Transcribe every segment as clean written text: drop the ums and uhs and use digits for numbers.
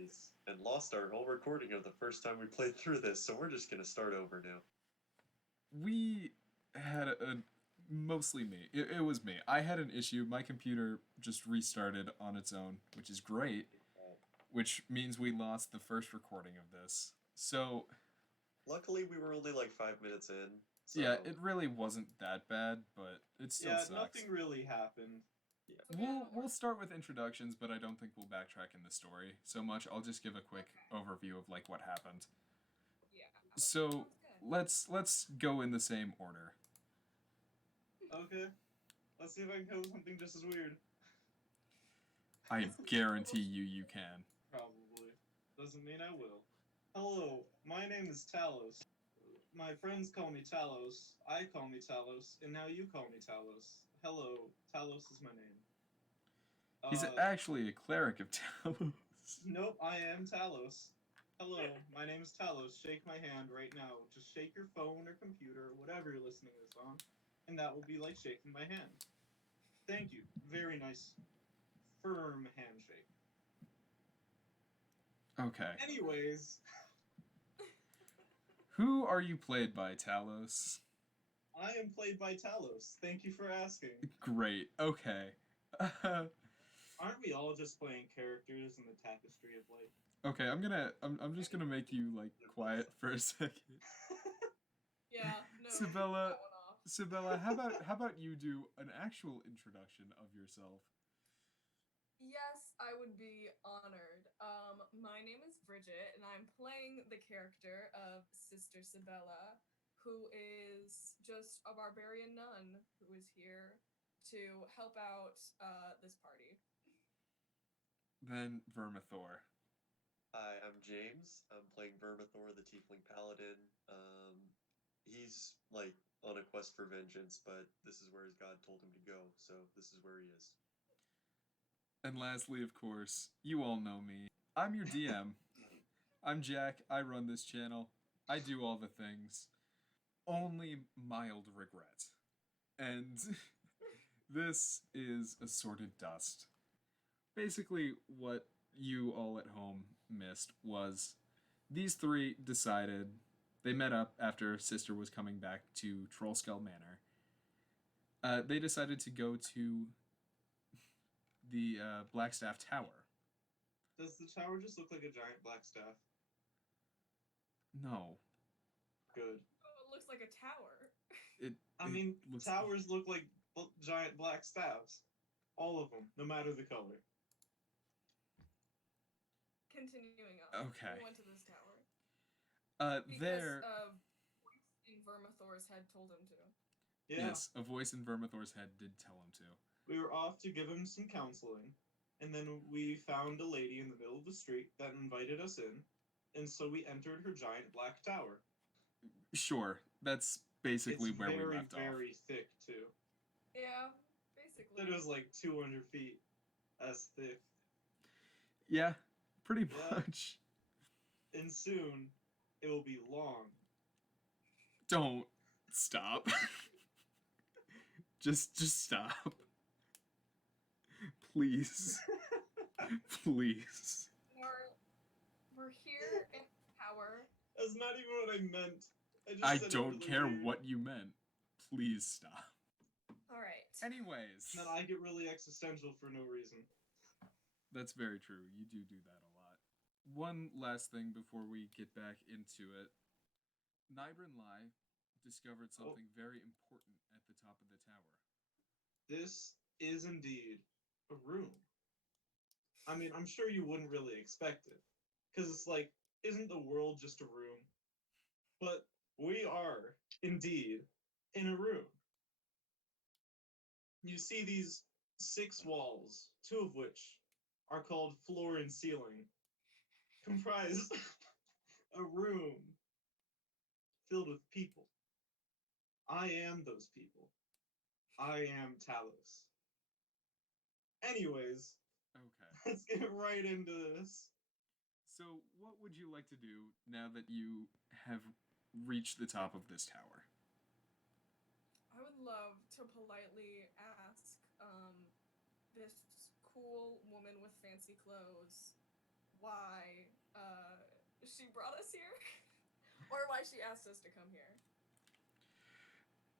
apologies and lost our whole recording of the first time we played through this, so we're just gonna start over now. We had mostly me. It was me. I had an issue. My computer just restarted on its own, which is great, which means we lost the first recording of this. So, Luckily, we were only like 5 minutes in, so yeah, it really wasn't that bad, but it still Yeah, sucks. nothing really happened. We'll start with introductions, but I don't think we'll backtrack in the story so much. I'll just give a quick overview of like what happened. Yeah. So let's go in the same order. Okay. Let's see if I can come up with something just as weird. I guarantee you can. Probably. Doesn't mean I will. Hello, my name is Talos. My friends call me Talos, I call me Talos, and now you call me Talos. Hello, Talos is my name. He's actually a cleric of Talos. Nope, I am Talos. Hello, my name is Talos. Shake my hand right now. Just shake your phone or computer or whatever you're listening to this on, and that will be like shaking my hand. Thank you. Very nice, firm handshake. Okay. Anyways, Who are you played by, Talos? I am played by Talos. Thank you for asking. Great. Okay. Aren't we all just playing characters in the tapestry of life? Okay, I'm just gonna make you like quiet for a second. Yeah, no. Sabella, that went off. Sabella, how about you do an actual introduction of yourself? Yes, I would be honored. My name is Bridget, and I'm playing the character of Sister Sabella, who is just a barbarian nun who is here to help out this party. Then Vermithor. Hi, I'm James. I'm playing Vermithor, the Tiefling Paladin. He's like on a quest for vengeance, but this is where his god told him to go, so this is where he is. And lastly, of course, you all know me. I'm your DM. I'm Jack. I run this channel. I do all the things. Only mild regret. And this is Assorted Dust. Basically, what you all at home missed was these three decided they met up after Sister was coming back to Trollskull Manor. They decided to go to the Blackstaff Tower. Does the tower just look like a giant black staff? No, Good. Oh, it looks like a tower. I mean, looks- towers look like giant black staffs. All of them, no matter the color. Continuing on. Okay. We went to this tower. Because there. voice in Vermithor's head told him to. Yeah. Yes, a voice in Vermithor's head did tell him to. We were off to give him some counseling, and then we found a lady in the middle of the street that invited us in, and so we entered her giant black tower. Sure, that's basically It's where very, we left off. very thick, too. Yeah, basically. It was like 200 feet. That's thick. Yeah, pretty Yeah. much. And soon, it will be long. Don't stop. just stop. Please. Please. We're here in the tower. That's not even what I meant. I said it don't really care weird. what you meant. Please stop. Alright. Anyways. Then I get really existential for no reason. That's very true. You do that a lot. One last thing before we get back into it. Nybrin Lai discovered something very important at the top of the tower. This is indeed a room. I mean, I'm sure you wouldn't really expect it. Because it's like, isn't the world just a room? But we are, indeed, in a room. You see these 6 walls, 2 of which are called floor and ceiling, comprise a room filled with people. I am those people. I am Talos. Anyways, Okay. let's get right into this. So, what would you like to do now that you have reached the top of this tower? I would love to politely ask this cool woman with fancy clothes, why she brought us here, or why she asked us to come here.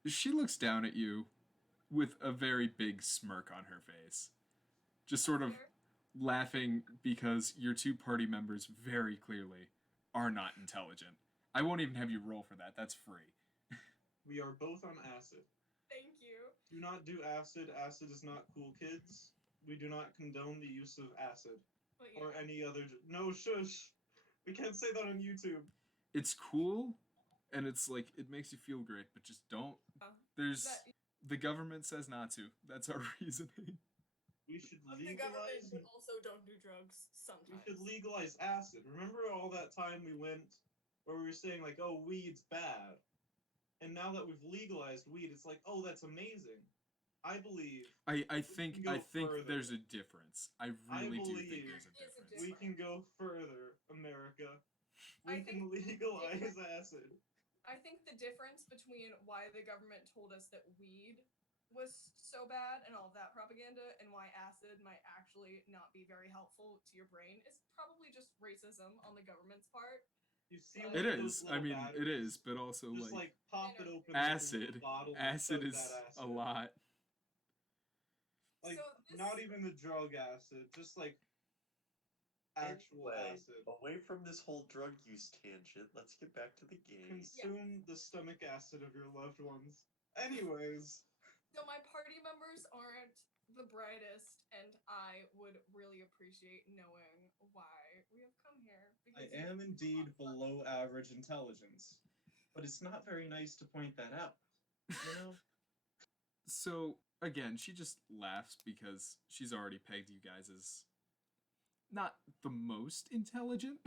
She looks down at you with a very big smirk on her face, just sort of Fair? laughing because your two party members very clearly are not intelligent. I won't even have you roll for that. That's free. We are both on acid. Thank you. Do not do acid. Acid is not cool, kids. We do not condone the use of acid But yeah. or any other. No, shush. We can't say that on YouTube. It's cool and it's like it makes you feel great, but just don't. There's That, the government says not to. That's our reasoning. We should but the government legalize. would also don't do drugs We sometimes. should legalize acid. Remember all that time we went where we were saying like, "Oh, weed's bad," and now that we've legalized weed, it's like, "Oh, that's amazing." I believe I think go further. there's a difference. I really do think believe there's a there is a difference. we can go further, America. We I can think- legalize acid. I think the difference between why the government told us that weed was so bad and all of that propaganda and why acid might actually not be very helpful to your brain is probably just racism on the government's part. You see, It one of is. those I little mean, it batteries? is, but also Just like pop it open. acid. Like a bottle and Acid chug is that a acid. lot. Like So this- not even the drug acid, just like actual Anyway, acid. away from this whole drug use tangent, let's get back to the game. Consume the stomach acid of your loved ones. Anyways, So my party members aren't the brightest, and I would really appreciate knowing why we have come here. I because you am know, indeed below average intelligence, but it's not very nice to point that out. You know? So again, she just laughs because she's already pegged you guys as not the most intelligent.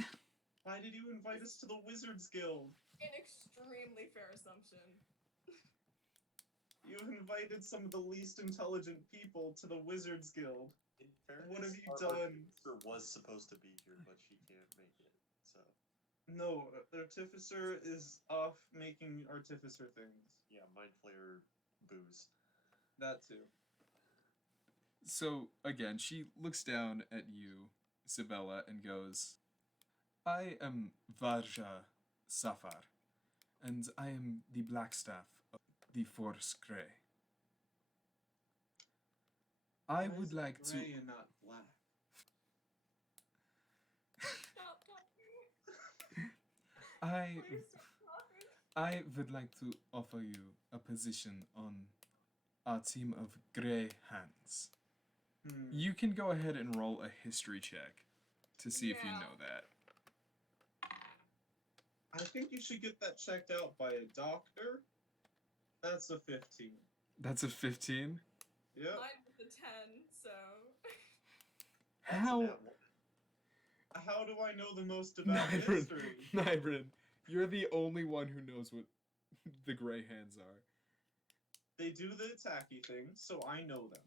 Why did you invite us to the Wizards Guild? An extremely fair assumption. You invited some of the least intelligent people to the Wizards Guild. In fairness, What have you our done? artificer was supposed to be here, but she can't make it. So No, the Artificer is off making Artificer things. yeah, mind flayer booze. That too. So again, she looks down at you, Sibella, and goes, I am Varja Safar, and I am the Blackstaff of the Force Grey. I Why would is it like to. gray and not black. Stop talking. I Please stop talking. I would like to offer you a position on our team of Grey Hands. You can go ahead and roll a history check to see if you Yeah. know that. I think you should get that checked out by a doctor. That's a 15. That's a 15. Yep. Mine was a 10, so. That's How? an at one. How do I know the most about Nybrin, history? Nybrin, you're the only one who knows what the Grey Hands are. They do the attacky thing, so I know them.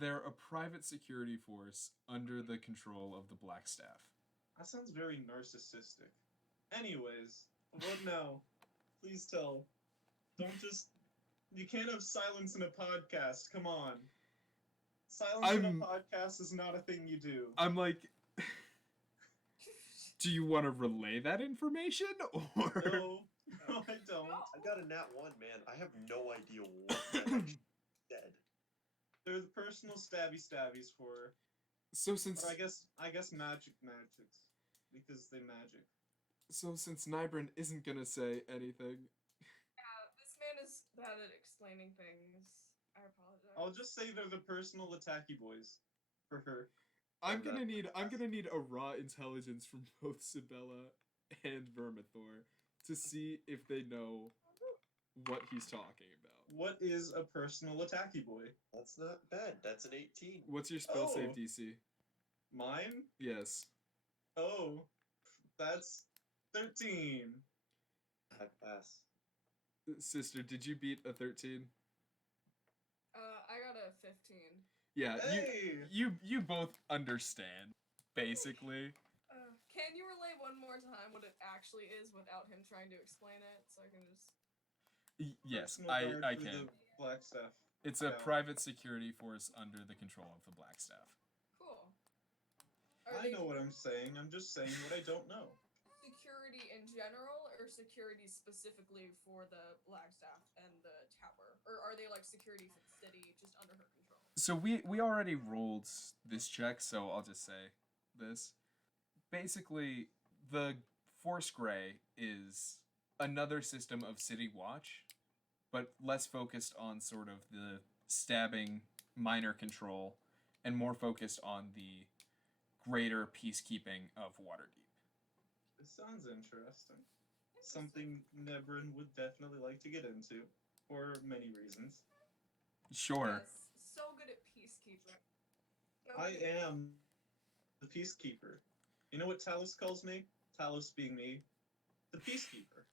They're a private security force under the control of the Blackstaff. That sounds very narcissistic. Anyways, what now? Please tell. Don't just. You can't have silence in a podcast. Come on. Silence in a I'm- podcast is not a thing you do. I'm like, do you want to relay that information or? No, no, I don't. I got a nat one, man. I have no idea what that actually said. They're the personal stabbies for her. So since Or I guess magics. Because they magic. since Nybrin isn't gonna say anything, Yeah, this man is bad at explaining things. I apologize. I'll just say they're the personal attacky boys for her. I'm And gonna need a raw intelligence from both Sibella and Vermithor to see if they know what he's talking about. What is a personal attacky boy? That's not bad. That's an 18. What's your spell save Oh. DC? Mine? Yes. Oh, that's 13. I pass. Sister, did you beat a 13? I got a 15. Yeah, Hey! you both understand, basically. Can you relay one more time what it actually is without him trying to explain it, so I can just. Yes, Personal I guard for can. The black staff. It's a Yeah. private security force under the control of the Blackstaff. Cool. I know what I'm saying. I'm just saying what I don't know. security in general, or security specifically for the Blackstaff and the tower? Or are they like security for the city just under her control? So we already rolled this check, so I'll just say this. Basically, the Force Gray is another system of city watch, but less focused on sort of the stabbing minor control and more focused on the greater peacekeeping of Waterdeep. It sounds interesting. Something Nebrin would definitely like to get into, for many reasons. Sure. Yes, so good at peacekeeping. I am the peacekeeper. You know what Talos calls me? Talos being me, the peacekeeper.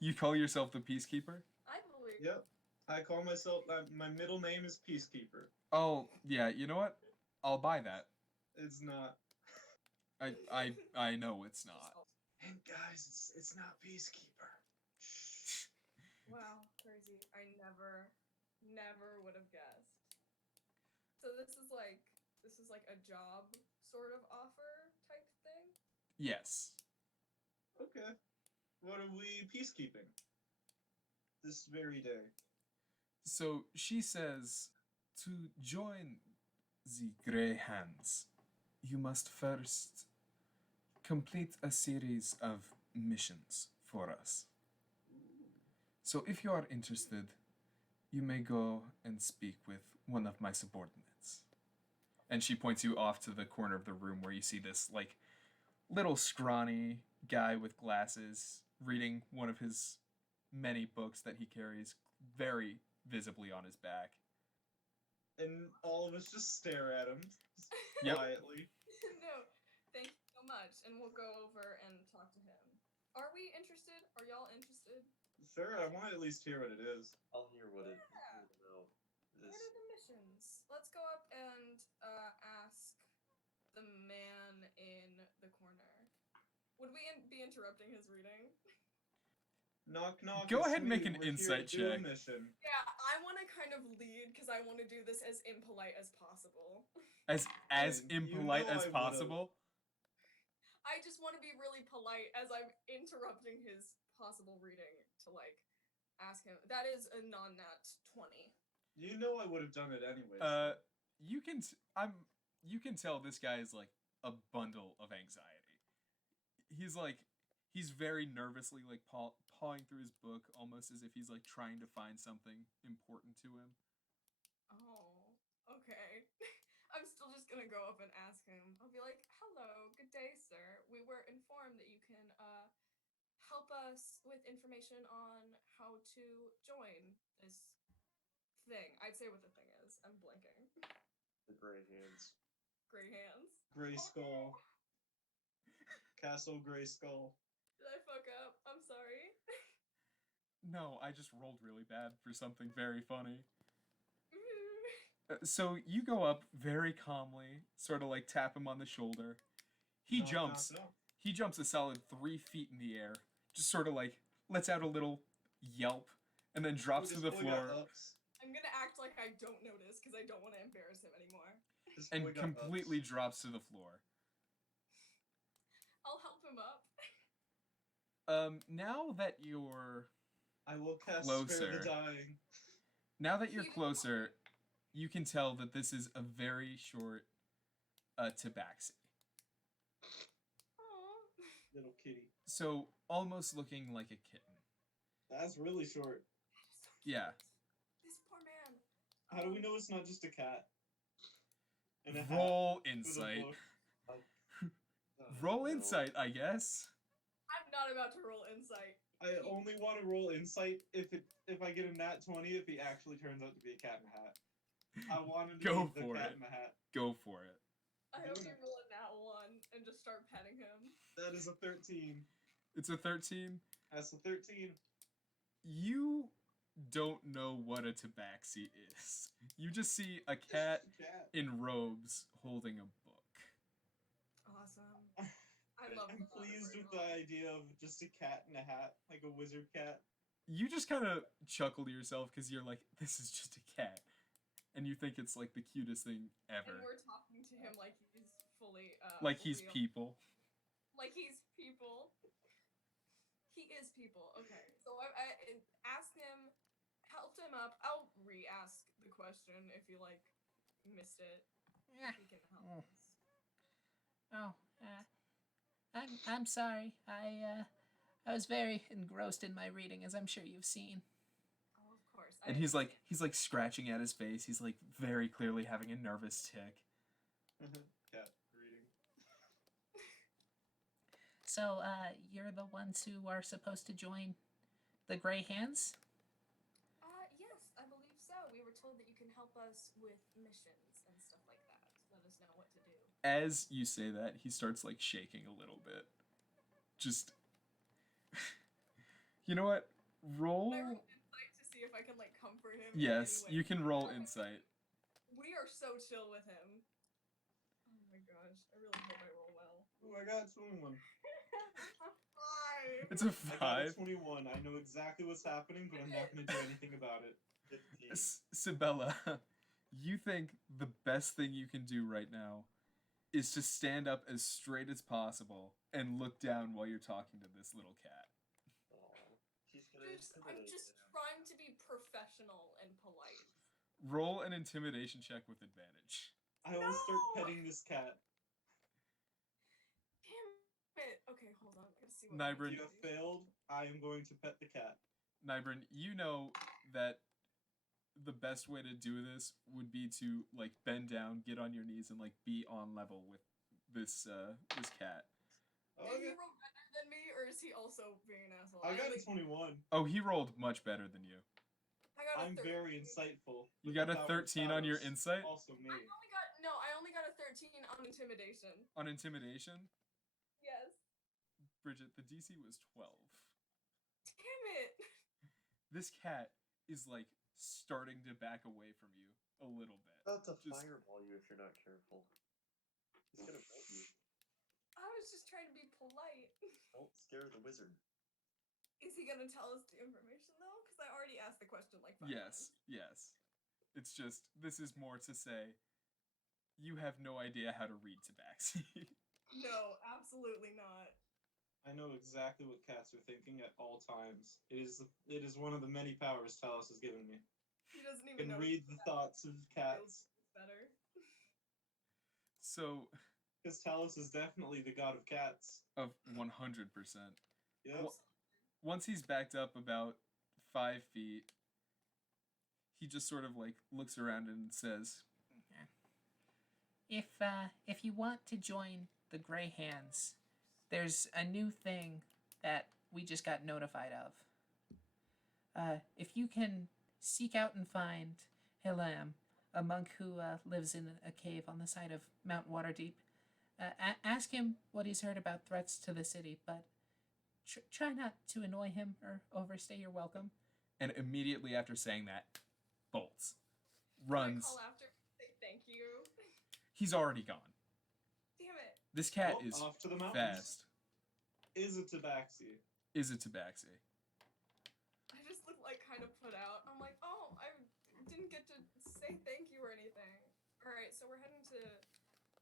You call yourself the peacekeeper? I believe. Yep. I call myself, my middle name is Peacekeeper. Oh, yeah, you know what? I'll buy that. It's not. I know it's not. And guys, it's not Peacekeeper. Wow, crazy. I never would have guessed. So this is like a job sort of offer type thing? Yes. Okay. What are we peacekeeping? This very day. So she says to join the Grey Hands, you must first complete a series of missions for us. So if you are interested, you may go and speak with one of my subordinates. And she points you off to the corner of the room where you see this like little scrawny guy with glasses reading one of his many books that he carries very visibly on his back. And all of us just stare at him Yep. quietly. No, thank you so much. And we'll go over and talk to him. Are we interested? Are y'all interested? Sure, I want to at least hear what it is. I'll hear what it Yeah. no. What This are the missions? Let's go up and ask the man in the corner. Would we be interrupting his reading? Knock knock. Go it's ahead and me. make an We're here insight to do a check. mission. Yeah, I want to kind of lead because I want to do this as impolite as possible. As You impolite know as I would've. possible. I just want to be really polite as I'm interrupting his possible reading to like ask him. That is a non-nat 20. You know I would have done it anyways. You can tell this guy is like a bundle of anxiety. He's very nervously like pawing through his book almost as if he's like trying to find something important to him. Oh, okay. I'm still just gonna go up and ask him. I'll be like, "Hello, good day, sir. We were informed that you can help us with information on how to join this thing." I'd say what the thing is. I'm blanking. the gray hands. Gray hands. Gray Skull. Castle Gray Skull. Did I fuck up? I'm sorry. No, I just rolled really bad for something very funny. So you go up very calmly, sort of like tap him on the shoulder. He Knock, jumps. knock, knock. He jumps a solid 3 feet in the air, just sort of like lets out a little yelp, and then drops to This the boy got floor ups. I'm gonna act like I don't notice because I don't want to embarrass him anymore. This and boy got completely ups. drops to the floor. I'll help him up. Now that you're I will cast Closer. Spare the Dying. closer, you can tell that this is a very short tabaxi. Aww. Little kitty. So almost looking like a kitten. That's really short. Yeah. This poor man. How do we know it's not just a cat? And a hat Roll with a insight. book? Roll No. insight, I guess. I'm not about to roll insight. I only want to roll insight if I get a nat 20 if he actually turns out to be a cat in a hat. I want him to Go be the for cat it. in the hat. Go for it. I hope you roll a nat 1 and just start petting him. That is a 13. It's a 13. That's a 13. You don't know what a tabaxi is. You just see a cat Cat. in robes holding a book. Awesome. I love I'm the thought of pleased Ray with the Hall. idea of just a cat in a hat, like a wizard cat. You just kind of chuckle to yourself because you're like, this is just a cat. And you think it's like the cutest thing And ever. we're talking to him like he's fully Like he's real. people. Like he's people. He is people. Okay. So I asked him, helped him up. I'll re-ask the question if you like missed it. Yeah. He can help us. Oh, I'm sorry. I was very engrossed in my reading, as I'm sure you've seen. Oh, of course. And he's like scratching at his face. He's like very clearly having a nervous tick. Cat reading. So, you're the ones who are supposed to join the Grey Hands? Yes, I believe so. We were told that you can help us with missions and stuff like that. Let us know what to do. As you say that, he starts like shaking a little bit. Just you know what? Roll. Can I roll insight to see if I can like comfort him? Yes, in any way? you can roll Okay. insight. We are so chill with him. Oh my gosh, I really hope I roll well. Ooh, I got a 21. Five. It's a I got a 5. 21. I know exactly what's happening, but I'm not going to do anything about it. 15. Sibella, you think the best thing you can do right now is to stand up as straight as possible and look down while you're talking to this little cat. Aw, she's gonna I'm intimidate just him. trying to be professional and polite. Roll an intimidation check with advantage. I will start No! petting this cat. Damn it. Okay, hold on. Let's see what Nybrin- If you have failed, I am going to pet the cat. Nybrin, you know that the best way to do this would be to like bend down, get on your knees, and like be on level with this this cat. Oh, Did he okay. roll better than me, or is he also being an asshole? I got a only- 21. Oh, he rolled much better than you. I got a I'm 13. very insightful. You with got the a power of 13 on your Talos. insight? Also me. I only got a 13 on intimidation. On intimidation, Yes. Bridget, the DC was 12. Damn it. This cat is like starting to back away from you a little bit. About to Just- fireball you if you're not careful. He's gonna bite you. I was just trying to be polite. Don't scare the wizard. Is he gonna tell us the information though? Because I already asked the question like 5 Yes, yes. It's just, this is more to say, you have no idea how to read Tabaxi. times. No, absolutely not. I know exactly what cats are thinking at all times. It is one of the many powers Talos has given me. He doesn't I even can know read the thoughts of cats. better. So, Because Talos is definitely the god of cats. of 100%. Yep. Well, once he's backed up about 5 feet, he just sort of like looks around and says, If you want to join the Grey Hands, there's a new thing that we just got notified of. If you can seek out and find Hilam, a monk who lives in a cave on the side of Mount Waterdeep, ask him what he's heard about threats to the city, but try not to annoy him or overstay your welcome. and immediately after saying that, bolts. Can I Runs. call after? Say thank you. He's already gone. Damn it. This cat Well, is off to the mountains. fast. Is a tabaxi. Is a tabaxi. I just look like kind of put out. I'm like, oh, I didn't get to say thank you or anything. All right, so we're heading to.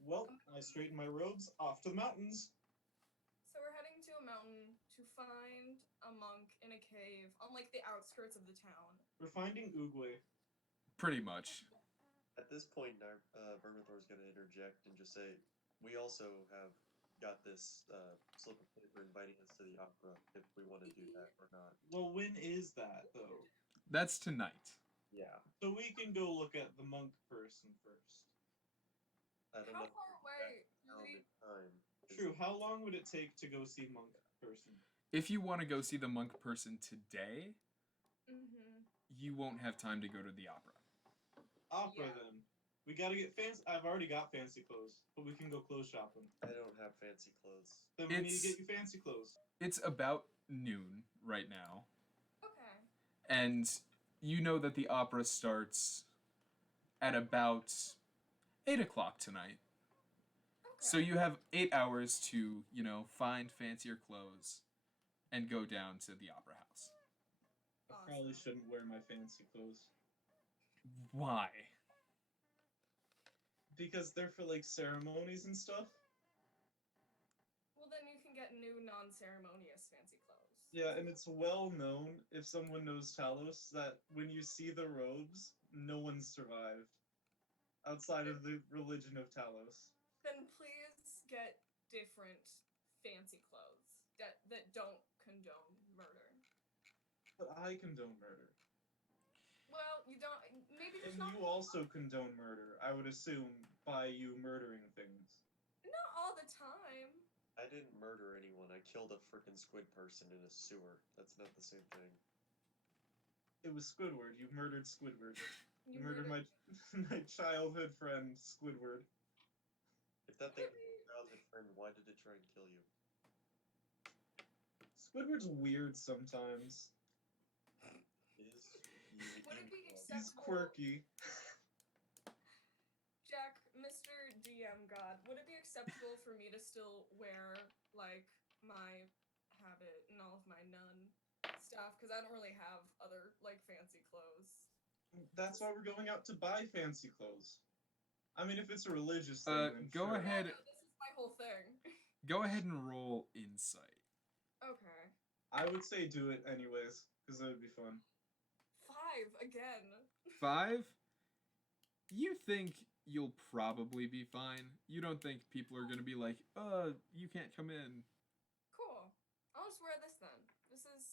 Well, I straighten my robes. Off to the mountains. So we're heading to a mountain to find a monk in a cave on like the outskirts of the town. We're finding Oogway. Pretty much. At this point, Vermithor's gonna interject and just say, "We also have got this slip of paper inviting us to the opera. If we want to do that or not." Well, when is that, though? That's tonight. Yeah, So we can go look at the monk person first. I don't How know. far away? How Really? much time? is- True. How long would it take to go see monk person? If you want to go see the monk person today, Mm-hmm. you won't have time to go to the opera. Opera Yeah. then. We gotta get fancy. I've already got fancy clothes, but we can go clothes shopping. I don't have fancy clothes. Then we need It's- to get you fancy clothes. It's about noon right now, Okay. and you know that the opera starts at about 8 o'clock tonight. Okay. So you have 8 hours to, find fancier clothes and go down to the opera house. I probably Awesome. shouldn't wear my fancy clothes. Why? because they're for like ceremonies and stuff. Well, then you can get new non-ceremonious fancy clothes. Yeah, and it's well known, if someone knows Talos, that when you see the robes, no one's survived outside of the religion of Talos. Then please get different fancy clothes that don't condone murder. But I condone murder. Well, you don't. Maybe just And not. you also condone murder, I would assume, by you murdering things. Not all the time. I didn't murder anyone. I killed a freaking squid person in a sewer. That's not the same thing. It was Squidward. You murdered Squidward. You You murdered my my childhood friend Squidward. If that thing was your childhood friend, why did it try and kill you? Squidward's weird sometimes. Is Would it be He's acceptable? quirky. Jack, Mr. DM God, would it be acceptable for me to still wear like my habit and all of my nun stuff? Because I don't really have other like fancy clothes. That's why we're going out to buy fancy clothes. I mean, if it's a religious thing, then Go sure. ahead. No, this is my whole thing. Go ahead and roll insight. Okay. I would say do it anyways, because that would be fun. 5 again. 5. You think you'll probably be fine. You don't think people are gonna be like, you can't come in. Cool. I'll just wear this then. This is.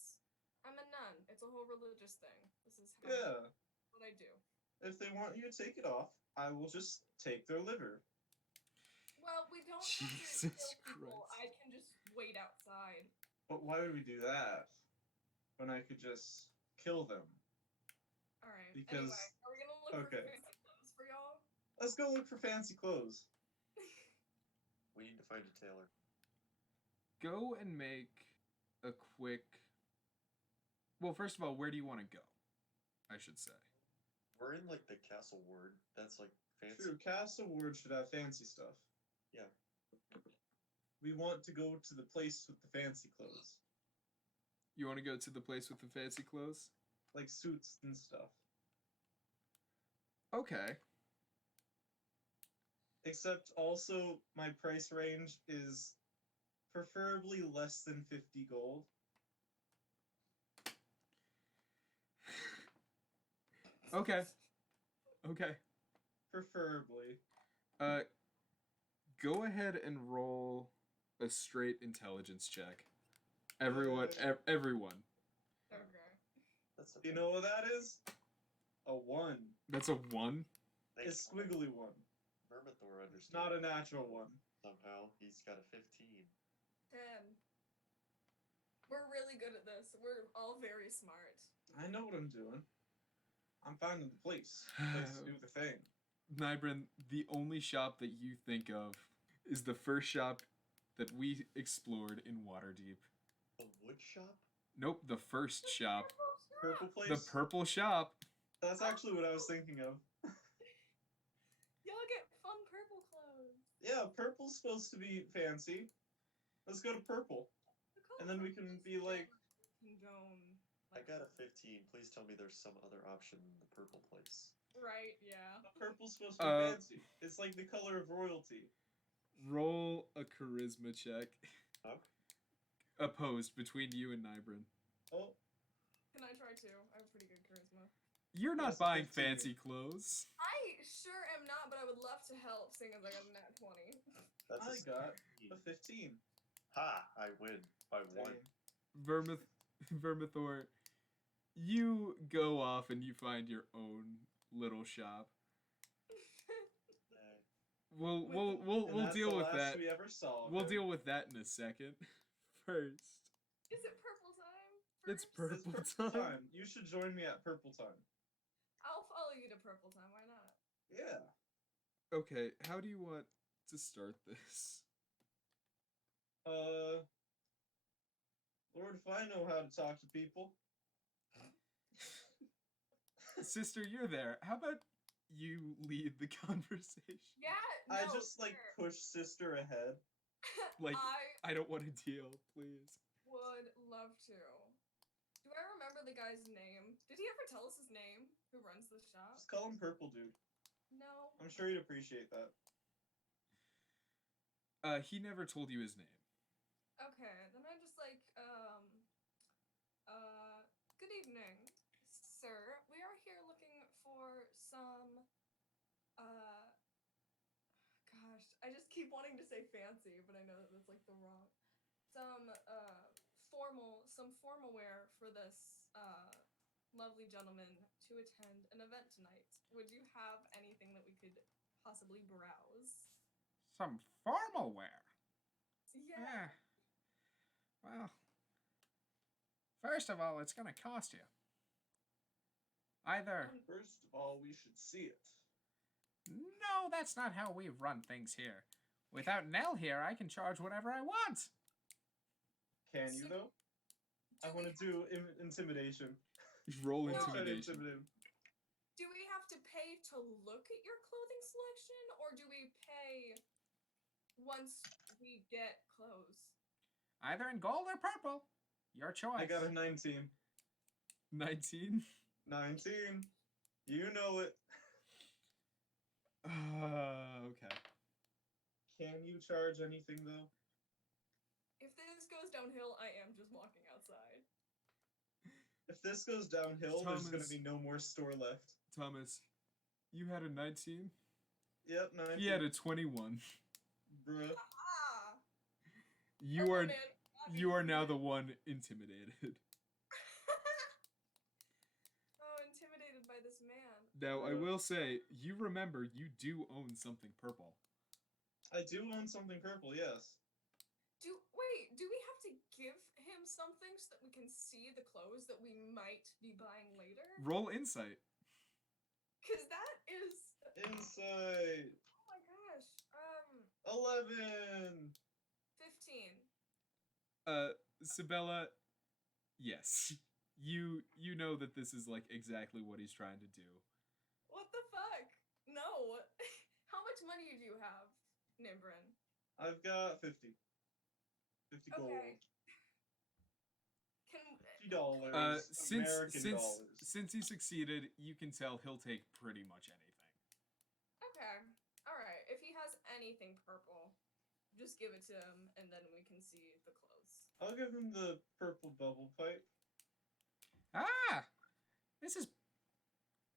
I'm a nun. It's a whole religious thing. This is how Yeah. what I do. If they want you to take it off, I will just take their liver. Well, we don't have to kill Jesus people. Christ. I can just wait outside. But why would we do that? When I could just kill them. All right. Because- Anyway, are we gonna look okay. for fancy clothes for y'all? Let's go look for fancy clothes. We need to find a tailor. Go and make a quick. Well, first of all, where do you want to go? I should say. We're in like the castle ward. That's like fancy. True, Castle Ward should have fancy stuff. Yeah. We want to go to the place with the fancy clothes. You want to go to the place with the fancy clothes? Like suits and stuff. Okay. Except also, my price range is preferably less than 50 gold. Okay. Okay. Preferably. Go ahead and roll a straight intelligence check. Everyone, everyone. Okay. That's You know what that is? A 1. That's a 1. Thank A squiggly 1. Vermithor understands. Not a natural 1. Somehow he's got a 15. 10. We're really good at this. We're all very smart. I know what I'm doing. I'm finding the place to do the thing. Nybrin, the only shop that you think of is the first shop that we explored in Waterdeep. A wood shop? Nope, the first shop. Purple place? The purple shop. That's actually what I was thinking of. Y'all get fun purple clothes. Yeah, purple's supposed to be fancy. Let's go to purple. The And then we color can purple's be like- condone. I got a 15. Please tell me there's some other option than the purple place. Right, yeah. Purple's supposed to be fancy. It's like the color of royalty. Roll a charisma check. Okay. Opposed between you and Nybrin. Oh, Can I try too? I have pretty good charisma. You're not That's a buying 15. fancy clothes. I sure am not, but I would love to help, seeing as I got a nat 20. That's I got a a 15. Ha! I win by 1. Dang. Vermithor, you go off and you find your own little shop. We'll And deal that's with the last that. we ever saw of We'll him. deal with that in a second. First, Is it purple time? It's first? It's purple purple time. time. You should join me at purple time. I'll follow you to purple time, why not? Yeah. okay. How do you want to start this? Lord, if I know how to talk to people. Sister, you're there. How about you lead the conversation? Yeah, no, I just like sure. push sister ahead. Like, I I don't want to deal, please. would love to. Do I remember the guy's name? Did he ever tell us his name? Who runs the shop? Just call him Purple Dude. No. I'm sure he'd appreciate that. He never told you his name. Okay, then I'm just like, good evening, sir. We are here looking for some, gosh, I just keep wanting to say fancy, but I know that that's like the wrong, some formal wear for this, lovely gentleman to attend an event tonight. Would you have anything that we could possibly browse? Some formal wear. Yeah. Well, first of all, it's gonna cost you. Either. First of all, we should see it. No, that's not how we run things here. Without Nell here, I can charge whatever I want. Can you, though? I want to do intimidation. Roll No. Try to intimidation. intimidate him. Do we have to pay to look at your clothing selection, or do we pay once we get clothes? Either in gold or purple. Your choice. I got a 19. 19. 19. You know it. Okay. Can you charge anything, though? If this goes downhill, I am just walking outside. If this goes downhill, there's going Thomas. to be no more store left. Thomas, you had a 19. Yep, 19. He had a 21. Bruh. Ah! You Purple are man, you are now the one intimidated. Oh, intimidated by this man. Now I will say, you remember you do own something purple. I do own something purple, yes. Do we have to give him something so that we can see the clothes that we might be buying later? Roll insight. Cause that is, Insight. oh my gosh, 11. 15. Sabella, yes. You know that this is like exactly what he's trying to do. What the fuck? No. How much money do you have, Nimbrin? I've got 50. 50 gold. Okay. Can $50. American dollars. Since he succeeded, you can tell he'll take pretty much anything. Okay. All right. If he has anything purple, just give it to him, and then we can see the clothes. I'll give him the purple bubble pipe. Ah! This is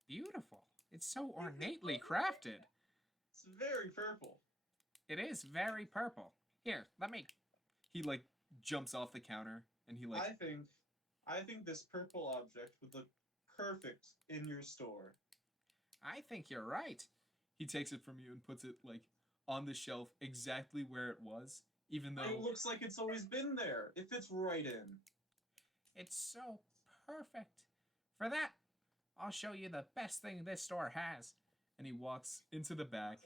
beautiful. It's so ornately crafted. It's very purple. It is very purple. Here, let me. He like jumps off the counter and he like I think this purple object would look perfect in your store. I think you're right. he takes it from you and puts it like on the shelf exactly where it was, even It though looks like it's always been there. It fits right in. It's so perfect. For that, I'll show you the best thing this store has. and he walks into the back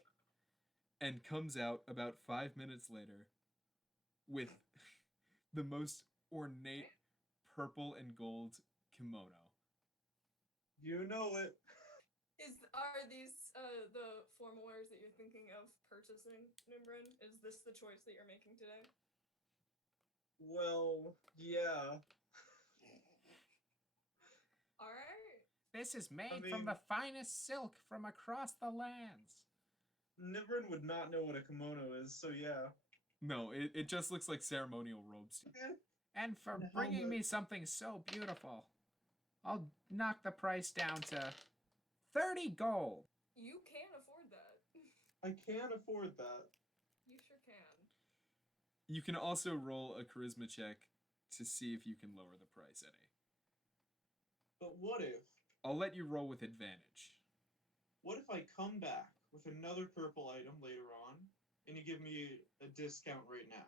and comes out about 5 minutes later with the most ornate purple and gold kimono. You know it. Are these the formal wears that you're thinking of purchasing, Nimbrin? Is this the choice that you're making today? Well, yeah. All right. This is made mean- from the finest silk from across the lands. Nibrin would not know what a kimono is, so yeah. No, it just looks like ceremonial robes. And for And bringing helmet. me something so beautiful, I'll knock the price down to 30 gold. You can afford that. I can't afford that. You sure can. You can also roll a charisma check to see if you can lower the price any. But what if? I'll let you roll with advantage. What if I come back with another purple item later on, and you give me a discount right now?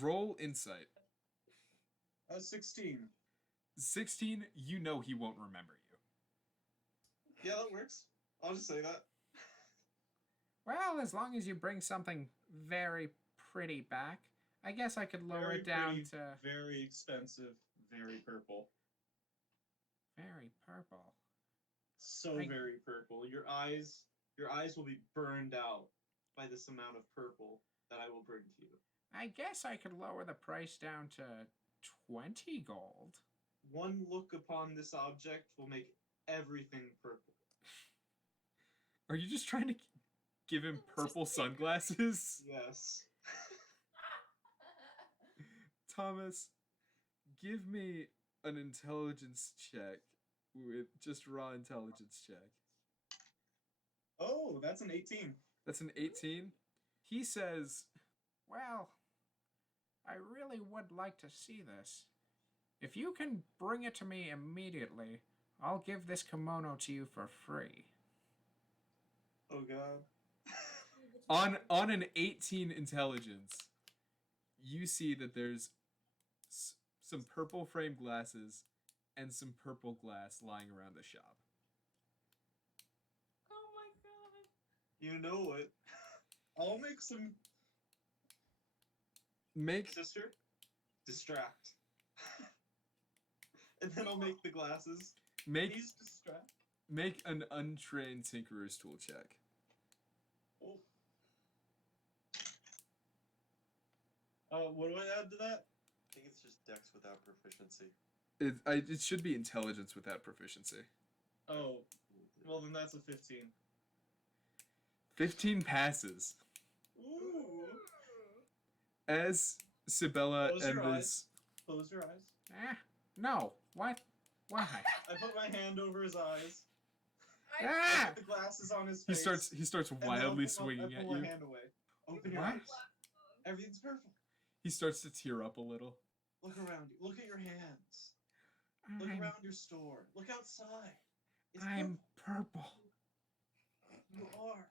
Roll insight. 16. 16, you know he won't remember you. Yeah, that works. I'll just say that. Well, as long as you bring something very pretty back, I guess I could lower Very it down pretty, to very expensive, very purple. very purple. So I- very purple. Your eyes will be burned out by this amount of purple that I will bring to you. I guess I could lower the price down to 20 gold. One look upon this object will make everything purple. Are you just trying to give him purple sunglasses? Yes. Thomas, give me an intelligence check with just raw intelligence check. Oh, that's an 18. That's an 18. He says, Well, I really would like to see this. If you can bring it to me immediately, I'll give this kimono to you for free. Oh god. on an 18 intelligence, you see that there's some purple framed glasses and some purple glass lying around the shop. Oh my god. You know it. I'll make some Make sister distract. And then I'll make the glasses. make Please distract. make an untrained tinkerer's tool check. Oh. What do I add to that? I think it's just Dex without proficiency. It should be intelligence without proficiency. Oh, well then that's a 15. 15 passes. Ooh. As Sibella Close your and eyes. Close your eyes. No. What? Why? I put my hand over his eyes. I, Ah! Put the glasses on his he face. starts and then wildly I swinging pull at my you. hand away. Open your What? eyes. Everything's purple. He starts to tear up a little. Look around you. Look at your hands. Look I'm, around your store. Look outside. It's I'm purple. purple. You are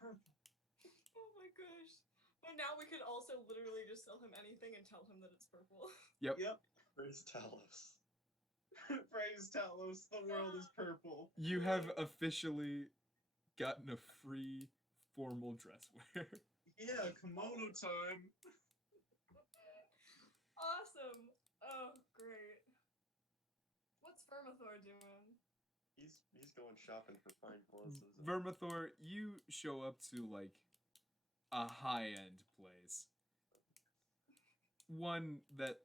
purple. oh my gosh. But now we could also literally just sell him anything and tell him that it's purple. Yep. Yep. Praise Talos. Praise Talos. The world is purple. You have officially gotten a free formal dress wear. Yeah, kimono time. Awesome. Oh, great. What's Vermithor doing? He's going shopping for fine clothes. Vermithor, you show up to like a high-end place. One that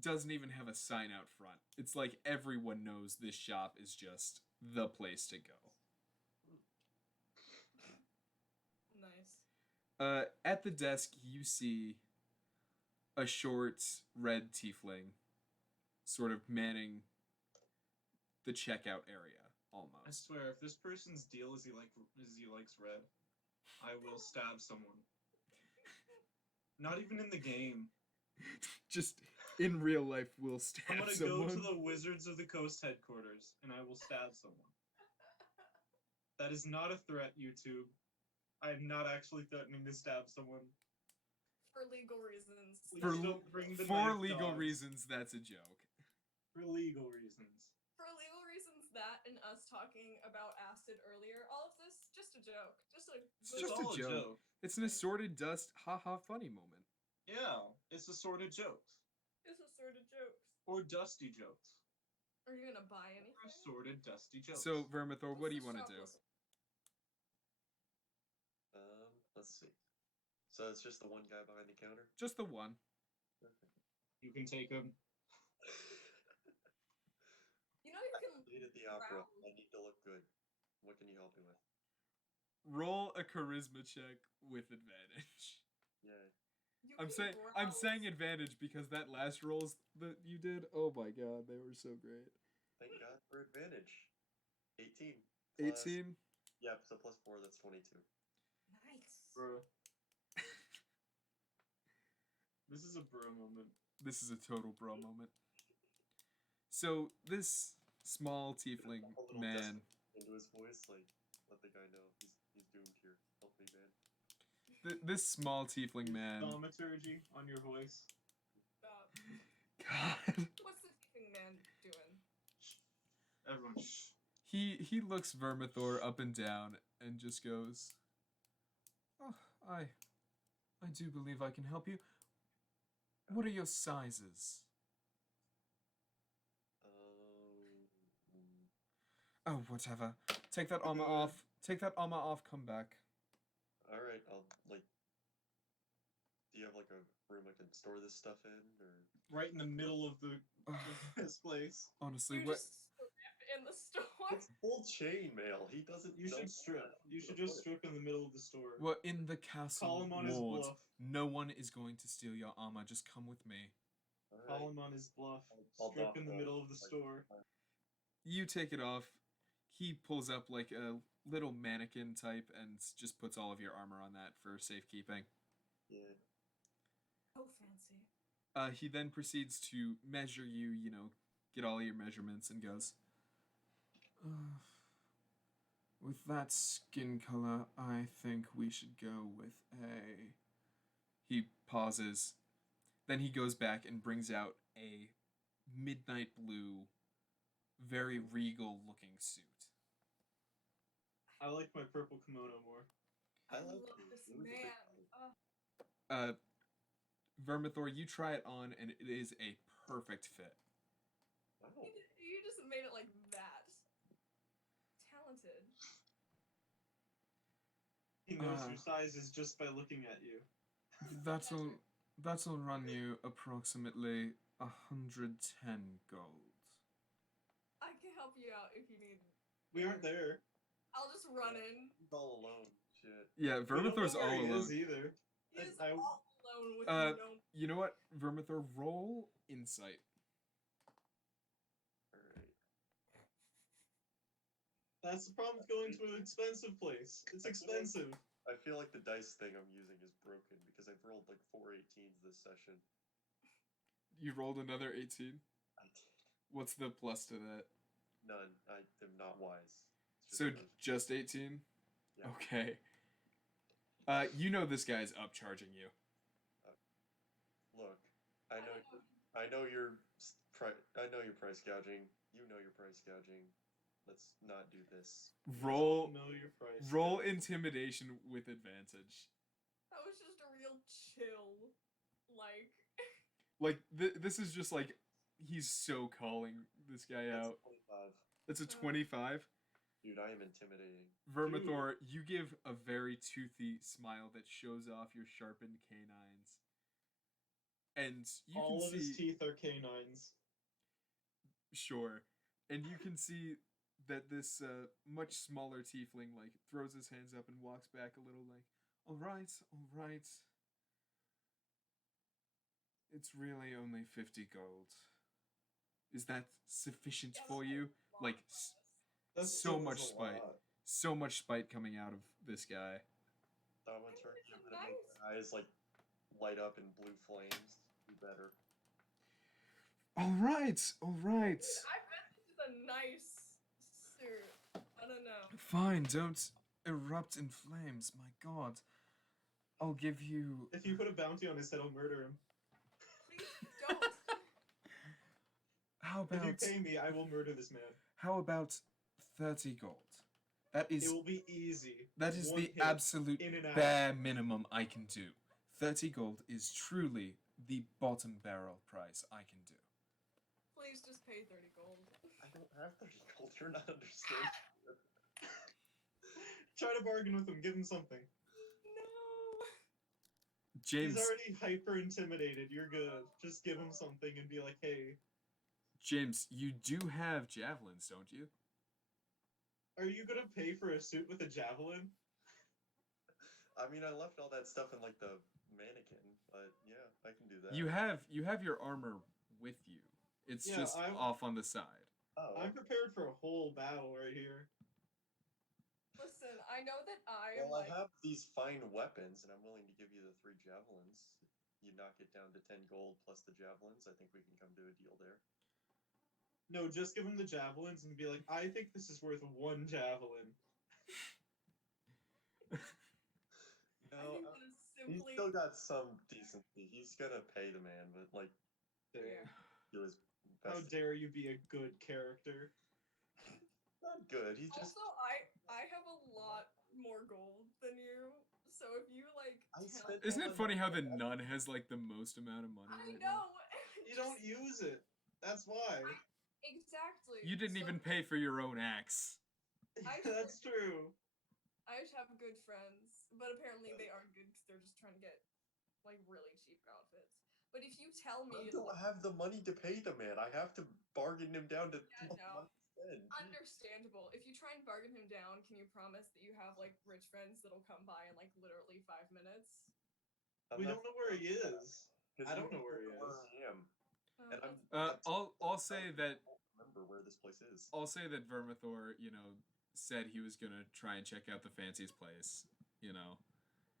doesn't even have a sign out front. It's like everyone knows this shop is just the place to go. Nice. At the desk, you see a short red tiefling sort of manning the checkout area, I almost. swear, if this person's deal is he likes red, I will stab someone. Not even in the game. Just in real life, will I'm stab gonna someone. go to the Wizards of the Coast headquarters and I will stab someone. That is not a threat, YouTube. I am not actually threatening to stab someone. For legal reasons. Please For- don't bring the For knife legal dogs. reasons, that's a joke. For legal reasons. For legal reasons, that and us talking about acid earlier, all of this, just a joke. Just a It's good just a all joke. It's an assorted dust, haha, funny moment. Yeah, it's assorted jokes. It's assorted jokes. Or dusty jokes. Are you gonna buy Or anything? assorted dusty jokes. So, Vermithor, what do you What's want the to do? shop Let's see. So it's just the one guy behind the counter? Just the one. Okay. You can take them. You know you can Late at the opera. Wow. I need to look good. What can you help me with? Roll a charisma check with advantage. Yay. you I'm can saying browse. advantage because that last rolls that you did, oh my god, they were so great. Thank God for advantage. 18. Plus, 18. yeah, so plus 4, that's 22. Nice. Bruh. This is a bro moment. This is a total bro moment. So this small tiefling A little man, into his voice, like, let the guy know he's doomed here. Help me, man. this small tiefling man. Thaumaturgy on your voice. Stop. God. What's the tipping man doing? Everyone, shh. He looks Vermithor up and down and just goes, "Oh, I do believe I can help you. What are your sizes?" Oh, whatever. Take that armor off. Take that armor off. Come back. Alright, I'll, like, do you have, like, a room I can store this stuff in, or? Right in the middle of the of this place. Honestly, You're what? just so in the store. It's full chainmail. He doesn't. You know should strip. that. You He's should gonna just put it. strip in the middle of the store. Well, in the Call castle him on his wards, bluff. no one is going to steal your armor. Just come with me. All Call right. him on his bluff. I'll Strip dock in the the- middle of the like, store. You take it off. He pulls up like a little mannequin type and just puts all of your armor on that for safekeeping. Yeah. Oh, fancy. He then proceeds to measure you, get all your measurements and goes, with that skin color, I think we should go with a... He pauses. Then he goes back and brings out a midnight blue, very regal looking suit. I like my purple kimono more. I I like love blue. this Blue is a big man. color. Vermithor, you try it on and it is a perfect fit. Wow. You just made it like that. Talented. He knows Uh. your sizes just by looking at you. That'll run you approximately 110 gold. I can help you out if you need. We aren't there. I'll just run in. He's all alone. Shit. Yeah, We don't know Vermithor's where all he alone. is either. He is I- all alone with Uh, no. You know what, Vermithor, roll insight. All right. That's the problem with going to an expensive place. It's expensive. I feel like the dice thing I'm using is broken because I've rolled like 4 18s this session. You rolled another 18. I did. What's the plus to that? None. I am not wise. It's So a- just 18? yeah. Okay. You know this guy's upcharging you. Look, I know you're I know you're price gouging. You know you're price gouging. Let's not do this. Roll Know your price. roll intimidation with advantage. That was just a real chill. Like. Like this is just like he's so calling this guy It's out. 25. It's a 25. Dude, I am intimidating. Vermithor, you give a very toothy smile that shows off your sharpened canines. And you All can of his see teeth are canines. sure. And you can see that this much smaller tiefling like throws his hands up and walks back a little like, all right. It's really only 50 gold. Is that sufficient for you? Like, That So still is much a spite. lot. So much spite coming out of this guy. Thaumaturgy, This I'm is gonna make my eyes like light up in blue flames. Do better. All right. I bet this is a nice suit. I don't know. Fine, don't erupt in flames. My god. I'll give you... If you put a bounty on his head, I'll murder him. Please don't. How If you about... pay me, I will murder this man. How about 30 gold? That It is... will be easy. That is One the hit, absolute in and out. bare minimum I can do. 30 gold is truly the bottom barrel price I can do. Please just pay 30 gold. I don't have 30 gold. You're not understanding. Try to bargain with him. Give him something. No. James, He's already hyper intimidated. You're good. Just give him something and be like, hey, James, you do have javelins, don't you? are you gonna pay for a suit with a javelin? I mean, I left all that stuff in like the mannequin, but yeah, I can do that. You have your armor with you. It's Yeah, just I'm- off on the side. Oh, I'm prepared for a whole battle right here. Listen, I know that I am well, like. I have these fine weapons, and I'm willing to give you the 3 javelins. You knock it down to 10 gold plus the javelins. I think we can come to a deal there. No, just give him the javelins and be like, I think this is worth 1 javelin. I No, think that is he's simply. still got some decency. He's gonna pay the man, but like, Dang. do his How best. dare you be a good character? Not good. He's just. Also, I have a lot more gold than you, so if you like. I tell- spent- Isn't it funny how the nun has like the most amount of money I right now? know. You don't use it. That's why. Exactly. You didn't So even pay for your own axe. That's true. I just have good friends, but apparently they aren't good because they're just trying to get like really cheap outfits. But if you tell I me, don't have the money to pay the man. I have to bargain him down to. Yeah, no. said. Understandable. If you try and bargain him down, can you promise that you have like rich friends that'll come by in like literally 5 minutes? We don't know where he is. I don't know where he Where is. I am. And I'll say that I don't remember where this place is. I'll say that Vermithor, said he was gonna try and check out the fanciest place.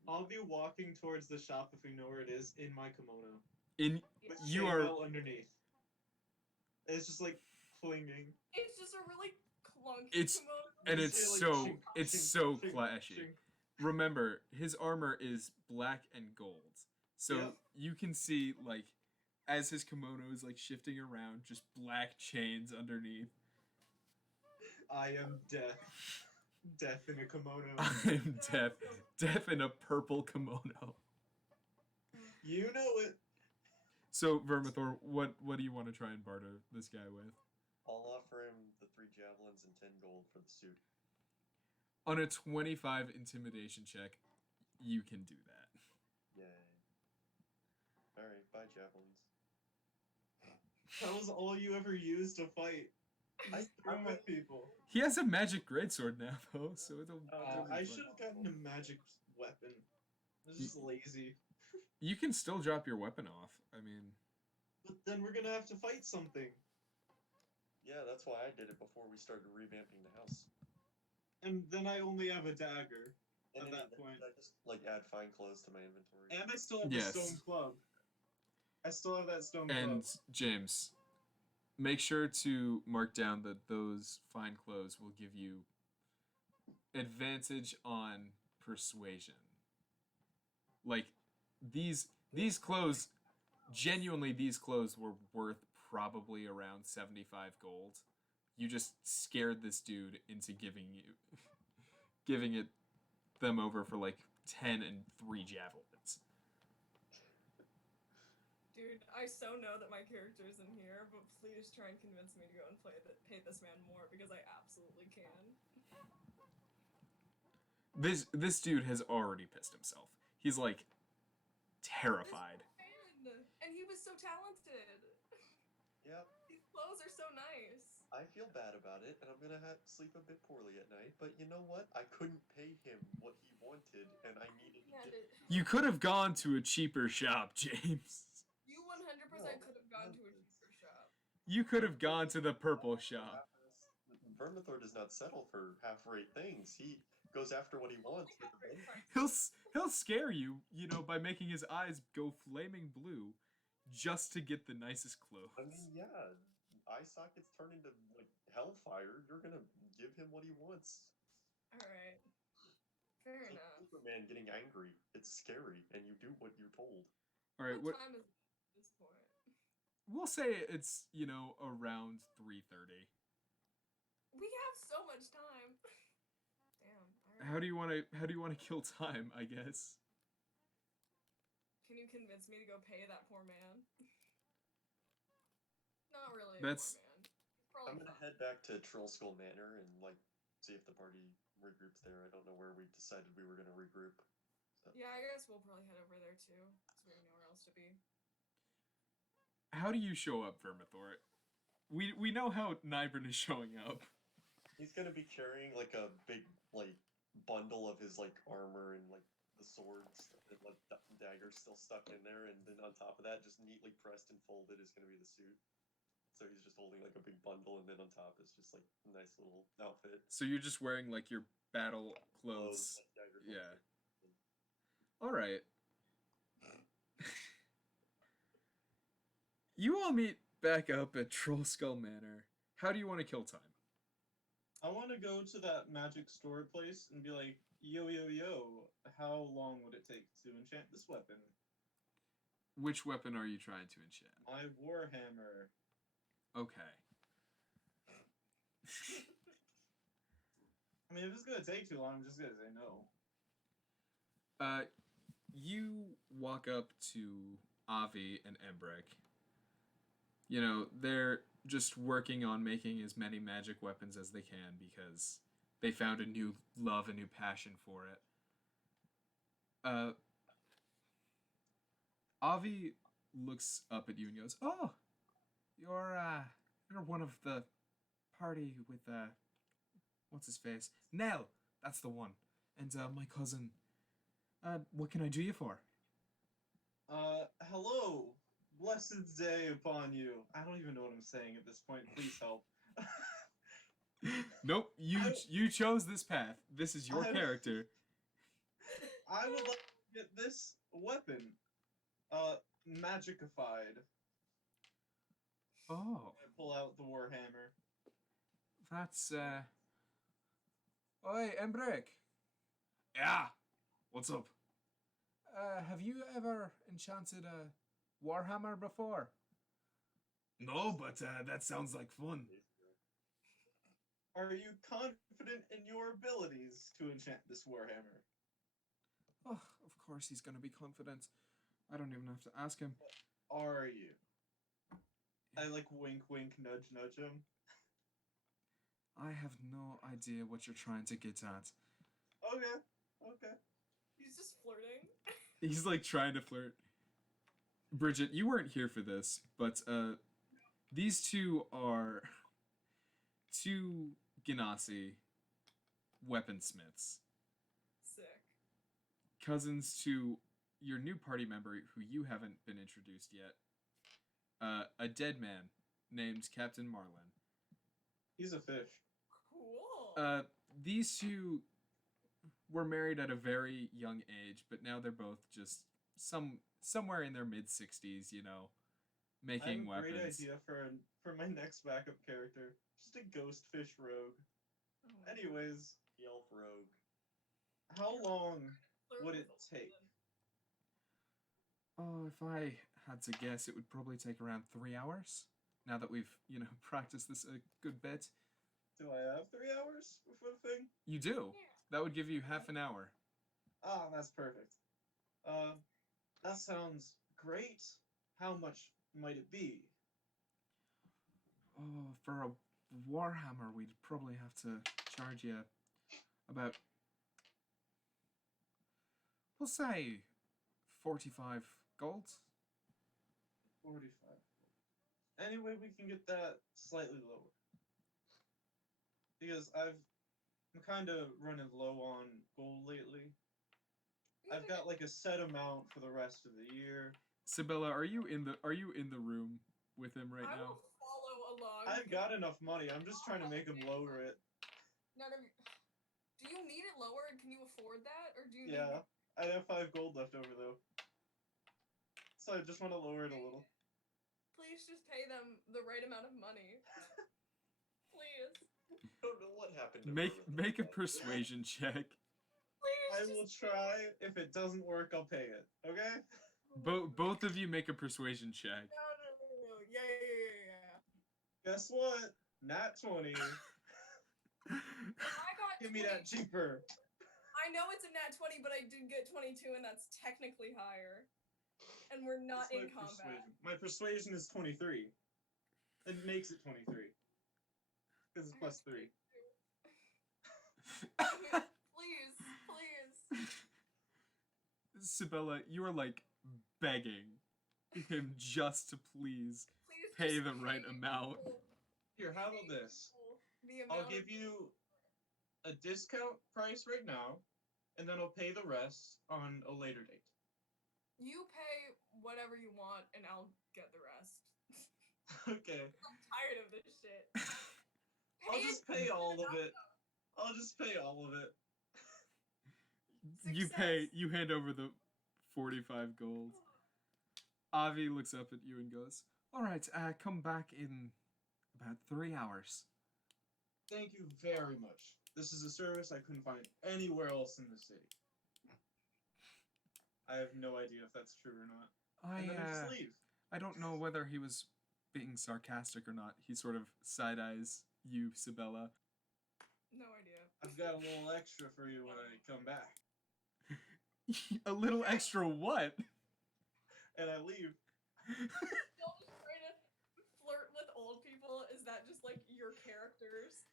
I'll be walking towards the shop if we know where it is in my kimono. In With you are chainmail underneath. It's just like clinging. It's just a really clunky It's- kimono. and You it's say, like, so chink, it's chink, so chink, clashy. chink. Remember, his armor is black and gold. So Yep. you can see like as his kimono is like shifting around, just black chains underneath. I am death. Death in a kimono. I'm death in a purple kimono. You know it. So Vermithor, what do you want to try and barter this guy with? I'll offer him the 3 javelins and 10 gold for the suit. On a 25 intimidation check, you can do that. Yay. Alright, bye javelins. That was all you ever used to fight. I- Just throw 'em at people. He has a magic greatsword now, though, so it'll be I fun. should have gotten a magic weapon. I was just lazy. You can still drop your weapon off. I mean, But then we're gonna have to fight something. Yeah, that's why I did it before we started revamping the house. And then I only have a dagger. And At then that point. I just add fine clothes to my inventory. And I still have Yes. the stone club. I still have that stone and club. James, make sure to mark down that those fine clothes will give you advantage on persuasion. Like these clothes, genuinely, these clothes were worth probably around 75 gold. You just scared this dude into giving it them over for like 10 and 3 javelins. Dude, I so know that my character is in here, but please try and convince me to go and pay this man more because I absolutely can. This dude has already pissed himself. He's like terrified. Man, and he was so talented. Yep, These clothes are so nice. I feel bad about it, and I'm gonna sleep a bit poorly at night. But you know what? I couldn't pay him what he wanted, and I needed to Yeah, get. You could have gone to a cheaper shop, James. you 100% could have gone to a cheaper shop. You could have gone to the purple shop. Vermithor does not settle for half-rate things. He goes after what he wants. With the He'll scare you, by making his eyes go flaming blue, just to get the nicest clothes. I mean, yeah, eye sockets turn into hellfire. You're gonna give him what he wants. Alright. Fair It's like enough. Superman getting angry. It's scary, and you do what you're told. All right, What time is it at this point? we'll say it's around 3:30. We have so much time. Damn. Alright. How do you want to kill time? I guess. Can you convince me to go pay that poor man? Not really. That's- A poor man. He's probably I'm gonna head back to Trollskull Manor and see if the party regroups there. I don't know where we decided we were gonna regroup. So. Yeah, I guess we'll probably head over there too, so we have nowhere else to be. How do you show up, Vermithor? We know how Nybron is showing up. He's gonna be carrying a big bundle of his armor and the swords and daggers still stuck in there, and then on top of that, just neatly pressed and folded, is gonna be the suit. So he's just holding a big bundle, and then on top is just a nice little outfit. So you're just wearing your battle clothes. dagger Yeah. All right. You all meet back up at Trollskull Manor. How do you want to kill time? I want to go to that magic store place and be like, yo, yo, yo, how long would it take to enchant this weapon? Which weapon are you trying to enchant? My warhammer. Okay. I mean, if it's gonna take too long, I'm just gonna say no. You walk up to Avi and Embrick. They're just working on making as many magic weapons as they can because they found a new love, a new passion for it. Avi looks up at you and goes, "Oh, you're one of the party with what's his face? Nell. That's the one. And my cousin. What can I do you for? Hello. Blessed day upon you. I don't even know what I'm saying at this point. Please help. Nope, you chose this path. This is your I- character. I would like to get this weapon, magicified. Oh, I pull out the warhammer. that's Oi, Embrick. Yeah. What's up? Have you ever enchanted a warhammer before? No, but that sounds like fun. Are you confident in your abilities to enchant this warhammer? Oh, of course he's gonna be confident. I don't even have to ask him. Are you? I like wink, wink, nudge, nudge him. I have no idea what you're trying to get at. Okay, okay. He's just flirting. He's like trying to flirt. Bridget, you weren't here for this, but these two are two Ganassi weaponsmiths, Sick. cousins to your new party member who you haven't been introduced yet. A dead man named Captain Marlin. He's a fish. Cool. These two were married at a very young age, but now they're both just somewhere in their mid-60s, you know, I have making a weapons. great idea for my next backup character. Just a ghost fish rogue. Oh my Anyways, Elf rogue. how long Flirt would with it a take? Oh, if I had to guess, it would probably take around 3 hours. Now that we've, you know, practiced this a good bit. Do I have 3 hours before the thing? You do. Yeah. That would give you half an hour. Ah, that's perfect. That sounds great. How much might it be? Oh, for a warhammer, we'd probably have to charge you about, we'll say, 45 gold. 45. Anyway, we can get that slightly lower. Because I'm kind of running low on gold lately. I've got like a set amount for the rest of the year. Sibella, are you in the room with him right I now? will follow along. I've got enough money. I'm just trying to make him lower it. None of you. Do you need it lower? Can you afford that, or do you? Yeah, I have 5 gold left over though. So I just want to lower it a little. Please just pay them the right amount of money. Please. I don't know what happened to Make a Vermithor. persuasion check. Please. I will try. If it doesn't work, I'll pay it. Okay? Both of you make a persuasion check. No. Yeah. Guess what? Nat 20. I got. Give me 20. that cheaper. I know it's a nat 20, but I did get 22, and that's technically higher. And we're not What's in my combat. persuasion? My persuasion is 23. It makes it 23. Because it's plus 3. Please. Sibella, you are like begging him just to please Please pay just the right amount. Here, how about this? The I'll amount give you a discount price right now, and then I'll pay the rest on a later date. You pay whatever you want, and I'll get the rest. Okay. I'm tired of this shit. I'll Pay just it pay all of enough, it. I'll just pay all of it. You pay. Success. You hand over the 45 gold. Avi looks up at you and goes, "All right, come back in about 3 hours." Thank you very much. This is a service I couldn't find anywhere else in the city. I have no idea if that's true or not. And then I just leave. I don't know whether he was being sarcastic or not. He sort of side eyes you, Sibella. No idea. I've got a little extra for you when I come back. A little extra what? And I leave. Still just trying to flirt with old people? Is that just like your characters?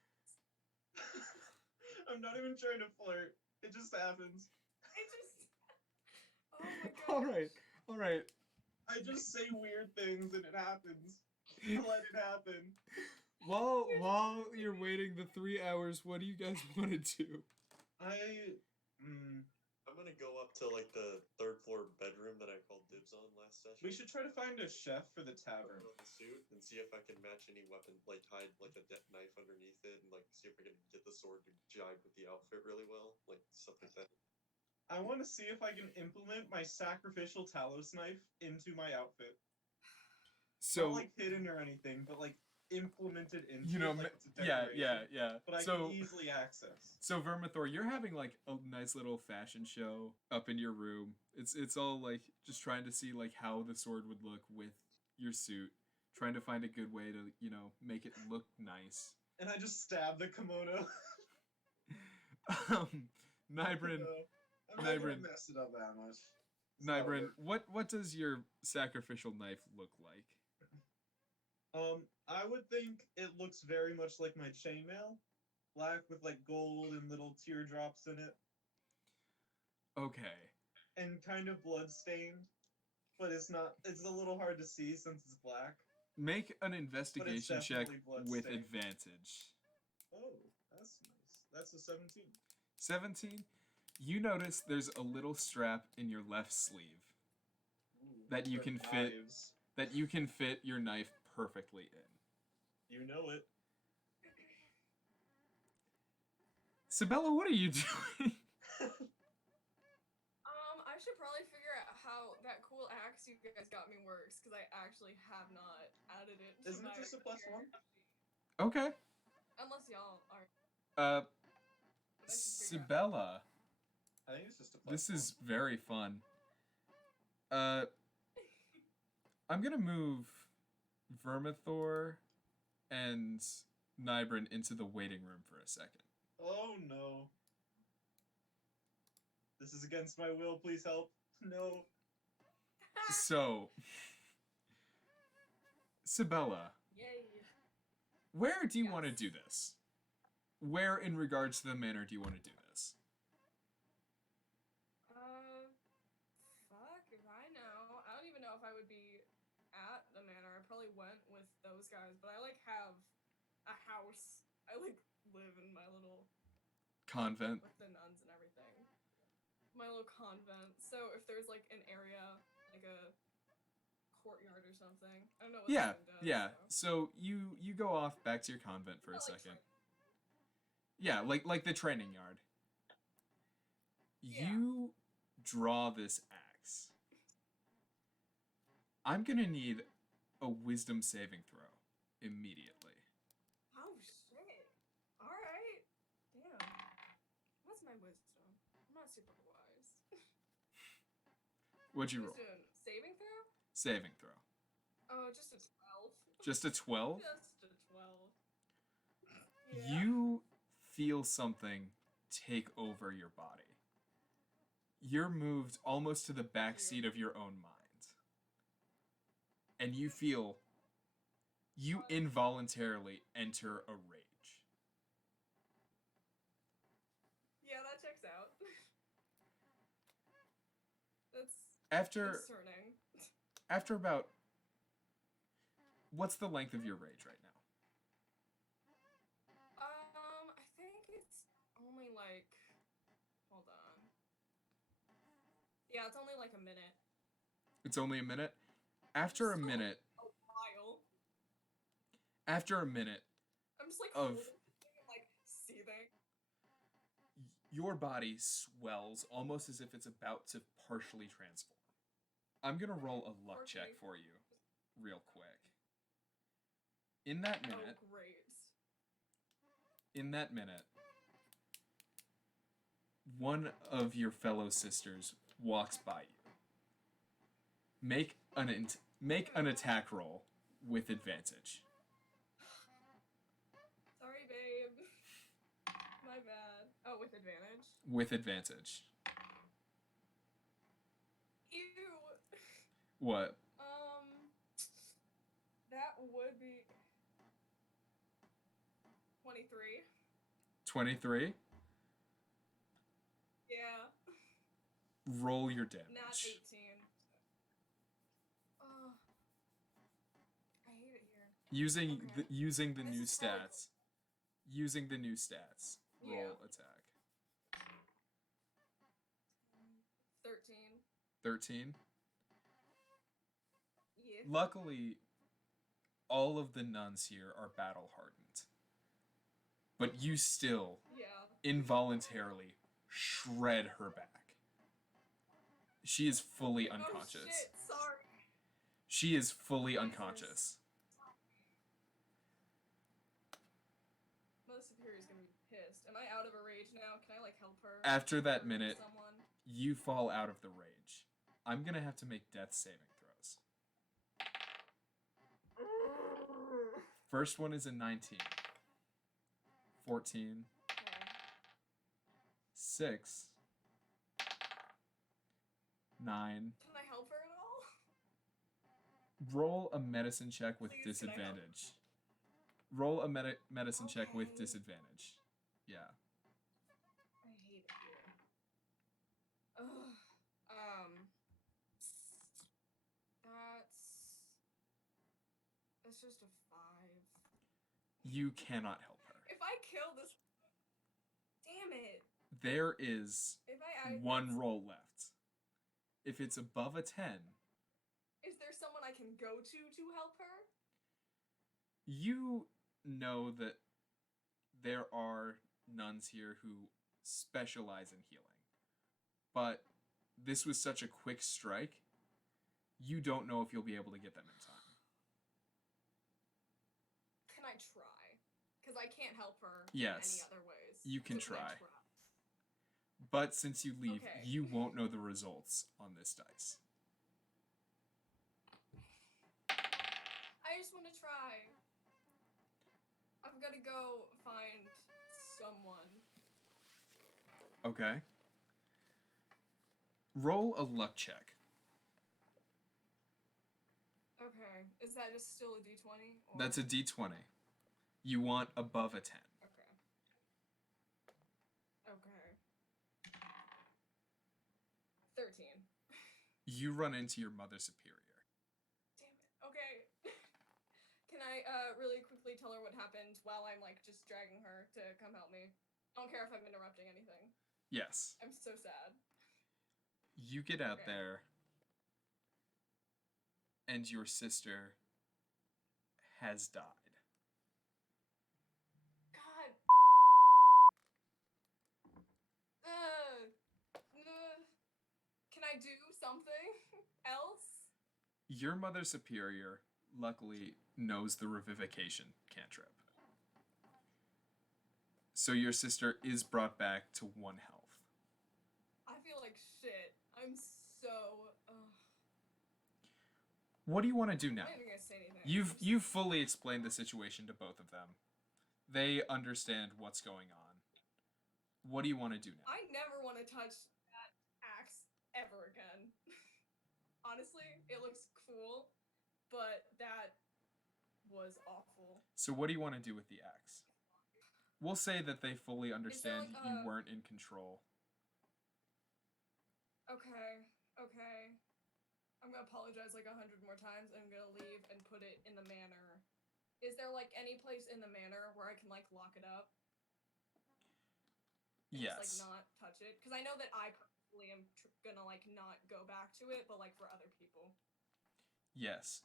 I'm not even trying to flirt. It just happens. It just. Oh my god. All right. I just say weird things and it happens. I let it happen. While you're waiting the 3 hours, what do you guys want to do? I'm gonna go up to like the third floor bedroom that I called dibs on last session. We should try to find a chef for the Put tavern. on the suit and see if I can match any weapon, like hide like a knife underneath it, and like see if I can get the sword to jive with the outfit really well, like stuff like that. I want to see if I can implement my sacrificial Talos knife into my outfit. So Not like hidden or anything, but like implemented into you know, it, like it's a yeah. decoration. But I So can easily access. so Vermithor, you're having like a nice little fashion show up in your room. It's all like just trying to see like how the sword would look with your suit, trying to find a good way to, you know, make it look nice. And I just stab the kimono. Nybrin, No, I'm not Nybrin. gonna mess it up that much. It's not Nybrin, worth what does your sacrificial knife look like? I would think it looks very much like my chainmail, black with like gold and little teardrops in it, Okay. and kind of blood-stained, but it's not. It's a little hard to see since it's black. Make an investigation check definitely with blood-stained. advantage. Oh, that's nice. That's a 17. 17. You notice there's a little strap in your left sleeve Ooh, that you for can fit knives. that you can fit your knife perfectly in. You know it. Sabella, what are you doing? I should probably figure out how that cool axe you guys got me works, because I actually have not added it to Isn't it my just a +1? character sheet. Okay. Unless y'all are. Uh, But I should figure out. Sabella, I think it's just a +1. this is very fun. I'm gonna move Vermithor and Nybrin into the waiting room for a second. Oh no. This is against my will. Please help. No. So, Sabella, Yay. where do you want to Yes. do this? Where, in regards to the manor, do you want to do this? Fuck if I know. I don't even know if I would be at the manor. I probably went with those guys, but I like have a house. I like live in my little Convent. with the nuns and everything. My little convent. So if there's like an area, like a courtyard or something, I don't know what Yeah, that does. yeah. So. So you go off back to your convent for a Not like second. tra- Yeah, like the training yard. Yeah. You draw this axe. I'm gonna need a wisdom saving throw immediately. Oh shit. Alright. Damn. What's my wisdom? I'm not super wise. What'd you Who's roll? doing saving throw? Saving throw. Oh, just a 12. Just a 12? Just a 12. Yeah. You feel something take over your body. You're moved almost to the back seat of your own mind. And you feel you involuntarily enter a rage. Yeah, that checks out. That's concerning. After about, what's the length of your rage right now? I think it's only like, hold on. Yeah, it's only like a minute. It's only a minute. After a Still minute, a while. after a minute, I'm just like Of- holding the thing and like seething. your body swells almost as if it's about to partially transform. I'm gonna roll a luck check for you, real quick. In that minute, Oh, great. one of your fellow sisters walks by you. Make an attack roll with advantage. Sorry, babe. My bad. Oh, with advantage? With advantage. Ew. What? That would be 23. 23? Yeah. Roll your damage. Not 18. Oh. I hate it here. Using Okay. using the This new is hard. stats. Using the new stats. Roll Yeah. attack. 13. 13. Yeah. Luckily, all of the nuns here are battle hardened. But you still Yeah. involuntarily shred her back. She is fully Oh unconscious. shit, sorry. She is fully Jesus. unconscious. Mother Superior's gonna be pissed. Am I out of a rage now? Can I like help her? After that Or minute, someone? you fall out of the rage. I'm gonna have to make death saving throws. First one is a 19. 14. Okay. 6. 9. Can I help her at all? Roll a medicine check with Please, can I help? disadvantage. Roll a medicine check with Okay. disadvantage. Yeah. I hate it here. Ugh. That's just a 5. You cannot help her. If I kill this, damn it. There is If I one that's- roll left. If it's above a 10, Is there someone I can go to help her? you know that there are nuns here who specialize in healing. But this was such a quick strike, you don't know if you'll be able to get them in time. Can I try? Because I can't help her Yes, in any other ways. you can So try. But since you leave, Okay. you won't know the results on this dice. I just want to try. I'm gonna go find someone. Okay. Roll a luck check. Okay. Is that just still a d20? Or... That's a d20. You want above a 10. Okay. Okay. 13. You run into your mother superior. Damn it. Okay. Can I really quickly tell her what happened while I'm like just dragging her to come help me? I don't care if I'm interrupting anything. Yes. I'm so sad. You get out Okay. there, and your sister has died. God. Can I do something else? Your mother superior, luckily, knows the revivification cantrip. So your sister is brought back to 1 health. I feel like shit. I'm so. What do you want to do now? I'm not even gonna say anything. You've fully explained the situation to both of them. They understand what's going on. What do you want to do now? I never want to touch that axe ever again. Honestly, it looks cool, but that was awful. So what do you want to do with the axe? We'll say that they fully understand like, you weren't in control. Okay. I'm gonna apologize like 100 more times. I'm gonna leave and put it in the manor. Is there like any place in the manor where I can like lock it up? And Yes. just like not touch it? Because I know that I personally am gonna like not go back to it, but like for other people. Yes.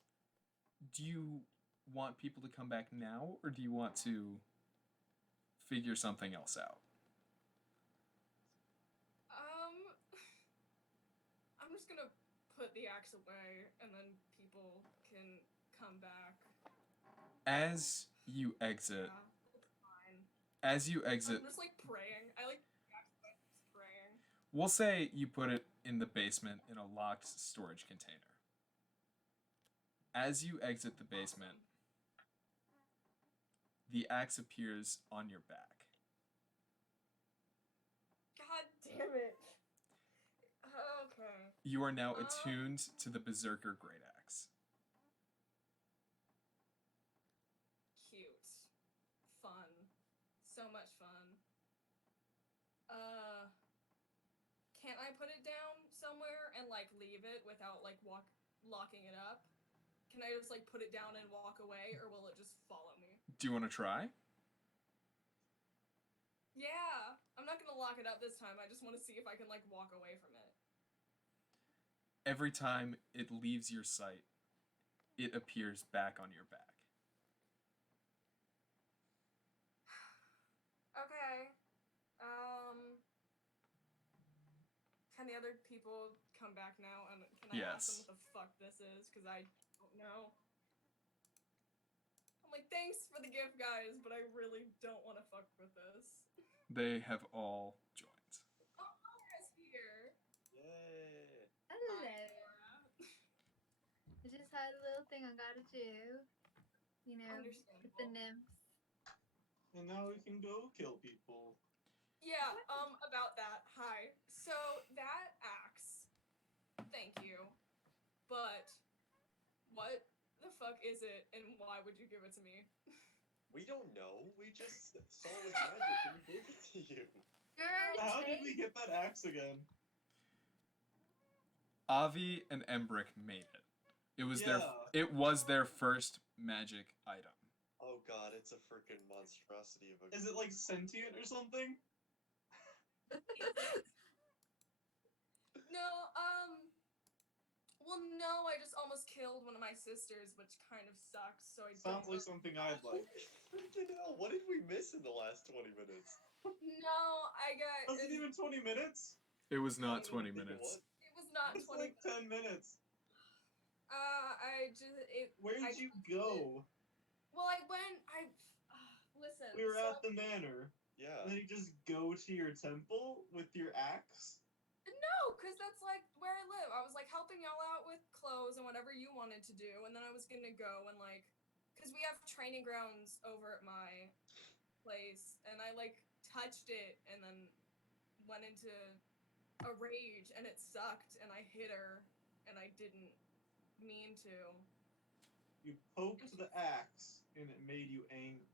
Do you want people to come back now, or do you want to figure something else out? I'm just gonna put the axe away, and then people can come back. As you exit, Yeah, it's fine. as you exit, I'm just like praying. I like the axe away, just praying. we'll say you put it in the basement in a locked storage container. As you exit the basement, the axe appears on your back. God damn it. Okay. You are now attuned to the Berserker Great Axe. Cute. Fun. So much fun. Can't I put it down somewhere and like leave it without like locking it up? can I just like put it down and walk away, or will it just follow me? Do you want to try? Yeah, I'm not gonna lock it up this time. I just want to see if I can like walk away from it. Every time it leaves your sight, it appears back on your back. Okay. Can the other people come back now, and can I ask them Yes. what the fuck this is? Because I don't know. I'm like, thanks for the gift, guys, but I really don't want to fuck with this. They have all joined. Oh, Laura's here. Yay! Hello. Hi, Laura. I just had a little thing I gotta do. You know, with the Understandable. nymphs. And now we can go kill people. Yeah, about that. Hi. So that axe, thank you. But what the fuck is it, and why would you give it to me? We don't know. We just saw it was magic and we gave it to you. How did we get that axe again? Avi and Embrick made it. It was their first magic item. Oh god, it's a freaking monstrosity of a. Is it like sentient or something? No, well, no, I just almost killed one of my sisters, which kind of sucks, so I Sounds don't like something I'd like. Freaking hell, what did we miss in the last 20 minutes? No, I got... Was it even 20 minutes? It was I not don't 20 think it minutes. was. It was not It's 20 like 10 minutes. Where'd I you just go? Well, I went, listen. We were so, at the manor. Yeah. And then you just go to your temple with your axe? No, because that's like where I live. I was like helping y'all out with clothes and whatever you wanted to do, and then I was gonna go and like, because we have training grounds over at my place, and I like touched it and then went into a rage, and it sucked, and I hit her, and I didn't mean to. You poked the axe and it made you angry.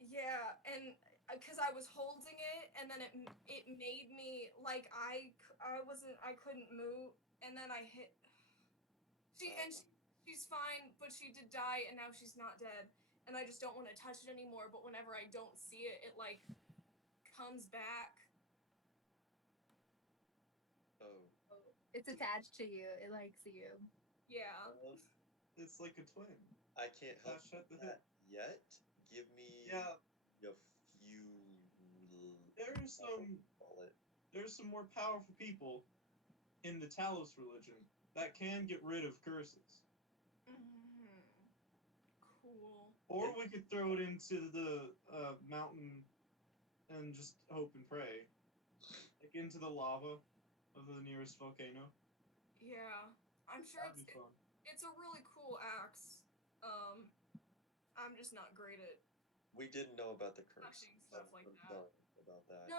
Yeah, and because I was holding it, and then it made me like I couldn't move, and then I hit. She's fine, but she did die, and now she's not dead, and I just don't want to touch it anymore. But whenever I don't see it, it like comes back. Oh. It's attached to you. It likes you. Yeah. It's like a twin. I can't help Shut the that yet. Give me Yeah. a few. There's some more powerful people in the Talos religion that can get rid of curses. Mm-hmm. Cool. Or we could throw it into the mountain and just hope and pray. Like into the lava of the nearest volcano. Yeah, I'm sure That'd be fun. it's a really cool axe. I'm just not great at We didn't know about the curse. touching stuff like I'm that. sorry about that. No,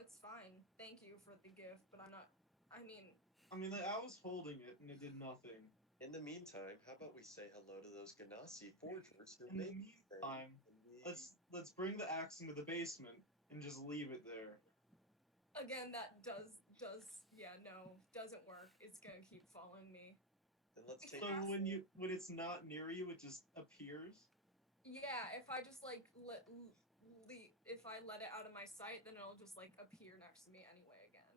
it's fine. Thank you for the gift, but I'm not. I mean, I was holding it and it did nothing. In the meantime, how about we say hello to those Ganassi forgers who In the made this thing, meantime, and let's bring the axe into the basement and just leave it there. again, that doesn't work. It's gonna keep following me. and let's take. So when it's not near you, it just appears. Yeah, if I just like if I let it out of my sight, then it'll just like appear next to me anyway again.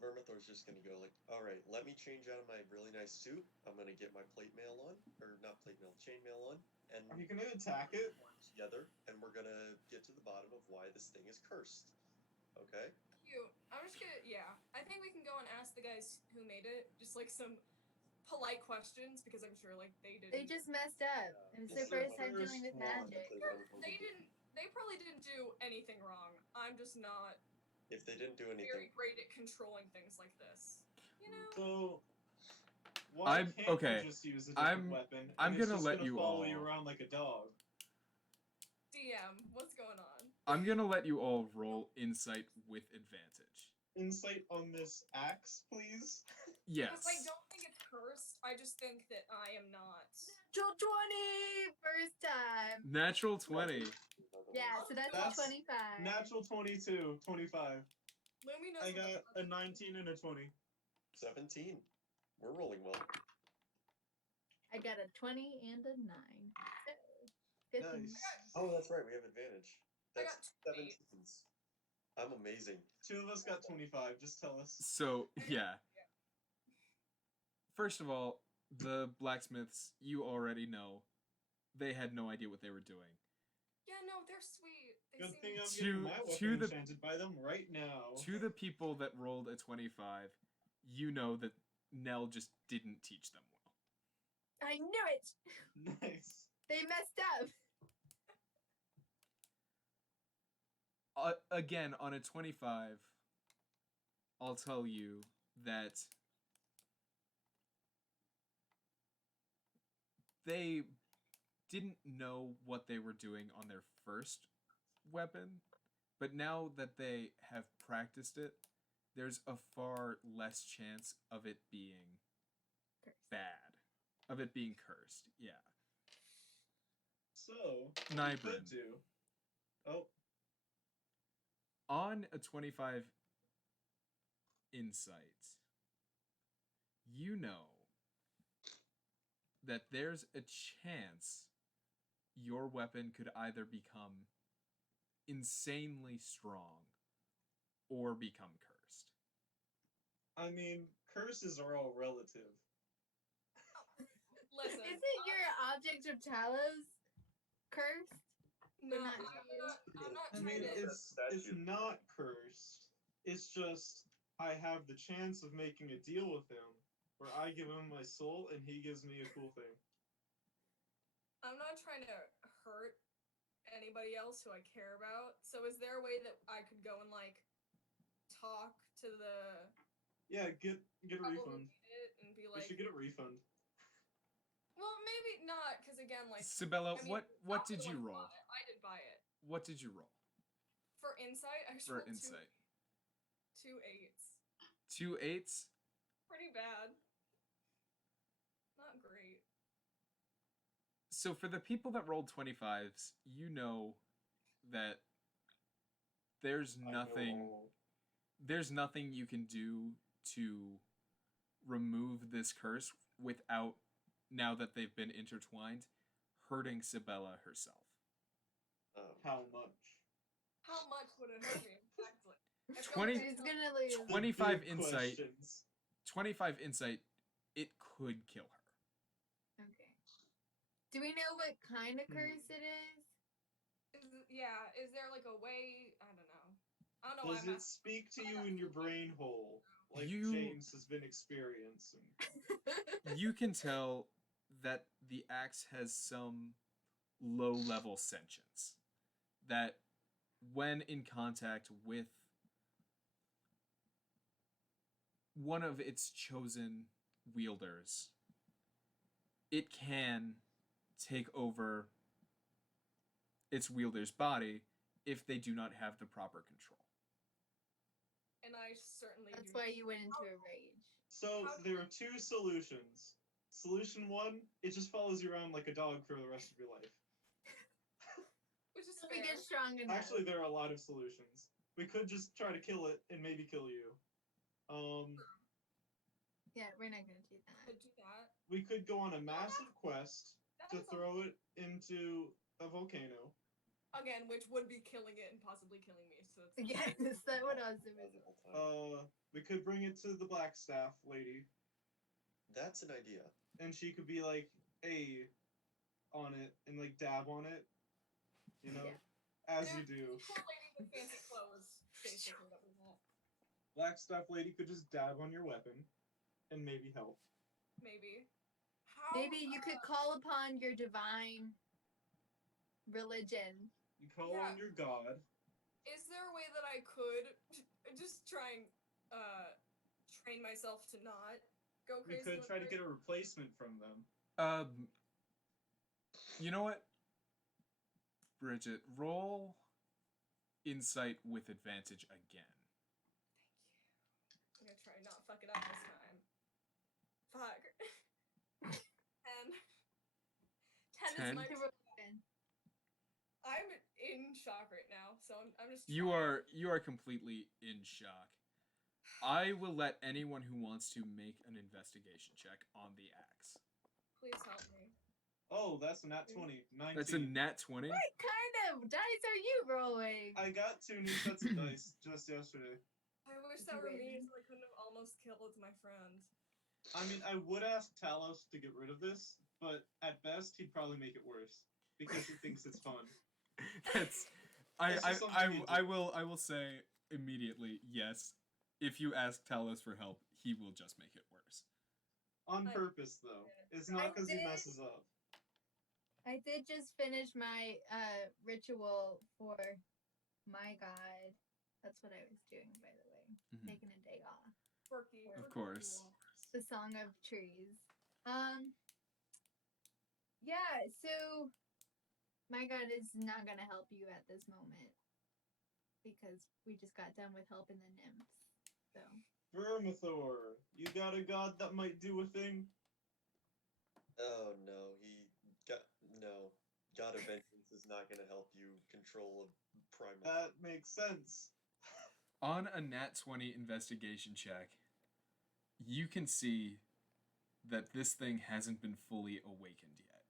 Vermithor's just gonna go like, all right, let me change out of my really nice suit. I'm gonna get my plate mail on, or not plate mail, chain mail on, and Are you gonna attack it? together, and we're gonna get to the bottom of why this thing is cursed. Okay? Cute. I'm just gonna, yeah. I think we can go and ask the guys who made it just like some polite questions, because I'm sure like they didn't. They just messed up. It was their It's their first time dealing with first one. magic. They probably didn't do anything wrong. I'm just not If they didn't do very anything, great at controlling things like this. You know? So why can't okay, you just use a different weapon? I'm and it's gonna just let gonna you follow you all- around like a dog. DM, what's going on? I'm gonna let you all roll insight with advantage. Insight on this axe, please. Yes. Because I don't think it's cursed. I just think that I am not. Natural 20! First time. Natural 20. Yeah, so that's That's a 25. Natural 22, 25. Lumi knows I what the got fuck a 19 and a 20. 17. We're rolling well. I got a 20 and a 9. So, good thing. Nice. Oh, that's right. We have advantage. I That's got 2 17s. I'm amazing. 2 of us got 25. Just tell us. So, yeah. First of all, the blacksmiths, you already know, they had no idea what they were doing. Yeah, no, they're sweet. They Good seem thing I'm To- getting my to weapon the- enchanted by them right now. To the people that rolled a 25, you know that Nell just didn't teach them well. I knew it! Nice. They messed up! Again, on a 25, I'll tell you that they didn't know what they were doing on their first weapon, but now that they have practiced it, there's a far less chance of it being Cursed. bad, of it being cursed. Yeah. So, what we Nybrin. could do. Oh, On a 25 insight, you know that there's a chance your weapon could either become insanely strong or become cursed. I mean, curses are all relative. Listen. Isn't your object of Talos cursed? No, not I'm not I trying mean, to. it's not cursed. It's just I have the chance of making a deal with him where I give him my soul and he gives me a cool thing. I'm not trying to hurt anybody else who I care about. So is there a way that I could go and like talk to the Yeah, get a people who refund. made it and be We like, should get a refund. well, maybe not, because again, like Sabella, I mean, what I'm did the you one who roll? bought it. I did buy it What did you roll for insight. I just for rolled insight? two 8s. 2 8s? Pretty bad. Not great. So for the people that rolled 25s, you know that there's I know nothing all. there's nothing you can do to remove this curse without, now that they've been intertwined, hurting Sabella herself. How much? How much would it hurt me exactly? I feel 20 like She's gonna lose. The 25 big insight. questions. 25 insight, it could kill her. Okay. Do we know what kind of Hmm. curse it is? Is there like a way? I don't know. I don't know why Does I'm it speak to you in your brain hole, like You- James has been experiencing? You can tell that the axe has some low-level sentience. That when in contact with one of its chosen wielders, it can take over its wielder's body if they do not have the proper control. And I certainly That's do. why you went into a rage. So How do there I- are two solutions. Solution one, it just follows you around like a dog for the rest of your life. Which is Until we fair. get strong enough. Actually, there are a lot of solutions. We could just try to kill it and maybe kill you. Yeah, we're not gonna do that. Could do that. We could go on a massive quest to That's throw it into a volcano. again, which would be killing it and possibly killing me. So it's Yes, that would also be. The whole time. We could bring it to the Blackstaff lady, That's an idea. and she could be like, "A," on it and like dab on it, you know, Yeah. as you do. Cool lady with fancy clothes, basically that we want. Blackstaff lady could just dab on your weapon, and maybe help. Maybe. How? Maybe you could call upon your divine religion. You call Yeah. on your god. Is there a way that I could just try and train myself to not go We crazy? could when try to we're- get a replacement from them. You know what? Bridget, roll insight with advantage again. I'm gonna try and not fuck it up this time. Fuck. 10. 10 10? is my. To I'm in shock right now, so I'm just. You trying. are completely in shock. I will let anyone who wants to make an investigation check on the axe. Please help me. Oh, that's a nat 20. 19. That's a nat 20. What kind of dice are you rolling? I got 2 new sets of dice just yesterday. I wish Did that you were me win? so I couldn't have almost killed my friend. I mean, I would ask Talos to get rid of this, but at best, he'd probably make it worse because he thinks it's fun. That's It's just something you I do. will say immediately yes. If you ask Talos for help, he will just make it worse. On I- purpose, though. It's not because he did. messes up. I did just finish my ritual for my god. That's what I was doing, by the way. Mhm. Taking a day off. Quirky. Of course. The Song of Trees. Yeah, so my god is not gonna help you at this moment because we just got done with helping the nymphs. So Vermithor, you got a god that might do a thing? Oh no, no. God of Vengeance is not gonna help you control a primal. That makes sense. On a nat 20 investigation check, you can see that this thing hasn't been fully awakened yet.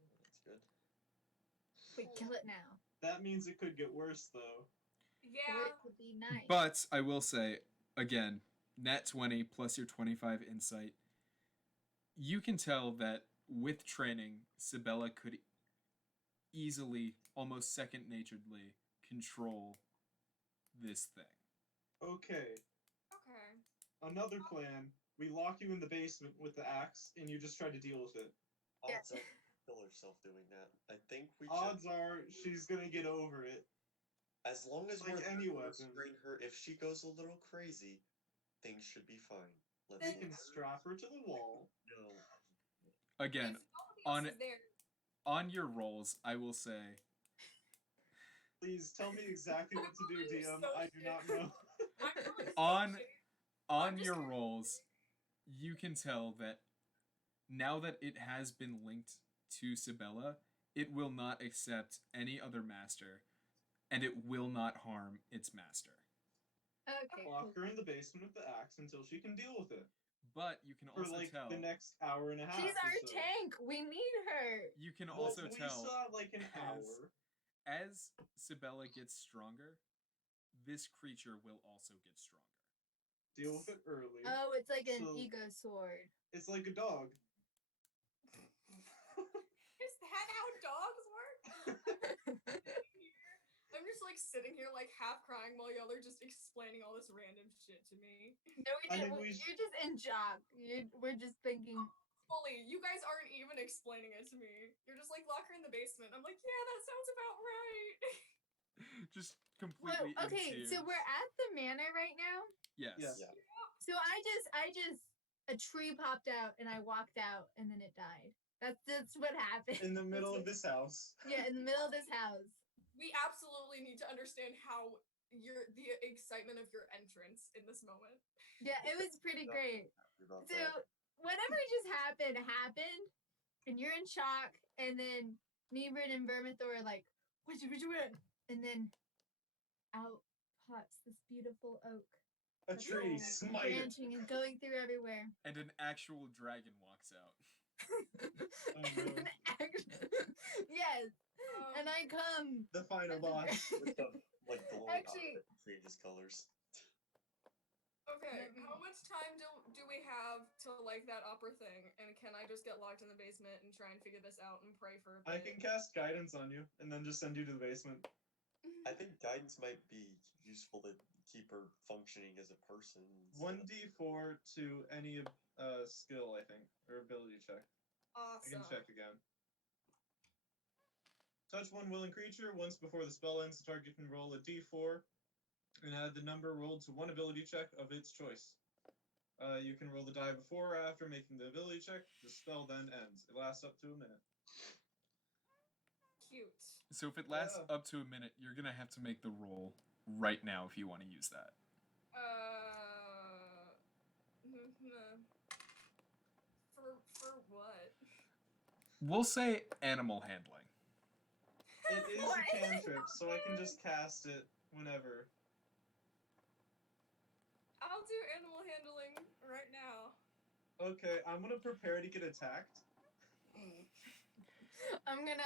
That's good. wait, kill it now. That means it could get worse, though. Or Yeah. it could be nice. But I will say, again, nat 20 plus your 25 insight, you can tell that with training, Sibella could easily, almost second-naturedly, control this thing. Okay, Okay. another plan. We lock you in the basement with the axe, and you just try to deal with it. Yeah. Odds are kill herself doing that. I think we Odds should. are she's gonna get over it. As long as like we're any there to weapon. restrain her, if she goes a little crazy, things should be fine. Let's We let can her strap her to the wall. know. Again, If nobody else is there, on your rolls, I will say, Please tell me exactly what to do, You're DM. so I do not know. I'm really so On- shitty. on I'm just your gonna- rolls, you can tell that now that it has been linked to Sibella, it will not accept any other master, and it will not harm its master. Okay, cool. Lock her in the basement with the axe until she can deal with it. But you can For also like tell. the next hour and a half. She's or our so. tank. We need her. You can But also we tell still have like an as- hour. as Sibella gets stronger, this creature will also get stronger. Deal with it early. Oh, it's like an So- ego sword. It's like a dog. Is that how dogs work? I'm just like sitting here like half crying while y'all are just explaining all this random shit to me. No, we I didn't. think we You're just in shock. We're just thinking. Fully, you guys aren't even explaining it to me. You're just like lock her in the basement. I'm like, yeah, that sounds about right. Just Well, completely in okay, tears. so we're at the manor right now. Yes. Yes. Yeah. So I just a tree popped out and I walked out and then it died. That's what happened. In the middle of this house. Yeah, in the middle of this house. We absolutely need to understand how the excitement of your entrance in this moment. Yeah, it was pretty great. Happy about So that. whatever just happened, and you're in shock, and then Nebrid and Vermithor are like, what you doing? And then out pops this beautiful oak. A that's tree. all Smite it. branching and going through everywhere. And an actual dragon walks out. Oh, no. Yes, Um, and I come. The final as a boss. dra- With the like glowing Actually- eye that changes colors. Okay, Let me- how much time do we have to like that opera thing? And can I just get locked in the basement and try and figure this out and pray for a bit? I can cast guidance on you and then just send you to the basement. I think guidance might be useful to keep her functioning as a person. instead of- 1d4 to any skill, I think, or ability check. I Awesome. can check again. Touch one willing creature. Once before the spell ends, the target can roll a d4 and add the number rolled to one ability check of its choice. You can roll the die before or after making the ability check. The spell then ends. It lasts up to a minute. Cute. So if it lasts Yeah. up to a minute, you're gonna have to make the roll right now if you want to use that. For what? We'll say animal handling. It is What? a cantrip, so I can just cast it whenever. I'll do animal handling right now. Okay, I'm gonna prepare to get attacked. I'm gonna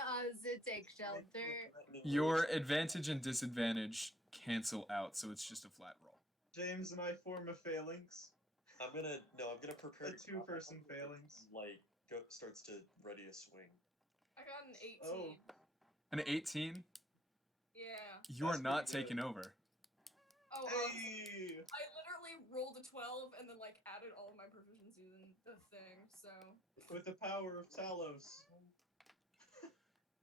take shelter. Your advantage and disadvantage cancel out, so it's just a flat roll. James and I form a phalanx. I'm gonna prepare A to two-person phalanx. like starts to ready a swing. I got an 18. Oh. An 18, Yeah. you are That's not pretty good. taken over. Oh, Hey! I literally rolled a 12 and then like added all of my proficiencies in the thing. So With the power of Talos.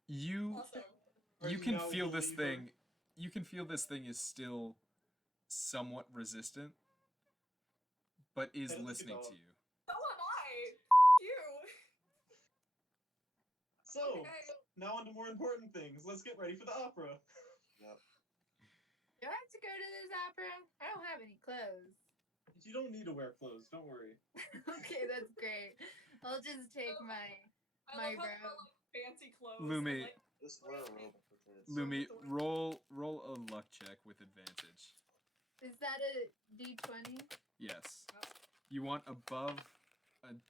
You awesome. Are you you can now a feel this believer? thing. You can feel this thing is still somewhat resistant, but is Hey, let's listening get to off. you. So am I. You. So, Okay. now on to more important things. Let's get ready for the opera. Yep. Do I have to go to this opera? I don't have any clothes. You don't need to wear clothes, don't worry. Okay, that's great. I'll just take my I My love how they're robe. all, like fancy clothes. Lumi, And, like, Just wear a robe and pretend it's Lumi, Vermithor. roll a luck check with advantage. Is that a D20? Yes. Oh. You want above a 10.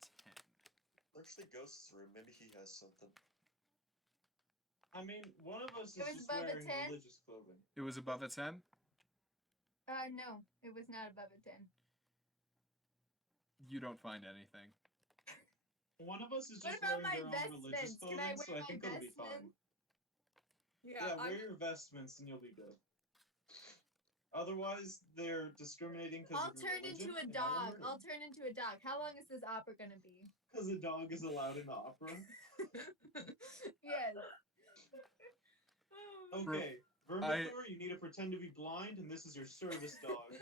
Search the ghost's room. Maybe he has something. I mean, one of us It is was just above a wearing 10? religious clothing. It was above a 10? No, it was not above a 10. You don't find anything. One of us is What just about wearing my their own religious vestments? Can I clothing, wear so I my think it'll be fine. vestments? Yeah, I'm wear your vestments and you'll be good. Otherwise, they're discriminating because I'll of your turn religion. into a and I wanna dog. hurt I'll 'em. turn into a dog. How long is this opera gonna be? Because a dog is allowed in the opera. Yes. Okay, Vermithor, you need to pretend to be blind, and this is your service dog.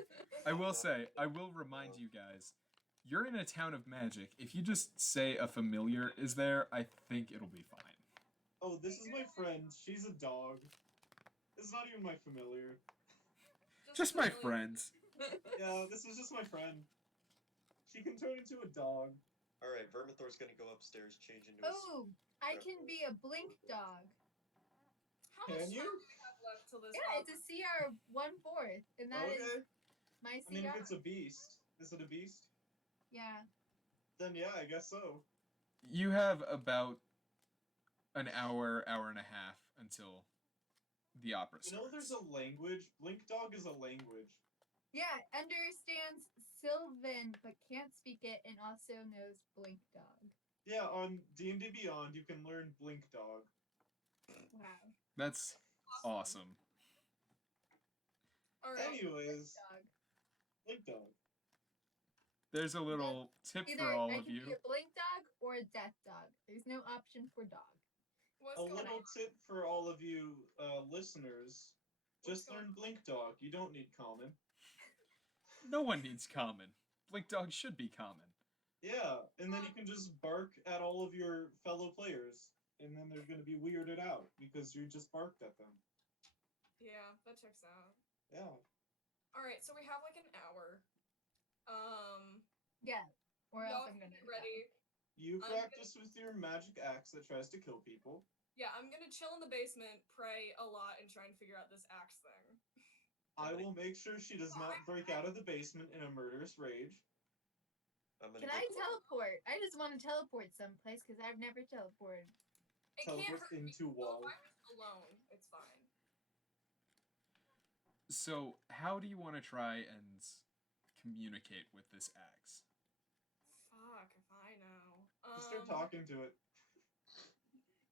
I will say, I will remind you guys, you're in a town of magic. If you just say a familiar is there, I think it'll be fine. Oh, this is my friend. She's a dog. This is not even my familiar. Just my familiar. friends. Yeah, this is just my friend. She can turn into a dog. Alright, Vermithor's gonna go upstairs, change into his. Oh, I can be a blink dog. How Can much you? time do we have left till this? Yeah, it's a CR 1/4, and that is Okay. my CR. I mean, if it's a beast. Is it a beast? Yeah. Then yeah, I guess so. You have about an hour, hour and a half until the opera You starts. know, there's a language. Blink dog is a language. Yeah, understands Sylvan but can't speak it and also knows Blink Dog. Yeah, on D&D Beyond, you can learn Blink dog. Wow. That's awesome. All right. Anyways, Dog. Blink dog. There's a little tip Either for all I of can you. be a Blink Dog or a Death Dog. There's no option for dog. What's A going little on? tip for all of you listeners. What's Just going learn Blink dog. You don't need common. No one needs common. Blink Dog should be common. Yeah, and then you can just bark at all of your fellow players, and then they're gonna be weirded out because you just barked at them. Yeah, that checks out. Yeah. All right, so we have like an hour. Yeah. Or else Y'all I'm can gonna get ready. You I'm practice with your magic axe that tries to kill people. Yeah, I'm gonna chill in the basement, pray a lot, and try and figure out this axe thing. I will make sure she does not break out of the basement in a murderous rage. I'm gonna Can go I teleport? I just want to teleport someplace because I've never teleported. It can't Teleport hurt me. into So wall. if I'm just alone, it's fine. So, how do you want to try and communicate with this axe? Fuck if I know. Just start talking to it.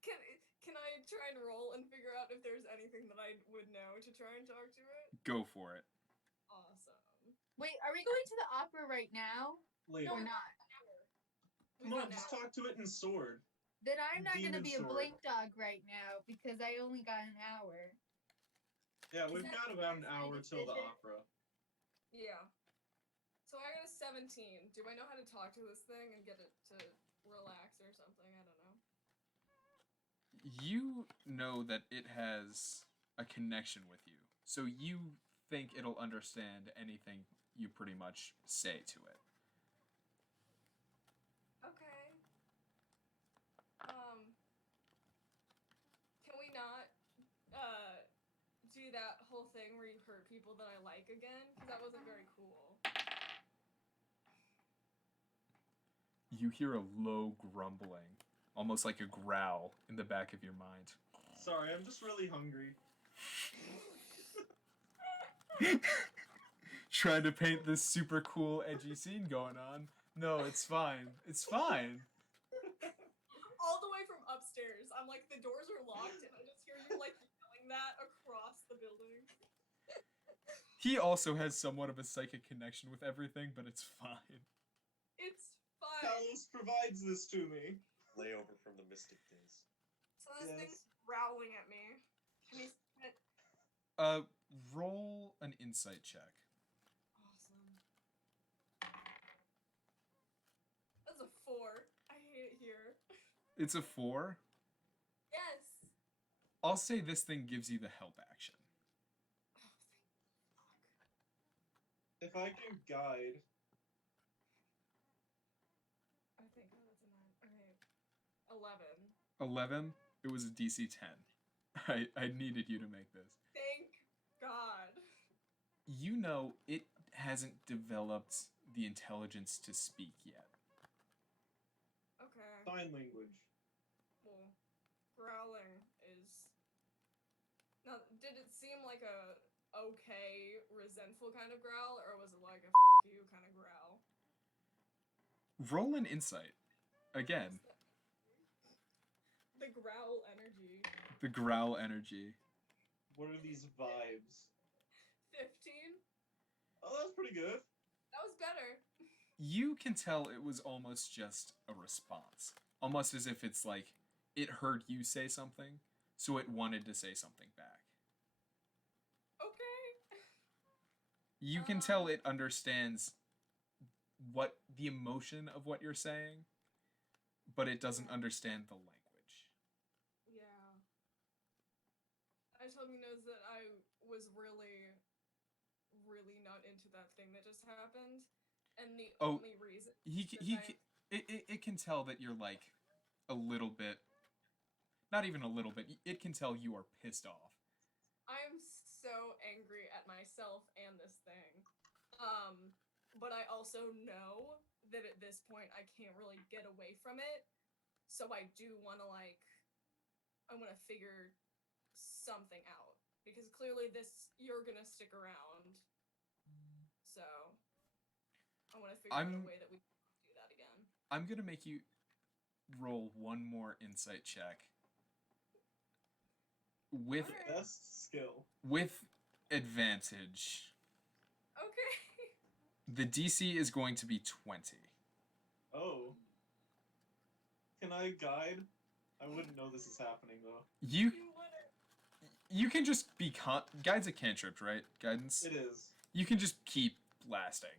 Can I try and roll and figure out if there's anything that I would know to try and talk to it? Go for it. Awesome. Wait, are we going to the opera right now? Later. Or not? Come on, just talk to it in sword. Then I'm not going to Demon be a sword. Blink Dog right now because I only got an hour. Yeah, we've that got about an my hour till the decision? opera. Yeah. So I got a 17. Do I know how to talk to this thing and get it to relax or something? I don't know. You know that it has a connection with you, so you think it'll understand anything you pretty much say to it. Okay. Can we not do that whole thing where you hurt people that I like again? Because that wasn't very cool. you hear a low grumbling, almost like a growl in the back of your mind. Sorry, I'm just really hungry. Trying to paint this super cool, edgy scene going on. No, it's fine. It's fine. All the way from upstairs. I'm like, the doors are locked, and I just hear you like yelling that across the building. He also has somewhat of a psychic connection with everything, but it's fine. It's fine. Talos provides this to me. Layover from the Mystic days. So this Yes. thing's growling at me. Can you see it? Roll an insight check. Awesome. That's a 4. I hate it here. It's a 4. Yes. I'll say this thing gives you the help action. Oh, fuck. If I can guide, I think that's a 9. Okay. 11. 11. It was a DC 10. I needed you to make this. Thank God. You know it hasn't developed the intelligence to speak yet. Okay. sign language. Well, growling is. Now, did it seem like a okay, resentful kind of growl, or was it like a you kind of growl? Roll an insight. Again, The growl energy. the growl energy. What are these vibes? 15? Oh, that's pretty good. That was better. You can tell it was almost just a response. Almost as if it's like it heard you say something, so it wanted to say something back. Okay. You can tell it understands what the emotion of what you're saying, but it doesn't understand the language. Yeah. I just hope he knows that I was really, really not into that thing that just happened. And the Oh, only reason it can tell that you're like a little bit, not even a little bit. It can tell you are pissed off. I am so angry at myself and this thing. But I also know that at this point I can't really get away from it. So I do want to I want to figure something out because clearly you're gonna stick around. So I want to figure out a way that we can do that again. I'm gonna make you roll one more insight check with Alright. Best skill. with advantage. Okay. The DC is going to be 20. Oh. Can I guide? I wouldn't know this is happening though. You You wouldn't. you can just be guide's a cantrip, right? Guidance. It is. You can just keep blasting.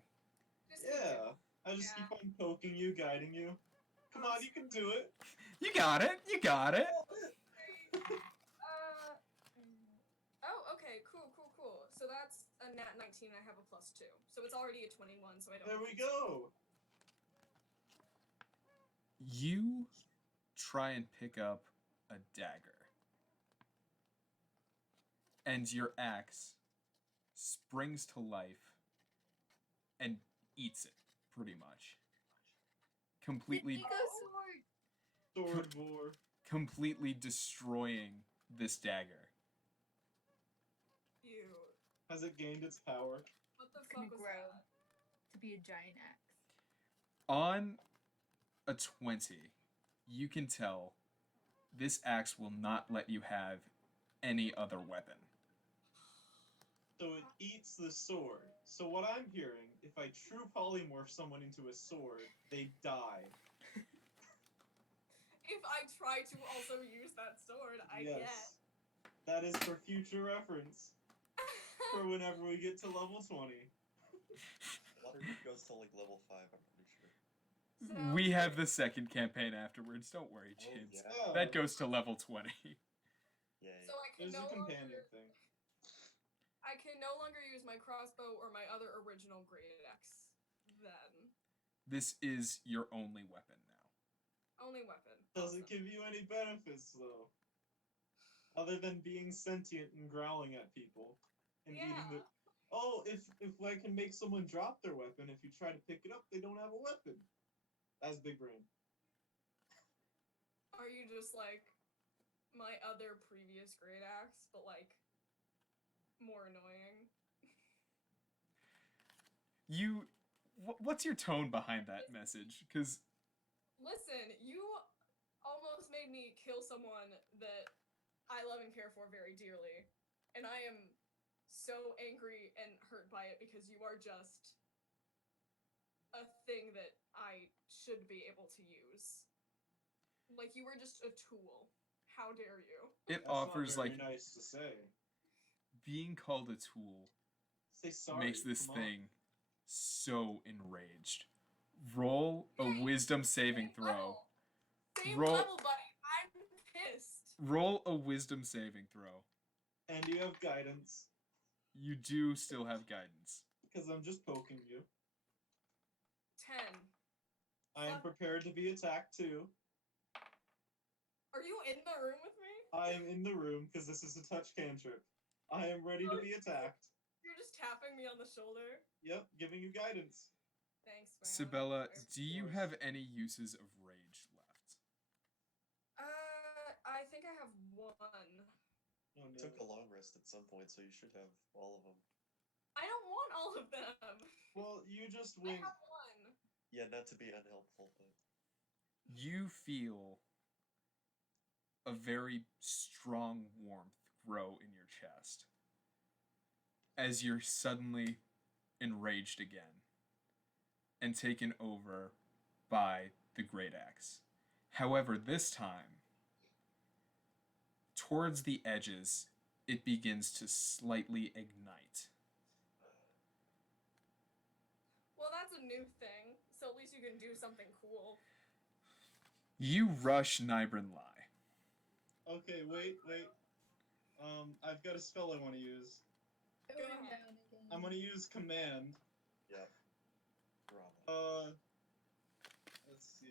Just keep Yeah. it. I just Yeah. keep on poking you, guiding you. Come on, you can do it. You got it. You got it. Oh, okay, cool. So that's a nat 19, I have a +2. So it's already a 21, so I don't There we go. You try and pick up a dagger. And your axe springs to life and eats it, pretty much. Completely Eco sword. Sword vor. completely destroying this dagger. Ew. Has it gained its power? What the Gonna fuck was grow that? to be a giant axe. On a 20, you can tell this axe will not let you have any other weapon. So it eats the sword. So what I'm hearing, if I true polymorph someone into a sword, they die. If I try to also use that sword, I Yes. That is for future reference. For whenever we get to level 20. Waterdeep goes to like level 5, I'm pretty sure. So- We have the second campaign afterwards. Don't worry, Oh, James. yeah. That goes to level 20. Yay. So I can There's no a companion longer thing. I can no longer use my crossbow or my other original great axe. Then This is your only weapon now. only weapon. Doesn't Awesome. give you any benefits though. Other than being sentient and growling at people. And eating the Yeah. Oh, if I can make someone drop their weapon, if you try to pick it up, they don't have a weapon. That's big brain. Are you just like my other previous great axe, but like more annoying? What's your tone behind that message? Because Listen, you almost made me kill someone that I love and care for very dearly, and I am so angry and hurt by it because you are just a thing that I should be able to use. Like, you were just a tool. How dare you? it That's offers not very like nice to say. being called a tool Say sorry. makes this come on. thing so enraged. Roll a wisdom saving Same throw. level. Same Roll- level, buddy. I'm pissed. Roll a wisdom saving throw. And you have guidance, You do still have guidance. because I'm just poking you. 10. I am prepared to be attacked too. Are you in the room with me? I am in the room because this is a touch cantrip. I am ready to be attacked. You're just tapping me on the shoulder. Yep, giving you guidance. Thanks, man. Sibella, I- do you have any uses of rage left? I think I have one. Oh no. Took a long rest at some point, so you should have all of them. I don't want all of them. Well, you just I went. have one. Yeah, not to be unhelpful, but You feel a very strong warmth grow in your chest as you're suddenly enraged again and taken over by the Great Axe. However, this time, towards the edges, it begins to slightly ignite. Well, that's a new thing, so at least you can do something cool. You rush Nybrin Lai. Okay, wait. I've got a spell I want to use. Going ahead. down again. I'm gonna use command. yeah. Bravo. Let's see.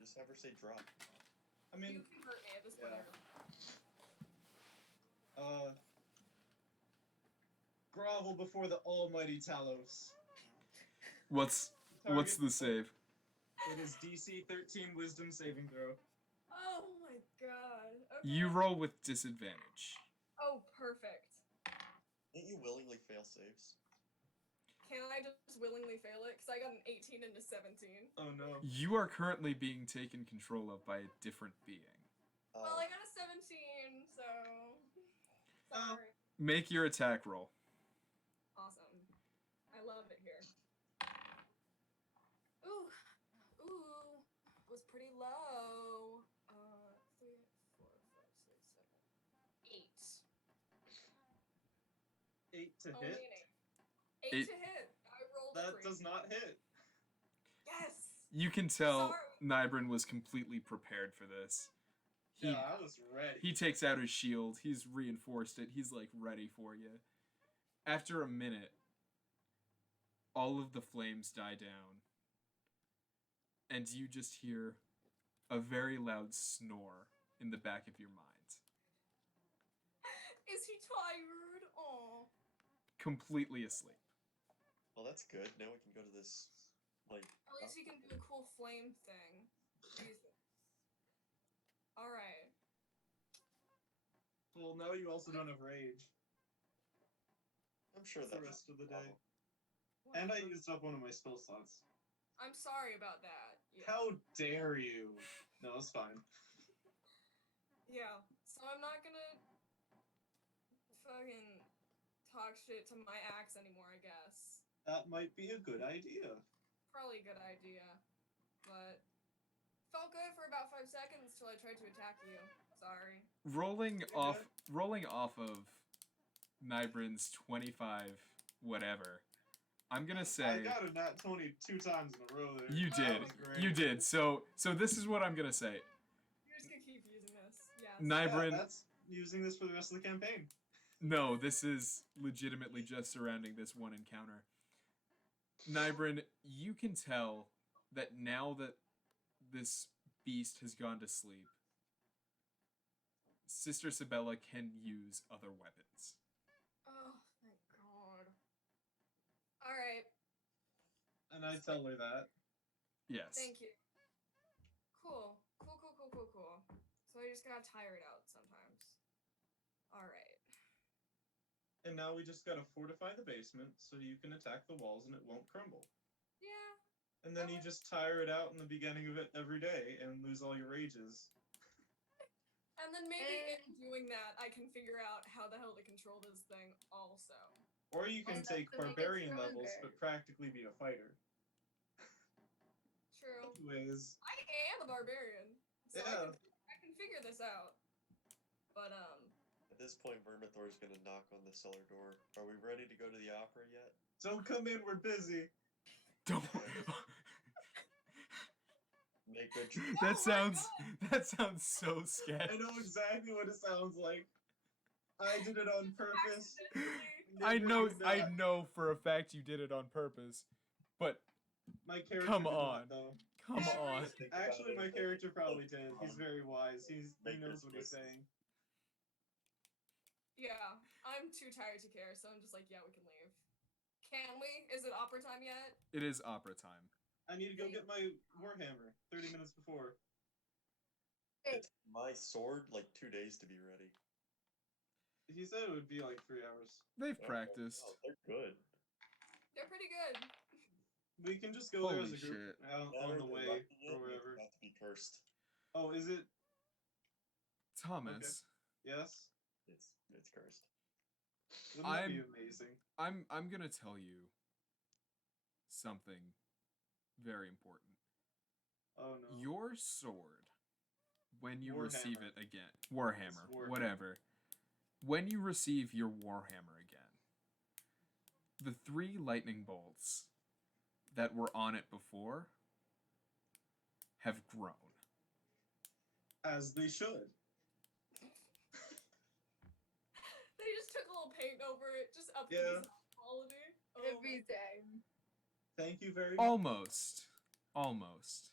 Just have her say drop. I You mean, can hurt me at this point. yeah. Grovel before the almighty Talos. What's Target- the save? It is DC 13 Wisdom saving throw. Oh my god. Okay. You roll with disadvantage. Oh, perfect. Didn't you willingly fail saves? Can I just willingly fail it? Because I got an 18 and a 17. Oh no. You are currently being taken control of by a different being. Well, I got a 17, so. Sorry. Make your attack roll. Awesome. I love it here. Ooh. Was pretty low. 3, 4, 5, 6, 7, 8. 8 to Only hit. an 8. 8 Eight- to hit. I rolled That 3. does not hit. Yes. You can tell Sorry. Nybrin was completely prepared for this. He Yeah, I was ready. he takes out his shield. He's reinforced it. He's like ready for you. After a minute, all of the flames die down, and you just hear a very loud snore in the back of your mind. Is he tired? Aw. Completely asleep. Well, that's good. Now we can go to this, like. At least he can do a cool flame thing. Jesus. Alright. Well, now you also don't have rage I'm sure for the that's rest of the day. problem. And I Whatever. used up one of my spell slots. I'm sorry about that. Yeah. How dare you? No, it's fine. Yeah. So I'm not gonna fucking talk shit to my axe anymore, I guess. That might be a good idea. Probably a good idea. But felt good for about 5 seconds till I tried to attack you. Sorry. Rolling You're off good. rolling off of Nybrin's 25 whatever. I'm gonna I say got a nat 20 2 times in a row there. you That did. was great. You did. So this is what I'm gonna say. You're just gonna keep using this. Yes. Nybrin, Yeah, that's using this for the rest of the campaign. no, this is legitimately just surrounding this one encounter. Nybrin, you can tell that now that this beast has gone to sleep, Sister Sibella can use other weapons. Oh, thank God. Alright. And I tell her that. Yes. Thank you. Cool. So I just gotta tire it out sometimes. Alright. And now we just gotta fortify the basement so you can attack the walls and it won't crumble. Yeah. And then you just tire it out in the beginning of it every day and lose all your rages. And then maybe in doing that, I can figure out how the hell to control this thing also. Or you can Also, take to make it barbarian levels stronger. but practically be a fighter. True. Anyways, I am a barbarian. So yeah. I can figure this out. But, At this point, Vermithor is gonna knock on the cellar door. Are we ready to go to the opera yet? Don't come in, we're busy. Don't. Make good that Oh my sounds so sketchy. I know exactly what it sounds like. I did it on purpose. I know Did I not. know for a fact you did it on purpose. But My character come did on. not, though. Come on. Think about Actually, it, my like, character probably look, did. He's very wise. He make knows good what he's choices. saying. yeah, I'm too tired to care, so I'm just like, yeah, we can leave. Can we? Is it opera time yet? It is opera time. I need to go get my Warhammer 30 minutes before. It's my sword, like 2 days to be ready. He said it would be like 3 hours. They've Okay. practiced. Oh, they're good. They're pretty good. We can just go there as Holy a group shit. out Now on that the we're way rocking or it, wherever. it's about to be cursed. Oh, is it? Thomas, Yes? It's cursed. Wouldn't that be I'm- amazing? I'm gonna tell you something very important. Oh no. Your sword, when you receive Warhammer. it again, Warhammer, It's Warhammer. whatever. When you receive your Warhammer again, the 3 lightning bolts that were on it before have grown. As they should. They just took a little paint over it, just up Yeah. the quality. Oh Every my- time. Thank you very much. Almost.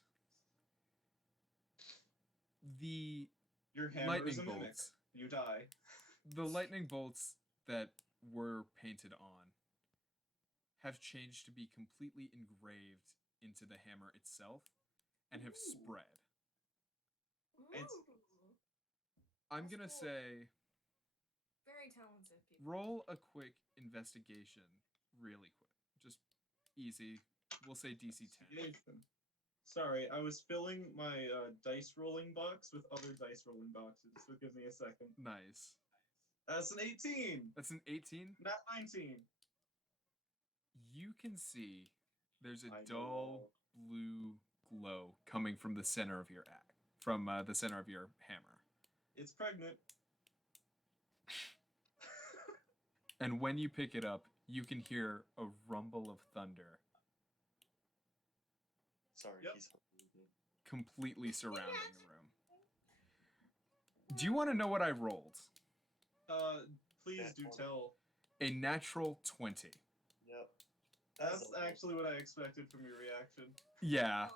The Your hammer lightning is a mimic. bolts. You die. The lightning bolts that were painted on have changed to be completely engraved into the hammer itself and have Ooh. spread. It's- Ooh. I'm That's gonna cool. say Very talented people. roll a quick investigation really quick. Just easy. We'll say DC 10. Investigation. Sorry, I was filling my dice rolling box with other dice rolling boxes, so give me a second. Nice. That's an 18! That's an 18. Not 19. You can see there's a I dull blue glow coming from the center of your the center of your hammer. It's pregnant. And when you pick it up, you can hear a rumble of thunder Sorry, Yep. he's hungry again. completely surrounding the room. Do you want to know what I rolled? Please Nat do 20. tell. A natural 20. Yep. That's a- actually what I expected from your reaction. Yeah.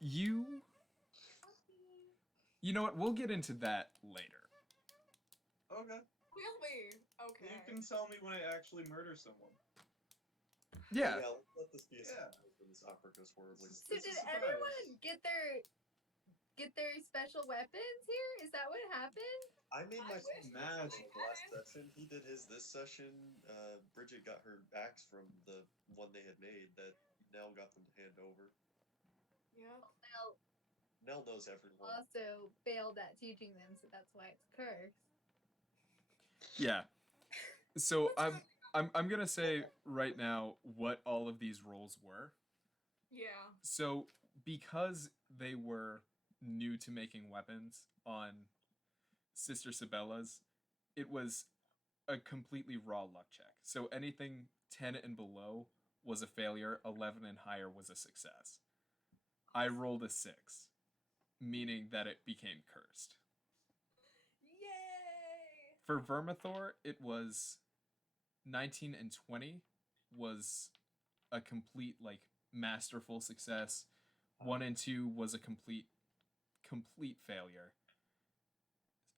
You know what? We'll get into that later. Okay. Will we? Okay. You can tell me when I actually murder someone. Yeah. Let's let this be a Yeah. surprise when this opera goes horribly. It's So a did surprise. everyone get their special weapons here? Is that what happened? I made I my wish Magic. last session. He did his this session. Bridget got her axe from the one they had made that Nell got them to hand over. Yeah. Well, Nell knows everyone. also failed at teaching them, so that's why it's cursed. Yeah. So I'm gonna say right now what all of these rolls were. Yeah. So because they were new to making weapons on Sister Sabella's, it was a completely raw luck check. So anything 10 and below was a failure, 11 and higher was a success. I rolled a 6, meaning that it became cursed. Yay! For Vermithor, it was 19 and 20 was a complete masterful success. 1 and 2 was a complete failure.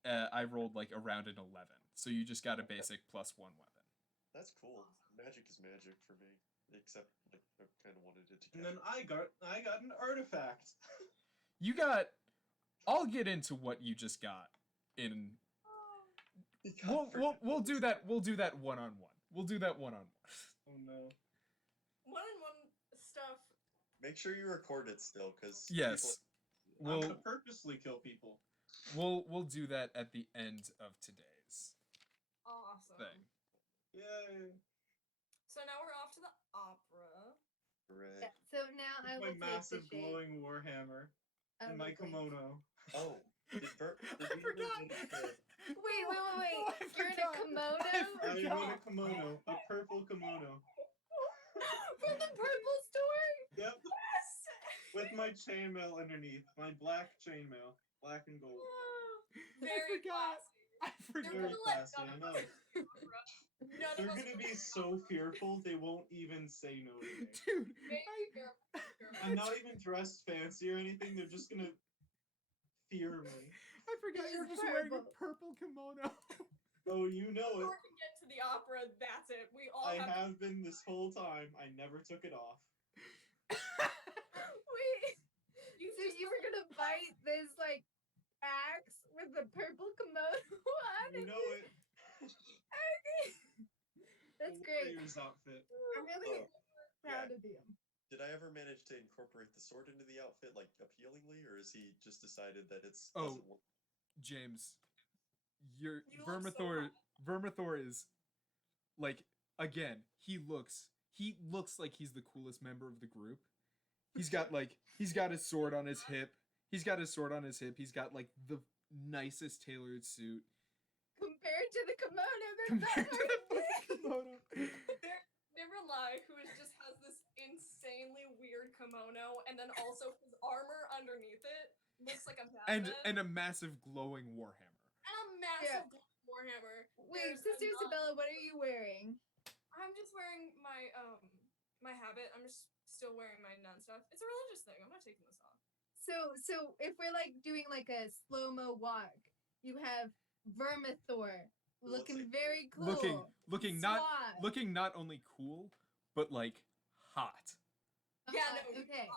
I rolled around an 11, so you just got a basic +1 weapon. That's cool. Magic is magic for me. Except I kind of wanted it to. And then I got an artifact. You got. I'll get into what you just got in. We'll do that. We'll do that one on one. We'll do that one on one. Oh no. One-on-one stuff. Make sure you record it still, because Yes. I'm We'll gonna purposely kill people. we'll do that at the end of today's Awesome. thing. Yay. So now we're off to the opera. Hooray. Yeah, so now I My will take the massive shape glowing warhammer of and my a blink. kimono. Oh, did I forgot. Wait. Oh, I You're in a forgot. kimono? I I'm in a forgot. kimono, a purple kimono. From the purple store? Yep, Yes! with my chainmail underneath, my black chainmail, black and gold. Very forgot. classy. I They're Very forgot. gonna let classy, none I of know. us do the opera. None They're of us gonna will be do so the opera. fearful they won't even say no to me. Dude, Maybe careful. I'm not even dressed fancy or anything, they're just gonna fear me. I forgot It you're is just wearing a purple. purple kimono. Oh, you know Before it. we can get to the opera, that's it. We all I have to have been this whole time. I never took it off. Wait. You So just you were gonna bite this like axe with the purple kimono on You it? know it. That's The great. warrior's outfit. I'm really Oh, proud yeah. of you. Did I ever manage to incorporate the sword into the outfit, like, appealingly, or has he just decided that it's Oh. doesn't work? James, your You look so Vermithor is like, again, he looks like he's the coolest member of the group. He's got his sword on his hip. He's got like the nicest tailored suit Compared to the kimono that's compared to on the my fucking kimono. Never lie, who just has this insanely weird kimono, and then also his armor underneath it looks like a Batman. and a massive glowing warhammer. And a massive warhammer. Wait, There's Sister a nun- Isabella, what are you wearing? I'm just wearing my habit. I'm just still wearing my nun stuff. It's a religious thing. I'm not taking this off. So if we're like doing like a slow-mo walk, you have Vermithor Looks looking like- very cool. Looking not only cool, but like hot. Yeah, Uh-huh, no. okay.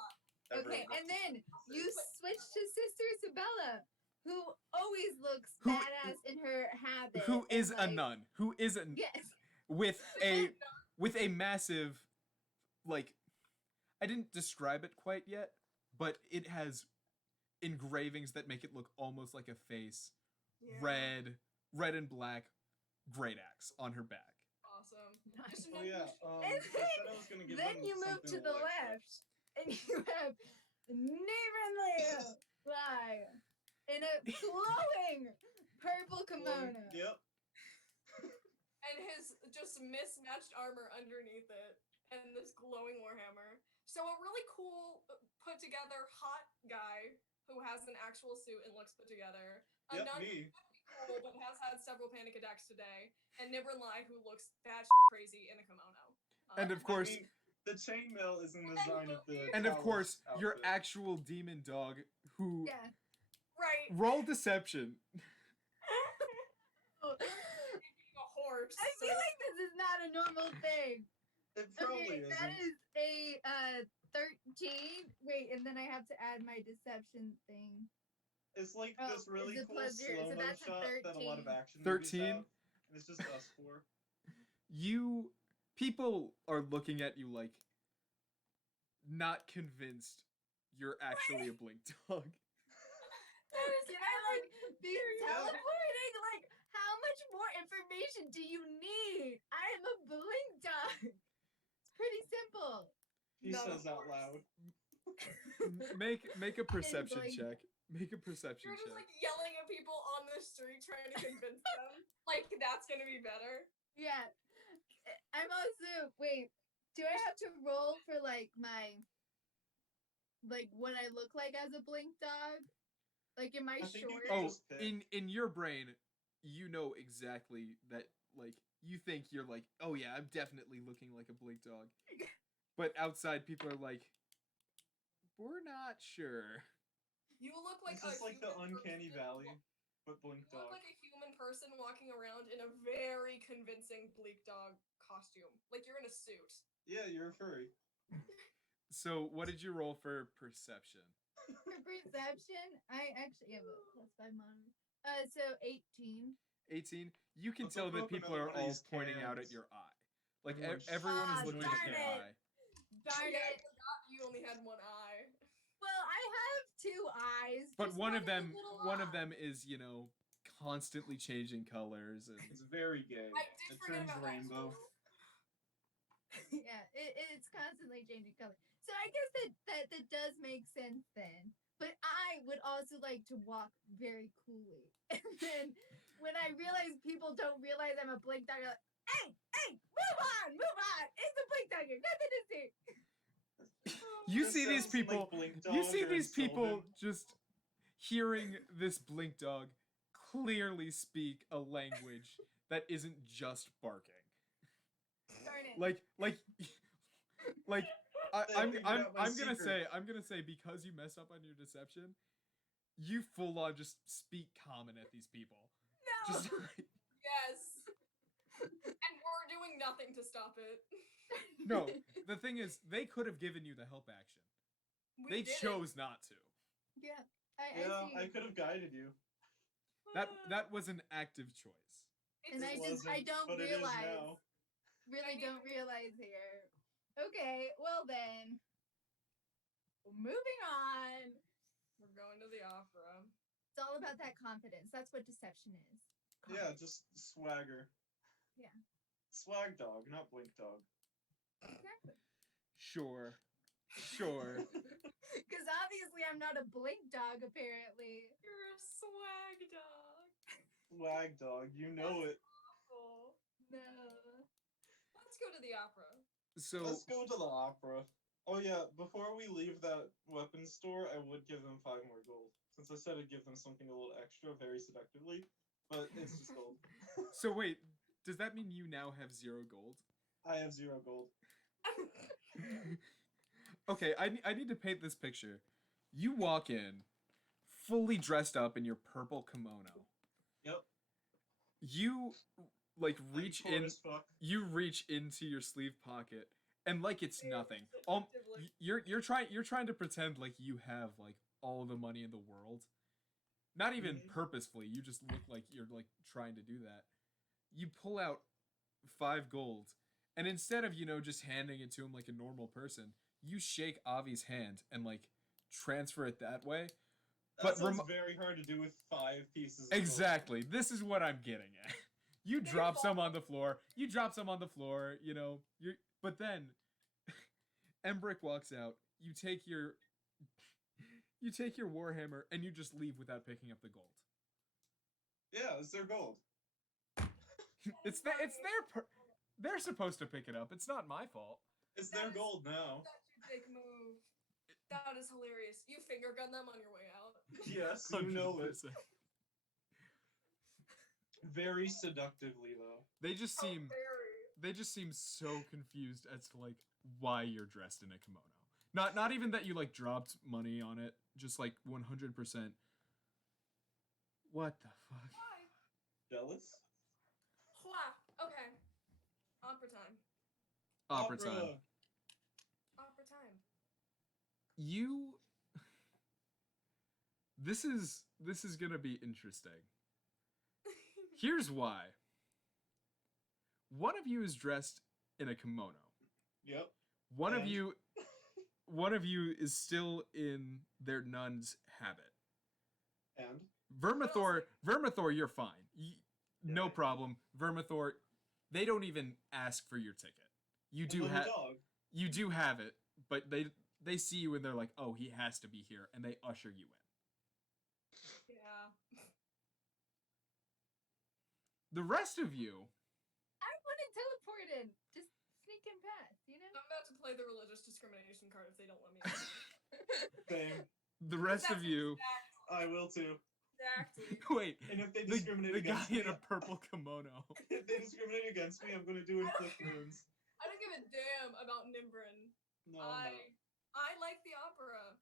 Everyone Okay, and then you But- switch to Sister Isabella, who always looks Who- badass in her habit. Who is and, a like, nun? Who is a Yes. with a massive, like, I didn't describe it quite yet, but it has engravings that make it look almost like a face. Yeah. Red and black, great axe on her back. Awesome. Nice. Just Oh yeah. And I said I was gonna give then them you move to something the a little extra. left, and you have Neverland fly in a glowing purple kimono. Yep. and his just mismatched armor underneath it, and this glowing warhammer. So a really cool, put together, hot guy who has an actual suit and looks put together. A Yep, nun me. who's cool but has had several panic attacks today, and Nibranlai who looks bad crazy in a kimono. And of course, I mean, the chainmail is in the design of the. and of Talos course, your outfit. actual demon dog who Yeah. right, roll deception. being a horse. I feel like this is not a normal thing. It probably Okay, that isn't. is a 13. Wait, and then I have to add my deception thing. It's like Oh, this really is it cool plus zero? So slow-mo that's a shot that a lot of 13. action movies 13? have, and it's just us four. People are looking at you like not convinced you're actually a blink dog. Can I like be teleporting? Like, how much more information do you need? I am a blink dog. It's pretty simple. He None says of out course. loud. Make a perception blink. check. Make a perception You're just check. like yelling at people on the street trying to convince them. Like that's gonna be better. Yeah. I'm also wait. Do I have to roll for like my what I look like as a blink dog? Like, am I I think you short? can Oh, just pick. in your brain, you know exactly that. Like, you think you're like, oh yeah, I'm definitely looking like a blink dog. But outside, people are like, we're not sure. You look like This is like the human uncanny person valley, but blink You look dog. like a human person walking around in a very convincing bleak dog costume. Like you're in a suit. Yeah, you're a furry. So, what did you roll for perception? For perception, I actually have a +5 monitor. So 18. 18. You can Let's tell open that up people another are one of all these pointing out at cans. your eye. Like Everyone everyone is Ah, looking enjoys at a your darn it. eye. Darn Yeah, I it. forgot you only had one eye. Well, I have 2 eyes. But just one not of in the them little one of eye. them is, constantly changing colors and It's very gay. I did It forget turns about rainbow. that too. Yeah, it's constantly changing color. So I guess that does make sense then. But I would also like to walk very coolly. And then when I realize people don't realize I'm a blink dagger, like, hey, move on. It's a blink dagger. Nothing to see. you This see these sounds like people Blink you Dog see or these people Sylvan. just hearing this blink dog clearly speak a language that isn't just barking. Darn it. Like I, They I'm figured I'm out my I'm gonna secret. say because you messed up on your deception, you full on just speak common at these people. No. Just like, Yes. And we're doing nothing to stop it. no, the thing is, they could have given you the help action. We They didn't. chose not to. Yeah. Yeah, I I see. could have guided you. That was an active choice. And It's I Wasn't, don't but it is realize. now. Really I need- don't realize here. Okay, well then. Moving on. We're going to the opera. It's all about that confidence. That's what deception is. Yeah, just swagger. Yeah. Swag dog, not blink dog. Exactly. Sure. Because obviously I'm not a blink dog, apparently. You're a swag dog. Swag dog, you know it. Oh. No. Let's go to the opera. So Let's go to the opera. Oh yeah, before we leave that weapons store, I would give them 5 more gold. Since I said I'd give them something a little extra, very seductively. But it's just gold. so wait, does that mean you now have 0 gold? I have 0 gold. Okay, I need to paint this picture. You walk in, fully dressed up in your purple kimono. Yep. You like reach I'm poor in. as fuck. You reach into your sleeve pocket, and like it's Very nothing. seductively. You're trying to pretend like you have like all the money in the world. Not even Mhm. purposefully. You just look like you're like trying to do that. You pull out 5 gold, and instead of just handing it to him like a normal person, you shake Avi's hand and like transfer it that way. That But sounds very hard to do with 5 pieces of gold. exactly. This is what I'm getting at. You drop some on the floor. You drop some on the floor. You're. But then, Embrick walks out. You take your warhammer and you just leave without picking up the gold. Yeah, it's their gold. It's they're supposed to pick it up. It's not my fault. It's That their is- gold now. Such a dick move. That is hilarious. You finger gun them on your way out. Yes, you know it. 100%. Very seductively though. They just How seem very. so confused as to like why you're dressed in a kimono. Not even that you like dropped money on it. Just like 100%. What the fuck? Why? Jealous? Hua. Okay. Opera time. Opera time. Opera time. You. This is gonna be interesting. Here's why. One of you is dressed in a kimono. Yep. One of And? you is still in their nun's habit. And? Vermithor, you're fine. No Yeah. problem. Vermithor, they don't even ask for your ticket. You do have have dog. you do have it, but they see you and they're like, "Oh, he has to be here," and they usher you in. Yeah. The rest of you, I want to teleport in. Just sneak in past, you know? I'm about to play the religious discrimination card if they don't let me out. Same. the rest of you. I will too. Exactly. Wait, And if they the discriminate guy against me, in a purple kimono. if they discriminate against me, I'm gonna do inflict wounds. I don't give a damn about Nimbrin. No, I like the opera.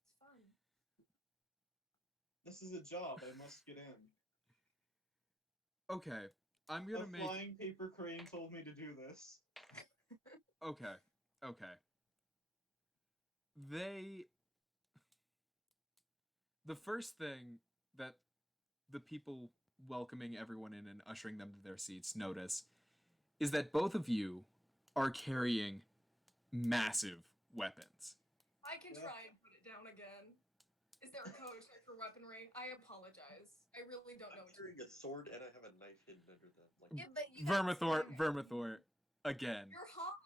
It's fun. This is a job. I must get in. Okay, I'm gonna A make. flying paper crane told me to do this. Okay. they the first thing that the people welcoming everyone in and ushering them to their seats notice is that both of you are carrying massive weapons. I can try and put it down again. Is there a code check for weaponry? I apologize. I really don't know. I'm carrying a sword and I have a knife hidden under them. Like, Yeah, but you got Vermithor, again. You're hot.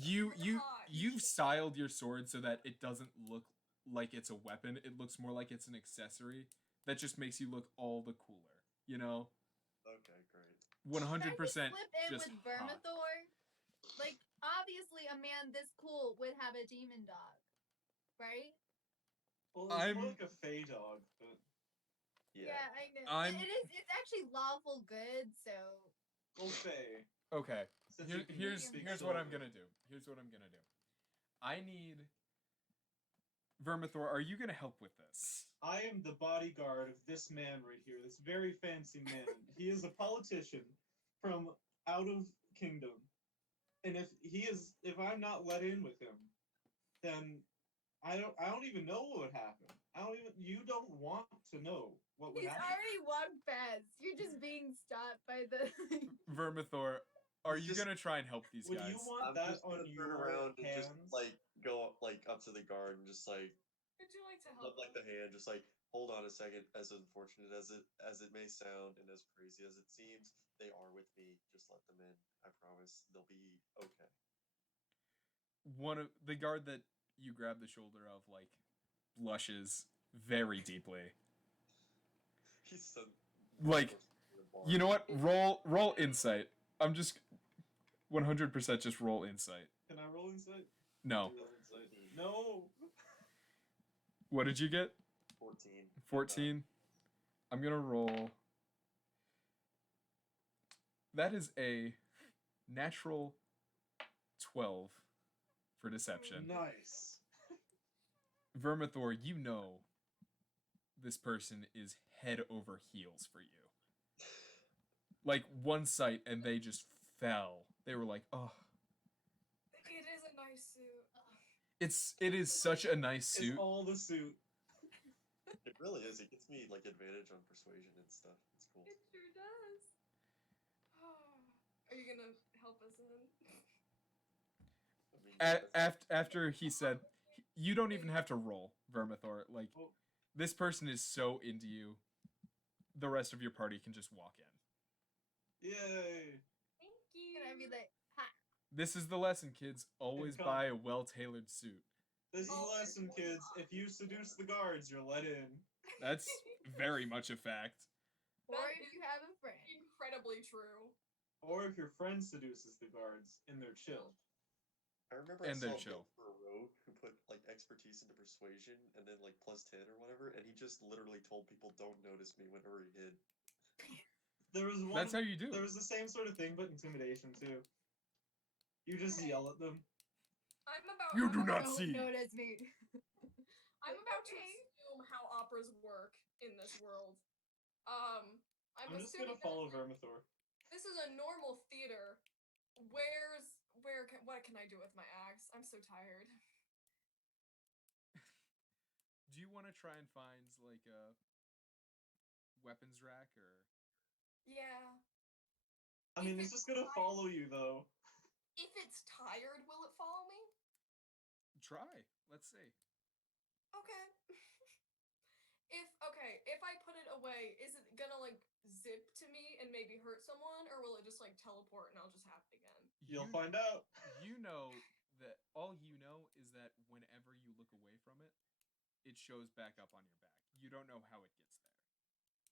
You You're hot. you've styled your sword so that it doesn't look like it's a weapon. It looks more like it's an accessory that just makes you look all the cooler. You know, okay, great. 100% slip in just with hot. Vermithor. Like, obviously, a man this cool would have a demon dog, right? Well, it's more like a fey dog, but Yeah. I know. I'm- It is. It's actually lawful good. So well, fey. Okay. Since you can Here's speak what I'm silver. gonna do. Here's what I'm gonna do. I need Vermithor. Are you gonna help with this? I am the bodyguard of this man right here. This very fancy man. He is a politician from out of kingdom, and if I'm not let in with him, then I don't even know what would happen. You don't want to know what would he's happen. already walked past. You're just being stopped by the. Vermithor, are It's you just- gonna try and help these Would guys? you want I'm that just gonna on turn your around and hands? just like go like up to the guard and just like Would you like to hold help? up like the hand, just like hold on a second. As unfortunate as it may sound and as crazy as it seems, they are with me. Just let them in. I promise they'll be okay. One of the guard that you grab the shoulder of like blushes very deeply. He's so Like, you know what? Roll insight. I'm just 100% just roll insight. Can I roll insight? No. Roll insight. No. What did you get? 14. 14. I'm gonna roll. That is a natural 12 for deception. Nice. Vermithor, you know this person is head over heels for you. Like one sight and they just fell. They were like, oh. It is a nice suit. It is such a nice suit. It's all the suit. It really is. It gets me like advantage on persuasion and stuff. It's cool. It sure does. Are you gonna help us in? I mean, that's- After he said, you don't even have to roll, Vermithor. Like, Oh. this person is so into you, the rest of your party can just walk in. Yay. Thank you. And I'd be like, ha. This is the lesson, kids. Always come. buy a well-tailored suit. This is the Oh, lesson, kids. If you seduce the guards, you're let in. That's very much a fact. Or That if is you have a friend. incredibly true. Or if your friend seduces the guards and they're chill. I remember And I saw they're a chill. book for a rogue who put like expertise into persuasion and then like plus 10 or whatever, and he just literally told people don't notice me whenever he hid. There was one. That's how you do There it. was the same sort of thing, but intimidation too. You just Okay. yell at them. You do not Don't see. notice me. I'm about to Okay. assume how operas work in this world. I'm I'm just assuming gonna follow that Vermithor. this is a normal theater. What can I do with my axe? I'm so tired. Do you want to try and find like a weapons rack or? Yeah. I mean, If it's just it's gonna tired- follow you though. If it's tired, will it follow me? Try. Let's see. Okay. If I put it away, is it gonna like zip to me and maybe hurt someone, or will it just like teleport and I'll just have it again? You'll You- find out. You know that all you know is that whenever you look away from it, it shows back up on your back. You don't know how it gets there.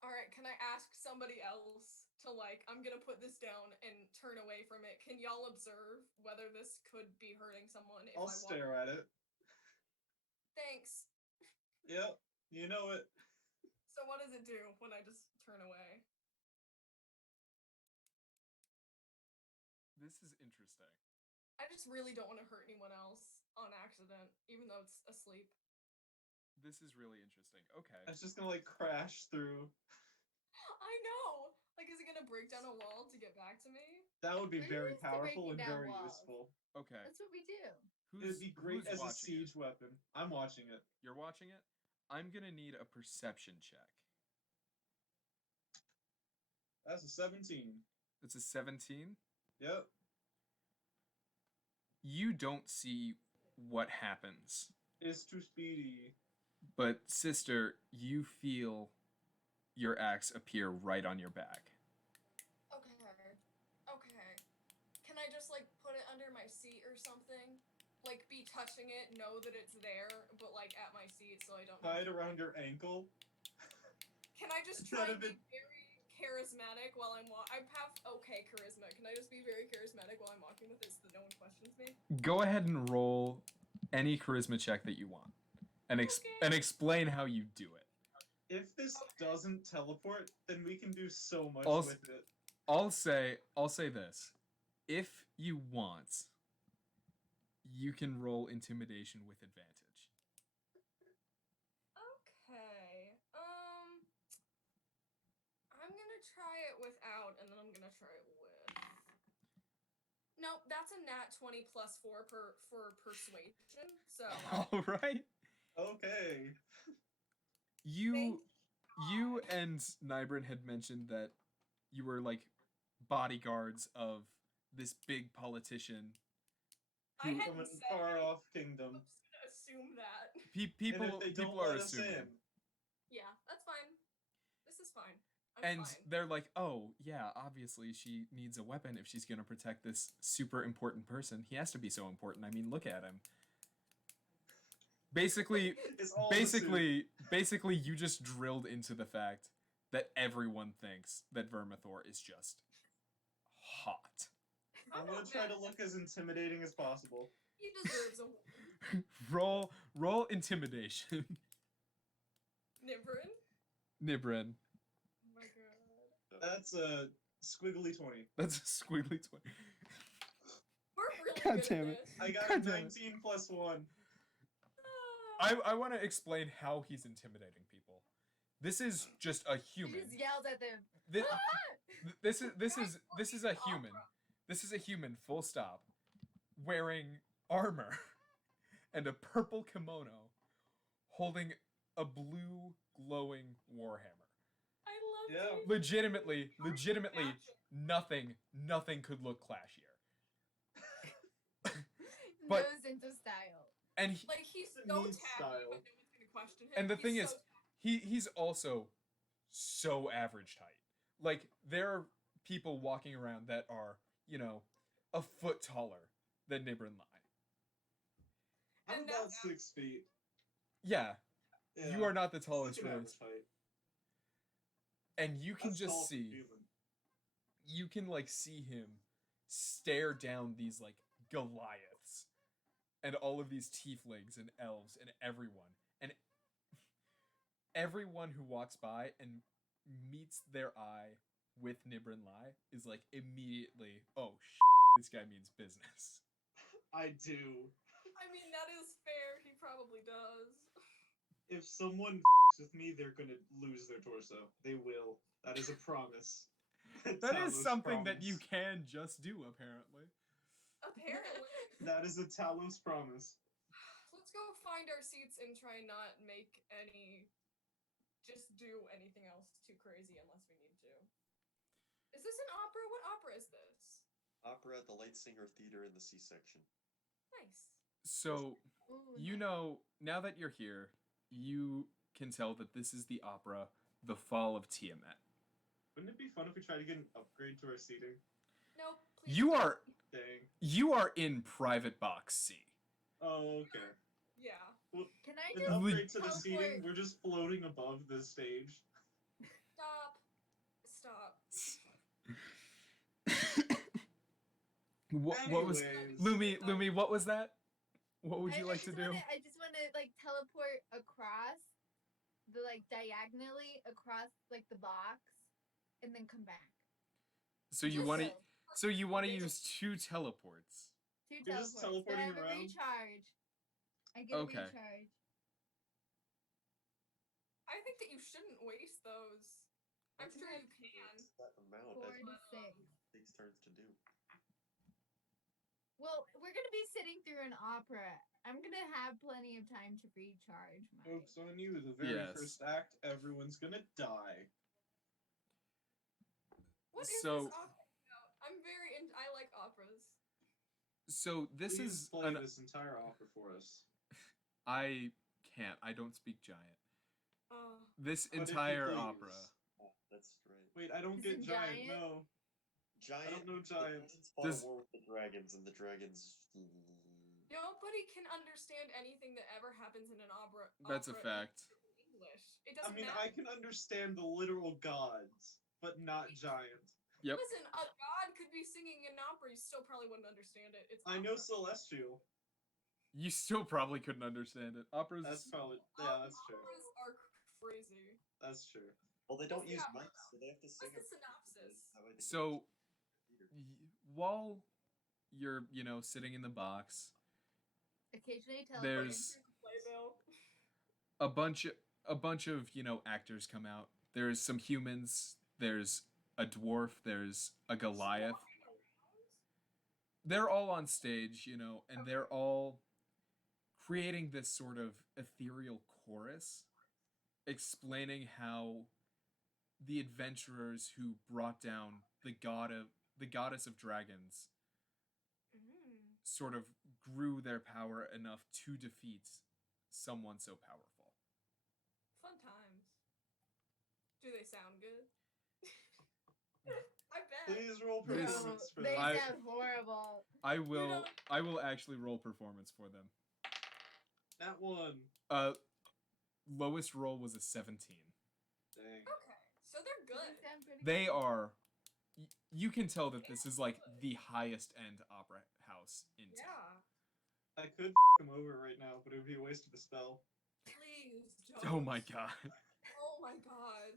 All right, can I ask somebody else to like? I'm gonna put this down and turn away from it. Can y'all observe whether this could be hurting someone? If I'll I walk- stare at it. Thanks. Yep, you know it. So what does it do when I just turn away? This is interesting. I just really don't want to hurt anyone else on accident, even though it's asleep. This is really interesting. Okay. It's just gonna like crash through. I know. Like, is it gonna break down a wall to get back to me? That would be We're very used to powerful breaking and down very walls. useful. Okay. That's what we do. It'd be great who's as a watching siege it? weapon. I'm watching it. You're watching it? I'm gonna need a perception check. That's a 17. It's a 17. Yep. You don't see what happens, It's too speedy. but sister, you feel your axe appear right on your back. Okay. Can I just like put it under my seat or something? Like be touching it, know that it's there, but like at my seat so I don't. Tie it around your ankle. Can I just try and be very charismatic while I'm I have okay charisma. Can I just be very charismatic while I'm walking with it so that no one questions me? Go ahead and roll any charisma check that you want, and explain how you do it. If this doesn't teleport, then we can do so much Also- with it. I'll say this: if you want, you can roll intimidation with advantage. Okay. I'm gonna try it without, and then I'm gonna try it with. Nope, that's a nat 20 plus 4 for persuasion. So. All right. Okay. You and Nybrin had mentioned that you were like bodyguards of this big politician. I From hadn't a said far-off anything. kingdom. I'm just gonna assume that. And if they don't people are let us assuming. in, Yeah, that's fine. This is fine. And fine. they're like, "Oh, yeah, obviously she needs a weapon if she's going to protect this super important person. He has to be so important. I mean, look at him." Basically, it's all the suit. basically you just drilled into the fact that everyone thinks that Vermithor is just hot. I'm gonna try to look as intimidating as possible. He deserves a roll intimidation. Nibrin? Nibrin. Oh my god. That's a squiggly 20. That's a squiggly 20. We're really God good damn at it. this. I got God a damn it. 19 plus 1. I want to explain how he's intimidating people. This is just a He human. just yells at them. This is a human. This is a human, full stop, wearing armor and a purple kimono, holding a blue glowing warhammer. I love Yeah. James. Legitimately, nothing could look clashier. But- Nose into style. And he, Like he's It's a so neat tacky, style. but no one's gonna question him. and the He's thing so is, he's also so average height. Like there are people walking around that are, a foot taller than Nibrin Lai. I'm And about that's- 6 feet. Yeah, Yeah. you are not the It's tallest like an race, average height. and you can That's tall just for a see. human. You can like see him stare down these like Goliaths and all of these tieflings and elves and everyone who walks by and meets their eye with Nibrin Lai is like immediately, oh this guy means business. I do. I mean, that is fair. He probably does. If someone with me, they're gonna lose their torso. They will. That is a promise. That is Talos something that promise. you can just do, apparently. Apparently. That is a Talos promise. Let's go find our seats and try not make any. Just do anything else too crazy unless we need to. Is this an opera? What opera is this? Opera at the Light Singer Theater in the C-section. Nice. So, Ooh, now that you're here, you can tell that this is the opera, The Fall of Tiamat. Wouldn't it be fun if we tried to get an upgrade to our seating? No, please. You don't. are Dang. in private box C. Oh, okay. Yeah. Can I An just upgrade to the teleport? seating, we're just floating above the stage. Stop. What was Anyways. Lumi? What was that? What would you like to do? I just want to like teleport across the like diagonally across like the box, and then come back. So you Just want to? so. So you want to use 2 teleports? Two You're just teleports. Then I teleporting have a around? recharge. I get Okay. a recharge. I think that you shouldn't waste those. I'm sure you can. That amount 4 that to 6. takes turns to do. Well, we're gonna be sitting through an opera. I'm gonna have plenty of time to recharge my. Joke's on you. The very Yes. first act, everyone's gonna die. What is So- this opera about? I'm very I like operas. So this Please is play an. this entire opera for us. I can't. I don't speak giant. Oh, This But if you entire please. opera. Oh, that's right. Wait, I don't Is get it giant. giant? No. Giant. I don't know the giant. giants fought Does- a war with the dragons, and the dragons. nobody can understand anything that ever happens in an opera. That's a opera fact. In English. It I doesn't mean, matter. I can understand the literal gods, but not giant. Yep. Listen, a god could be singing an opera. You still probably wouldn't understand it. It's I know opera. celestial. You still probably couldn't understand it. Operas. That's probably that's true. Operas are crazy. That's true. Well, they don't What's the use opera mics, so they have to sing. What's the it. synopsis? That way they can So, understand theater. while you're, sitting in the box, Occasionally teleport There's- into Playbill. a bunch of, actors come out. There's some humans, there's a dwarf, there's a Goliath. They're all on stage, and they're all creating this sort of ethereal chorus explaining how the adventurers who brought down the goddess of dragons Mm. sort of grew their power enough to defeat someone so powerful. Fun times. Do they sound good? I bet. Please roll This- performance for They that. sound horrible. I will actually roll performance for them. That one. Lowest roll was a 17. Dang. Okay, so they're They good. sound pretty They good. are you can tell that this is like the highest end opera house in town. Yeah. I could him over right now, but it would be a waste of a spell. Please don't. Oh my god. Oh my god.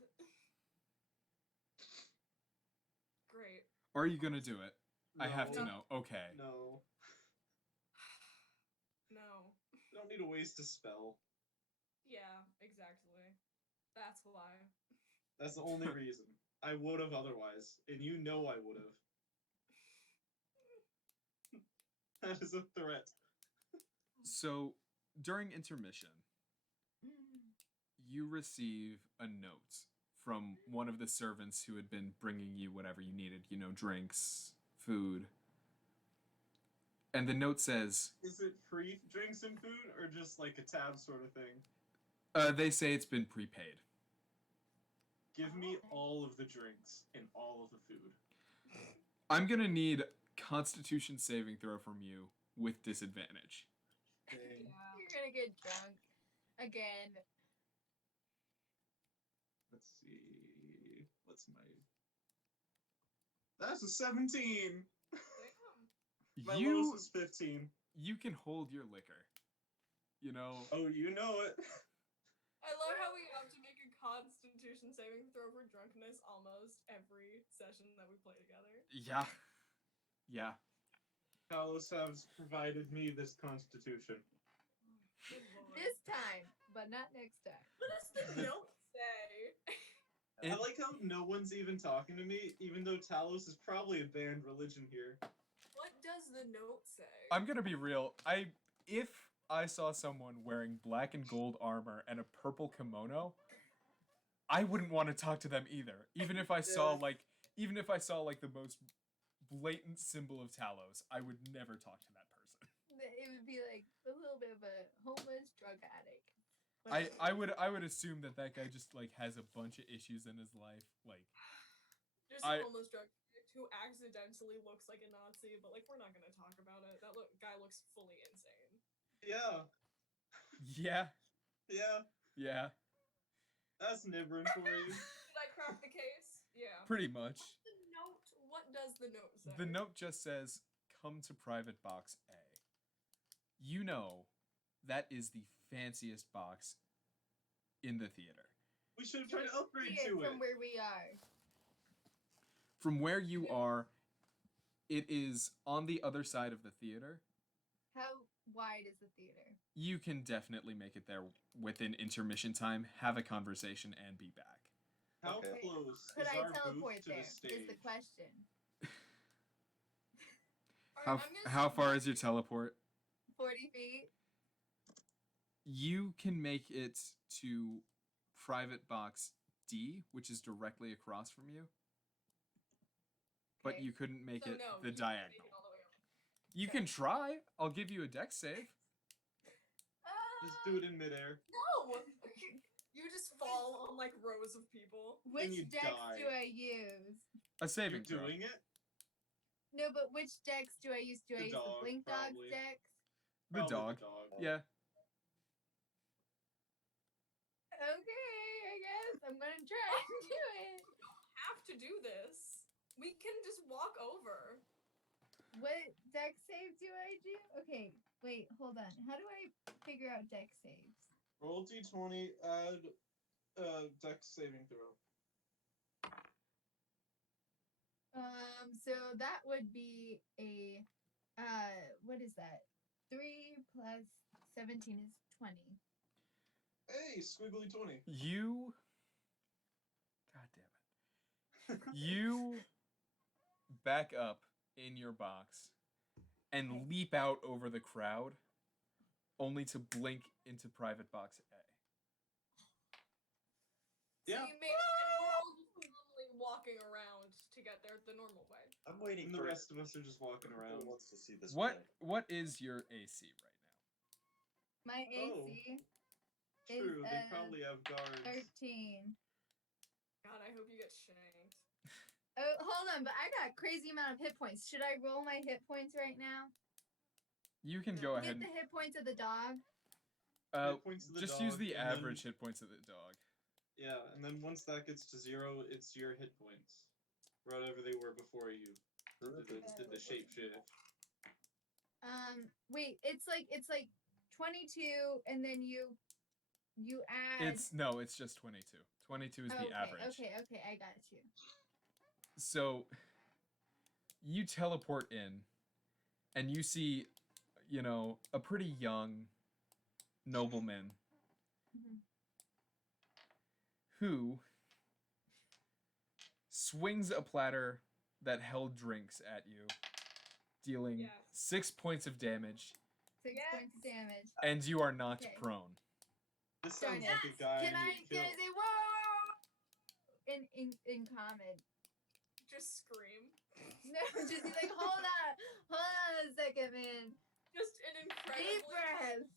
Great. Are you gonna do it? I have to No. know. Okay. No. No. I don't need to waste a spell. Yeah, exactly. That's why. That's the only reason. I would have otherwise, and you know I would have. That is a threat. So, during intermission, Mm. you receive a note from one of the servants who had been bringing you whatever you needed, drinks, food. And the note says, Is it free drinks and food, or just like a tab sort of thing? they say it's been prepaid. Give me Okay. all of the drinks and all of the food. I'm gonna need Constitution saving throw from you with disadvantage. Dang. Yeah. You're gonna get drunk again. Let's see. What's my. That's a 17! Damn. My You lowest was 15. you can hold your liquor. Oh, you know it. I love how we have to make a Constitution saving throw for drunkenness almost every session that we play together. Yeah. Yeah. Talos has provided me this constitution. Good lord. This time, but not next time. What does the note say? I It- like how no one's even talking to me, even though Talos is probably a banned religion here. What does the note say? I'm gonna be real. If I saw someone wearing black and gold armor and a purple kimono, I wouldn't want to talk to them either. Even if I saw Yeah. like the most blatant symbol of Talos, I would never talk to that person. It would be like a little bit of a homeless drug addict. I would assume that guy just like has a bunch of issues in his life. Like Just I- a homeless drug addict who accidentally looks like a Nazi, but like we're not gonna talk about it. That guy looks fully insane. Yeah, yeah, yeah, that's Nibrin for you. Did I crack the case? Yeah. pretty much. The note. What does the note say? The note just says, "Come to private box A." You know, that is the fanciest box in the theater. We should have tried to upgrade See it to it. from where we are. From where you are, it is on the other side of the theater. How wide is the theater? You can definitely make it there within intermission time, have a conversation, and be back. How Okay. close Could is I our teleport booth to there? the Is stage? the question. Alright, I'm gonna How say far is your teleport? 40 feet. You can make it to private box D, which is directly across from you. But Okay. you couldn't make So it no, the you can't diagonal. make it all the way over. You can try. I'll give you a dex save. Just do it in midair. No! You just fall on like rows of people. Which you dex die. do I use? A saving You're throw. doing it? No, but which dex do I use? Do I The use dog, the blink dog's probably. dex? The Probably dog. The dog. Yeah. Okay, I guess I'm gonna try and do it. Have to do this. We can just walk over. What dex save do I do? Okay, wait, hold on. How do I figure out dex saves? Roll d20, add dex saving throw. So that would be a what is that? 3 plus 17 is 20. Hey, squiggly 20. You. God damn it. You back up in your box and Okay. leap out over the crowd, only to blink into private box A. Yeah. So you make and we're all just normally walking around to get there the normal way. I'm waiting And the for rest of us are just walking who around. wants to see this What play. what is your AC right now? My Oh. AC True, is they probably have guards. 13. God, I hope you get shanked. Oh, hold on, but I got a crazy amount of hit points. Should I roll my hit points right now? You can go ahead. Get the hit points of the dog. And, Hit points of the just use dog, the and then- average hit points of the dog. Yeah, and then once that gets to 0, it's your hit points. Whatever they were before you did the shapeshift. Wait, it's like 22, and then you add. It's just 22. 22 is the okay, average. Okay, I got you. So you teleport in and you see, a pretty young nobleman Mhm. who swings a platter that held drinks at you, dealing Yes. 6 points of damage, 6 Yes. points of damage. and you are knocked Okay. prone. This sounds Darn like it. a guy Can I you'd kill. say whoa in common? Just scream. No, just be like, hold on a second, man. Just an incredibly Deep breath.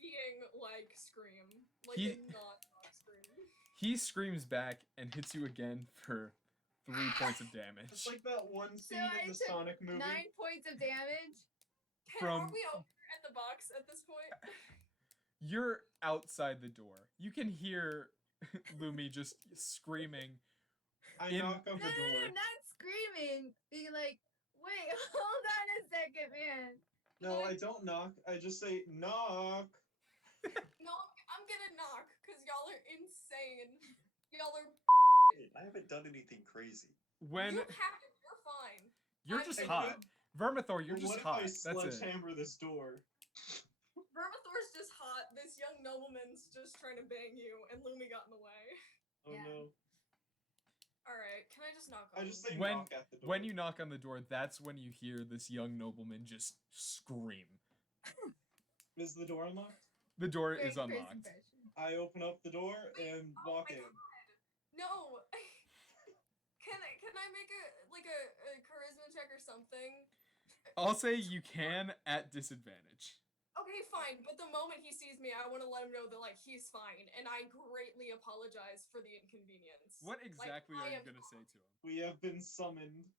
being like scream. Like He- a not scream. He screams back and hits you again for 3 points of damage. It's like that one scene I in the took Sonic movie. 9 points of damage. From- Are we over at the box at this point? You're outside the door. You can hear Lumi just screaming. I in- knock on No, the door. not screaming. Being like, wait, hold on a second, man. No, I don't knock. I just say knock. No, I'm gonna knock because y'all are insane. Y'all are. Wait, I haven't done anything crazy. When You have. You're fine. you're I'm just gonna- hot. Vermithor, you're Well, just what hot. if I That's it. sledgehammer this door? Vermithor's just hot. This young nobleman's just trying to bang you, and Lumi got in the way. Oh Yeah. no. Alright, can I just knock on I just say When- knock at the door. When you knock on the door, that's when you hear this young nobleman just scream. Is the door unlocked? The door Great is first unlocked. impression. I open up the door and Oh walk my in. God. No! Can I make a charisma check or something? I'll say you can at disadvantage. Okay, fine, but the moment he sees me, I want to let him know that, like, he's fine, and I greatly apologize for the inconvenience. What exactly I are you am- gonna say to him? We have been summoned.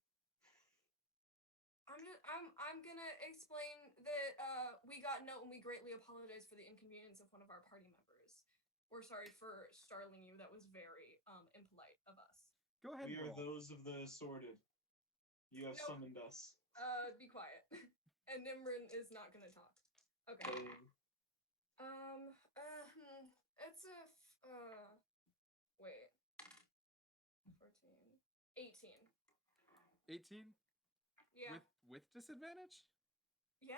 I'm gonna explain that we got a note and we greatly apologize for the inconvenience of one of our party members. We're sorry for startling you. That was very impolite of us. Go ahead We and are roll. those of the assorted. You have Nope. summoned us. Be quiet. And Nimrin is not gonna talk. Okay. It's wait. 14. 18. 18 Yeah. with disadvantage? Yeah.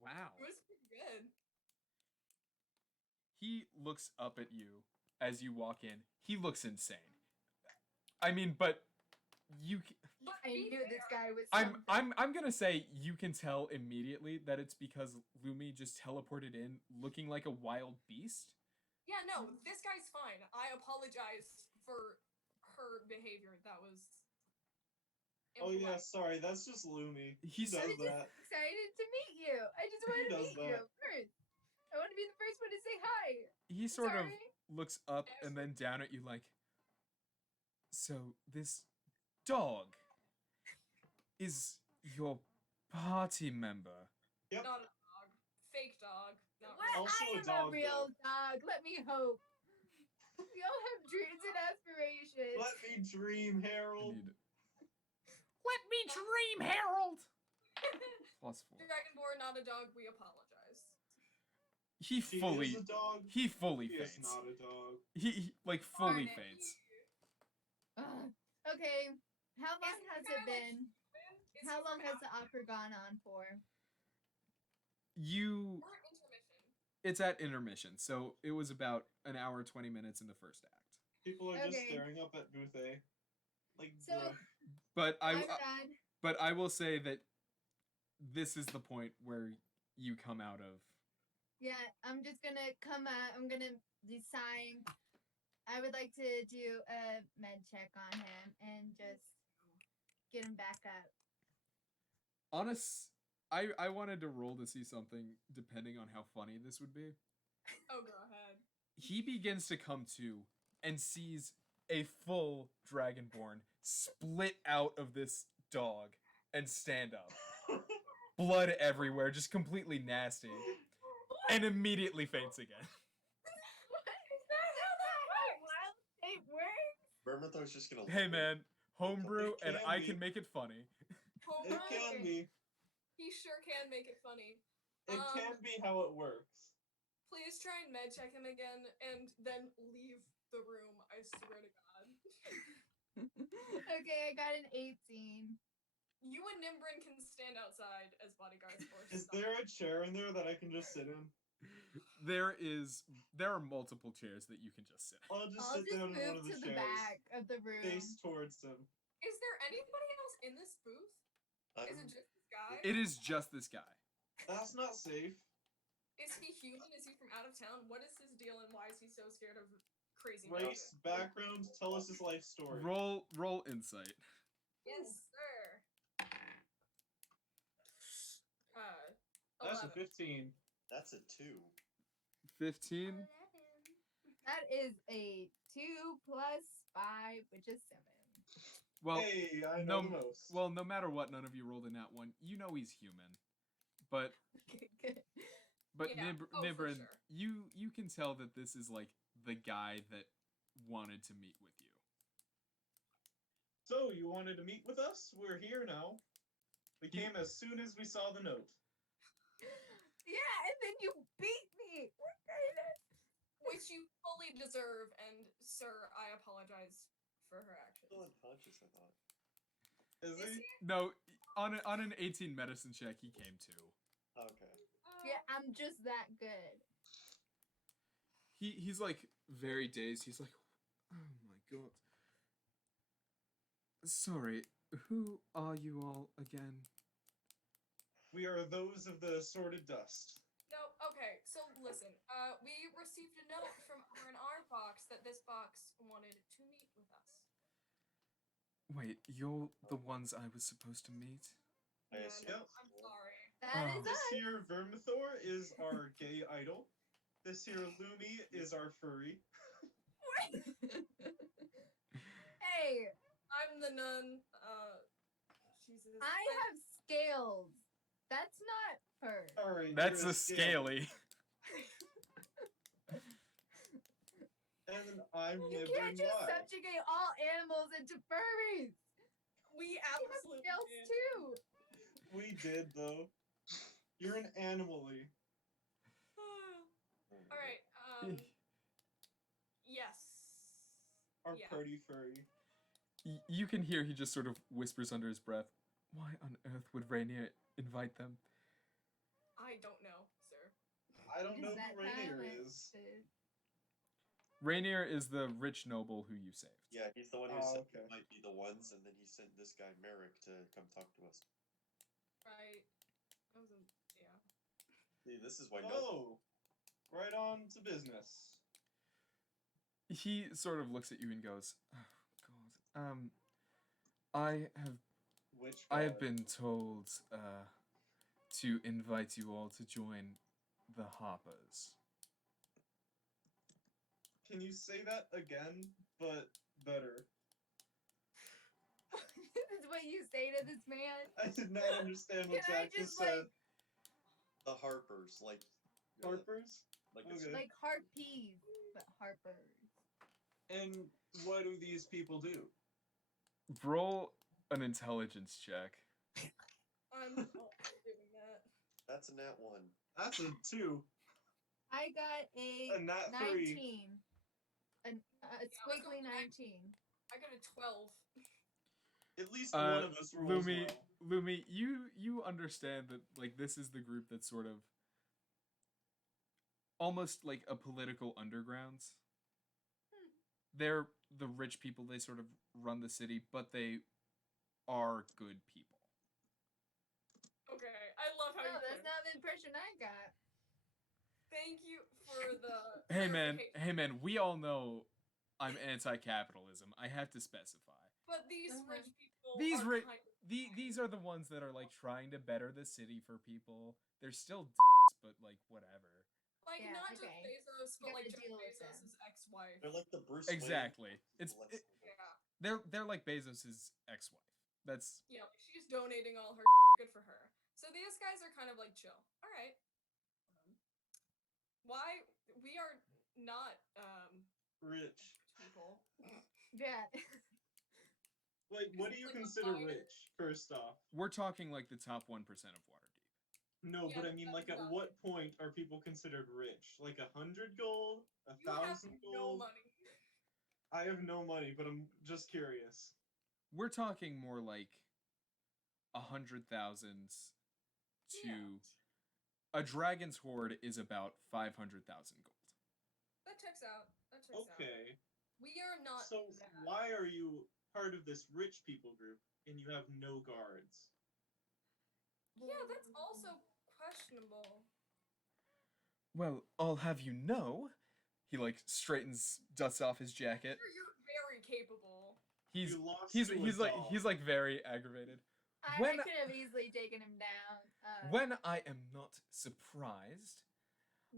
Wow. It was pretty good. He looks up at you as you walk in. He looks insane. I mean, but But I be knew this fair, guy was. I'm gonna say you can tell immediately that it's because Lumi just teleported in looking like a wild beast. Yeah, no, this guy's fine. I apologize for her behavior. That was. Oh yeah, impolite. sorry, that's just Lumi. He He said- does I'm just that. excited to meet you. I just want He to does meet you that. first. I want to be the first one to say hi. He sort of Sorry. looks up and then down at you like, so this dog is your party member. Yep. Not a dog. Fake dog. Not What? real. Also I a am dog, a real dog. Let me hope. We all have dreams and aspirations. Let me dream, I Harold. need Let me dream, Harold. +4. Dragonborn, not a dog. We apologize. He She fully is a dog. he fully He is faints. not a dog. He like fully Darn it. faints. Okay. How long Is has the it guy, like, been? Is How he long from has out- the opera gone on for? You We're at intermission. it's at intermission, so it was about an hour 20 minutes in the first act. People are just Okay. staring up at Booth A. Like, So- bruh. But I'm done. but I will say that this is the point where you come out of. Yeah, I'm just gonna come out. I'm gonna decide. I would like to do a med check on him and just get him back up. I wanted to roll to see something depending on how funny this would be. Oh, go ahead. He begins to come to and sees a full dragonborn split out of this dog and stand up. Blood everywhere, just completely nasty. And immediately faints again. Wild state works. Vermithor's just gonna. Hey look man, homebrew It and can I be. can make it funny. It can be. He sure can make it funny. It can be how it works. Please try and med check him again and then leave the room. I swear to God. Okay, I got an 18. You and Nimbrin can stand outside as bodyguards for Is stuff. there a chair in there that I can just sit in? There are multiple chairs that you can just sit in. I'll just I'll sit just down in one move of the to chairs. the back of the room. Face towards him. Is there anybody else in this booth? Is it just this guy? It is just this guy. That's not safe. Is he human? Is he from out of town? What is his deal and why is he so scared of crazy Race, background, tell us his life story. Roll insight. Yes, sir. That's a 11. 15. That's a 2. 15. That is a 2 plus 5, which is 7. Well, Hey, I know the most. well, no matter what, none of you rolled in that one. You know he's human, but Okay, good. Yeah. Oh, for Nimbrin, sure. you can tell that this is like the guy that wanted to meet with you. So, you wanted to meet with us? We're here now. We He- came as soon as we saw the note. Yeah, and then you beat me. What kind of? Which you fully deserve, and sir, I apologize for her Still actions. unconscious, I thought. Is Is he? he? No, on an 18 medicine check, he came to. Okay. Yeah, I'm just that good. He's like very dazed. He's like, oh my god. Sorry, who are you all again? We are those of the assorted dust. No, okay, so listen, we received a note from R&R Box that this box wanted to meet with us. Wait, you're the ones I was supposed to meet? I Yeah, assume. no, Yep. I'm sorry. That Oh. is This us. here Vermithor is our gay idol. This here Lumi is our furry. Hey, I'm the nun, Jesus. I have scales. That's not fur. Alright, That's you're a scaly. And then I'm You Nibbin can't just Y. subjugate all animals into furries. We We have absolutely scales did. too. We did though. You're an animally. Alright, yes. Our Yeah. party furry. You can hear he just sort of whispers under his breath, why on earth would Rainier invite them? I don't know, sir. I don't know Is that who Rainier how it is. Rainier is the rich noble who you saved. Yeah, he's the one who Oh, said okay. we might be the ones, and then he sent this guy Merrick to come talk to us. Right. That was a yeah. See, this is why no. Oh, right on to business. He sort of looks at you and goes, "Oh God, I Which have guard? been told to invite you all to join the Hoppers." Can you say that again, but better? This is what you say to this man. I did not understand what Can I Jack just, just said. The Harpers, like Harpers? like it's Okay. Like harpies, but harpers. And what do these people do? Roll an intelligence check. I'm also doing that. that's a nat 1. That's a 2. I got a nat 3. 19. A squiggly 19. I got a 12. At least one of us rolls well. Lumi, you understand that like this is the group that's sort of almost like a political underground. They're the rich people. They sort of run the city, but they are good people. Okay, I love how No, you that's put it. not the impression I got. Thank you for the Hey man, clarification. we all know I'm anti-capitalism. I have to specify. But these rich people These are kind of these are the ones that are like trying to better the city for people. They're still but like whatever. like Yeah, not okay. just Bezos, You but gotta like Jeff deal with Bezos' ex-wife. They're like the Bruce Exactly. Wayne. They're like Bezos' ex-wife. That's Yeah, like she's donating all her good for her. So these guys are kind of like chill. All right. Why we are not Rich. people. Yeah. Like, what do you Like a consider minor- rich, first off? we're talking like the top 1% of Waterdeep. No, Yeah, but I mean, like, at that's what point are people considered rich? Like 100 gold? You have 1,000 no gold? money. I have no money, but I'm just curious. We're talking more like 100,000 to Yeah. a dragon's hoard is about 500,000 gold. That checks out. That checks out. Okay. We are not So, that. why are you part of this rich people group and you have no guards? Yeah, that's also questionable. Well, I'll have you know, he like straightens, dusts off his jacket. You're very capable. He's You lost he's to a he's like dog. he's like very aggravated. I When- could have easily taken him down. When I am not surprised,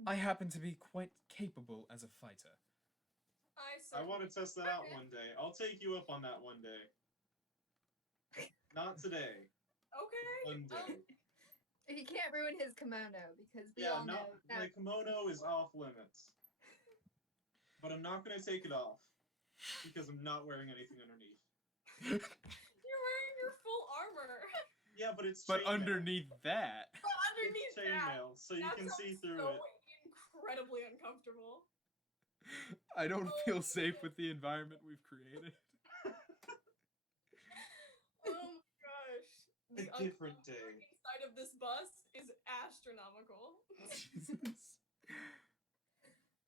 I happen to be quite capable as a fighter. I want to test that out one day. I'll take you up on that one day. Not today. Okay. One day. He can't ruin his kimono because we Yeah, all know my that. kimono is off limits. But I'm not going to take it off because I'm not wearing anything underneath. You're wearing your full armor. Yeah, but it's But chainmail. underneath that, But underneath It's that, chainmail, so you that can see sounds through so it. incredibly uncomfortable. I don't feel safe with the environment we've created. Oh my gosh. The A different day. uncomfort inside of this bus is astronomical. Jesus.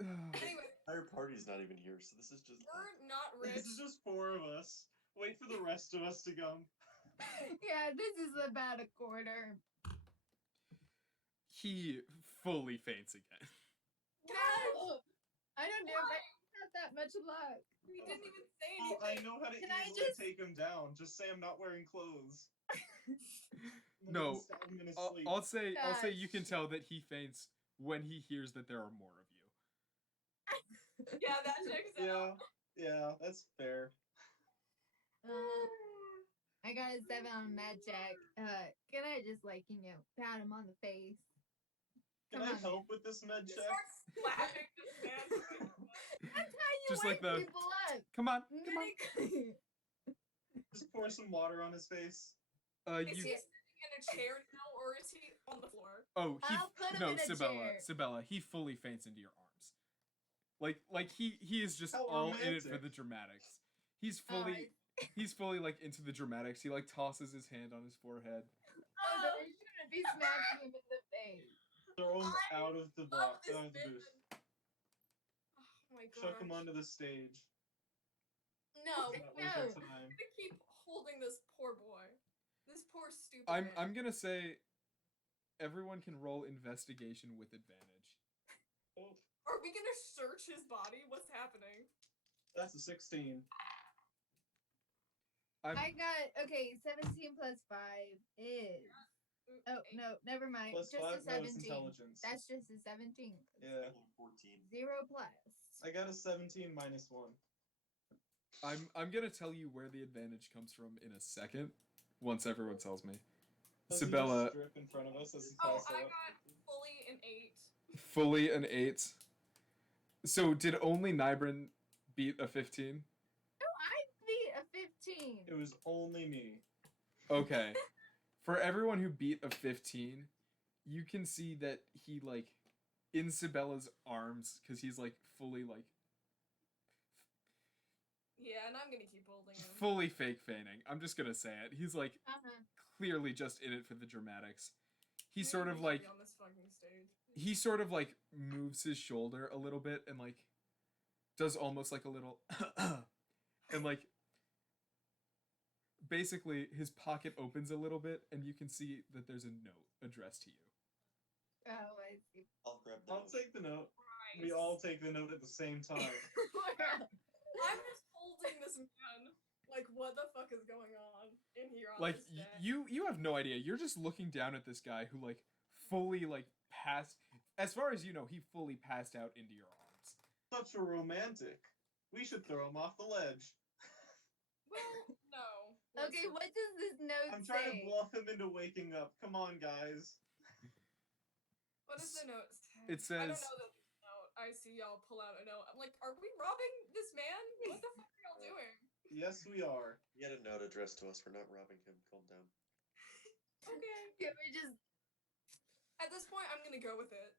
Anyway, The entire party's not even here, so this is just. we're not rich. This is just 4 of us. Wait for the rest of us to come. Yeah, this is about a quarter. He fully faints again. No! I don't know if I have that much luck. We didn't even say Oh, anything. I know how to Can I easily just- take him down. Just say I'm not wearing clothes. And then No, you can stab him in his sleep. I'll say you can Gosh. tell that he faints when he hears that there are more of you. Yeah, that checks out. Yeah, that's fair. I got a 7 on Mad Jack. Can I just pat him on the face? Can Come I on, help with this med He check? starts slapping this man. That's how you Just like wake the- people up. Come on. Just pour some water on his face. Is he You. sitting in a chair now, or is he on the floor? Oh, he. I'll put him No, in a chair. Sibella. He fully faints into your arms. Like he is just How all in it for romantic. the dramatics. He's fully like into the dramatics. He like tosses his hand on his forehead. Oh, then I shouldn't be smacking him in the face. Throw him out of the Love box. this Out of the vision. booth. Oh my my god. Chuck him onto the stage. No, That was No. our I'm time. gonna keep holding this poor boy. This poor stupid I'm man. gonna say everyone can roll investigation with advantage. Oh, Are we gonna search his body? What's happening? that's a 16. I got okay. 17 plus 5 is. Oh Eight. no, never mind. Plus just 5? a No, it's 17. intelligence. That's just a 17. Yeah. 14. 0 plus. I got a 17 minus 1. I'm gonna tell you where the advantage comes from in a second, once everyone tells me. Does he Sabella, just strip in front of us as he Oh, passes I out? got fully an 8. fully an 8. So did only Nybrin beat a 15? No, I beat a 15. It was only me. Okay. For everyone who beat a 15, you can see that he, like, in Sabella's arms, because he's, like, fully, like, Yeah, and I'm gonna keep holding him. fully fake feigning. I'm just gonna say it. He's, like, Uh-huh. clearly just in it for the dramatics. He Me sort and of, Bridget like, be on this fucking stage. he sort of, like, moves his shoulder a little bit and, like, does almost, like, a little, and, like, basically his pocket opens a little bit and you can see that there's a note addressed to you. Oh, I see. I'll grab the I'll note. take the note. Christ. We all take the note at the same time. I'm just holding this man. Like, what the fuck is going on in here on Like this day? you have no idea. You're just looking down at this guy who, like, fully, like, passed, as far as you know, he fully passed out into your arms. Such a romantic. We should throw him off the ledge. Well, no. Okay, Listen. what does this note I'm trying to say? bluff him into waking up. Come on, guys. What does the note say? It I don't says- know the note. I see y'all pull out a note. I'm like, are we robbing this man? What the fuck are y'all doing? Yes, we are. He had a note addressed to us. We're not robbing him. Calm down. Okay. Can we just At this point, I'm gonna go with it.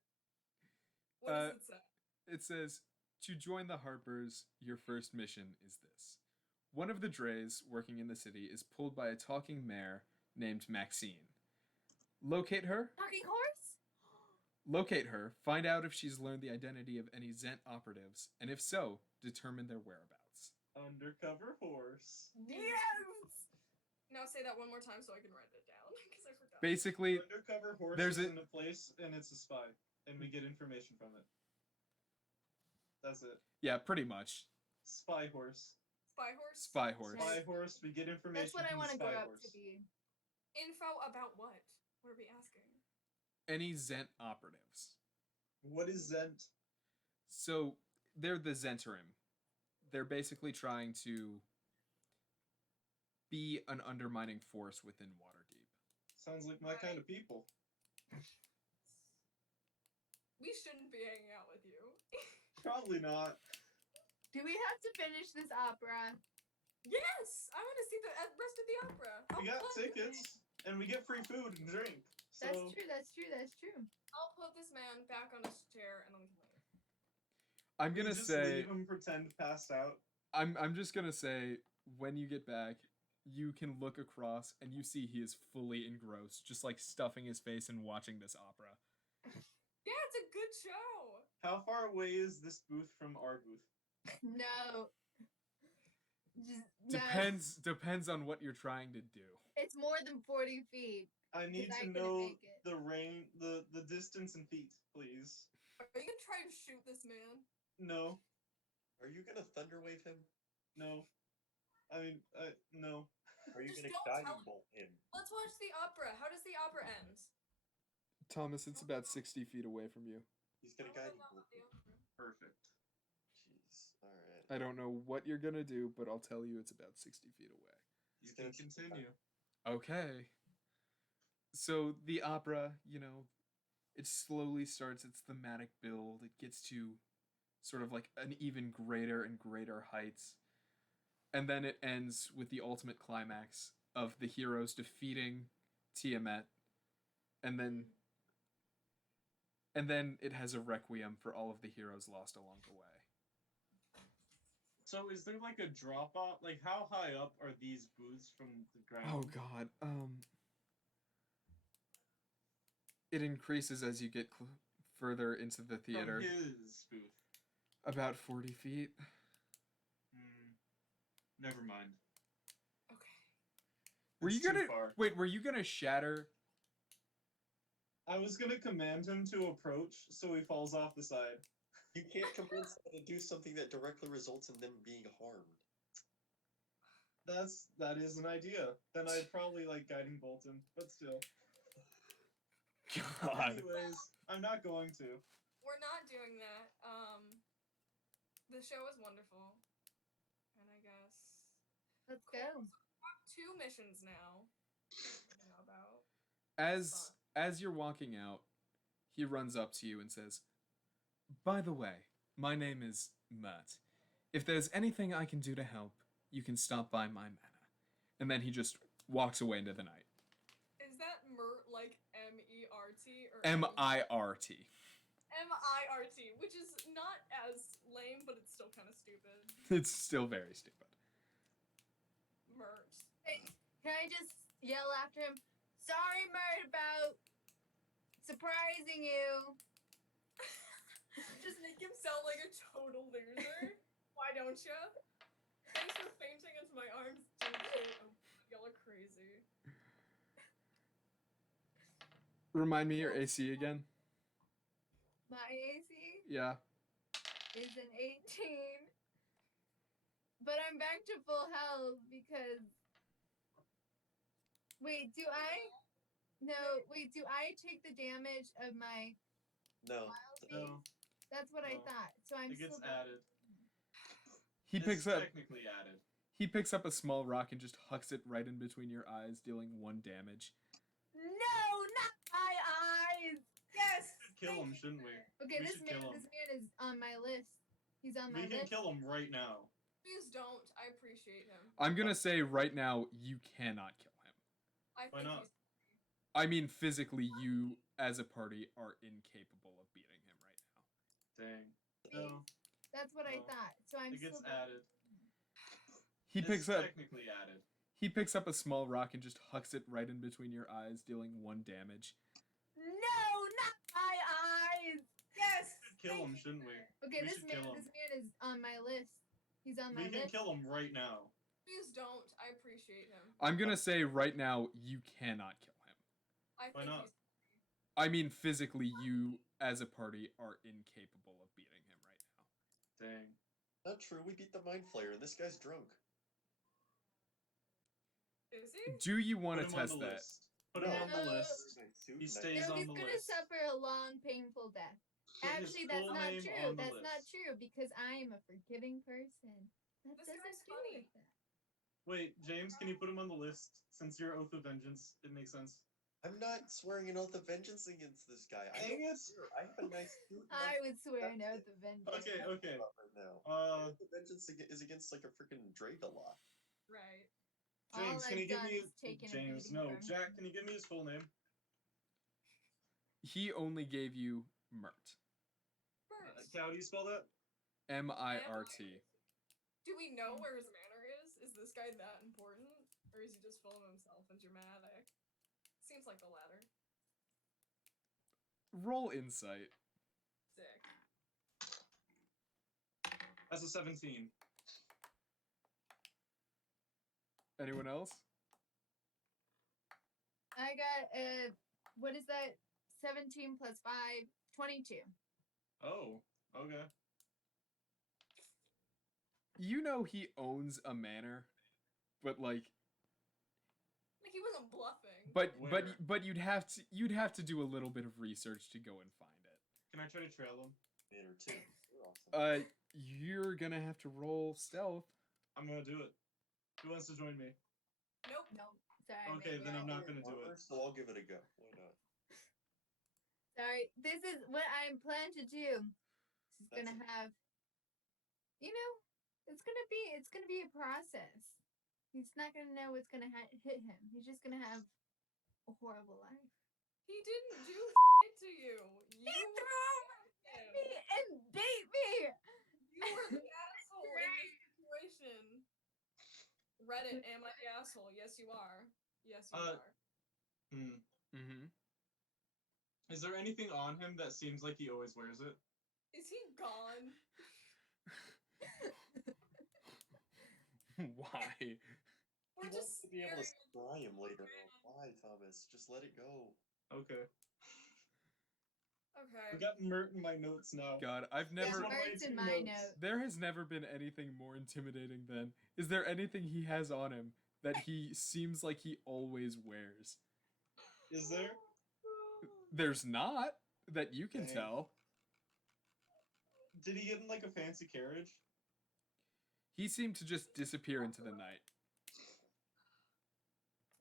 What does it say? It says, to join the Harpers, your first mission is this. One of the Drays working in the city is pulled by a talking mare named Maxine. Locate her, talking horse? find out if she's learned the identity of any Zent operatives, and if so, determine their whereabouts. Undercover horse. Yes. Now say that one more time so I can write it down because I forgot. Basically, Undercover horse there's is a- in a place and it's a spy, and we get information from it. That's it. yeah, pretty much. Spy horse. Spy horse. Spy horse. Spy horse. We get information. That's what I from want the to grow spy up horse. to be. Info about what? What are we asking? Any Zent operatives. What is Zent? So, they're the Zentarim. They're basically trying to be an undermining force within Waterdeep. Sounds like my kind of people. We shouldn't be hanging out with you. Probably not. Do we have to finish this opera? Yes, I want to see the rest of the opera. We I'll got put this tickets, and we get free food and drink. So That's true. That's true. That's true. I'll put this man back on his chair and then we can leave. I'm we gonna just say leave him pretend passed out. I'm just gonna say when you get back, you can look across and you see he is fully engrossed, just like stuffing his face and watching this opera. Yeah, it's a good show. How far away is this booth from our booth? No. Just Depends on what you're trying to do. It's more than 40 feet. I need I to couldn't know make it. the range, the distance in feet, please. Are you gonna try and shoot this man? No, Are you gonna thunder wave him? no. I mean, no. Are you Just gonna don't guiding tell him. bolt him? Let's watch the opera. How does the opera end? Thomas, it's about 60 feet away from you. He's gonna I wanna guiding know bolt the him. opera. Perfect. Jeez. All right. I don't know what you're gonna do, but I'll tell you it's about 60 feet away. You He's can gonna continue. Okay. So the opera, it slowly starts its thematic build. It gets to sort of like an even greater and greater heights. And then it ends with the ultimate climax of the heroes defeating Tiamat. And then it has a requiem for all of the heroes lost along the way. So is there like a drop off? Like how high up are these booths from the ground? Oh god. It increases as you get further into the theater. From his booth. About 40 feet. Never mind. Okay. Were It's you too gonna far. wait? Were you gonna shatter? I was gonna command him to approach so he falls off the side. You can't convince them to do something that directly results in them being harmed. That is an idea. Then I'd probably like guiding bolt him, but still. God. Anyways, I'm not going to. We're not doing that. The show is wonderful. And I guess Let's go. 2 missions now. How about As you're walking out, he runs up to you and says, "By the way, my name is Mert. If there's anything I can do to help, you can stop by my manor." And then he just walks away into the night. Is that Mert like MERT or MIRT. MIRT, which is not as lame, but it's still kind of stupid. It's still very stupid. Mert. Hey, can I just yell after him? Sorry, Mert, about surprising you. Just make him sound like a total loser. Why don't you? Thanks for fainting into my arms, dude. Oh, y'all are crazy. Remind me your AC again. My AC Yeah. is an 18. But I'm back to full health because. Wait, do I? No, wait, do I take the damage of my No. wild No, beast? That's what I No. thought. So I'm it gets still. added. He It's picks up technically added. he picks up a small rock and just hucks it right in between your eyes, dealing 1 damage. No, not my eyes. Yes! We should kill him, shouldn't we? Okay, We this should man, kill him. this man is on my list. He's on my We can list. kill him right now. Please don't. I appreciate him. I'm gonna say right now you cannot kill him. I Why think not? he's I mean, physically, you as a party are incapable of beating him right now. Dang. No, That's what I No. thought. So I'm it gets still. added. He It's picks up technically added. he picks up a small rock and just hucks it right in between your eyes, dealing 1 damage. No, not my eyes. Yes! We should kill him, shouldn't we? Okay, We this should man, kill him. this man is on my list. He's on my We can list. kill him right now. Please don't. I appreciate him. I'm gonna say right now you cannot kill him. I Why think not? he's I mean, physically, you as a party are incapable of beating him right now. Dang. Not true. We beat the Mind Flayer, and this guy's drunk. Is he? Do you want Put to him on test the that? list. Put him on the No. list. Nice suit, He nice- stays No, on he's the gonna list. suffer a long, painful death. Put his Actually, that's full not name true. on the That's not list. true because I am a forgiving person. That This doesn't guy's do funny. with that. Wait, James, can you put him on the list? Since you're Oath of Vengeance, it makes sense. I'm not swearing an oath of vengeance against this guy. I Dang don't it! care. I have a nice suit. and I I'm would swear an that's oath of vengeance. Okay, okay. about right now. Oath of vengeance is against like a freaking Dragaloth. Right. James, All can you I've give done me is taken a James? beating No, from Jack. him. Can you give me his full name? He only gave you Mert. Bert. How do you spell that? MIRT. Do we know where his manor is? Is this guy that important? Or is he just full of himself and dramatic? Seems like the latter. Roll insight. Sick. That's a 17. Anyone else? I got what is that? 17 plus 5, 22. Oh, okay. You know he owns a manor, but like, Like he wasn't bluffing. Where? but you'd have to do a little bit of research to go and find it. Can I try to trail him? Manor too. You're awesome. You're gonna have to roll stealth. I'm gonna do it. Who wants to join me? Nope. No, sorry. Okay, maybe then I'm I- not gonna do it. So I'll give it a go. Why not? Sorry. This is what I'm planning to do. This is That's gonna have, you know, it's gonna be a process. He's not gonna know what's gonna hit him. He's just gonna have a horrible life. He didn't do shit to you. You He were threw him. me and beat me. You were the asshole in this situation. Reddit, am I the asshole? Yes, you are. Yes, you are. Hmm. Mm-hmm. Is there anything on him that seems like he always wears it? Is he gone? Why? We're He wants just to be able to staring at scry him the later on. ground. Why, Thomas? Just let it go. Okay. Okay. I got Mert in my notes now. God, I've That's never. one of my Mert's in two my notes. notes. There has never been anything more intimidating than. Is there anything he has on him that he seems like he always wears? Is there? There's not that you can Dang. tell. Did he get in like a fancy carriage? He seemed to just disappear into the night.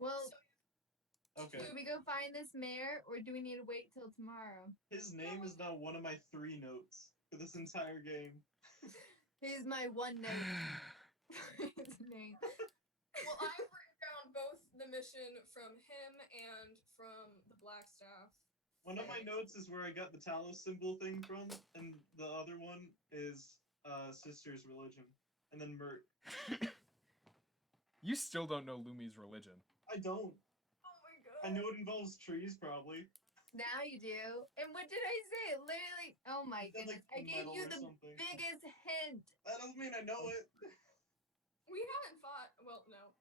Well, Okay. should we go find this mayor, or do we need to wait till tomorrow? His name is now one of my 3 notes for this entire game. Here's my one note. His name. Well, I've written down both the mission from him and from the Blackstaff. One of my notes is where I got the Talos symbol thing from, and the other one is Sister's religion. And then Mert. You still don't know Lumi's religion. I don't. Oh my god. I know it involves trees, probably. Now you do. And what did I say? Literally, oh my You said, goodness. like, I gave metal you or the something. biggest hint. That doesn't mean I know it. We haven't fought. Well, no.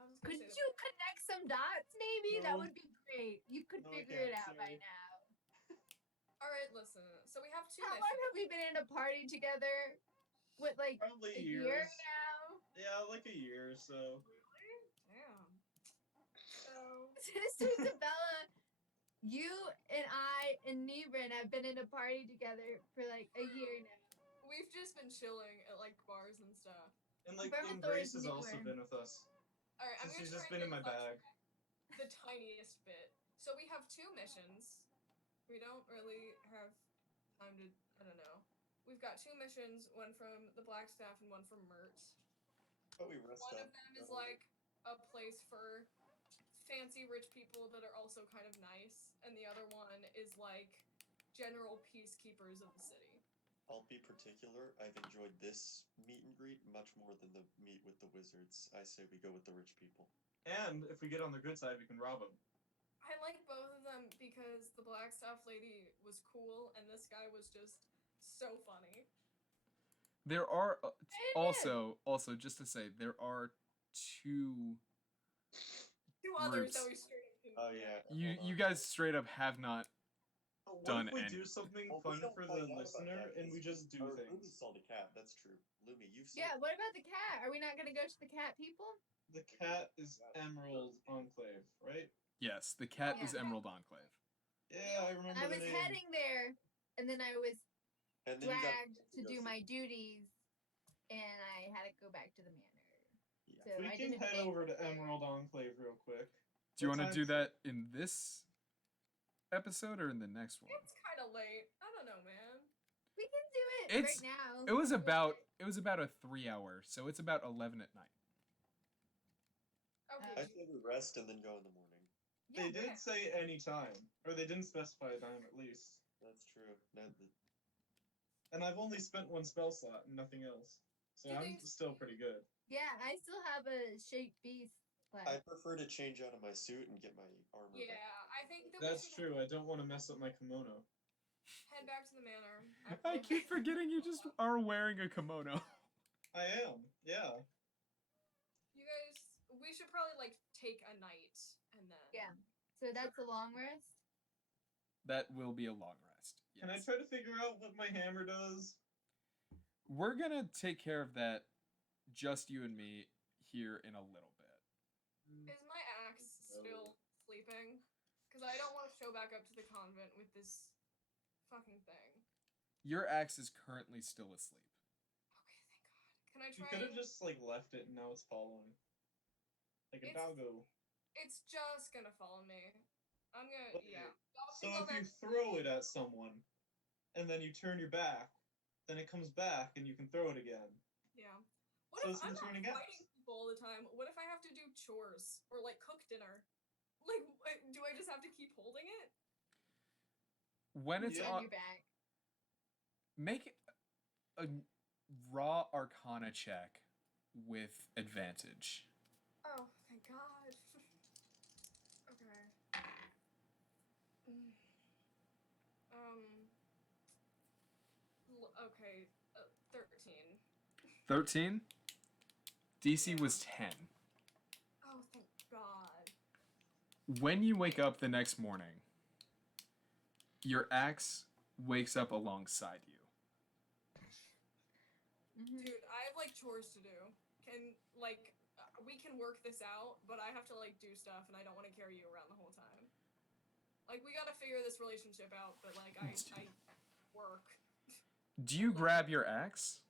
I was gonna Could say that- you connect some dots, maybe? That No. would be great. You could No, I figure it can't, out by sorry. now. All right, listen. So we have 2 How long missions. have we been in a party together? What, like Probably a years. year now? Yeah, like a year or so. Really? Damn. So Sister Isabella, you and I and Nebrin have been in a party together for like a year now. we've just been chilling at like bars and stuff. And like Vermithor Grace is has also newer. been with us. All right, I'm So gonna she's try just and been in my get bag. the tiniest bit. So we have 2 missions. We don't really have time to. I don't know. We've got 2 missions. One from the Blackstaff and one from Mert. But we rest One up. of them is like a place for fancy rich people that are also kind of nice, and the other one is like general peacekeepers of the city. I'll be particular. I've enjoyed this meet and greet much more than the meet with the wizards. I say we go with the rich people. And if we get on their good side, we can rob them. I like both of them because the Blackstaff lady was cool, and this guy was just so funny. There are Amen. also just to say there are 2. 2 others that Groups. we straight into. Oh yeah. You guys straight up have not. But what Done if we any. do something Oh, we fun don't for find the out about listener that and we 'cause just do Lumi things? saw the cat. That's true. Lumi, you've seen. Yeah, what about the cat? Are we not gonna go to the cat people? The cat is Emerald Enclave, right? Yes, the cat is Yeah. Emerald Enclave. Yeah, I remember I the was name. heading there, and then I was And then you got dragged to go do see- my duties, and I had to go back to the manor. Yeah. So We I can didn't head make over it to there. Emerald Enclave real quick. Do you What want to time do is that in this episode or in the next one? It's kind of late. I don't know, man. We can do it It's- right now. It was about a 3 hour, so it's about 11 at night. Okay. I say we rest and then go in the morning. They did yeah. say any time, or they didn't specify a time at least. That's true. No, And I've only spent 1 spell slot and nothing else, so Do you I'm think- still pretty good. Yeah, I still have a shape beast left. I prefer to change out of my suit and get my armor Yeah, back. I think that we That's should true. I don't want to mess up my kimono. head back to the manor. I keep forgetting you just are wearing a kimono. I am. Yeah. You guys, we should probably like take a night and then. Yeah. So that's a long rest. That will be a long rest. Can I yes. try to figure out what my hammer does? We're gonna take care of that, just you and me, here in a little bit. Is my axe still sleeping? Because I don't want to show back up to the convent with this fucking thing. Your axe is currently still asleep. Okay, thank God. Can I You try? could have and- just like left it and now it's following. Like a It's- doggo. It's just gonna follow me. I'm gonna. Okay, Yeah. I'll have to So go if you back- throw it at someone and then you turn your back, then it comes back and you can throw it again. Yeah. What So if it's I'm not returning fighting axe. people all the time? What if I have to do chores or like cook dinner? Like, do I just have to keep holding it? When it's Yeah. On on, your back. make a raw Arcana check with advantage. Oh, thank God. Okay. Mm. Okay, 13. 13. DC was 10. Oh, thank God. When you wake up the next morning, your axe wakes up alongside you. Dude, I have like chores to do. We can work this out, but I have to like do stuff, and I don't want to carry you around the whole time. Like, we gotta figure this relationship out, but like, I work. Do you grab your axe?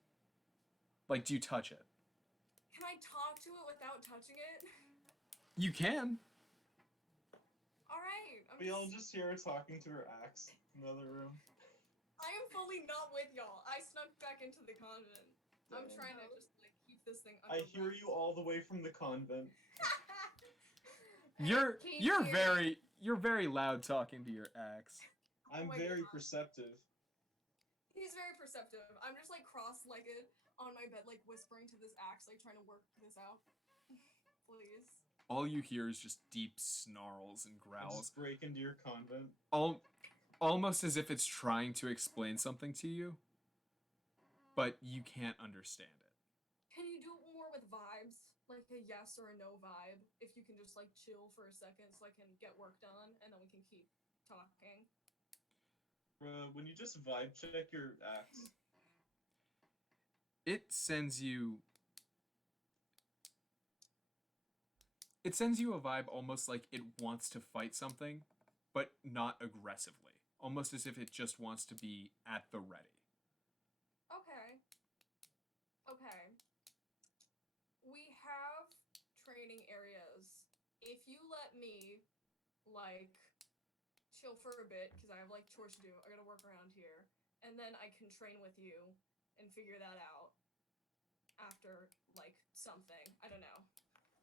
Like, do you touch it? Can I talk to it without touching it? You can. All right. We all just hear her talking to her axe in another room. I am fully not with y'all. I snuck back into the convent. I'm Damn. trying to just like keep this thing under I hear wraps. you all the way from the convent. You're Keep you're hearing. you're very loud talking to your axe. I'm my very God. perceptive. He's very perceptive. I'm just like cross-legged on my bed, like whispering to this axe, like trying to work this out. Please. All you hear is just deep snarls and I growls. just break into your convent. Almost as if it's trying to explain something to you, but you can't understand it. Can you do it more with vibes? Like a yes or a no vibe? If you can just like chill for a second so I can get work done and then we can keep talking. When you just vibe check your axe, It sends you a vibe almost like it wants to fight something, but not aggressively. Almost as if it just wants to be at the ready. Okay. Okay. We have training areas. If you let me, like, chill for a bit, because I have, like, chores to do, I gotta work around here, and then I can train with you and figure that out after, like, something. I don't know.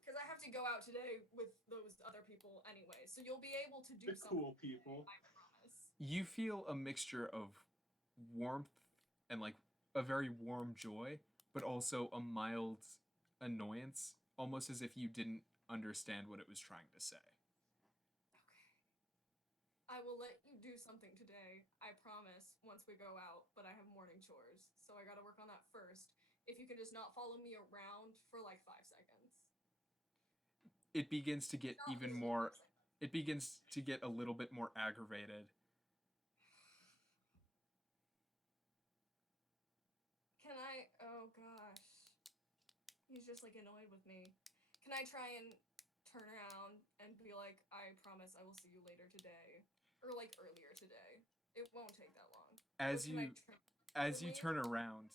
Because I have to go out today with those other people anyway, so you'll be able to do the something. cool people. I promise. You feel a mixture of warmth and like a very warm joy, but also a mild annoyance, almost as if you didn't understand what it was trying to say. I will let you do something today, I promise, once we go out, but I have morning chores, so I gotta work on that first. If you can just not follow me around for like 5 seconds. It begins to get Not even really more 5 seconds. it begins to get a little bit more aggravated. Can I? Oh gosh. He's just like annoyed with me. Can I try and turn around and be like, I promise I will see you later today? Or like earlier today. It won't take that long. Or As can I you tranquilly- turn around,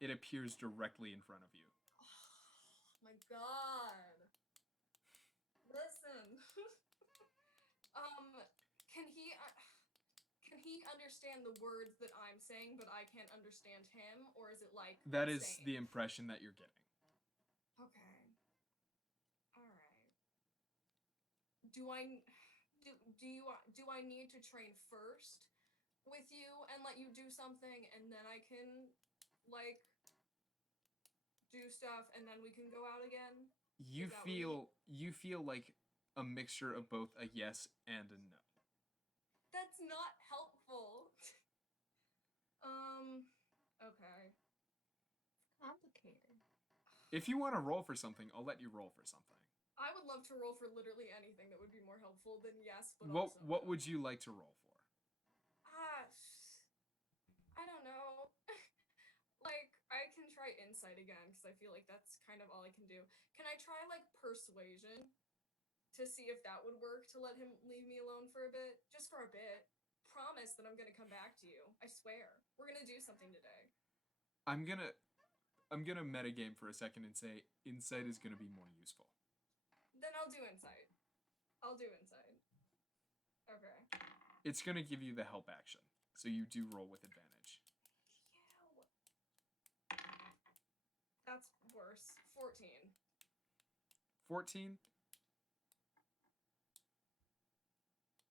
it appears directly in front of you. Oh my god. Listen. Can he understand the words that I'm saying, but I can't understand him, or is it like That is same? the impression that you're getting. Okay. All right. Do I need to train first with you and let you do something, and then I can like do stuff, and then we can go out again? You Is that what you feel like a mixture of both a yes and a no. That's not helpful. Okay. Complicated. If you want to roll for something, I'll let you roll for something. I would love to roll for literally anything that would be more helpful than yes, but What also what no. would you like to roll for? I don't know. Like, I can try insight again, because I feel like that's kind of all I can do. Can I try, like, persuasion? To see if that would work to let him leave me alone for a bit? Just for a bit. Promise that I'm gonna come back to you. I swear. We're gonna do something today. I'm gonna metagame for a second and say insight is gonna be more useful. Then I'll do insight. Okay. It's gonna give you the help action, so you do roll with advantage. Ew. That's worse. 14. 14.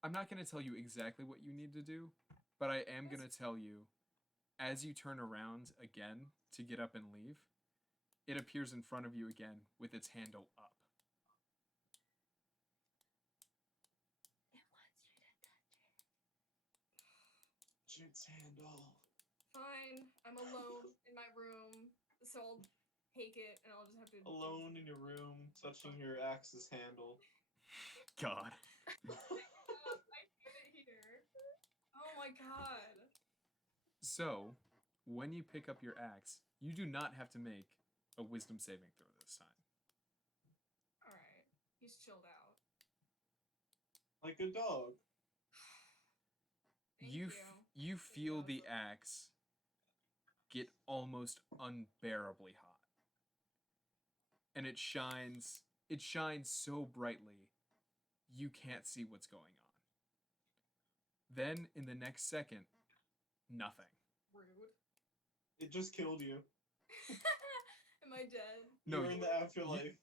I'm not gonna tell you exactly what you need to do, but I am gonna tell you, as you turn around again to get up and leave, it appears in front of you again with its handle up. It wants you to touch Jude's handle. Fine. I'm alone in my room, so I'll take it and I'll just have to Alone in your room, touching your axe's handle. God. I hate it here. Oh my god. So, when you pick up your axe, you do not have to make a wisdom saving throw this time. Alright. He's chilled out. Like a dog. Thank you you. you feel the axe get almost unbearably hot. And it shines so brightly you can't see what's going on. Then in the next second, nothing. Rude. It just killed you. Am I dead? No, You're in the afterlife.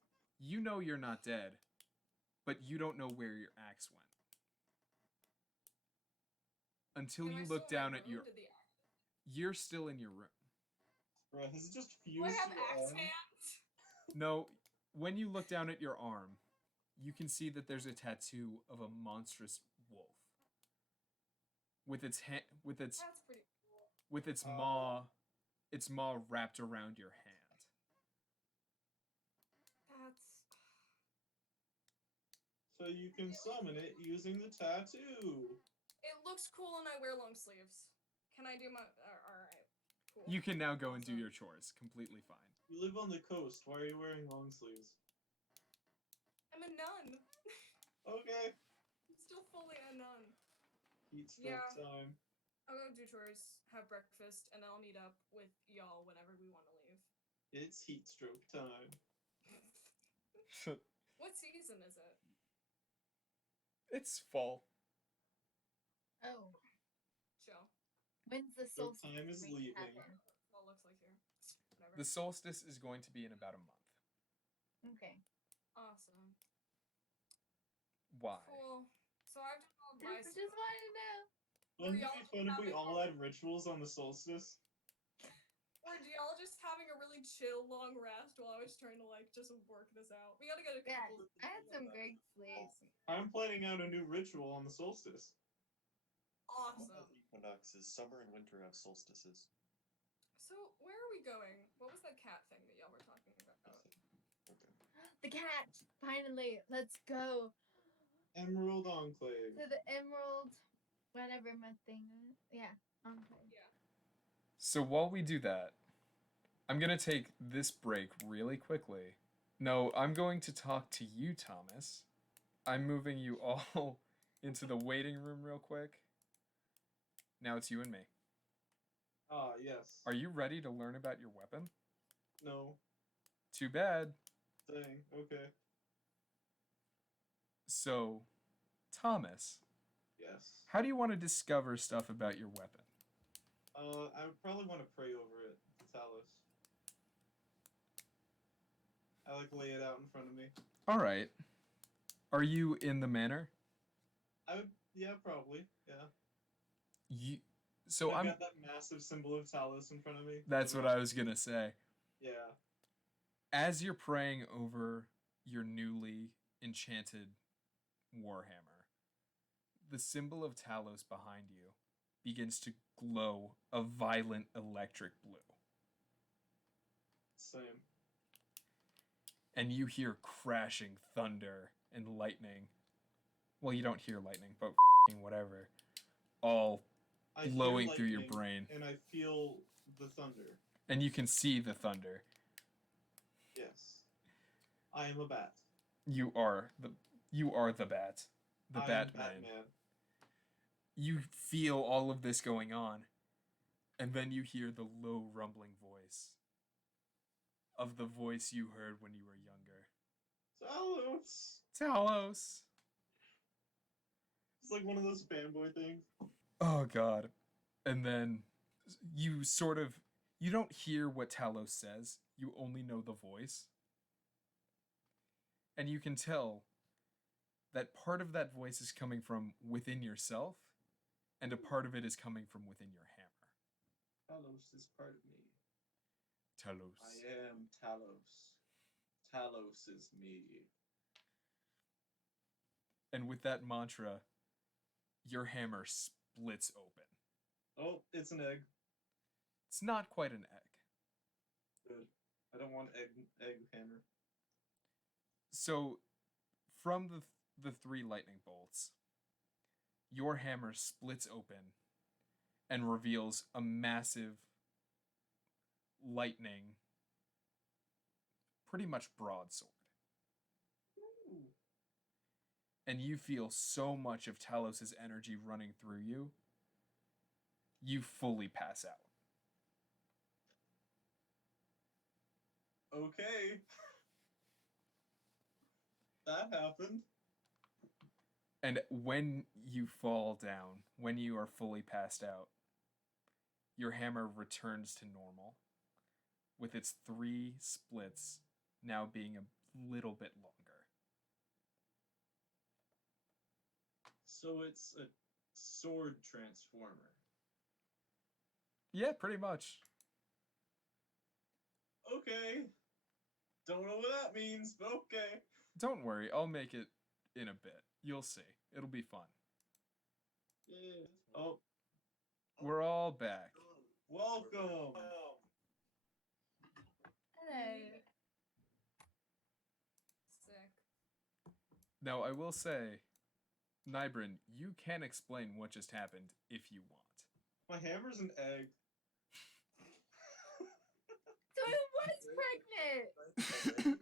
You know you're not dead, but you don't know where your axe went. Until Am I you still look in my down at room? your... Did the You're still in your room. Bro, has it just Do fused I have your axe arm? hands? No, when you look down at your arm, you can see that there's a tattoo of a monstrous wolf. With its That's pretty cool. with its maw wrapped around your hand. That's So you can summon it using the tattoo. it looks cool and I wear long sleeves. Can I do my alright. Cool. You can now go and do Awesome. your chores completely fine. You live on the coast. Why are you wearing long sleeves? I'm a nun. Okay. I'm still fully a nun. Heat stroke Yeah. time. I'll go do chores, have breakfast, and then I'll meet up with y'all whenever we want to leave. It's heat stroke time. What season is it? It's fall. Oh, Chill. when's the Stroke solstice time is going to leaving. happen? What it looks like here. Whatever. The solstice is going to be in about a month. Okay. Awesome. Why? Cool. So I've done all of my Just wanted to know. Wouldn't it y'all be fun if we having all all- had rituals on the solstice? Or do y'all just having a really chill long rest while I was trying to like just work this out? We gotta get a Yeah, couple. I had some great sleep. I'm planning out a new ritual on the solstice. Awesome. Equinox is summer and winter have solstices. So where are we going? What was that cat thing that y'all were talking about? Okay. The cat! Finally, let's go Emerald Enclave. to the Emerald, whatever my thing is. Yeah, Enclave. Yeah. So while we do that, I'm going to take this break really quickly. No, I'm going to talk to you, Thomas. I'm moving you all into the waiting room real quick. Now it's you and me. Ah, yes. Are you ready to learn about your weapon? No. Too bad. Dang. Okay. So, Thomas, Yes. how do you want to discover stuff about your weapon? I would probably want to pray over it, the Talos. I like lay it out in front of me. All right. Are you in the manor? I would, yeah, probably, yeah. You. So I've I'm. got that massive symbol of Talos in front of me. That's what I was gonna say. Yeah. As you're praying over your newly enchanted warhammer, the symbol of Talos behind you begins to glow a violent electric blue. Same. And you hear crashing thunder and lightning. Well, you don't hear lightning, but whatever. All I hear blowing through your lightning, brain. And I feel the thunder. And you can see the thunder. Yes. I am a bat. You are the bat. The I am Batman. Batman. You feel all of this going on, and then you hear the low rumbling voice of the voice you heard when you were younger. Talos! Talos! It's like one of those fanboy things. Oh god. And then you you don't hear what Talos says, you only know the voice. And you can tell that part of that voice is coming from within yourself, and a part of it is coming from within your hammer. Talos is part of me. Talos. I am Talos. Talos is me. And with that mantra, your hammer splits open. Oh, it's an egg. It's not quite an egg. Good. I don't want egg hammer. So, from the three lightning bolts, your hammer splits open and reveals a massive lightning, pretty much broadsword. Ooh. And you feel so much of Talos's energy running through you, you fully pass out. Okay. That happened. And when you fall down, when you are fully passed out, your hammer returns to normal, with its three splits now being a little bit longer. So it's a sword transformer. Yeah, pretty much. Okay. Don't know what that means, but okay. Don't worry, I'll make it in a bit. You'll see. It'll be fun. Yeah. Oh, We're all back. welcome. Hello. Sick. Now, I will say, Nybrin, you can explain what just happened if you want. My hammer's an egg. So I was pregnant.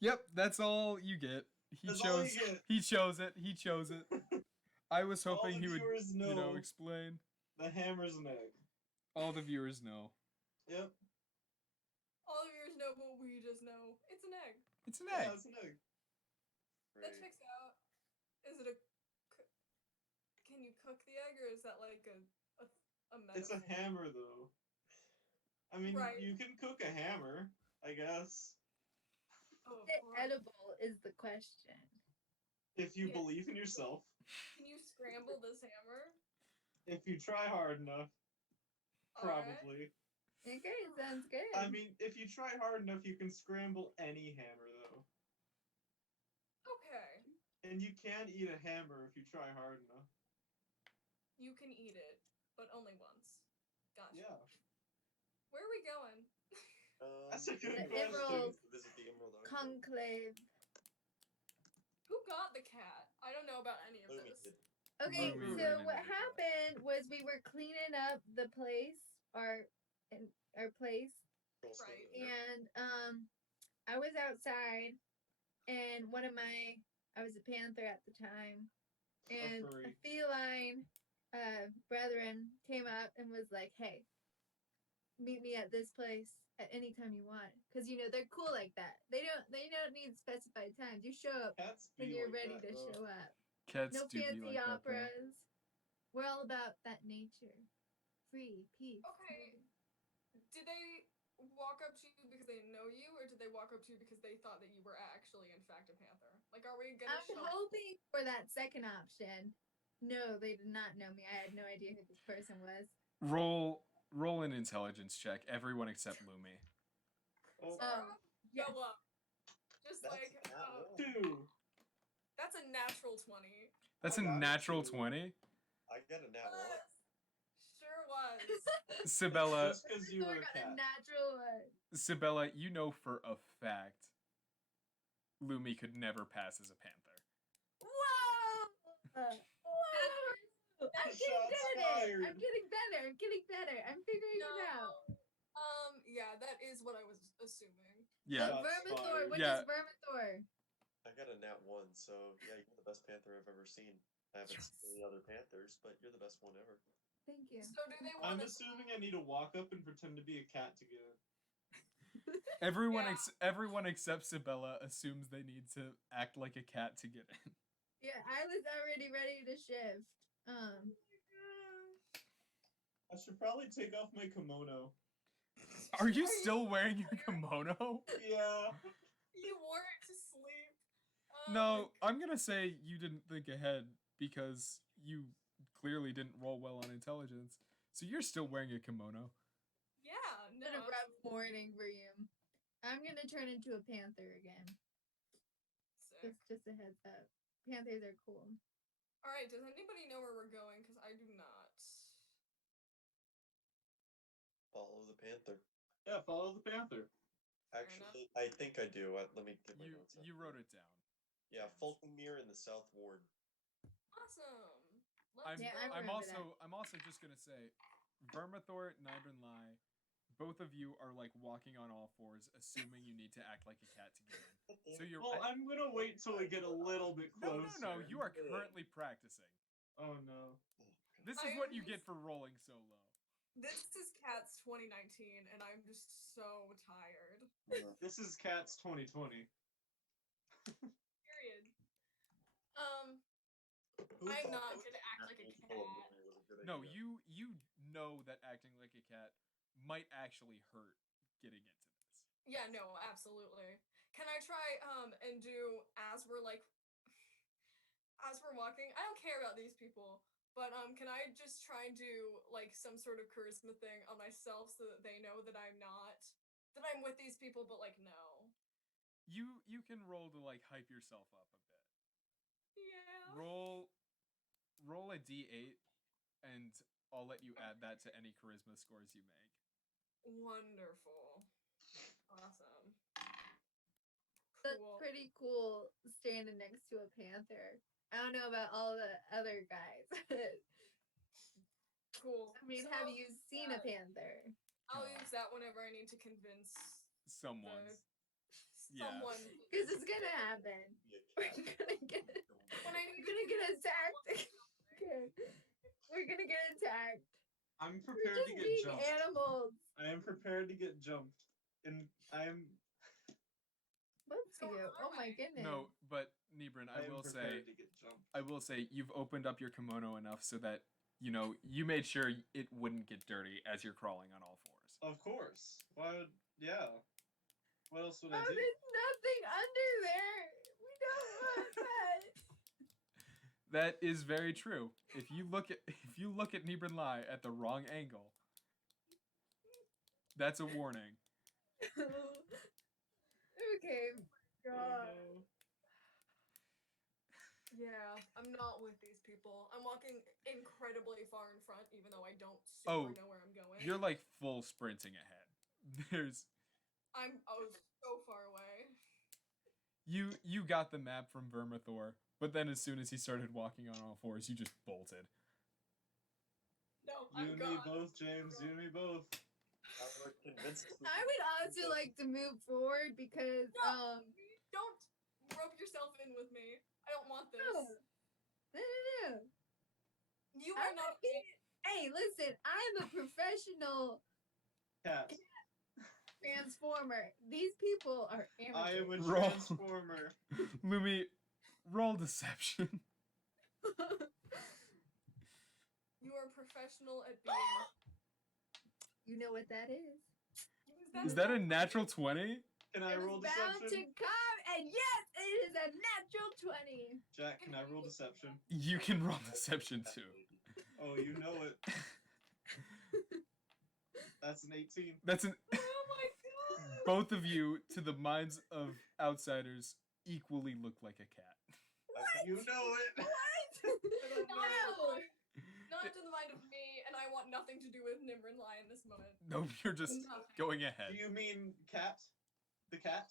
Yep, that's all you get. That's all you get. He chose it. He chose it. I was All hoping the he would, viewers know explain. the hammer's an egg. All the viewers know. Yep. All of yours know what we just know. It's an egg. It's an egg. Yeah, it's an egg. That checks out. Is it a? Can you cook the egg, or is that like a metaphor? It's a hammer, though. I mean, Right. you can cook a hammer, I guess. Oh, of Is it course. edible is the question. If you Yeah. believe in yourself. Can you scramble this hammer? If you try hard enough. Alright. Probably. Okay, sounds good. I mean, if you try hard enough, you can scramble any hammer, though. Okay. And you can eat a hammer if you try hard enough. You can eat it, but only once. Gotcha. Yeah. Where are we going? That's a good The question. Emerald Visit the Emerald Arch. Conclave. Who got the cat? I don't know about any of Lumi this. did. Okay, Lumi so ran what into the cat. happened was we were cleaning up the place, our place, Girl still Right. lives there. and I was outside, and I was a panther at the time, and a furry. feline brethren came up and was like, "Hey, meet me at this place at any time you want," because they're cool like that. They don't need specified times. You show up Cats when be you're like ready that, to though. show up. Cats No do be fancy like that, though. operas. We're all about that nature. Free, peace. Okay. Did they walk up to you because they know you, or did they walk up to you because they thought that you were actually, in fact, a panther? Like, are we gonna I'm show? hoping for that second option. No, they did not know me. I had no idea who this person was. Roll an intelligence check. Everyone except Lumi. Oh, Oh, yes. Go up. Just That's like not one. 2. that's a natural 20. That's I a got it, natural too. 20. I got a nat one. Sure was. Sibella, Just because you were a got cat. a natural one. Sibella, you know for a fact Lumi could never pass as a panther. Whoa! Whoa! I'm getting Shots better. fired. I'm getting better. I'm getting better. I'm figuring it out. Yeah, that is what I was assuming. Yeah. But Shots Vermithor, fired. what Yeah. does Vermithor? I got a nat one, so yeah, you're the best panther I've ever seen. I haven't seen any other panthers, but you're the best one ever. Thank you. So do they I'm want to? assuming I need to walk up and pretend to be a cat to get it. Everyone Yeah. everyone except Sibella assumes they need to act like a cat to get in. Yeah, I was already ready to shift. I should probably take off my kimono. Are you still wearing your kimono? Yeah. You wore it to sleep. No, I'm gonna say you didn't think ahead because you clearly didn't roll well on intelligence. So you're still wearing a kimono. Yeah, no. Been a rough morning for you. I'm gonna turn into a panther again. Sick. Just a heads up. Panthers are cool. All right. Does anybody know where we're going? Because I do not. Follow the panther. Yeah, follow the panther. Actually, I think I do. Let me get my You notes up. you wrote it down. Yeah, James. Falconmere in the South Ward. Awesome. Let's I'm Yeah, I go. remember I'm also just gonna say, Vermithor, Nybrin Lai, both of you are like walking on all fours, assuming you need to act like a cat to get in. So you're Well, I'm gonna wait till we get a little bit no, closer. no, no. You are currently practicing. Oh no. This I is what am you get just- for rolling so low. This is Cats 2019, and I'm just so tired. This is Cats 2020. Period. I'm not gonna act like a cat. No, you know that acting like a cat might actually hurt getting into this. Yeah, no, absolutely. Can I try and do as we're walking? I don't care about these people, but can I just try and do like some sort of charisma thing on myself so that they know that I'm with these people, but like no. You can roll to like hype yourself up a bit. Yeah. Roll a d8, and I'll let you add that to any charisma scores you make. Wonderful. Awesome. That's Cool. pretty cool standing next to a panther. I don't know about all the other guys. Cool. I mean, So have I'll you use seen a that- panther? I'll use that whenever I need to convince Someone's. Yeah. someone. Because it's gonna happen. We're gonna get When I we're need gonna to get convince attacked. Okay. We're gonna get attacked. I'm We're prepared just to get being jumped. animals. I am prepared to get jumped. And I am Let's Going you. our Oh my way. goodness. No, but Nibrin, I am prepared to get jumped. I will say you've opened up your kimono enough so that you made sure it wouldn't get dirty as you're crawling on all fours. Of course. Why would yeah. What else would Oh, I do? there's nothing under there. We don't want that. That is very true. If you look at Nibrin Lai at the wrong angle, that's a warning. Okay. Oh, God. no. Yeah, I'm not with these people. I'm walking incredibly far in front, even though I don't Oh, super know where I'm going. You're like full sprinting ahead. I'm so far away. You got the map from Vermithor, but then as soon as he started walking on all fours, you just bolted. No, You I'm and me gone. both, James. You and me both. I would also like to move forward because Don't rope yourself in with me. I don't want this. no. You I'm are not not. Hey, listen, I'm a professional Cat. transformer. These people are I am amateurs. a Roll. transformer. Lumi, roll deception. You are professional at being. You know what that is. Is that a natural 20? Can I It roll was bound to deception? come, and yes, it is a natural 20. Jack, can I roll deception? You can roll deception too. Oh, you know it. That's an 18. That's an Oh my god! both of you to the minds of outsiders equally look like a cat. You know it. What? I don't know. No. Not to the mind of me, and I want nothing to do with Nimrin Lai in this moment. No, you're just Nothing. going Do ahead. you mean cat? The cat?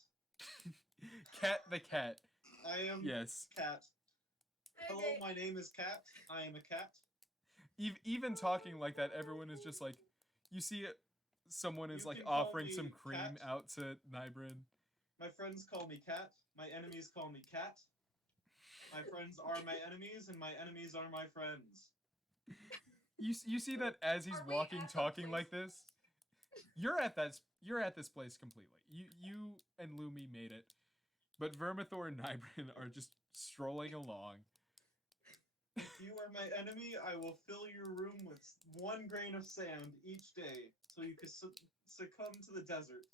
Cat the cat. I am Yes. cat. Hello, Okay. my name is Cat. I am a cat. Even talking like that, everyone is just like, you see it. Someone is You like can call offering me some cream Cat. out to Nybrin. My friends call me Cat. My enemies call me Cat. My friends are my enemies, and my enemies are my friends. You see that as he's Are we walking, at the talking place- like this. You're at this place completely. You and Lumi made it, but Vermithor and Nybrin are just strolling along. If you are my enemy, I will fill your room with 1 grain of sand each day, so you can succumb to the desert.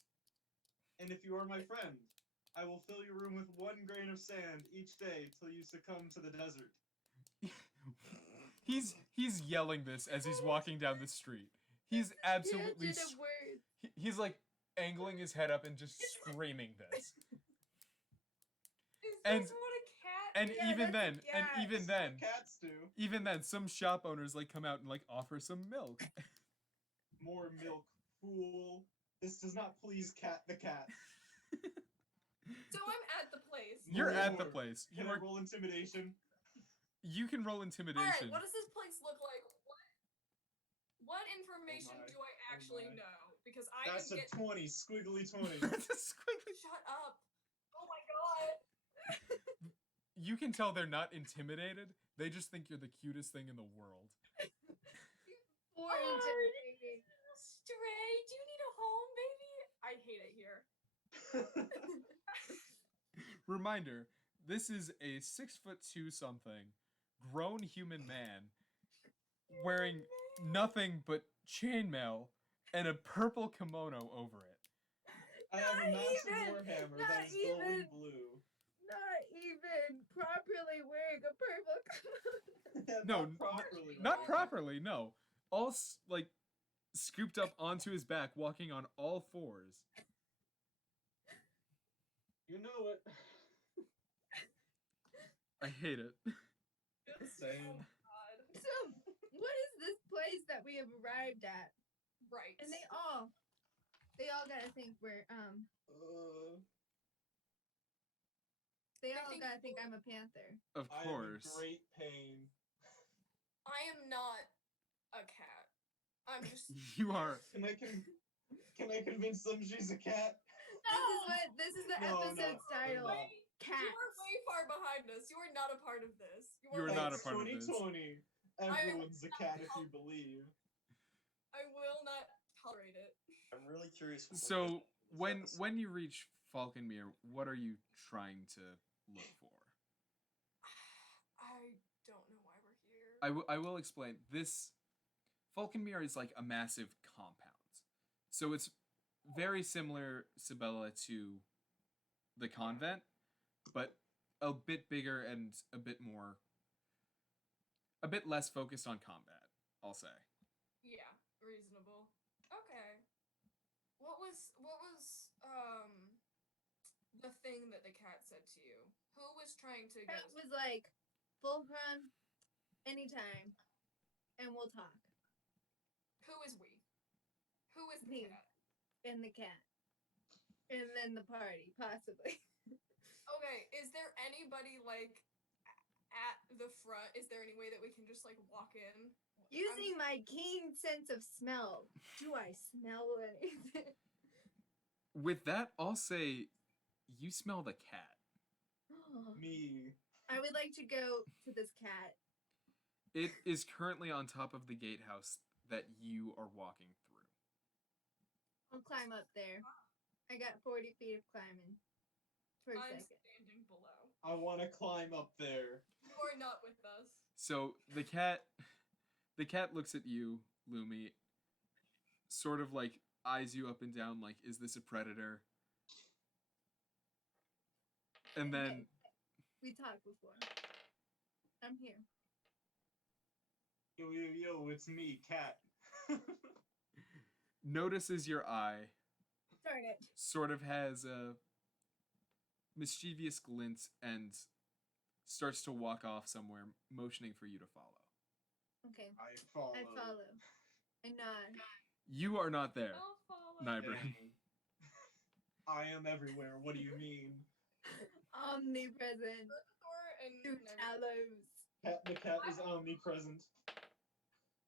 And if you are my friend, I will fill your room with 1 grain of sand each day till you succumb to the desert. He's yelling this as he's walking down the street. He's absolutely Tangent of words. he's like angling his head up and just screaming this. Is And- this what a cat And Yeah, even that's a then, and cat. even That's then, what cats do. even then, some shop owners like come out and like offer some milk. More milk fool. This does not please the cat. So I'm at the place. You're at the Lord, place. Can I roll intimidation? You can roll All intimidation. right, what does this place look like? What information my. do I actually my. know? Because I That's can a get. 20, squiggly 20. Squiggly. Shut up! Oh my god! You can tell they're not intimidated. They just think you're the cutest thing in the world. Or Oh, intimidating. Stray, do you need a home, baby? I hate it here. Reminder, this is a 6'2" something grown human man wearing nothing but chainmail and a purple kimono over it. I have a Not massive even- warhammer not that is glowing even. blue. Not even properly wearing a purple No, Not properly. Not wearing it. properly, no. All like scooped up onto his back, walking on all fours. You know it. I hate it. Same. Oh god. So, what is this place that we have arrived at? Right. And they all gotta think we're they all think- gotta think I'm a panther. Of I am course. in great pain. I am not a cat. I'm just. You are. Can I convince them she's a cat? This is the No, episode's no, title. no. Wait, you Cats. are way far behind us. You are not a part of this. You are not a Thanks, part of this. 2020. Everyone's a cat if you believe. I will not tolerate it. I'm really curious. what So this when episode- you reach Falconmere, what are you trying to look for? I don't know why we're here. I will explain. This Falconmere is like a massive compound. So it's very similar, Sabella, to the convent, but a bit bigger and a bit less focused on combat, I'll say. Yeah, reasonable. Okay. What was the thing that the cat said to you? Who was trying to get That us? was like Fulcrum anytime and we'll talk. Who is we? Who is the Me. cat? And the cat. And then the party, possibly. Okay, is there anybody like at the front? Is there any way that we can just like walk in? Using my keen sense of smell, do I smell anything? With that, I'll say you smell the cat. Me. I would like to go to this cat. It is currently on top of the gatehouse that you are walking through. I'll climb up there. I got 40 feet of climbing for a I'm second. standing below. I want to climb up there. You are not with us. So the cat looks at you, Lumi, sort of like eyes you up and down like, is this a predator? And then We talked before. I'm here. Yo, yo, yo, it's me, cat. notices your eye, Darn it. sort of has a mischievous glint, and starts to walk off somewhere, motioning for you to follow. Okay. I follow. I follow. I nod. You are not there, I'll follow. Nybrin. Dang. I am everywhere. What do you mean? Omnipresent. Thor and Two never- tallows. The cat is omnipresent.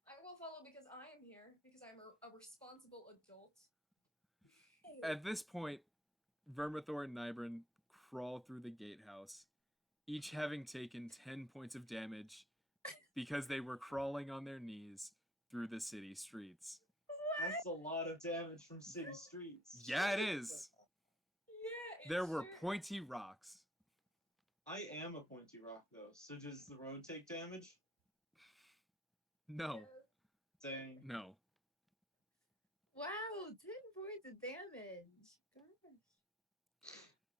I will follow because I am here because I'm a responsible adult. At this point, Vermithor and Nybrin crawl through the gatehouse, each having taken 10 points of damage because they were crawling on their knees through the city streets. That's a lot of damage from city streets. Yeah, it is. Yeah, There it's were true. pointy rocks. I am a pointy rock though, so does the road take damage? No, Dang. no. Wow, 10 points of damage. Gosh.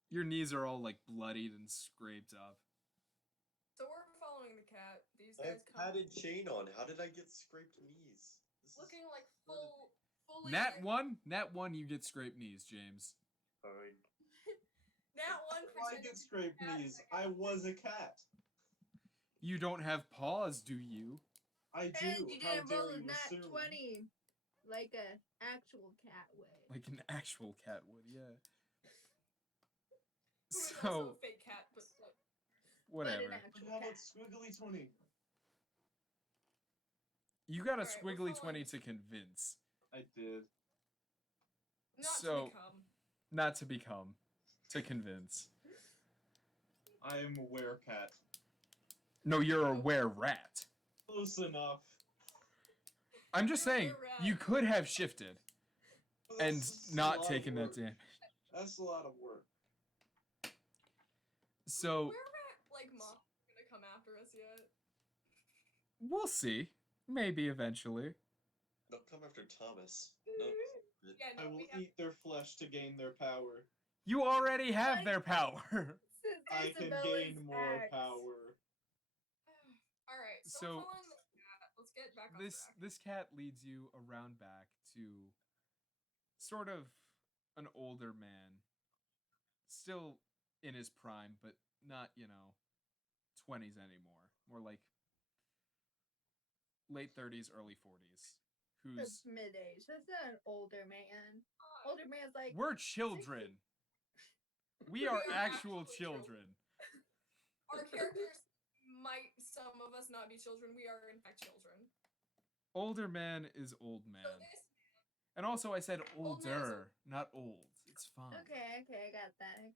Your knees are all like bloodied and scraped up. So we're following the cat. These I guys have come padded chain on. How did I get scraped knees? This is looking like fully. Nat 1, you get scraped knees, James. fine. Nat one Why pretended get to be scraped a cat. knees? I was a cat. You don't have paws, do you? I do. And you How didn't dare roll a you nat assume? 20. like a actual cat would. Like an actual cat would, yeah. Who is So, also a fake cat, but like, whatever. But an actual How about cat. Squiggly 20? You got a Alright, we're squiggly following 20 to convince. I did. not So- to become. Not to become. To convince. I am a werecat. No, you're a were-rat. Close enough. I'm just You're a saying, were-rat. you could have shifted But and that's just a not lot of taken that work. damage. That's a lot of work. So, Where like mom gonna come after us yet? we'll see. Maybe eventually. They'll come after Thomas. Nope. Yeah, I no, will we have. eat their flesh to gain their power. You already have their power. Sister I can Isabella's gain more axe. power. All right, so, So, we're following the cat. Let's get back on This track. this cat leads you around back to sort of an older man. Still in his prime, but not, 20s anymore. More like late 30s, early 40s. That's Who's mid-age. That's not an older man. Older man's like we're children. We are actual children. Our characters might, some of us, not be children. We are, in fact, children. Older man is old So man. this, And also I said Old man is older, not old. It's fine. Okay, I got that.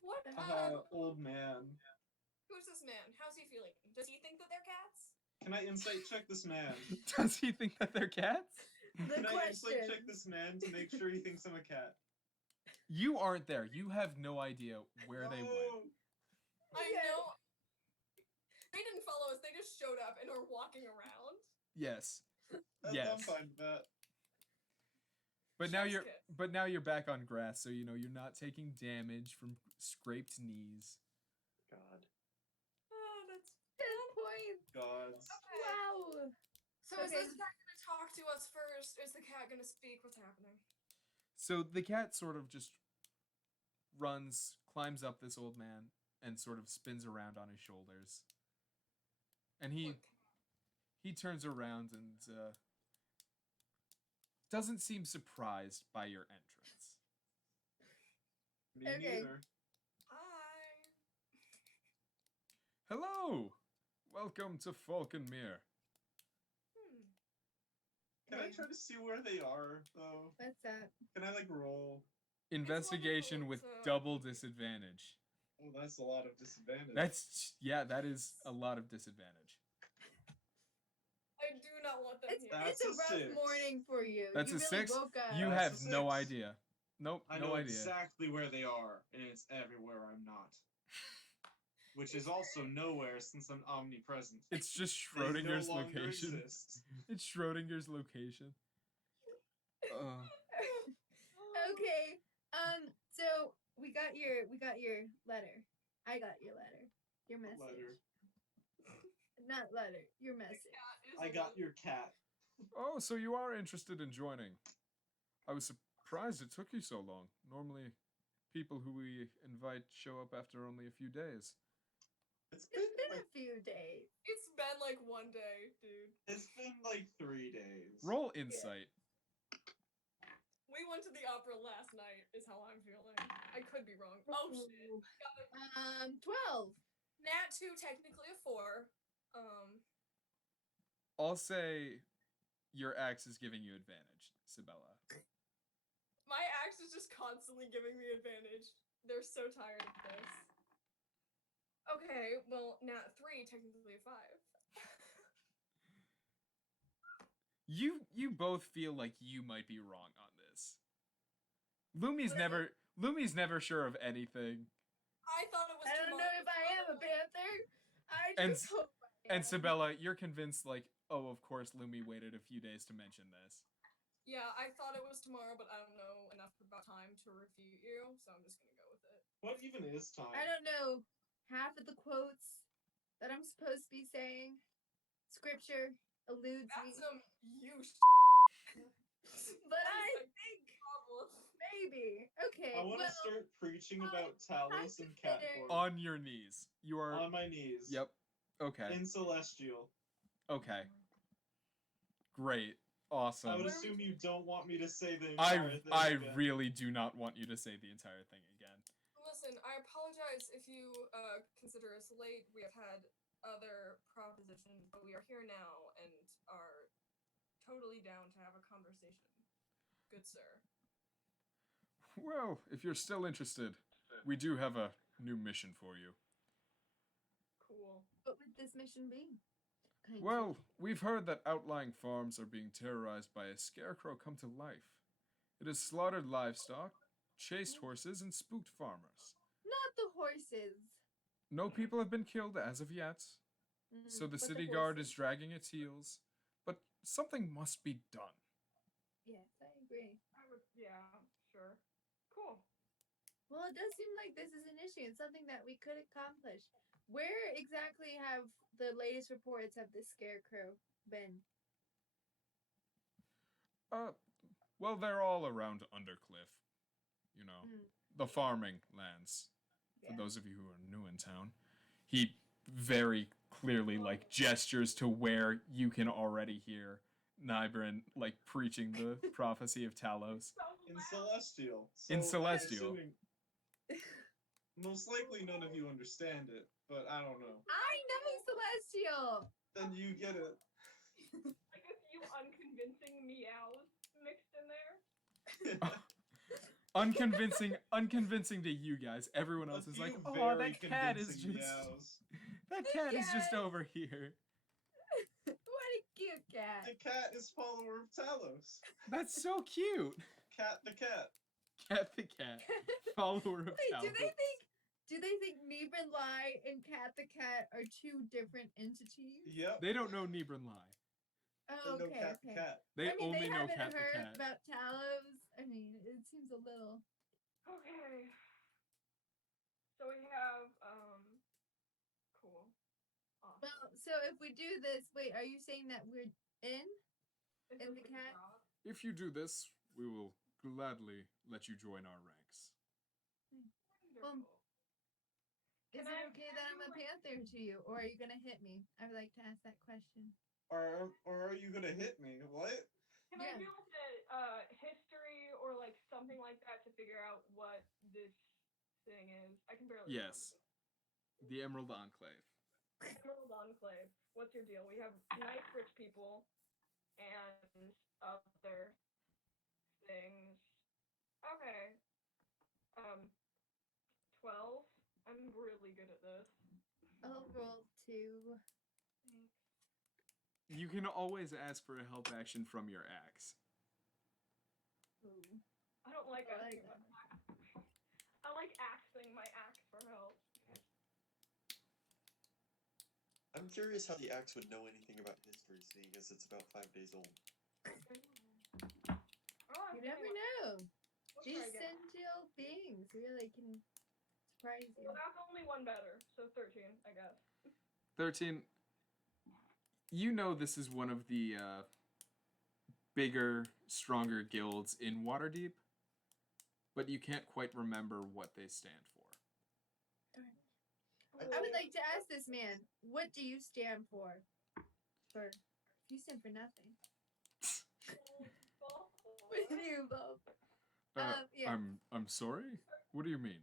what? Old man. Who's this man? How's he feeling? Does he think that they're cats? Can I insight check this man? Does he think that they're cats? The Can I insight question. check this man to make sure he thinks I'm a cat? You aren't there. You have no idea where they went. No. I Yeah. know. They didn't follow us. They just showed up and are walking around. Yes. I'm Yes. fine with that. But now Chef's you're back on grass, so you're not taking damage from scraped knees. God. Ah, that's 10 points. Gods. okay. Wow. So is Okay. this guy gonna talk to us first? Is the cat gonna speak? What's happening? So the cat sort of just climbs up this old man, and sort of spins around on his shoulders. And What? he turns around and doesn't seem surprised by your entrance. Me Okay. neither. Hi. Hello! Welcome to Falconmere. Can I Okay. try to see where they are, though? What's that? Can I, like, roll? Investigation with wonderful, so- double disadvantage. Oh, that's a lot of disadvantage. That is a lot of disadvantage. I do not want them here. That's It's a a rough 6. morning for you. That's you a really 6? woke up. You That's have a no 6. idea. Nope, I no know idea. exactly where they are, and it's everywhere I'm not. Which is also nowhere since I'm omnipresent. It's just They no Schrodinger's longer location. exist. It's Schrodinger's location. Okay. So we got your letter. I got your letter. Your message. Letter. Not letter. Your message. Cat is I a got little- your cat. Oh, so you are interested in joining. I was surprised it took you so long. Normally, people who we invite show up after only a few days. It's It's been like, a few days. It's been like one day, dude. it's been like 3 days. Roll insight. We went to the opera last night, is how I'm feeling. I could be wrong. Oh shit. Got it. 12. Nat 2, technically a 4. I'll say your axe is giving you advantage, Sibella. My axe is just constantly giving me advantage. They're so tired of this. Okay, well, Nat 3, technically a 5. You both feel like you might be wrong on this. Lumi's never sure of anything. I thought it was I don't know tomorrow. if I am a panther. I And just hope I And am. Sibella, you're convinced like, oh, of course Lumi waited a few days to mention this. Yeah, I thought it was tomorrow, but I don't know enough about time to refute you, so I'm just gonna go with it. What even is time? I don't know half of the quotes that I'm supposed to be saying. Scripture eludes That's me. some you But I That is a think problem. maybe. Okay. I want to well, start preaching I about Talus and consider- Catboard. On your knees. You are On my knees. Yep. Okay. In Celestial. Okay. Great. Awesome. I would assume you don't want me to say the I entire thing. I again. really do not want you to say the entire thing again. Listen, I apologize if you consider us late. We have had other propositions, but we are here now and are totally down to have a conversation. Good sir. Well, if you're still interested, we do have a new mission for you. Cool. What would this mission be? Kind Well, we've heard that outlying farms are being terrorized by a scarecrow come to life. It has slaughtered livestock, chased horses, and spooked farmers. Not the horses. No people have been killed as of yet, so the But city guard is horses. dragging its heels. But something must be done. Yes, I agree. Yeah, sure. Cool. Well, it does seem like this is an issue. It's something that we could accomplish. Where exactly have the latest reports of the scarecrow been? Well, they're all around Undercliff. You know, Mm, the farming lands. For yeah. those of you who are new in town, he very clearly like gestures to where you can already hear Nybrin like preaching the prophecy of Talos. In Celestial. In I'm Celestial. assuming- most likely none of you understand it, but I don't know. I know Celestial. Then you get it. Like a few unconvincing meows mixed in there. Unconvincing to you guys. Everyone else A is like, few oh, very that cat is convincing just meows. that cat is just cat. over here. What a cute cat. The cat is follower of Talos. That's so cute. Cat the cat. Cat the cat, follower of Wait, Talos. do they think Neben Lai and Cat the Cat are two different entities? Yep. They don't know Nibran Lai. Oh, They know okay, cat the okay. cat. They I mean, only they know haven't Cat the heard cat. about Talos. I mean, it seems a little. Okay. So we have cool. Awesome. Well, so if we do this, wait, are you saying that we're in? Is and this the a cat? job? If you do this, we will gladly let you join our ranks. Wonderful. Is Can it I okay have that I'm you, a like- panther to you, or are you gonna hit me? I would like to ask that question. Or are you gonna hit me? What? Can Yeah. I do like a history or like something like that to figure out what this thing is? I can barely. Yes. The Emerald Enclave. remember. Emerald Enclave. What's your deal? We have nice rich people and other things. Okay. 12. I'm really good at this. I'll roll 2. You can always ask for a help action from your axe. Ooh. I don't like I like asking I like axing my axe for help. I'm curious how the axe would know anything about history, seeing as it's about 5 days old. Oh, You never know. What These should I get? sentient beings really can surprise you. Well, that's only one better, so 13, I guess. 13. You know this is one of the bigger, stronger guilds in Waterdeep, but you can't quite remember what they stand for. I would like to ask this man, what do you stand for? You stand for nothing. What do you love? Yeah. I'm sorry? What do you mean?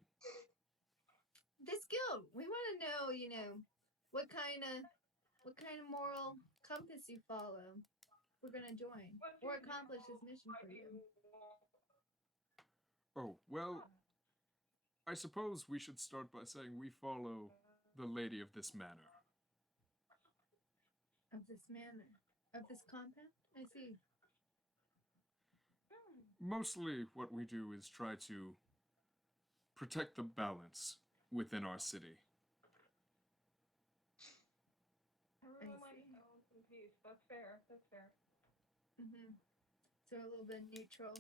This guild, we want to know, what kind of moral compass you follow. We're gonna join or accomplish this mission for you. Oh, well, I suppose we should start by saying we follow the lady of this manor. Of this manor, of this compound. I see. Mostly what we do is try to protect the balance within our city. Everyone I likes see. balance and peace. That's fair. That's fair. So a little bit neutral.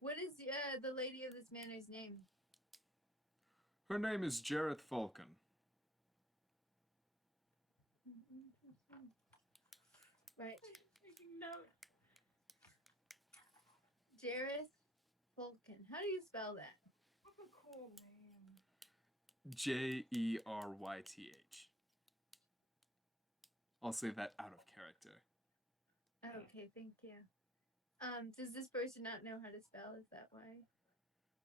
What is the lady of this manor's name? Her name is Jareth Falcon. Right. Taking notes. Jareth Fulkin. How do you spell that? That's a cool name. Jeyryth. I'll say that out of character. Okay, thank you. Does this person not know how to spell? Is that why?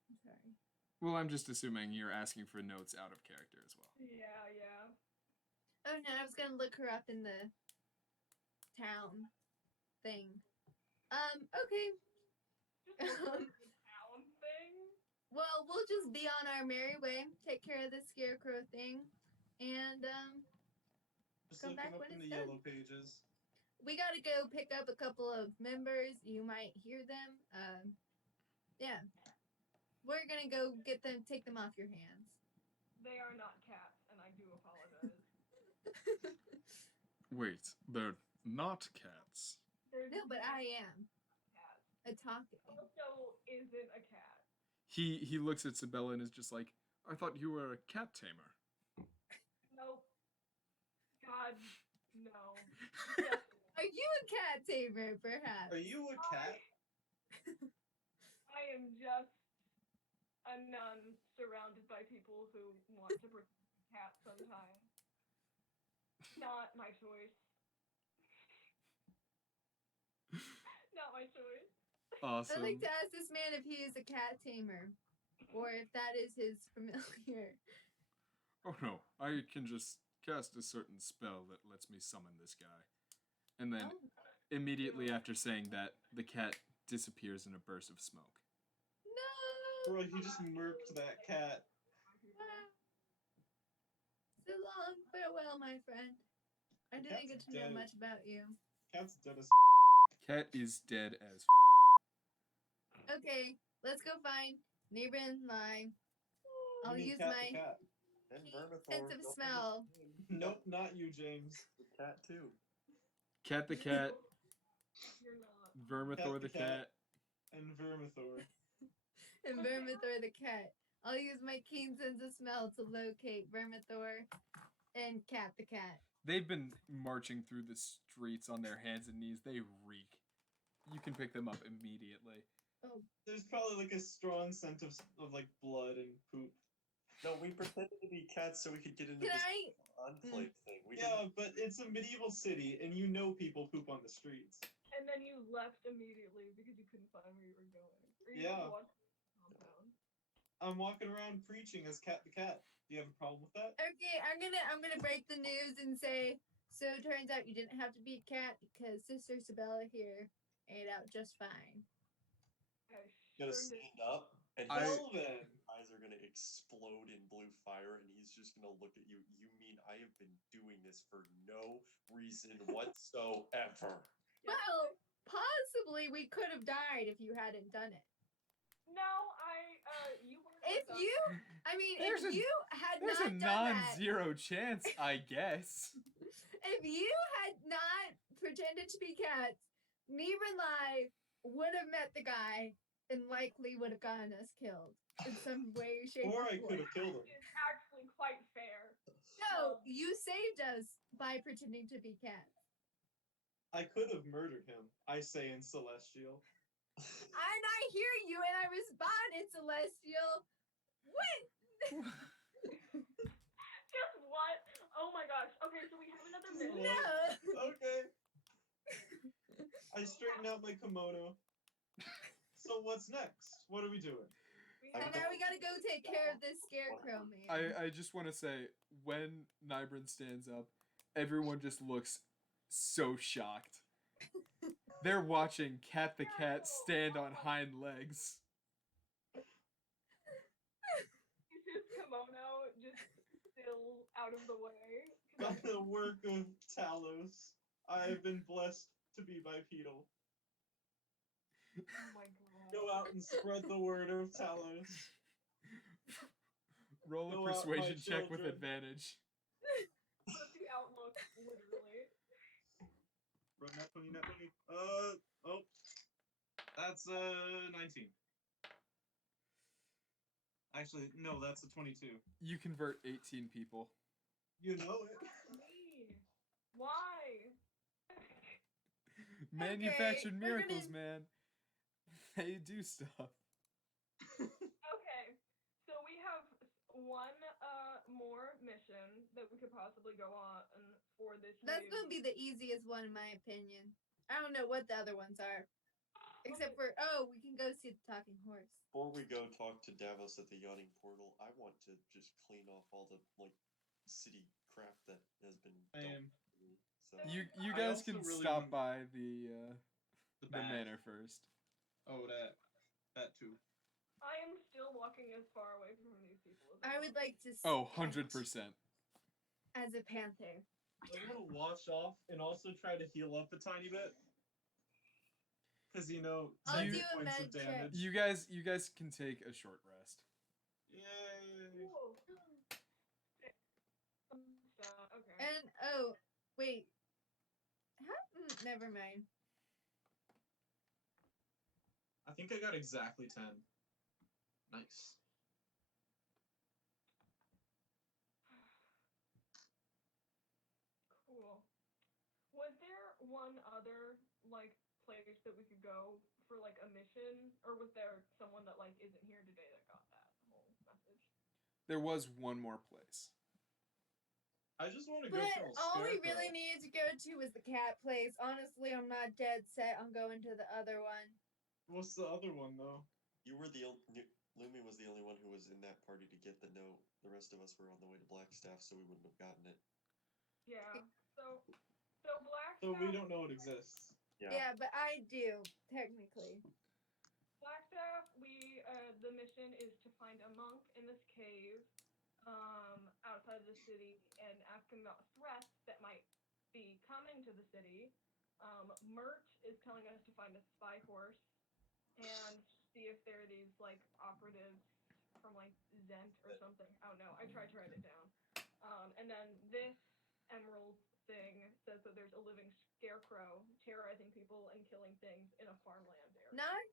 I'm sorry. Well, I'm just assuming you're asking for notes out of character as well. Yeah. Oh no, I was gonna look her up in the town thing. Okay. Just look like the town thing. Well, we'll just be on our merry way, take care of the scarecrow thing, and Just Come looking back up when in it's the done. yellow pages. we gotta go pick up a couple of members. You might hear them. Yeah. We're gonna go get them, take them off your hands. They are not cats, and I do apologize. Wait, they're not cats. There's No, but I am cat. a talking. Also isn't a cat. He looks at Sabella and is just like, I thought you were a cat tamer. Nope. God, no. Yes, Are you a cat tamer, perhaps? Are you a cat? I am just a nun surrounded by people who want to protect cats sometimes. Not my choice. Not my choice. Awesome. I'd like to ask this man if he is a cat tamer, or if that is his familiar. Oh no, I can just cast a certain spell that lets me summon this guy. And then Oh, immediately after saying that, the cat disappears in a burst of smoke. no! Bro, he just murked that cat. Wow. So long, farewell, my friend. I didn't cat's get to know dead. much about you. Cat's dead as Cat is dead as Okay, let's go find neighbor and lie. I'll You mean use Cat my the cat. And keen Vermithor. sense of smell. Nope, not you, James. The cat too. Cat the cat, You're not. Vermithor the cat. And Vermithor. And Vermithor the cat. I'll use my keen sense of smell to locate Vermithor and Cat the cat. They've been marching through the streets on their hands and knees. They reek. You can pick them up immediately. Oh, There's probably like a strong scent of like blood and poop. No, we pretended to be cats so we could get into can this I? enclave thing. We Yeah, didn't. but it's a medieval city, and you know people poop on the streets. And then you left immediately because you couldn't find where you were going. Or you Yeah. just walked to the compound. I'm walking around preaching as Cat the cat. Do you have a problem with that? Okay, I'm gonna break the news and say. So it turns out you didn't have to be a cat because Sister Sabella here ate out just fine. I Gonna sure did. stand up, and I- his Well then. eyes are gonna explode in blue fire, and he's just gonna look at you. You mean I have been doing this for no reason whatsoever? Well, possibly we could have died if you hadn't done it. No, you weren't If with us. you, I mean, There's if a- you had There's not a done that, non-zero chance, I guess. if you had not pretended to be cats, Neva and I would have met the guy and likely would have gotten us killed in some way, shape, Or or I could form. have killed him. It's actually quite fair. No, you saved us by pretending to be cats. I could have murdered him, I say in Celestial. And I hear you and I respond in Celestial. What? Just what? Oh my gosh. Okay, so we have another mission. No. Okay. I straighten out my kimono. So what's next? What are we doing? We And have now we gotta go take care of this scarecrow man. I just want to say, when Nybrin stands up, everyone just looks so shocked. They're watching Cat the cat stand on hind legs. Is his kimono just still out of the way? By the work of Talos, I have been blessed to be bipedal. Oh my god. Go out and spread the word of Talos. Roll a Go out, my persuasion check with children. advantage. Put the outlook, literally. Run that 20, that 20. Oh. That's 19. Actually, no, that's a 22. You convert 18 people. You know it. Me. Why? Manufactured we're miracles, gonna- man. They do stuff. Okay, so we have one more mission that we could possibly go on for this. That's new- gonna be the easiest one in my opinion. I don't know what the other ones are. Except for, we can go see the talking horse. Before we go talk to Davos at the yawning portal, I want to just clean off all the city crap that has been dumped. So You I guys also can really stop want- by the The back. manor first. Oh, that too. I am still walking as far away from these people as I would possible. like to Oh, sketch 100%. as a panther. I want to wash off and also try to heal up a tiny bit. Because, I'll 10 do hit a points of med check. damage. You guys can take a short rest. Yay! Whoa. Okay. And, wait. Never mind. I think I got exactly 10. Nice. Cool. Was there one other place that we could go for a mission, or was there someone that isn't here today that got that whole message? There was one more place. I just want to go But kill a all we scarecrow. really needed to go to was the cat place. Honestly, I'm not dead set on going to the other one. What's the other one, though? you were the Lumi was the only one who was in that party to get the note. The rest of us were on the way to Blackstaff, so we wouldn't have gotten it. Yeah. So Blackstaff. So we don't know it exists. Yeah, but I do, technically. Blackstaff. The mission is to find a monk in this cave, outside of the city, and ask him about threats that might be coming to the city. Mert is telling us to find a spy horse and see if there are these operatives from Zent or something. I don't know. I tried to write it down. And then this emerald thing says that there's a living scarecrow terrorizing people and killing things in a farmland area. Not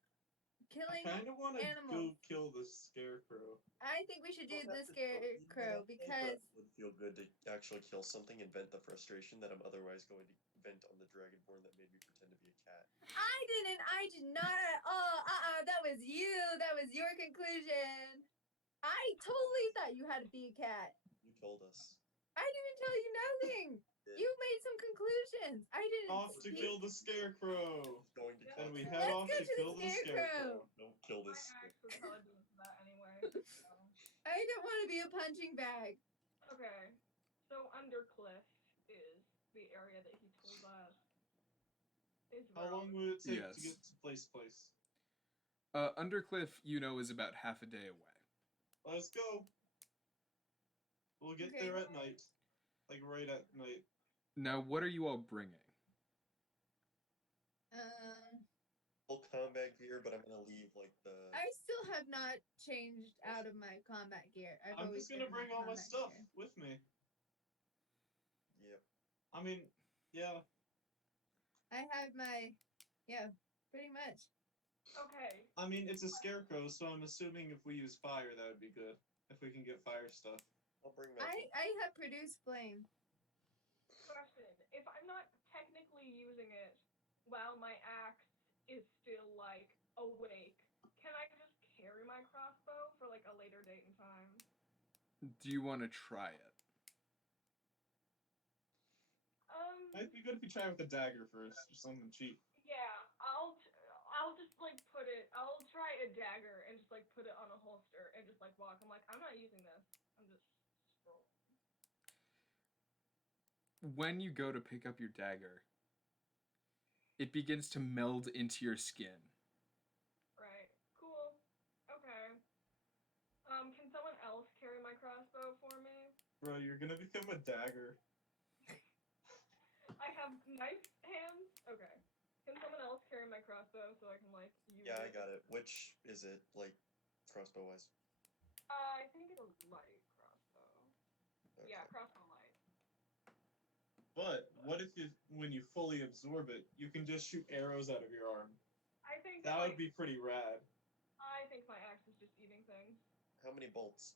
I killing kind of want to animals. go kill the scarecrow. I think we should do Well, the that's just what- scarecrow but because it would feel good to actually kill something and vent the frustration that I'm otherwise going to vent on the dragonborn that made me pretend to be a cat. I did not at all. That was you. That was your conclusion. I totally thought you had to be a cat. You told us. I didn't tell you nothing. Did. You made some conclusions. I didn't Off to speak. kill the scarecrow. Going to Yeah. kill And we the head Let's off go to to the kill the scarecrow. scarecrow. Don't kill My this. axe would probably be for that anyway. So. I don't want to be a punching bag. Okay. So Undercliff is the area that he told us is How long relevant. would it take Yes. to get to place? Undercliff, is about half a day away. Let's go. We'll get Okay. there at night. Right at night. Now, what are you all bringing? Full combat gear, but I'm gonna leave the. I still have not changed out of my combat gear. I'm always just gonna been in bring all my combat stuff gear. with me. Yep. I mean, yeah. I have pretty much. Okay. I mean, it's a scarecrow, so I'm assuming if we use fire, that would be good. If we can get fire stuff. I'll bring my. I have produced flame. Question. If I'm not technically using it while my axe is still awake, can I just carry my crossbow for a later date and time? Do you want to try it? Might be good if you try with the dagger first, or something cheap. Yeah, I'll just put it. I'll try a dagger and just put it on a holster and just walk. I'm not using this. I'm just scrolling. When you go to pick up your dagger, it begins to meld into your skin. Right. Cool. Okay. Can someone else carry my crossbow for me? Bro, you're gonna become a dagger. I have knife hands. Okay. Can someone else carry my crossbow so I can use Yeah, I it? got it. Which is it, crossbow wise? I think it's a light crossbow. Okay. Yeah, crossbow light. But what if when you fully absorb it, you can just shoot arrows out of your arm? I think That would be pretty rad. I think my axe is just eating things. How many bolts?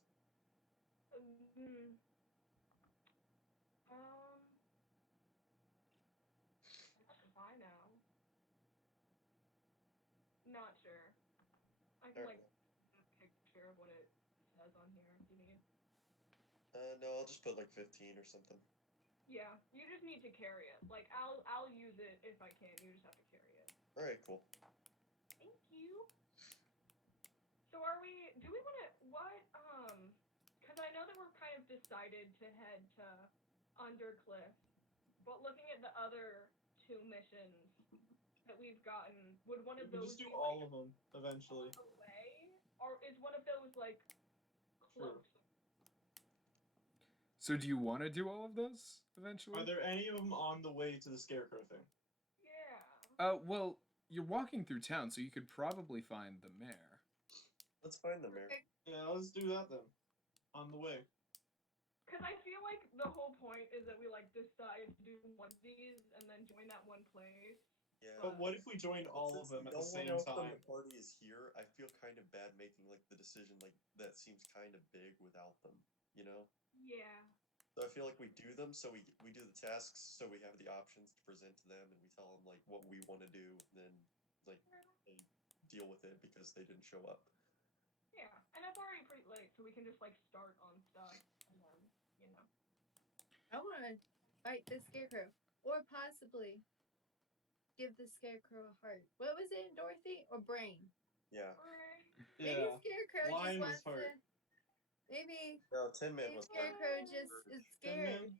Mm, I have to buy now. Not sure. I can Alright. get a picture of what it says on here if you need. No, I'll just put 15 or something. Yeah, you just need to carry it. Like I'll use it if I can. You just have to carry it. All right, cool. Thank you. So are we? Do we want to? What? Because I know that we're kind of decided to head to Undercliff, but looking at the other two missions that we've gotten, would one We of can those just do be all like of them eventually. away, or is one of those like Sure. close? So do you want to do all of those eventually? Are there any of them on the way to the scarecrow thing? Yeah. Well, you're walking through town, so you could probably find the mayor. Let's find them, Mayor. Yeah, let's do that then. On the way. Because I feel like the whole point is that we like decide to do one of these and then join that one place. Yeah. But what if we joined all of Since them at no the same one else from time? the party is here, I feel kind of bad making like the decision like that seems kind of big without them. You know. Yeah. So I feel like we do them, so we do the tasks, so we have the options to present to them, and we tell them like what we want to do, and then like they deal with it because they didn't show up. Yeah. And it's already pretty late, so we can just like start on stuff and then, you know. I want to fight the scarecrow, or possibly give the scarecrow a heart. What was it, Dorothy? Or brain? Yeah. Maybe Yeah. Scarecrow Lion just was wants hurt. to. Maybe No, Tin Man was hurt. Scarecrow just is Tin Man? scared.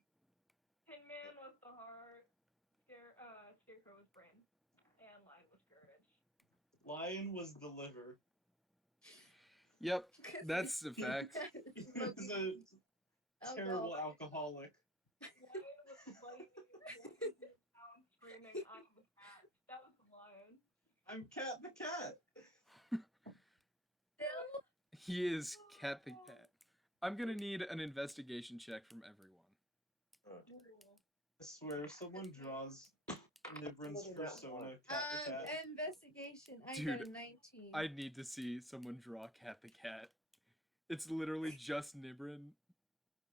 Tin Man was the heart. Scarecrow was brain. And Lion was courage. Lion was the liver. Yep, that's a fact. He was a terrible alcoholic. Lion was fighting down screaming, I'm the cat. That was the lion. I'm Cat the Cat. Still, He is Cat the Cat. I'm gonna need an investigation check from everyone. Oh, Cool. I swear, if someone draws Nibrin's Another nat persona, one. Cat the Cat. investigation. I Dude, got a 19. I need to see someone draw Cat the Cat. It's literally just Nibrin,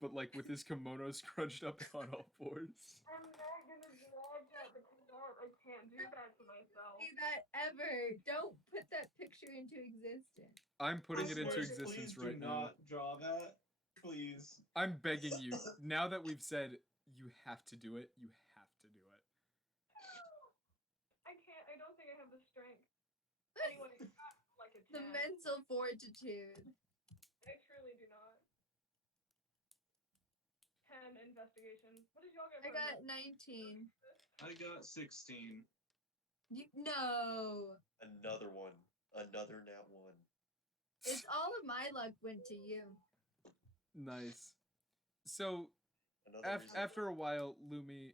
but like with his kimono scrunched up on all fours. I'm not gonna draw Cat the Cat. I can't do that to myself. See that ever. Don't put that picture into existence. I'm putting I it into swear, existence please right do now. not draw that. Please. I'm begging you. Now that we've said you have to do it, you have to do it. I can't. I don't think I have the strength. Anyway, I got like a 10. The mental fortitude. I truly do not. 10 investigation. What did y'all get? I for got investigation? 19. I got 16. No. Another one. Another nat one. It's all of my luck went to you. Nice. So Another reason. after a while, Lumi,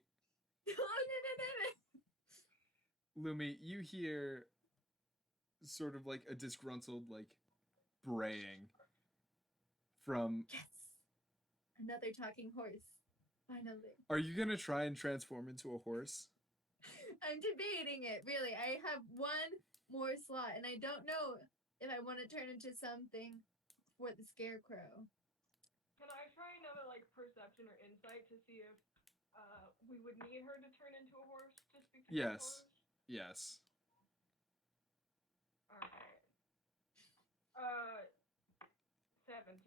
No. you hear sort of like a disgruntled like braying from. Yes. Another talking horse. Finally. Are you gonna try and transform into a horse? I'm debating it, really. I have one more slot, and I don't know if I want to turn into something for the scarecrow. Can I try another like perception or insight to see if we would need her to turn into a horse to speak to Yes. the horse? Yes. Alright. 17.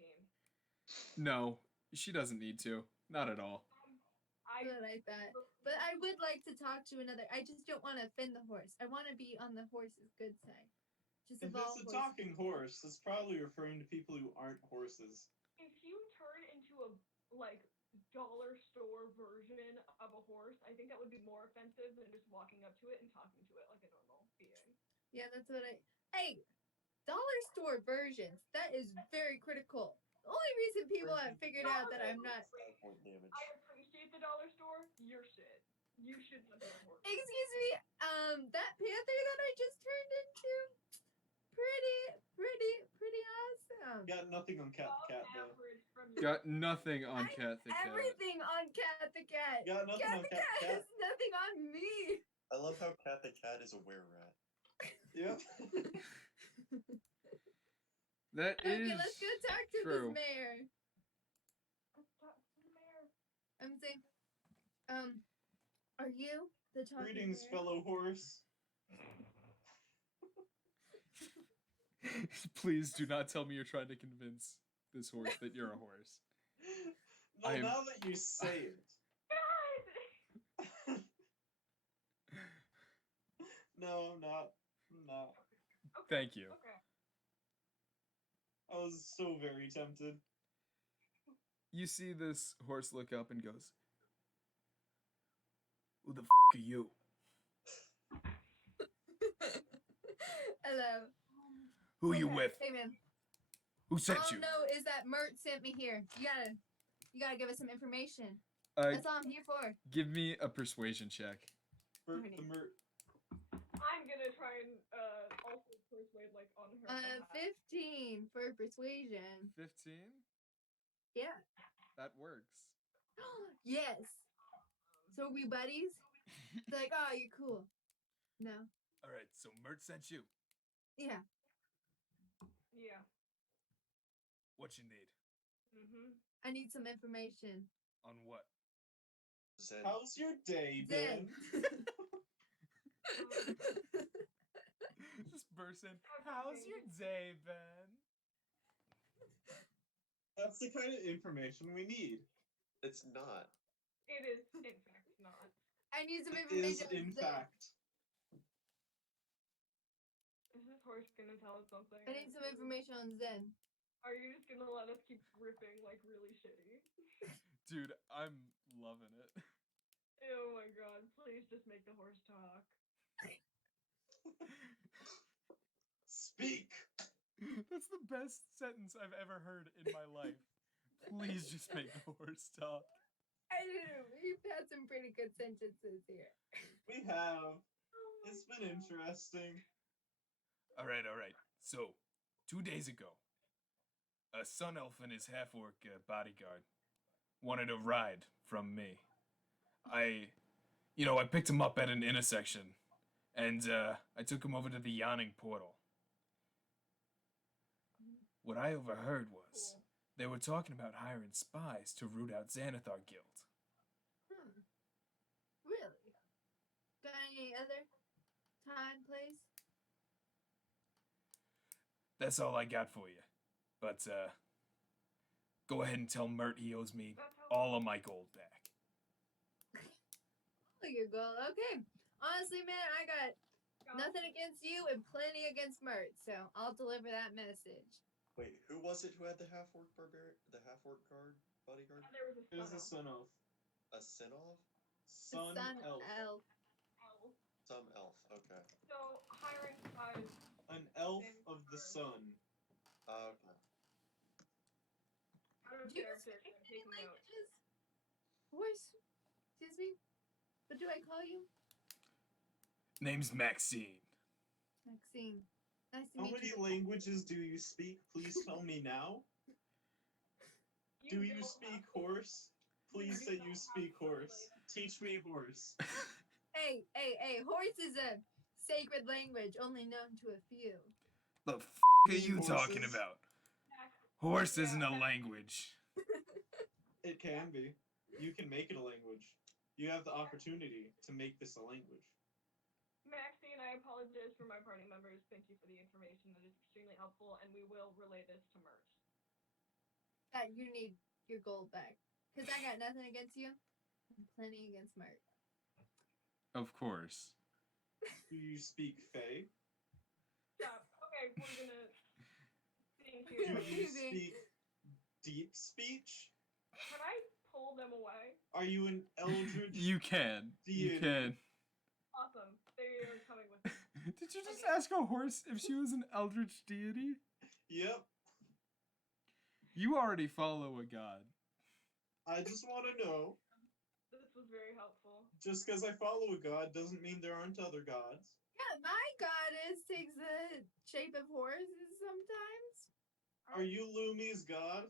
No, she doesn't need to. Not at all. I like that. But I would like to talk to another. I just don't want to offend the horse. I want to be on the horse's good side. Just If of all it's a horses. talking horse, it's probably referring to people who aren't horses. If you turn into a like dollar store version of a horse, I think that would be more offensive than just walking up to it and talking to it like a normal being. Yeah, that's what I. Hey, dollar store versions. That is very critical. The only reason people have figured out that I'm not. 5 point damage. I appreciate the dollar store. Your shit. You should not be a horse. Excuse me. That panther that I just turned into. Pretty awesome. Got nothing on Cat the Cat, though. Average from your Got nothing on Cat the Cat. Everything on Cat the Cat. Got nothing Cat on the Cat Cat the Cat. has nothing on me. I love how Cat the Cat is a were-rat. Yep. That Okay, is let's go talk to true. this mayor. Let's talk to the mayor. I'm saying, are you the talking Greetings, mayor? fellow horse. Please do not tell me you're trying to convince this horse that you're a horse. No, I am- now that you say it. Guys, No, I'm not. I'm not. Okay. Thank you. Okay. I was so very tempted. You see this horse look up and goes, "Who the are you?" Hello. Who you Okay. with? Hey man. Who All sent I you? know is that Mert sent me here. You gotta give us some information. Uh, That's all I'm here for. give me a persuasion check. Bert Alrighty. the Mert. I'm gonna try and also persuade like on her. behalf. 15 for persuasion. 15? Yeah. That works. Yes. So are we buddies? They're like, oh, you're cool. No. All right, so Mert sent you. Yeah. Yeah. What you need? Mhm. I need some information. On what? Zen. How's your day Zen. been? Just burst in. How's How's your your day, Ben? That's the kind of information we need. It's not. It is in fact not. I need some It is, information. on in Zen. fact. Is this horse gonna tell us something? I need some information on Zen. Are you just gonna let us keep ripping like really shitty? Dude, I'm loving it. Oh my god, please just make the horse talk. Speak! That's the best sentence I've ever heard in my life. Please just make the horse talk. I don't know. We've had some pretty good sentences here. We have. Oh my It's been God. interesting. All right. So, 2 days ago, a sun elf and his half-orc bodyguard wanted a ride from me. I picked him up at an intersection, and I took him over to the yawning portal. What I overheard was Cool. they were talking about hiring spies to root out Xanathar Guild. Really? Got any other time, place? That's all I got for you. But go ahead and tell Mert he owes me That's how all of my gold back. Oh, your goal. Okay. Honestly, man, I got God. nothing against you and plenty against Mert, so I'll deliver that message. Wait, who was it who had the half-orc guard bodyguard? There was a It was sun a sun elf. A Sinov? Sun Sun elf. elf. elf. Some elf. Okay. So hiring spies. An elf Same of the bird. sun. Okay. Out of Do you character, speak I'm any taking notes. languages? Horse? Excuse me? What do I call you? Name's Maxine. Maxine. Nice to How meet many you. languages do you speak? Please tell me now. Do you don't speak have to. horse? Please You say don't you have speak to horse. translate. Teach me horse. Hey. Horse is a sacred language only known to a few. The are Mean you talking horses? about? Max- Horse isn't Yeah, a Max- language. It can be. You can make it a language. You have the opportunity to make this a language. Maxine, I apologize for my party members. Thank you for the information. That is extremely helpful, and we will relay this to Mert. You need your gold back. Because I got nothing against you and plenty against Mert. Of course. Do you speak Fey? Stop. Okay, we're gonna think Do here. you speak deep speech? Can I pull them away? Are you an eldritch? You can. You deity? can. Awesome. They are coming with me. Did you just Okay. ask a horse if she was an eldritch deity? Yep. You already follow a god. I just want to know. This was very helpful. Just because I follow a god doesn't mean there aren't other gods. Yeah, my goddess takes the shape of horses sometimes. Are you Lumi's god?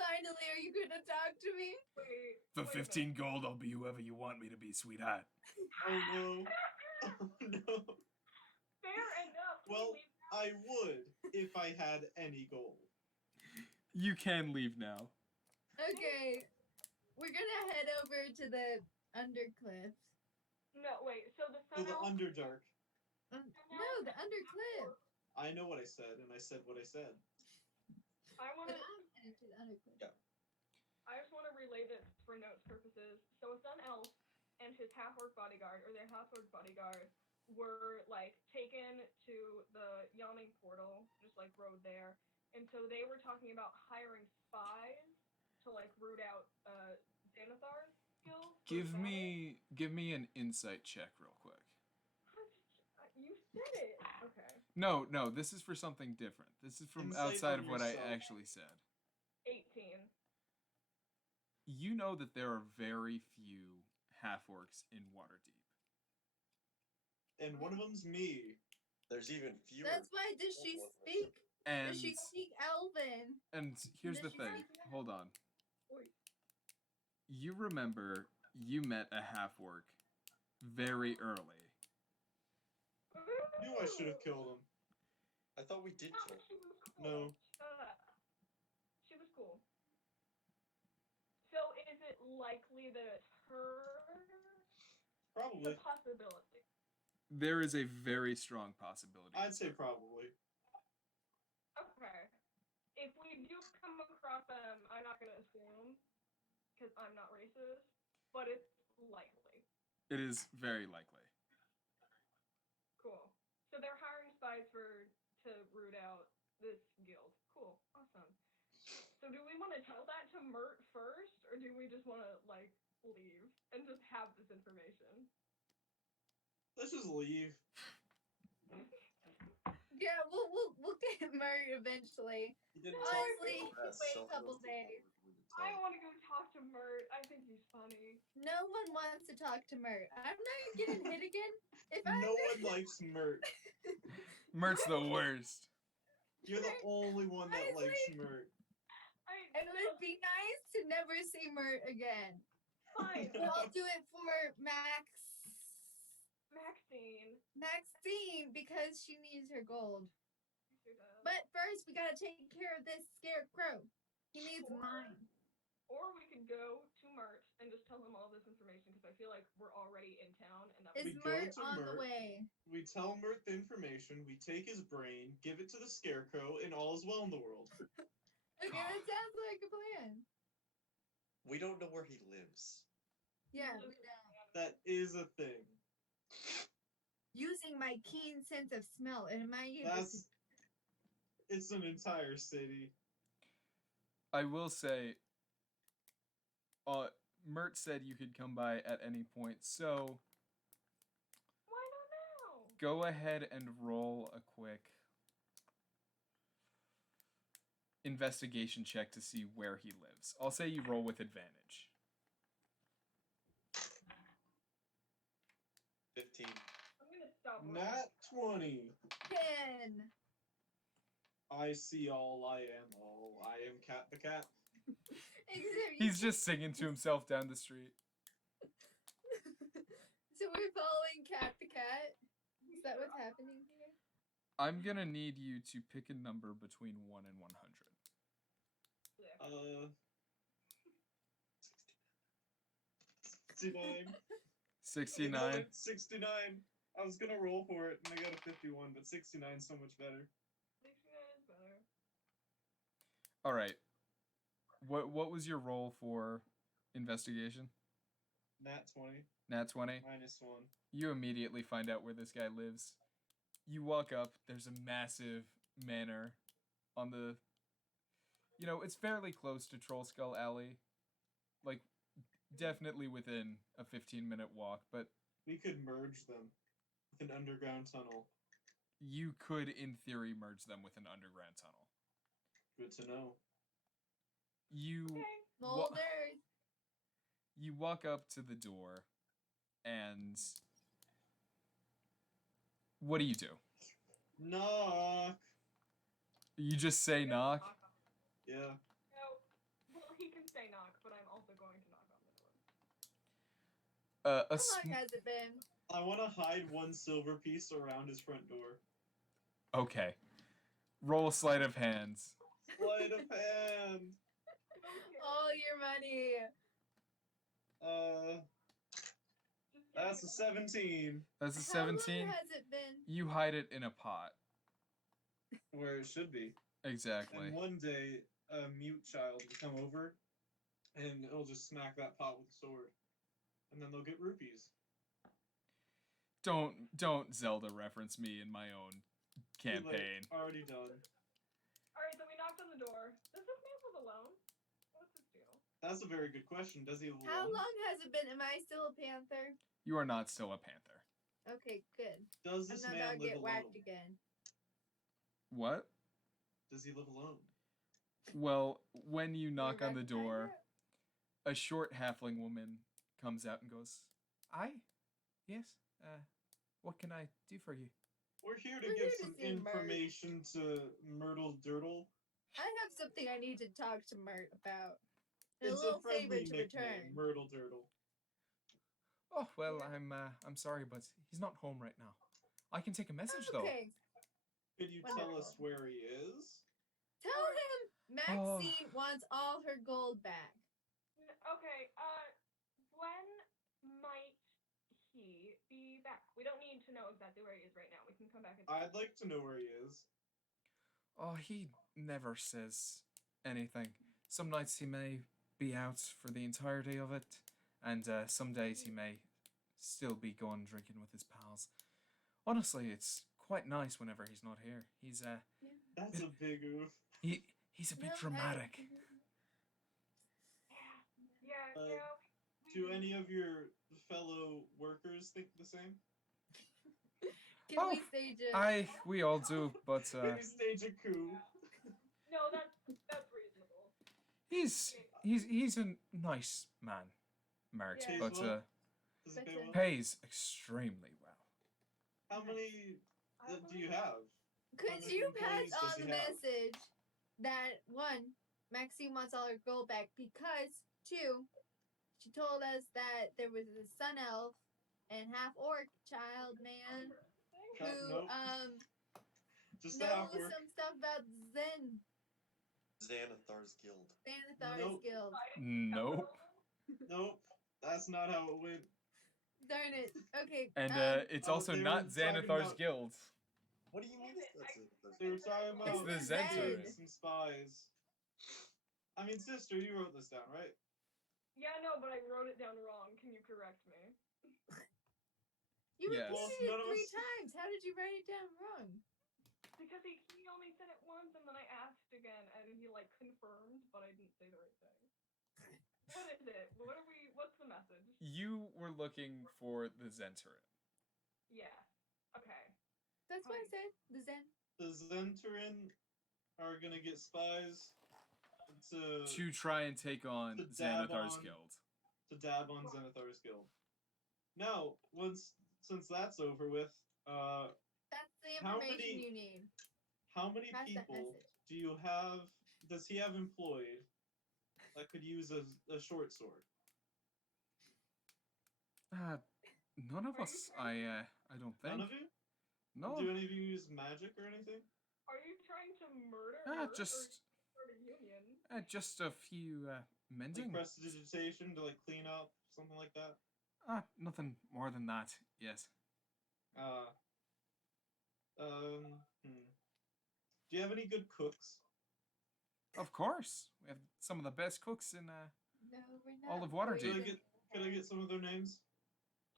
Finally, are you gonna talk to me? Wait. For wait a 15 gold, I'll be whoever you want me to be, sweetheart. Oh no. Oh no. minute. Fair enough. Well, Leave I would if I had any gold. You can leave now. Okay, we're gonna head over to the Undercliffs. No, wait. So the To sun the elf. Underdark. No, the Undercliff. I know what I said, and I said what I said. I want But to. I'm headed to the Undercliff. Yeah. I just want to relay this for notes purposes. So a sun elf and his half-orc bodyguard, or their half-orc bodyguard, were like taken to the yawning portal, just like road there, and so they were talking about hiring spies to like root out Xanathar's guild. Give me an insight check real quick. You said it. Okay. No, this is for something different. This is from Insight outside on of what I yourself. actually said. 18. You know that there are very few half-orcs in Waterdeep. And one of them's me. There's even fewer. That's why does she speak? And Does she speak Elven? and here's the Does she thing. speak- Hold on. Oi. You remember you met a half-orc very early. Knew I should have killed him. I thought we did No, kill. she was cool. No. She was cool. So is it likely that it's her? Probably. The possibility. There is a very strong possibility. I'd say probably. Okay. If we do come across them, I'm not gonna assume, because I'm not racist, but it's likely. It is very likely. Cool. So they're hiring spies to root out this guild. Cool. Awesome. So do we want to tell that to Mert first, or do we just want to like leave and just have this information? Let's just leave. Yeah, we'll get Murray eventually. He didn't Honestly, talk he could wait a couple days. I want to go talk to Mert. I think he's funny. No one wants to talk to Mert. I'm not getting hit again. If I No one likes Mert. Mert's the worst. You're the only one that likes Mert. it would be nice to never see Mert again. Fine. But I'll do it for Maxine because she needs her gold. But first, we gotta take care of this scarecrow. He needs mine. Or we could go to Mert and just tell him all this information because I feel like we're already in town and that Is We go Mert to on the Mert. way? We tell Mert the information, we take his brain, give it to the scarecrow, and all is well in the world. Okay, that sounds like a plan. We don't know where he lives. Yeah, we know. That is a thing. Using my keen sense of smell, am I able That's. It's an entire city. I will say, Mert said you could come by at any point, so Why not now? go ahead and roll a quick investigation check to see where he lives. I'll say you roll with advantage. 15. I'm gonna stop. Nat 20. 10? I see all, I am all. I am Cat the Cat. Except He's just singing to himself down the street. So we're following Cat the Cat? Is that what's happening here? I'm gonna need you to pick a number between 1 and 100. 69. 69. 69. I was gonna roll for it and I got a 51, but 69 is so much better. 69 is better. All right. What was your roll for investigation? Nat 20. Nat 20. -1. You immediately find out where this guy lives. You walk up, there's a massive manor on the... You know, it's fairly close to Troll Skull Alley. Like, definitely within a 15-minute walk, but We could merge them with an underground tunnel. you could, in theory, merge them with an underground tunnel. Good to know. You... Okay. Molders. You walk up to the door, and... What do you do? Knock. You just say knock? Yeah. No. Well, he can say knock, but I'm also going to knock on the door. A How long has it been? I want to hide one silver piece around his front door. Okay. Roll sleight of hands. Sleight of hand. All your money. That's a 17. That's a How 17. long has it been? You hide it in a pot. Where it should be. Exactly. And one day, a mute child will come over, and it'll just smack that pot with a sword. and then they'll get rupees. Don't Zelda reference me in my own Too late. campaign. Already done. Alright, so we knocked on the door. Does this man live alone? What's his deal? That's a very good question. Does he live How alone? long has it been? Am I still a panther? You are not still a panther. Okay, good. Does I'm this not man about to live get alone? whacked again. What? Does he live alone? Well, when you knock We're on the about to find door, out. a short halfling woman comes out and goes, "I, yes. What can I do for you?" We're here to We're give here to some see Mert. information to Myrtle Dirtle. I have something I need to talk to Mert about. And It's a little a friendly favor to nickname, return. Myrtle Dirtle. Oh well, I'm sorry, but he's not home right now. I can take a message though. Okay, Could you tell us Wonderful. where he is? tell him Maxine wants all her gold back. Okay, when might he be back? We don't need to know exactly where he is right now. We can come back and I'd like to know where he is. Oh, he never says anything. Some nights he may be out for the entirety of it, and some days he may still be gone drinking with his pals. Honestly, it's quite nice whenever he's not here. He's That's a big oof. he's a bit dramatic. Yeah, Uh, yeah. Do any of your fellow workers think the same? Can we stage it? We all do, but Can we stage a coup? No, that's reasonable. he's a nice man, Mert, Yeah. but Pays well? Does it pay well? pays extremely well. How many I do you have? Could many you pass employees does on he the have? message that one, Maxine wants all her gold back because two, she told us that there was a sun elf and half orc child man who Nope. Just a knows half work. some stuff about Zen Xanathar's Guild. Xanathar's Nope. Guild. Nope. Nope. That's not how it went. Darn it. Okay. And it's Oh, also they were not talking Xanathar's about- Guild. What do you mean it's not Xanathar's They were Guild? talking about the Zen. getting some spies. I mean, sister, you wrote this down, right? Yeah, no, but I wrote it down wrong. Can you correct me? You Yes. repeated Well, none it of 3 us- times. How did you write it down wrong? Because he only said it once, and then I asked again, and he like confirmed, but I didn't say the right thing. What is it? What's the message? You were looking for the Zentarin. Yeah. Okay. That's what I said. The Zen. The Zentarin are gonna get spies To try and take on to dab Xanathar's on- Guild. to dab on Xanathar's Guild. Now, since that's over with, That's the How information many- you need. how many Pass that people message. do you have? Does he have employed that could use a short sword? None of us. I don't think. None of you? No. Do any of you use magic or anything? Are you trying to murder her, or Just start a union? just a few mending. Like prestidigitation to like clean up, something like that. Nothing more than that. Yes. Do you have any good cooks? Of course, we have some of the best cooks in. No, we're not. All of Waterdeep. Could I get some of their names?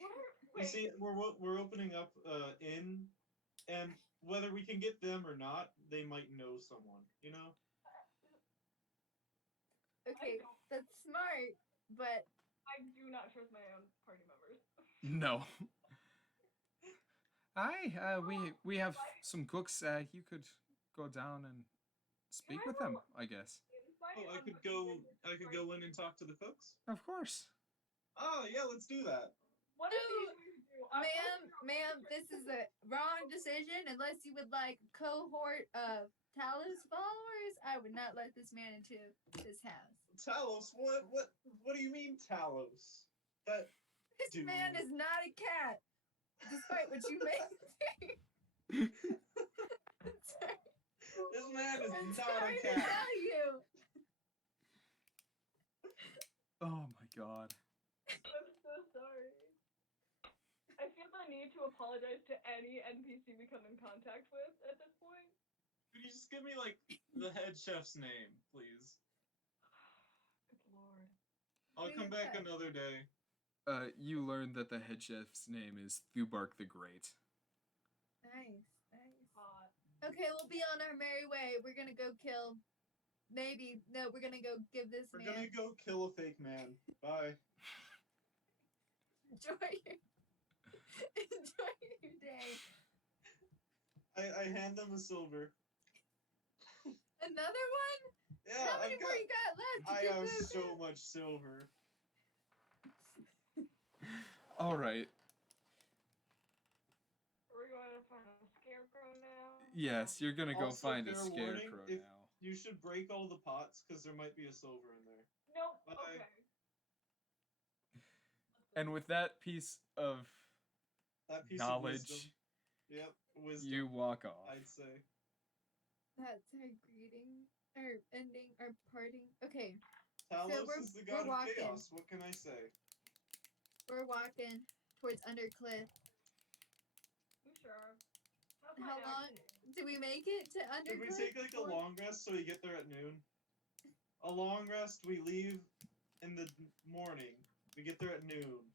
You Wait, see, we're opening up inn, and whether we can get them or not, they might know someone. You know. Okay, that's smart, but I do not trust my own party members. No. We have some cooks. You could go down and speak with them, I guess. Oh, I could go in and talk to the cooks. Of course. Oh yeah, let's do that. What do you do? ma'am, this is a wrong decision. Unless you would like a cohort of Talos followers, I would not let this man into this house. Talos? What do you mean Talos? That This Dude. man is not a cat, despite what you may think. Sorry. this man is I'm not sorry a to cat. tell you. Oh my god. I'm so sorry. I feel the need to apologize to any NPC we come in contact with at this point. Could you just give me like the head chef's name, please? Good lord. I'll come back another day. You learn that the head chef's name is Thubark the Great. Nice, nice. Hot. Okay, we'll be on our merry way. We're gonna go kill. Maybe no, we're gonna go give this We're man gonna go kill a fake man. Bye. enjoy your enjoy your day. I hand them a silver. Another one? Yeah, How many I've more got. you got left? to I give have this so man? much silver. All right. Are we going to find a scarecrow now? Yes, you're gonna go Also, find a fair warning, scarecrow if- now. You should break all the pots because there might be a silver in there. Nope. Bye. Okay. And with that piece of That piece knowledge, of wisdom. Yep, wisdom. you walk off. I'd say. That's our greeting, our ending, our parting. Okay, Talos we're- is the we're god of walking. chaos. What can I say? we're walking towards Undercliff. You sure? That's How my long? accent. Do we make it to Undercliff? Did we take like a Or- long rest so we get there at noon? A long rest, we leave in the morning. We get there at noon.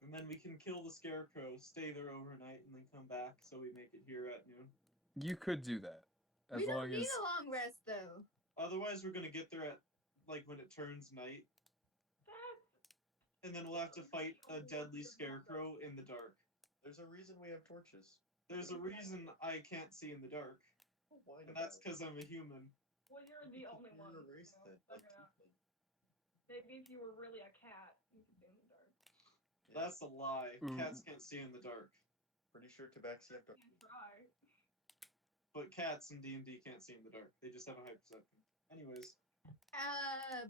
And then we can kill the scarecrow, stay there overnight, and then come back so we make it here at noon. You could do that, as We don't long need as a long rest though. Otherwise, we're gonna get there at like when it turns night, and then we'll have to fight a deadly scarecrow in the dark. There's a reason we have torches. There's a reason I can't see in the dark, Don't whine and that's about it. because I'm a human. Well, you're the only one. You're a race you know, then, that's like gonna- Tiefling. Maybe if you were really a cat, you could be in the dark. Yeah, That's a lie. Ooh. Cats can't see in the dark, pretty sure tabaxi have dark. You can try. but cats in D&D can't see in the dark. They just have a high perception. Anyways,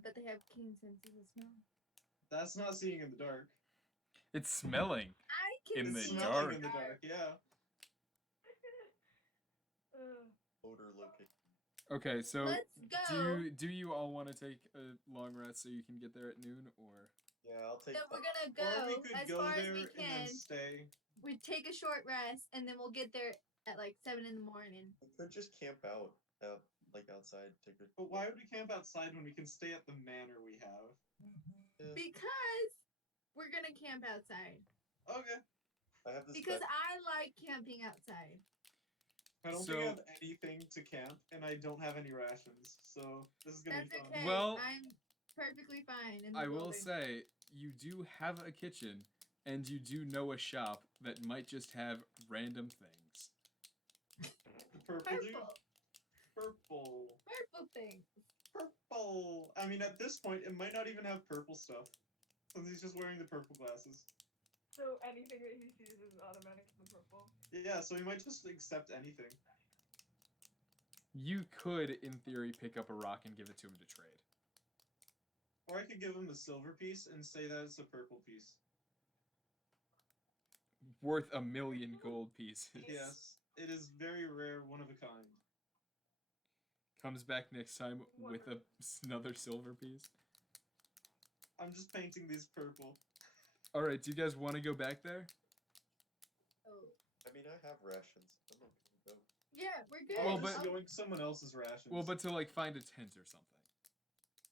But they have keen senses of smell. that's not seeing in the dark. it's smelling. I can In the It's see smelling dark. in the dark. Yeah. Odor location. Okay, so Let's go. do you all want to take a long rest so you can get there at noon, or Yeah, I'll take. So we're gonna Or we go could as go far as there we and then can. stay. We take a short rest and then we'll get there at like 7 in the morning. We could just camp out, like outside. Take a. But why would we camp outside when we can stay at the manor we have? Yeah, Because we're gonna camp outside. Okay. I have this. Because bet- I like camping outside. I don't think I So- have anything to camp, and I don't have any rations, so this is gonna That's be fun. okay. Well, I'm perfectly fine. In the I will wilderness. say you do have a kitchen, and you do know a shop that might just have random things. Purple, dude. Purple. Purple. Purple things. Purple. I mean, at this point, it might not even have purple stuff, since he's just wearing the purple glasses. So anything that he sees is automatic in the purple. Yeah, so he might just accept anything. You could, in theory, pick up a rock and give it to him to trade. Or I could give him the silver piece and say that it's a purple piece. Worth 1,000,000 gold pieces. Yes, it is very rare, one of a kind. Comes back next time with another silver piece. I'm just painting these purple. All right, do you guys want to go back there? Oh. I mean, I have rations. I'm okay with them. Yeah, we're good. Well, I'm but- just going someone else's rations. Well, but to like find a tent or something.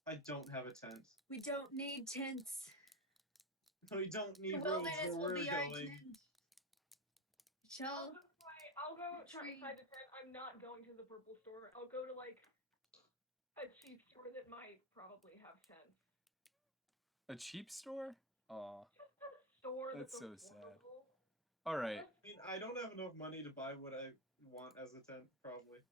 I don't have a tent. we don't need tents. We don't need The roads wilderness where will we're be our going. tent. I'll Shall just play. I'll go try Tree. to find a tent. I'm not going to the purple store. I'll go to like a cheap store that might probably have tents. A cheap store? Aw. Just a store That's that's so sad. affordable. All right. I mean, I don't have enough money to buy what I want as a tent, probably.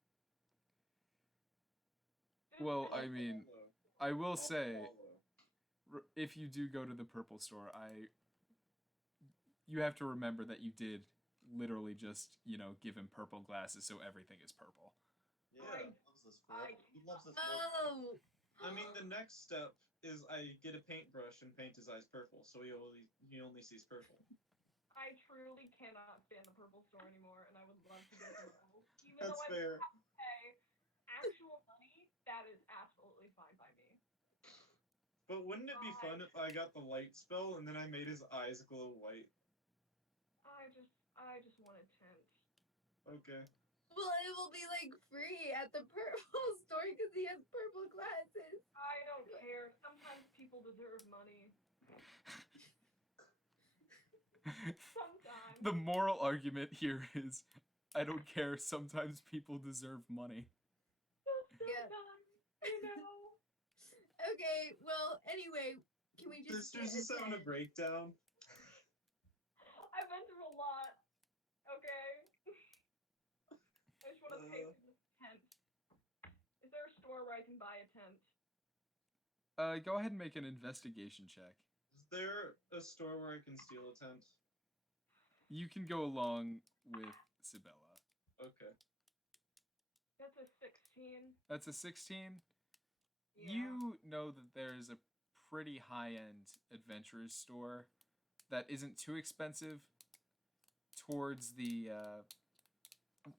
Well, I'll I mean, follow. I will I'll say, follow. if you do go to the purple store, you have to remember that you did literally just, give him purple glasses, so everything is purple. Yeah, I- he loves this. He loves this. Oh. I mean, the next step is I get a paintbrush and paint his eyes purple, so he only sees purple. I truly cannot stand the purple store anymore, and I would love to go somewhere else. Even That's though I fair. have to pay actual money, that is absolutely fine by me. But wouldn't it be fun if I got the light spell and then I made his eyes glow white? I just want a tent. Okay. Well, it will be like free at the purple store because he has purple glasses. I don't care. Sometimes people deserve money. Sometimes. The moral argument here is I don't care, sometimes people deserve money. Yeah. Sometimes, you know. Okay, well, anyway, can we just Sisters get is having a 10? breakdown. I've been through a lot. Okay. I just want to pay for this tent. Is there a store where I can buy a tent? Go ahead and make an investigation check. Is there a store where I can steal a tent? You can go along with Sibella. Okay. That's a 16. That's a 16. Yeah. You know that there's a pretty high-end adventurer's store that isn't too expensive towards the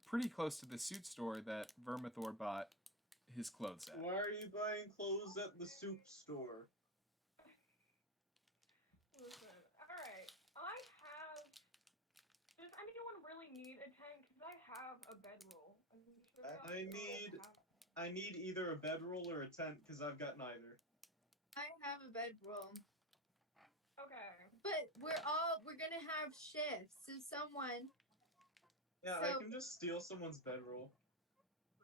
pretty close to the suit store that Vermithor bought his clothes at. Why are you buying clothes at the soup store? Listen, alright. I have. Does anyone really need a tent? Because I have a bedroll. I'm sure y'all I all need- have- I need either a bedroll or a tent because I've got neither. I have a bedroll. Okay. But we're gonna have shifts, so someone. Yeah, I So- can just steal someone's bedroll.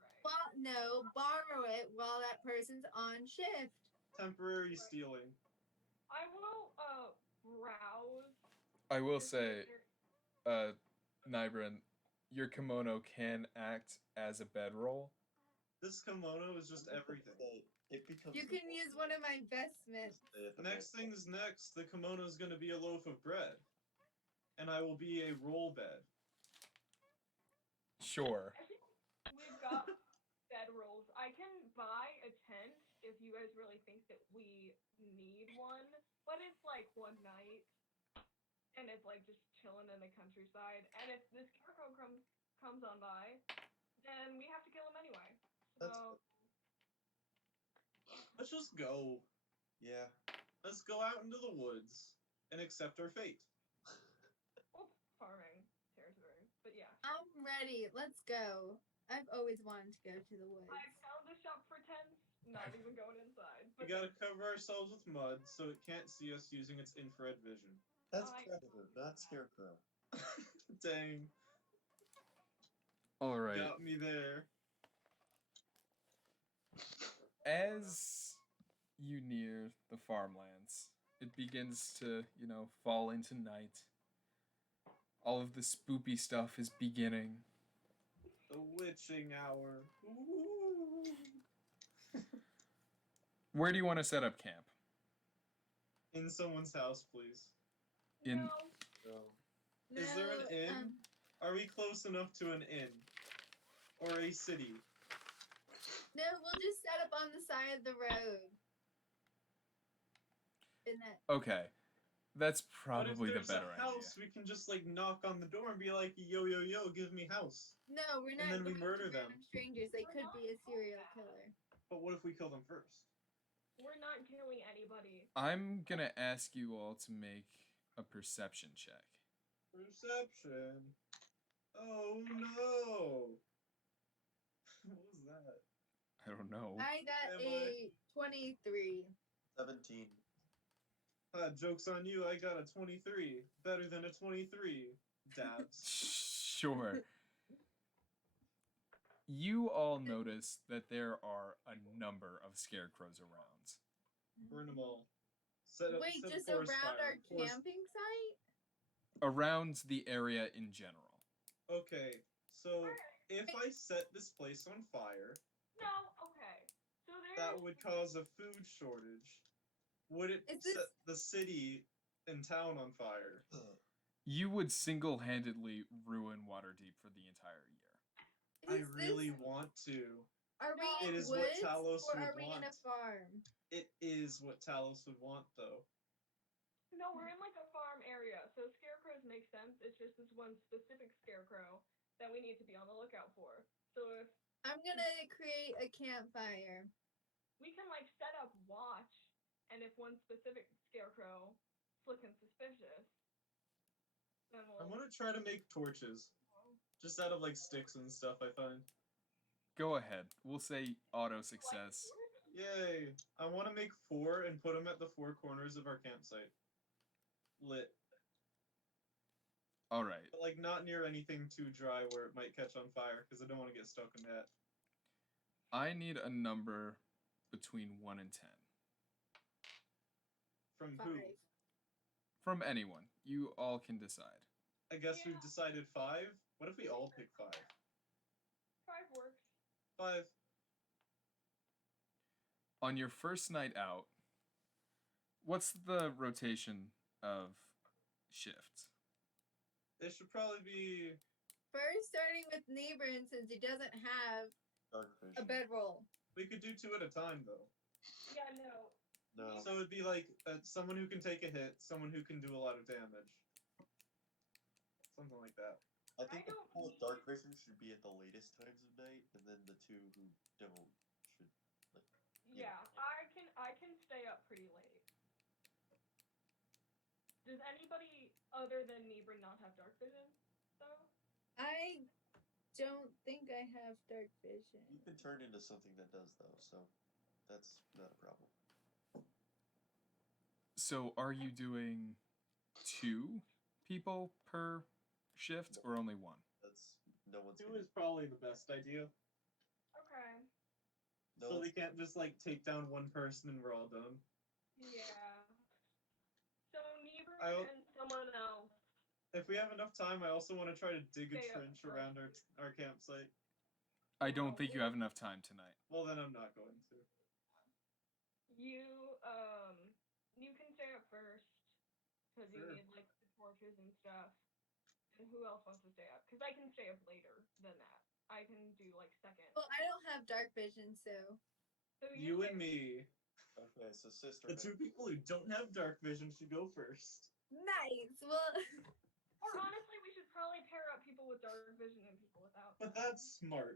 Right. Well, no, borrow it while that person's on shift. Temporary stealing. I will, browse. I will to see say, if there- Nybrin, your kimono can act as a bedroll. This kimono is just everything. It becomes. You can use one of my investments. Next thing's next, the kimono is going to be a loaf of bread. And I will be a roll bed. Sure. I think we've got bedrolls. I can buy a tent if you guys really think that we need one, but it's like one night, and it's like just chilling in the countryside. And if this scarecrow comes on by, then we have to kill him anyway. That's So Let's just go. Yeah. Let's go out into the woods and accept our fate. farming territory. But yeah, I'm ready. Let's go. I've always wanted to go to the woods. I found a shop for tents. Not even going inside. We But gotta cover ourselves with mud so it can't see us using its infrared vision. That's I- Predator, not Scarecrow. Dang, All right. got me there. As you near the farmlands, it begins to, fall into night. All of the spoopy stuff is beginning. The witching hour. Ooh. Where do you want to set up camp? In someone's house, please. In- no, So, Is there an No, inn? Are we close enough to an inn? Or a city? No, we'll just set up on the side of the road. In that. Okay. That's But probably if the there's better a house, we can just like knock on the door and be like, yo, yo, yo, give me house. No, we're not then we going murder to them. random strangers. They could be a serial killer. But what if we kill them first? we're not killing anybody. idea. I'm going to ask you all to make a perception check. Perception. Oh no. What was that? I don't know. I got Am a 23. 17. Joke's on you, I got a 23. Better than a 23. Dabs. Sure. You all notice that there are a number of scarecrows around. Burn them all. Set up, Wait, set a just forest around fire. our Forest- camping site? Around the area in general. Okay, so Alright. if I set this place on fire, No, okay. So there's that would cause a food shortage. Would it Is set this- the city and town on fire? You would single-handedly ruin Waterdeep for the entire year. I Is really this, want to. are we It in is what woods Talos or would are we in a want. farm? It is what Talos would want, though. No, we're in like a farm area, so scarecrows make sense. It's just this one specific scarecrow that we need to be on the lookout for. So if I'm gonna create a campfire. we can like set up watch, and if one specific scarecrow is looking suspicious, then I we'll. want to try to make torches. Just out of like sticks and stuff I find. Go ahead. We'll say auto success. Yay! I want to make 4 and put them at the 4 corners of our campsite. lit, All right. but like not near anything too dry where it might catch on fire because I don't want to get stuck in that. I need a number between 1 and 10 From 5. who? from anyone. You all can decide. I guess we've decided 5. What if we all pick 5? 5 works. 5. On your first night out, what's the rotation of shifts? It should probably be. First, starting with Nebrin since he doesn't have Dark vision. a bedroll. We could do 2 at a time though. Yeah, no. No. So it'd be like someone who can take a hit, someone who can do a lot of damage. Something like that. I think the don't people with dark vision should be at the latest times of night, and then the 2 who don't should like. Yeah, I can stay up pretty late. Does anybody other than Nebrin not have dark vision, though? I don't think I have dark vision. You can turn into something that does though, so that's not a problem. So, are you doing 2 people per shift or only 1? That's no one's 2 gonna. is probably the best idea. Okay. No So one's- they can't just like take down one person and we're all done. Yeah. So Nebrin I'll- and someone else. If we have enough time, I also want to try to dig a Stay up trench for- around our campsite. I don't think you have enough time tonight. Well, then I'm not going to. You can stay up first because you Sure. need like the torches and stuff. And who else wants to stay up? Because I can stay up later than that. I can do like second. Well, I don't have dark vision, so. So You and can- me, Okay, so sister. the 2 people who don't have dark vision, should go first. Nice. Well, Or honestly, we should probably pair up people with dark vision and people without. But that's smart.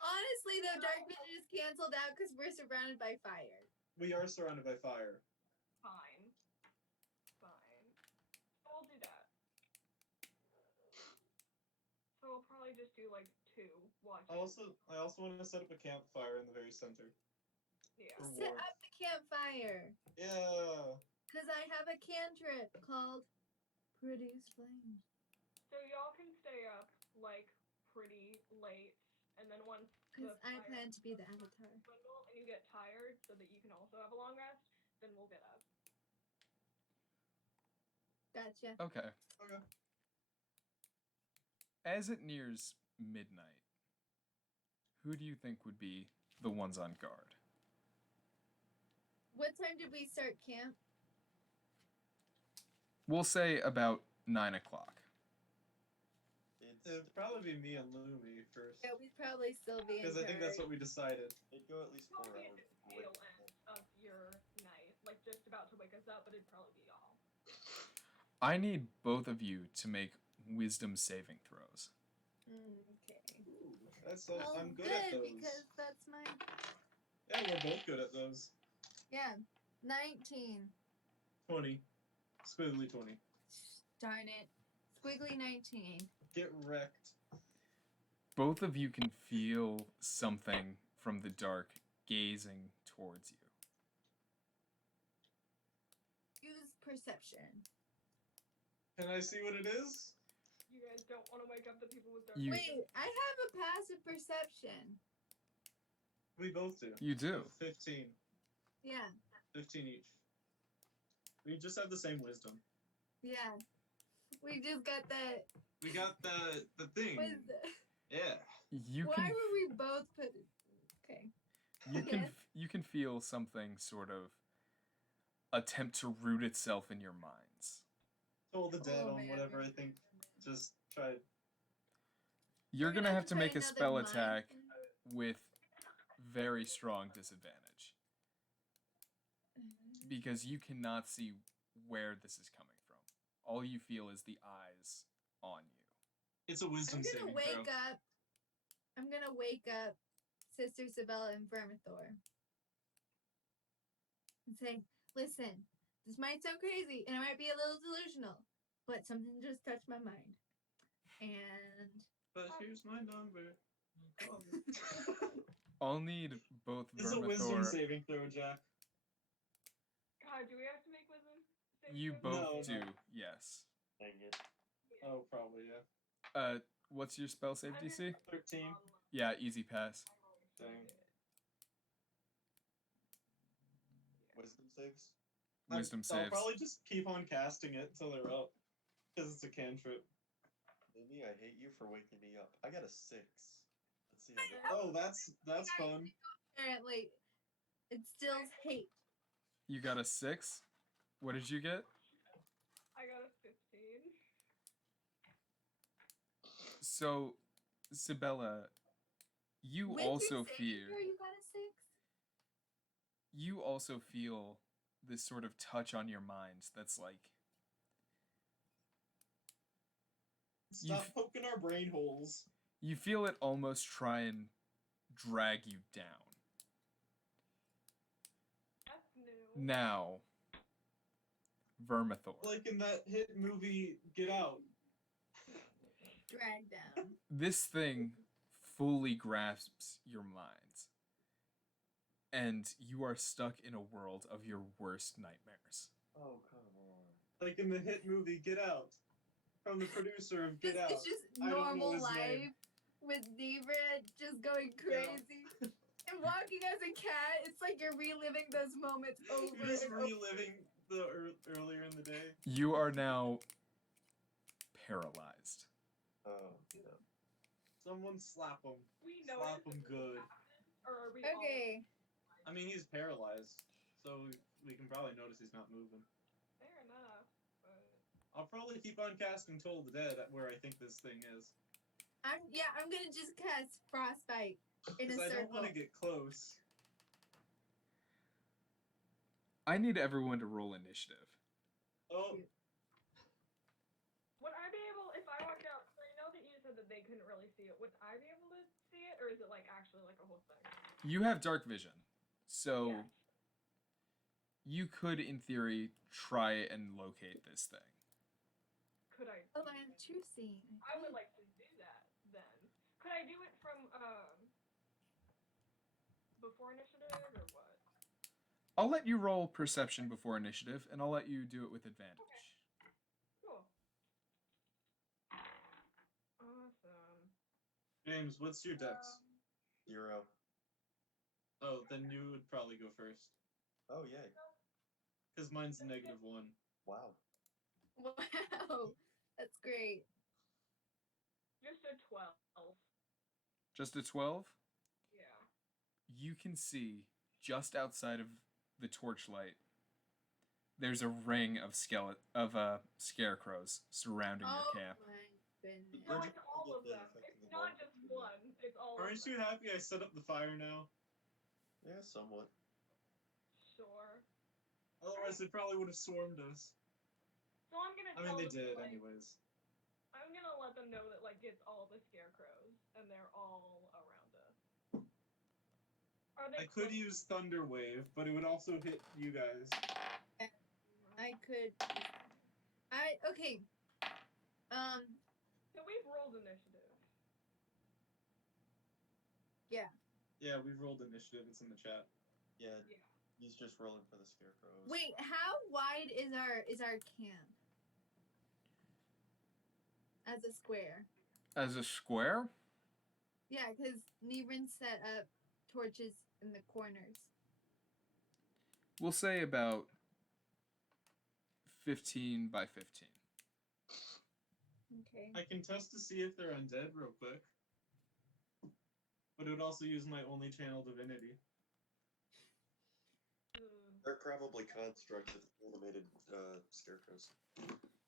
honestly, though, dark vision is canceled out because we're surrounded by fire. We are surrounded by fire. Fine. Fine. We'll do that. So we'll probably just do like 2 watches. I also want to set up a campfire in the very center. Yeah. For Set warmth. up the campfire. Yeah. Because I have a cantrip called Produce Flame. So y'all can stay up like pretty late, and then once the Because I fire plan to be the avatar. dwindle and you get tired, so that you can also have a long rest, then we'll get up. Gotcha. Okay. Okay. As it nears midnight, who do you think would be the ones on guard? What time did we start camp? We'll say about 9 o'clock. It'd probably be me and Lumi first. Yeah, we'd probably still be in Because I think that's charge. what we decided. It'd go at least 4 Probably hours. at the before tail waking end up. of your night, like just about to wake us up, but it'd probably be y'all. I need both of you to make wisdom saving throws. Okay. That's Well, I'm good at those. because that's my. Yeah, we're both good at those. Yeah, 19. 20. Squiggly 20. Darn it. Squiggly 19. Get wrecked. Both of you can feel something from the dark gazing towards you. Use perception. Can I see what it is? You guys don't want to wake up the people with dark You- vision. Wait, I have a passive perception. We both do. You do. 15. Yeah, 15 each. We just have the same wisdom. yeah. We just got that. We got the thing. Wisdom. Yeah. You Why can were we both put? Okay. Yes. you can feel something sort of attempt to root itself in your minds. Toll the dead Oh, on man, whatever we're- I think. Just try. You're We're gonna have to try make a another spell mind attack thing. with very strong disadvantage because you cannot see where this is coming from. All you feel is the eyes on you. It's a wisdom I'm gonna saving wake throw. up. I'm gonna wake up Sister Sabella and Vermithor and say, "Listen, this might sound crazy and it might be a little delusional, but something just touched my mind." And But here's my number. Call me. I'll need both It's a wisdom Vermithor. saving throw, Jack. God, do we have to make wisdom? You you? both No, do, no. yes. Dang it. Oh, probably, yeah. What's your spell save DC? 13. Yeah, easy pass. Dang. Wisdom saves? Wisdom I'll saves. probably just keep on casting it till they're up. Because it's a cantrip. Maybe I hate you for waking me up. I got a 6. Let's see how that Oh, that's fun. Apparently, it stills hate. You got a 6? What did you get? I got a 15. So, Sibella, you With also your saving fear. throw, you got a 6? You also feel this sort of touch on your mind that's like, Stop poking our brain holes. you feel it almost try and drag you down. That's new. Now, Vermithor. Like in that hit movie, Get Out. Drag down. This thing fully grasps your minds, and you are stuck in a world of your worst nightmares. Oh, come on. Like in the hit movie, Get Out. From the producer of Get Out. It's just I don't know normal his life name. with Nebra just going crazy. And walking as a cat, it's like you're reliving those moments over You're just and over. reliving the earlier in the day. You are now paralyzed. Oh, yeah. Someone slap him. We know Slap this him is good. happening, or are we all- Okay. I mean, he's paralyzed, so we can probably notice he's not moving. Fair enough, but I'll probably keep on casting Toll the Dead at where I think this thing is. I'm gonna just cast Frostbite in a Because I don't circle. want to get close. I need everyone to roll initiative. Oh, would I be able, if I walked out, I know that you said that they couldn't really see it, would I be able to see it, or is it like actually like a whole thing? You have dark vision, so Yes. you could, in theory, try and locate this thing. Could I? Oh, I have true seeing. I would like to do that then. Could I do it from before initiative or what? I'll let you roll perception before initiative, and I'll let you do it with advantage. Cool. Awesome. James, what's your dex? 0. Oh, then you would probably go first. Oh, yay. Because mine's -1. Wow. Wow, that's great. Just a 12. Just a 12? Yeah. You can see, just outside of the torchlight, there's a ring of scarecrows surrounding Oh your camp. my goodness. No, Where'd it's you all get of that them. effect It's in the not bottom? just one. It's all of Aren't them. you happy I set up the fire now? Yeah, somewhat. Sure. Otherwise, they probably would have swarmed us. So I'm gonna I mean, tell they them, did, like, anyways. I'm gonna let them know that like it's all the scarecrows and they're all around us. Are they? I could close? use Thunder Wave, but it would also hit you guys. I could. Okay. So we've rolled initiative. Yeah, we've rolled initiative. It's in the chat. Yeah, Yeah. he's just rolling for the scarecrows. Wait, how wide is our camp? As a square. As a square? Yeah, because Nebrin set up torches in the corners. We'll say about 15 by 15. Okay. I can test to see if they're undead real quick. But it would also use my only channel divinity. They're probably constructs of animated scarecrows.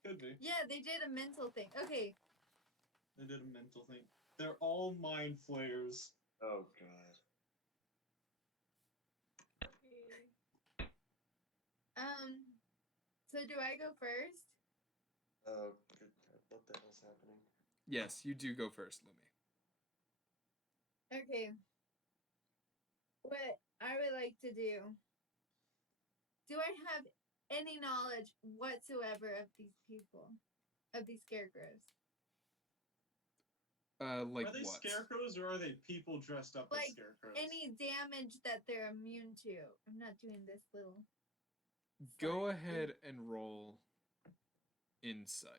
Could be. Yeah, they did a mental thing. Okay. They did a mental thing. They're all mind flayers. Oh, God. So do I go first? Oh, good God. What the hell's happening? Yes, you do go first, Lumi. Okay. What I would like to do. Do I have any knowledge whatsoever of these people? Of these scarecrows? Like Are they what? scarecrows or are they people dressed up Like, as scarecrows? Any damage that they're immune to. I'm not doing this little. Go Sorry. ahead and roll insight.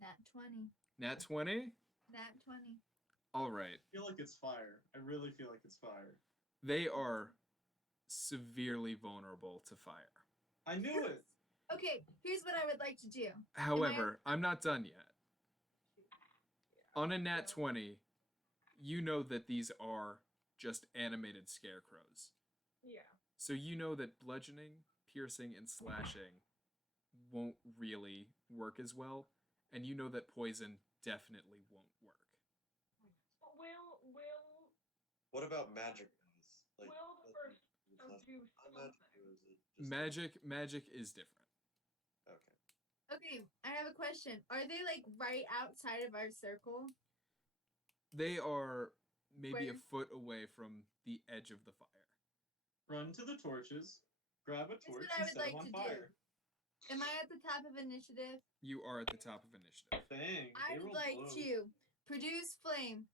Nat 20. Nat 20? Nat 20. All right. I feel like it's fire. I really feel like it's fire. They are severely vulnerable to fire. I knew it. Okay, here's what I would like to do. However, I'm not done yet. On a nat 20, you know that these are just animated scarecrows. Yeah. So you know that bludgeoning, piercing, and slashing won't really work as well, and you know that poison definitely won't work. Will What about magic guys? Like, will the first it's not do magic, something? or is it just Magic is different. Okay. Okay, I have a question. Are they like right outside of our circle? They are maybe a Where? foot away from the edge of the fire. Run to the torches, grab a Here's torch, what I and would set them like on to fire. do. Am I at the top of initiative? You are at the top of initiative. Dang, I they would rolled like low. to produce flame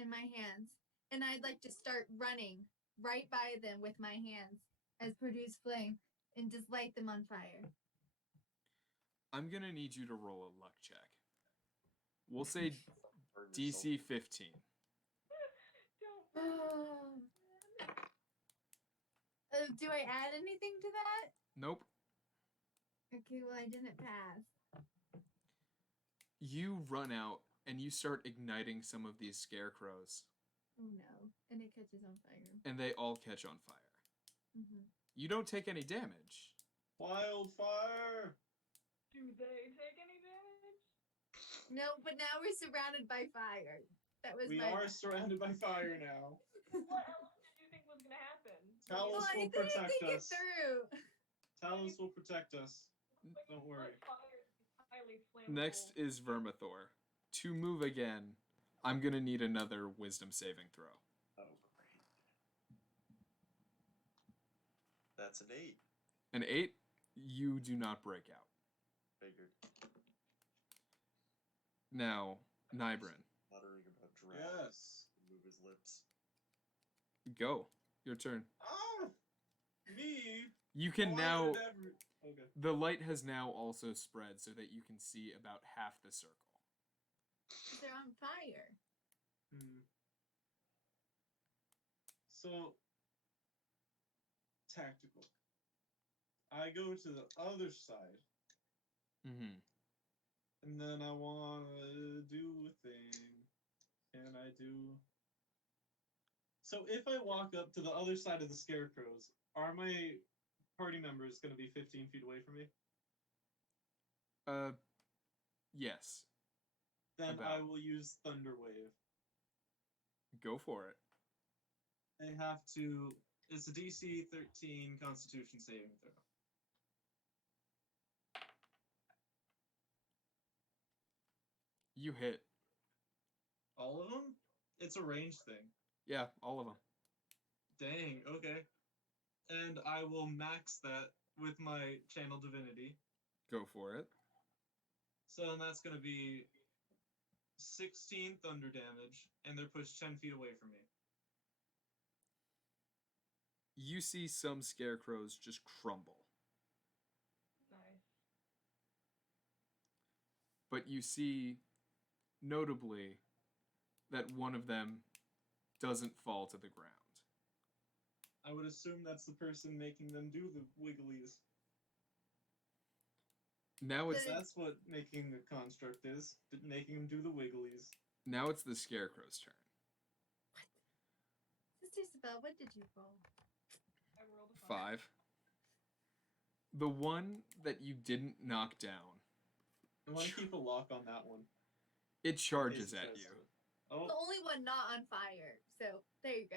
in my hands, and I'd like to start running right by them with my hands as produce flame and just light them on fire. I'm gonna need you to roll a luck check. We'll say Burn yourself. DC 15. Don't. Do I add anything to that? Nope. Okay, well, I didn't pass. You run out and you start igniting some of these scarecrows, Oh no. And it catches on fire. and they all catch on fire. Mm-hmm. You don't take any damage. Wildfire! Do they take any damage? No, but now we're surrounded by fire. That was We my. are surrounded by fire now. What else did you think was gonna happen? Talos Well, I will didn't protect think it us. through. Talos will protect us. Like, Don't worry. fire is highly flammable. Next is Vermithor. To move again, I'm gonna need another wisdom saving throw. Oh, great. That's an 8. An 8, you do not break out. Figured. Now, Nybrin, Muttering about dragons. Yes. Move his lips. go. Your turn. Ah! Me? You can Why now. did every- Okay. The light has now also spread so that you can see about half the circle. They're on fire. So, tactical. I go to the other side, Mm-hmm. and then I want to do a thing. Can I do... So if I walk up to the other side of the scarecrows, are my party members going to be 15 feet away from me? Yes. Then About. I will use Thunder Wave. Go for it. They have to... It's a DC 13 Constitution saving throw. You hit. All of them? It's a range thing. Yeah, all of them. Dang, okay. And I will max that with my Channel Divinity. Go for it. So then that's going to be 16 thunder damage, and they're pushed 10 feet away from me. You see some scarecrows just crumble, Nice. but you see, notably, that one of them doesn't fall to the ground. I would assume that's the person making them do the wigglies. Now it's That's what making the construct is, making them do the wigglies. now it's the scarecrow's turn. Sister Isabel, what did you roll? I rolled a 5. The one that you didn't knock down, I want to keep a lock on that one. it charges Case at it's you. tested. The Oh, only one not on fire. So there you go.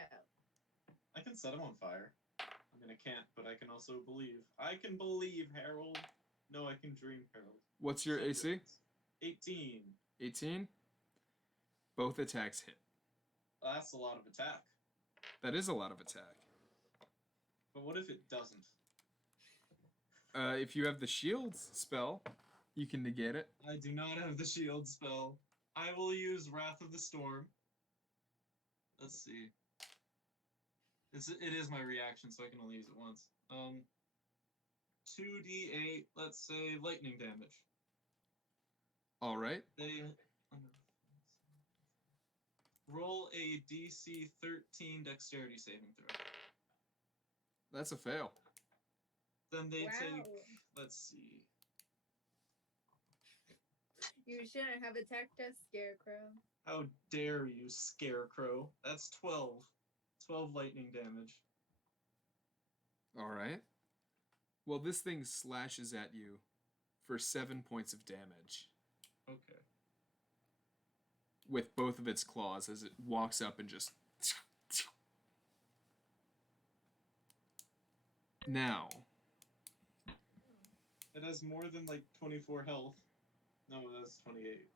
I can set him on fire. I mean, I can't, but I can also believe. I can believe, Harold. No, I can dream, Harold. What's your AC? 18. 18? Both attacks hit. That's a lot of attack. That is a lot of attack. But what if it doesn't? If you have the shields spell, you can negate it. I do not have the shield spell. I will use Wrath of the Storm. Let's see. It is my reaction, so I can only use it once. 2d8, let's say lightning damage. All right. They roll a DC 13 dexterity saving throw. That's a fail. Then they take, Wow. let's see. You shouldn't have attacked us, Scarecrow. How dare you, Scarecrow? That's 12. 12 lightning damage. All right. Well, this thing slashes at you for 7 points of damage Okay. with both of its claws as it walks up and just. Now, It has more than like 24 health. No, that's 28.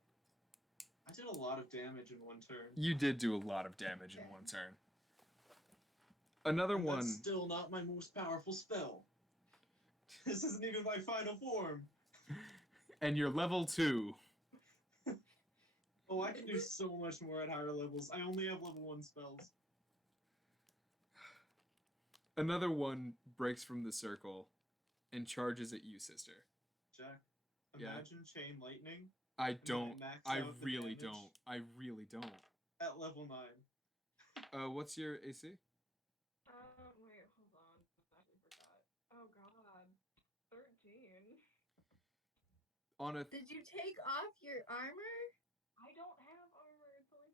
I did a lot of damage in one turn. you did do a lot of damage in one turn. Another And one. That's still not my most powerful spell. This isn't even my final form. And you're level 2. Oh, I can do so much more at higher levels. I only have level 1 spells. Another one breaks from the circle and charges at you, sister. Jack, Yeah. imagine chain lightning I then don't. max I out the really damage. don't. I really don't. at level 9. What's your AC? Wait, hold on. I actually forgot. Oh god. 13. On a Did you take off your armor? I don't have armor. It's only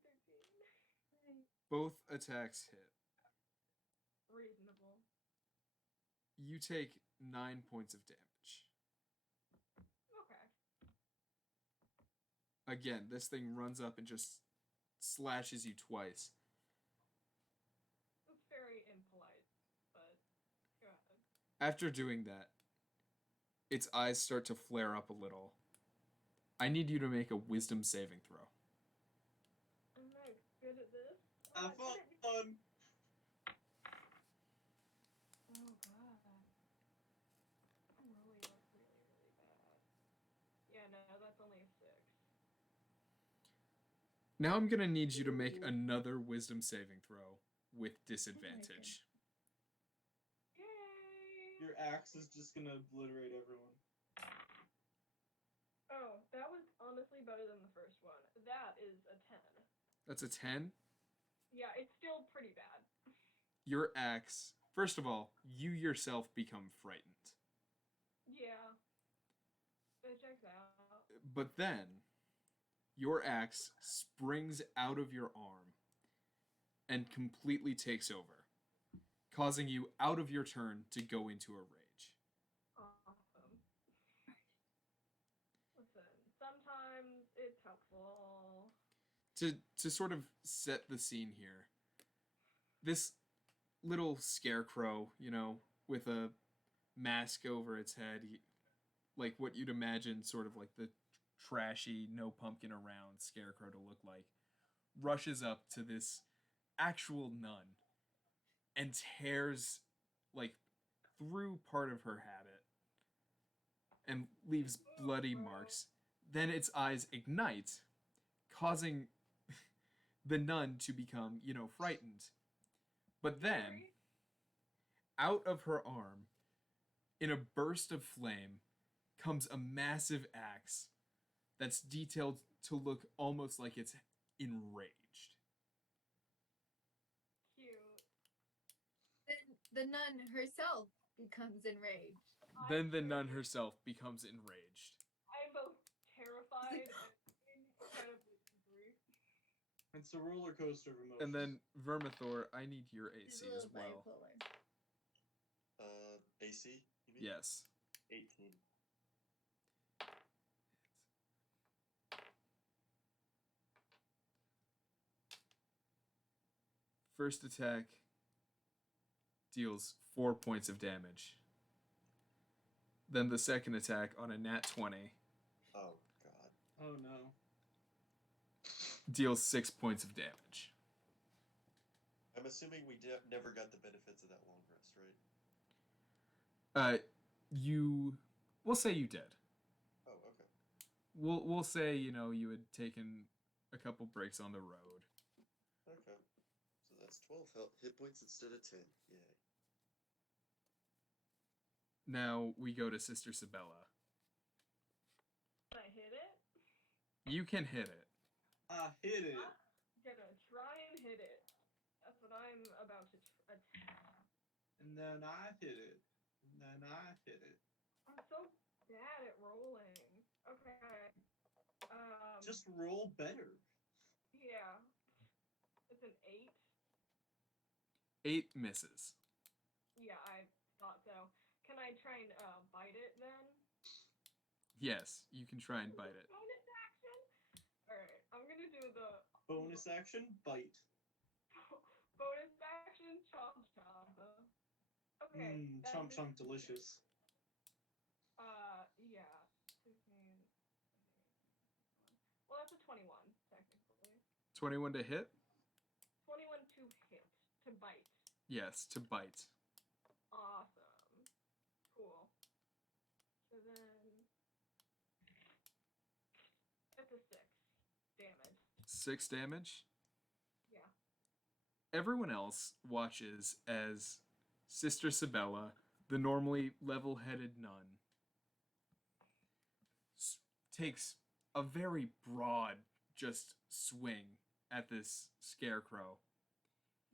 13. both attacks hit. Reasonable. You take 9 points of damage. Okay. Again, this thing runs up and just slashes you twice. That's very impolite, but go ahead. After doing that, its eyes start to flare up a little. I need you to make a wisdom saving throw. I'm not good at this. Have I'm not good at this. fun! Oh god. I'm rolling like really, really bad. Yeah, no, that's only a 6. Now I'm gonna need you to make another wisdom saving throw with disadvantage. Yay! Your axe is just gonna obliterate everyone. Oh, that was honestly better than the first one. That is a 10. That's a 10. Yeah, it's still pretty bad. Your axe, first of all, you yourself become frightened. Yeah. It checks out. But then, your axe springs out of your arm and completely takes over, causing you out of your turn to go into a rage. Awesome. Listen, sometimes it's helpful. To sort of set the scene here, this little scarecrow, with a mask over its head, like what you'd imagine sort of like the trashy, no pumpkin around scarecrow to look like, rushes up to this actual nun and tears like through part of her habit and leaves bloody marks. Then its eyes ignite, causing the nun to become, frightened. But then, Sorry? out of her arm, in a burst of flame, comes a massive axe that's detailed to look almost like it's enraged. Cute. Then the nun herself becomes enraged. Then the nun herself becomes enraged. I'm both terrified and incredibly angry. It's a roller coaster of emotions. And then, Vermithor, I need your She's AC a as little well. bipolar. AC, you mean? Yes. 18. First attack deals 4 points of damage. Then the second attack on a nat 20 Oh, God. Oh no. deals 6 points of damage. I'm assuming we never got the benefits of that long rest, right? We'll say you did. Oh, okay. We'll say, you had taken a couple breaks on the road. Okay. So That's 12 hit points instead of 10. Yay. Now we go to Sister Sabella. Can I hit it? You can hit it. I hit it. I'm gonna try and hit it. That's what I'm about to attack. And then I hit it. And then I hit it. I'm so bad at rolling. Okay. Just roll better. Yeah. It's an 8. 8 misses. Yeah, I thought so. Can I try and bite it then? Yes, you can try and bite it. Bonus action? Alright, I'm gonna do the Bonus action, bite. bonus action chomp chomp. Okay. Chomp chomp delicious. Yeah. 16. Well, that's a 21, technically. 21 to hit? 21 to hit. To bite. Yes, to bite. Awesome. Cool. So then... That's a 6 damage. 6 damage? Yeah. Everyone else watches as Sister Sabella, the normally level-headed nun, takes a very broad just swing at this scarecrow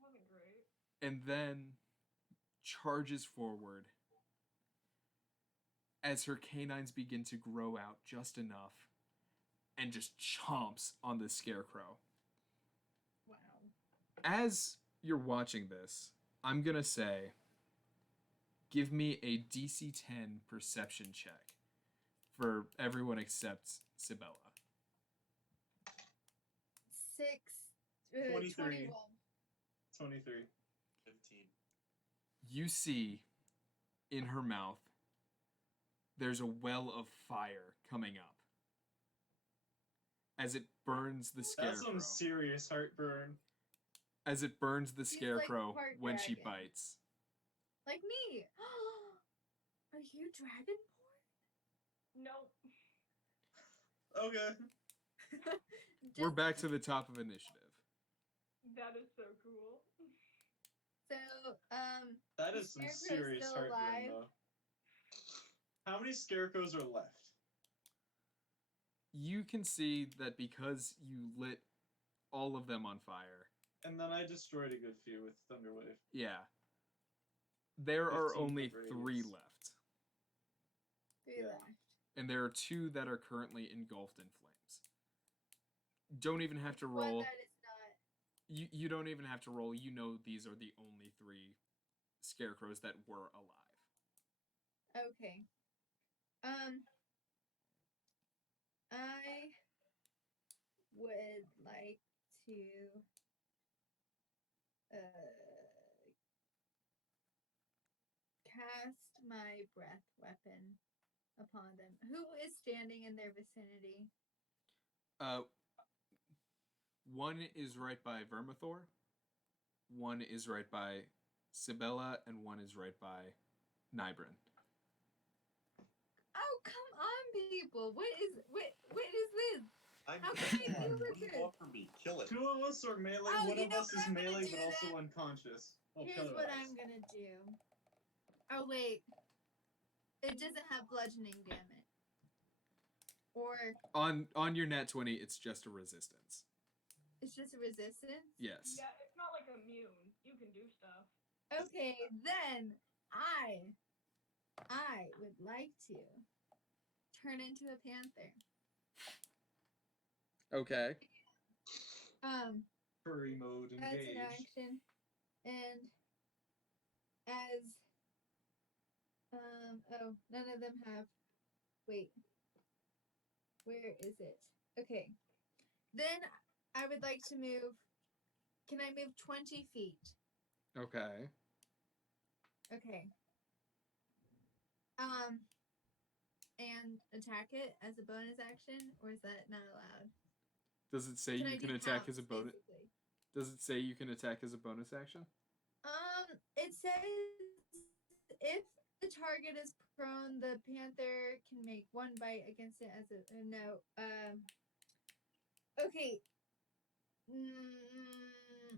Wasn't great. and then charges forward as her canines begin to grow out just enough and just chomps on the scarecrow. Wow. As you're watching this, I'm gonna say, give me a DC 10 perception check for everyone except Sabella. 6, 23. 21. 23. 15. You see in her mouth, there's a well of fire coming up as it burns the That's scarecrow. some serious heartburn. As it burns the She's like scarecrow part when she dragon. bites. Like me. Are you dragonborn? Nope. Okay. We're Just- back to the top of initiative. That is so cool. So, That The is some scarecrow's serious still heartburn, alive? though. How many scarecrows are left? You can see that because you lit all of them on fire. And then I destroyed a good few with Thunderwave. Yeah. There are 15 only foot 3 radius. left. 3 Yeah. left. And there are 2 that are currently engulfed in flames. Don't even have to One roll. that is not. You don't even have to roll. You know these are the only 3 scarecrows that were alive. Okay. I would like to cast my breath weapon upon them. Who is standing in their vicinity? One is right by Vermithor, one is right by Sibella, and one is right by Nybrin. Oh, come on, people! What is this? I'm How can I deal What with do you it? want from me? Kill it. 2 of us are melee, Oh, one you of know us what is I'm gonna melee do but also then? unconscious. Well, Here's kill what us. I'm gonna do. Oh wait, it doesn't have bludgeoning damage. Or On your nat 20, it's just a resistance. it's just a resistance? Yes. Yeah, it's not like immune. You can do stuff. Okay, then I would like to turn into a panther. Okay. Furry mode As an engaged. action, and as oh, none of them have. Wait, where is it? Okay, then I would like to move. Can I move 20 feet? Okay. Okay. And attack it as a bonus action, or is that not allowed? Does it say Can I you can do attack as a pounce, bonus? basically? Does it say you can attack as a bonus action? It says if the target is prone, the panther can make 1 bite against it as a no. Okay.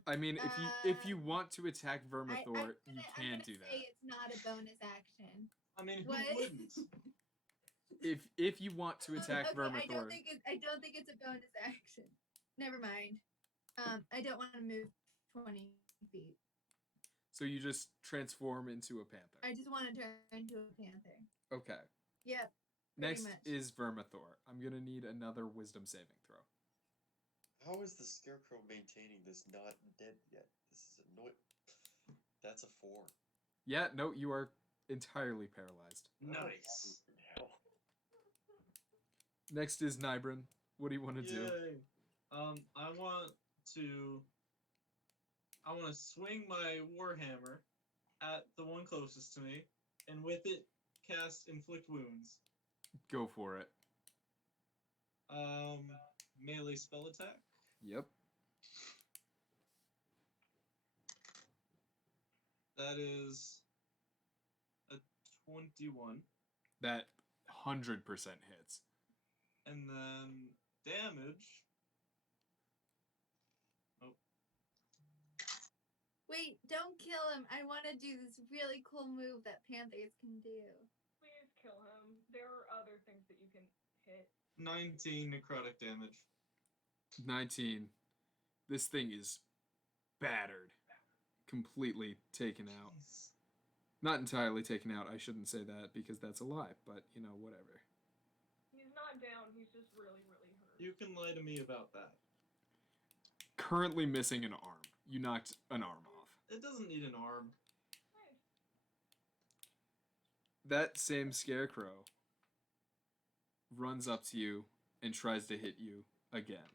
I mean, if you want to attack Vermithor, you I'm can gonna do say that. it's not a bonus action. I mean, who What? wouldn't? If you want to attack Okay, Vermithor, I don't think it's a bonus action. Never mind. I don't want to move 20 feet. so you just transform into a panther. I just want to turn into a panther. Okay. Yep. Next much. is Vermithor. I'm gonna need another wisdom saving throw. How is the scarecrow maintaining this not dead yet? This is annoying. That's a 4. Yeah, no, you are entirely paralyzed. Nice. Now. Next is Nybrin. What do you want to do? Yay. I want to swing my warhammer at the one closest to me, and with it cast inflict wounds. Go for it. Melee spell attack. Yep. That is a 21, That 100% hits. and then damage. Wait, don't kill him. I want to do this really cool move that panthers can do. Please kill him. There are other things that you can hit. 19 necrotic damage. 19. This thing is battered. Completely taken out. Jeez. Not entirely taken out. I shouldn't say that because that's a lie, but you know, whatever. He's not down. He's just really, really hurt. You can lie to me about that. Currently missing an arm. You knocked an arm off. It doesn't need an arm. Nice. That same scarecrow runs up to you and tries to hit you again.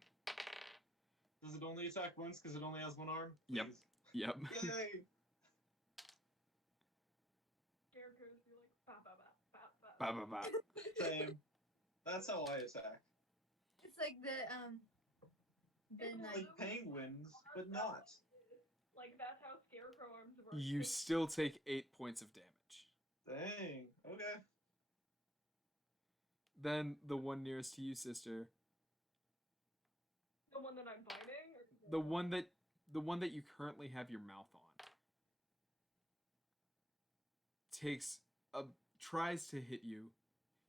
Does it only attack once because it only has one arm? Yep. Please. Yep. Yay! Scarecrows be like, ba ba ba ba ba. Ba ba ba. Same. That's how I attack. It's like the It's night. Like penguins, but not. Like, that's how scarecrow arms work. You still take 8 points of damage. Dang. Okay. Then the one nearest to you, sister. The one that I'm biting? Or The one that you currently have your mouth on. Tries to hit you,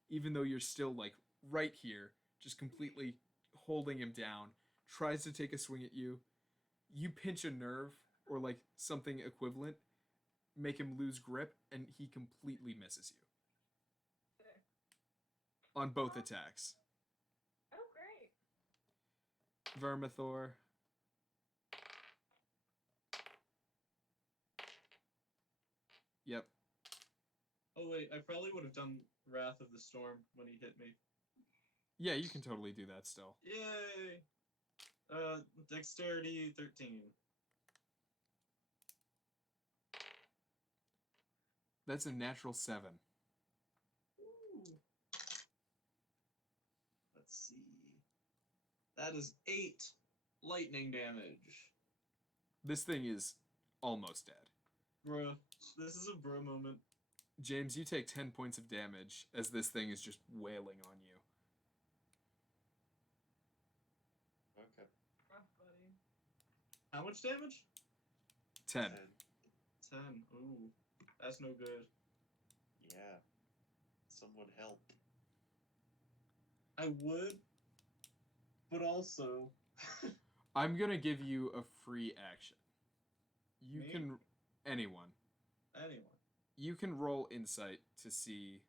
even though you're still like right here, just completely holding him down. Tries to take a swing at you. You pinch a nerve or like something equivalent, make him lose grip, and he completely misses you Sick. on both attacks. Oh, great. Vermithor. Yep. Oh wait, I probably would have done Wrath of the Storm when he hit me. Yeah, you can totally do that still. Yay! Dexterity 13. That's a natural 7. Ooh. Let's see. That is 8 lightning damage. This thing is almost dead. Bruh, this is a bro moment. James, you take 10 points of damage as this thing is just wailing on you. Okay. Rough, buddy. How much damage? 10. 10. Ooh, that's no good. Yeah. Someone help. I would, but also. I'm gonna give you a free action. You Me? can... Anyone. Anyone. You can roll insight to see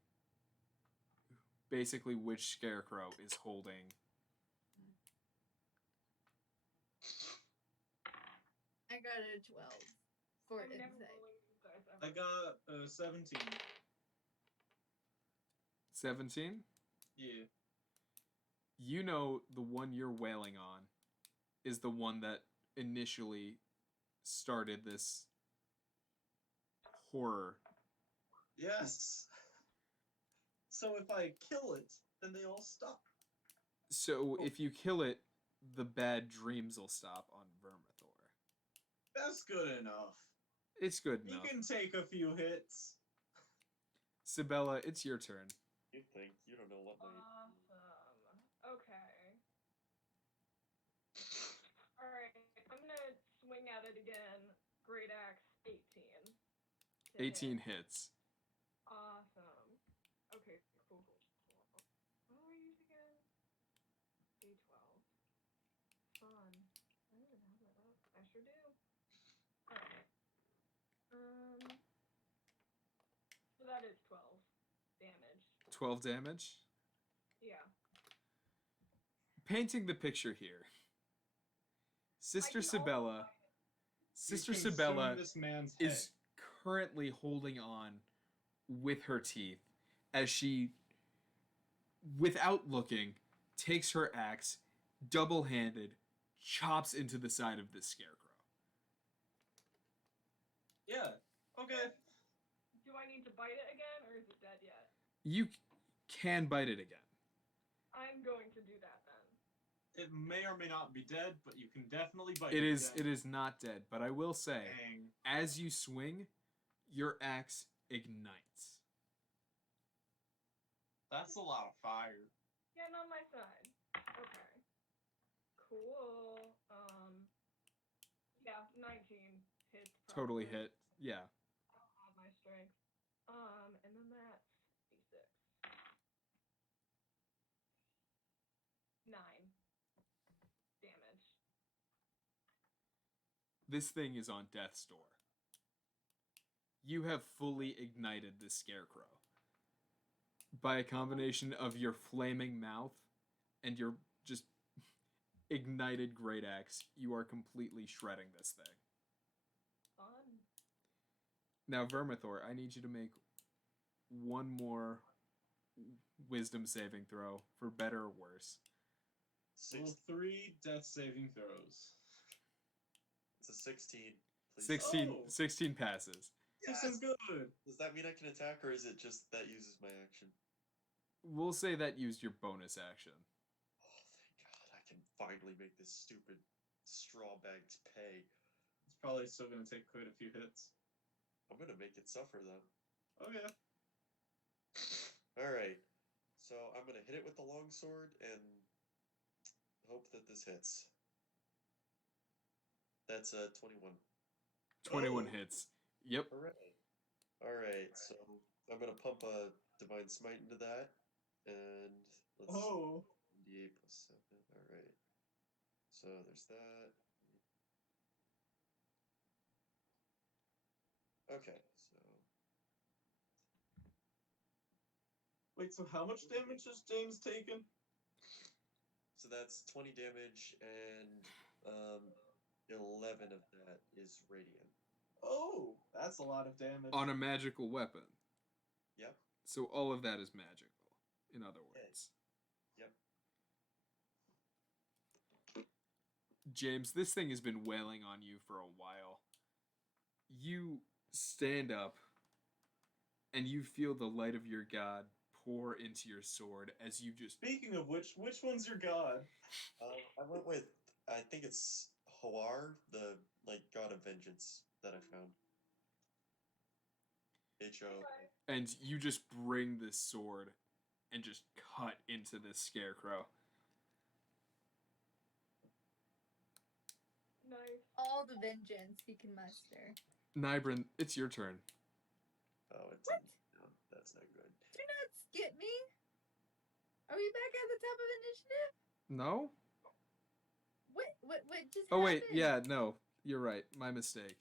basically which scarecrow is holding... I got a 12 for I'm never insight. rolling these dice ever. I got 17. 17? Yeah. You know the one you're wailing on is the one that initially started this horror. Yes. So if I kill it, then they all stop. So if you kill it, the bad dreams will stop on Vermithor. That's good enough. It's good He enough. can take a few hits. Sibella, it's your turn. You think you don't know what my Awesome. Okay. Alright, again. Great axe, 18. to 18 hit. hits. Awesome. Okay, cool. What do I use again? D12. Fun. I don't even have that up. I sure do. Alright. So that is 12 damage. 12 damage. Yeah. Painting the picture here. Sister I can also Sabella. buy Sister You consume Sabella this man's head. is currently holding on with her teeth as she, without looking, takes her axe, double-handed, chops into the side of this scarecrow. Yeah. Okay. Do I need to bite it again, or is it dead yet? You can bite it again. I'm going to do that then. It may or may not be dead, but you can definitely bite It it. is. again. It is not dead, but I will say, Dang. as you swing, your axe ignites. That's a lot of fire. Getting on my side. Okay. Cool. Yeah, 19 hits. Totally probably. hit. Yeah. I don't have my strength. And then that's D6. 9 damage. This thing is on death's door. You have fully ignited this scarecrow. By a combination of your flaming mouth and your just ignited great axe, you are completely shredding this thing. Fun. Now, Vermithor, I need you to make one more wisdom saving throw, for better or worse. Roll 3 death saving throws. It's a 16. Please. 16, Oh. 16 passes. This is good. Does that mean I can attack, or is it just that uses my action? We'll say that used your bonus action. Oh, thank God. I can finally make this stupid straw bag pay. It's probably still going to take quite a few hits. I'm going to make it suffer, though. Okay. Alright. So I'm going to hit it with the longsword and hope that this hits. That's 21. 21 Oh. hits. Yep. Hooray. Alright, so I'm going to pump a Divine Smite into that. And let's Oh. D8 plus 7. Alright. So there's that. Okay, so Wait, so how much damage has James taken? that's 20 damage, and 11 of that is radiant. Oh, that's a lot of damage. On a magical weapon. Yep. So all of that is magical, in other Yeah. words. Yep. James, this thing has been wailing on you for a while. You stand up, and you feel the light of your god pour into your sword as you just... Speaking of which one's your god? I went with, I think it's Hawar, the god of vengeance that I found. H-O. And you just bring this sword and just cut into this scarecrow. Nice. All the vengeance he can muster. Nybrin, it's your turn. Oh, it's What? no, that's not good. Do not skip me. Are we back at the top of initiative? No? What just Oh, wait, happened? yeah, no. You're right. My mistake.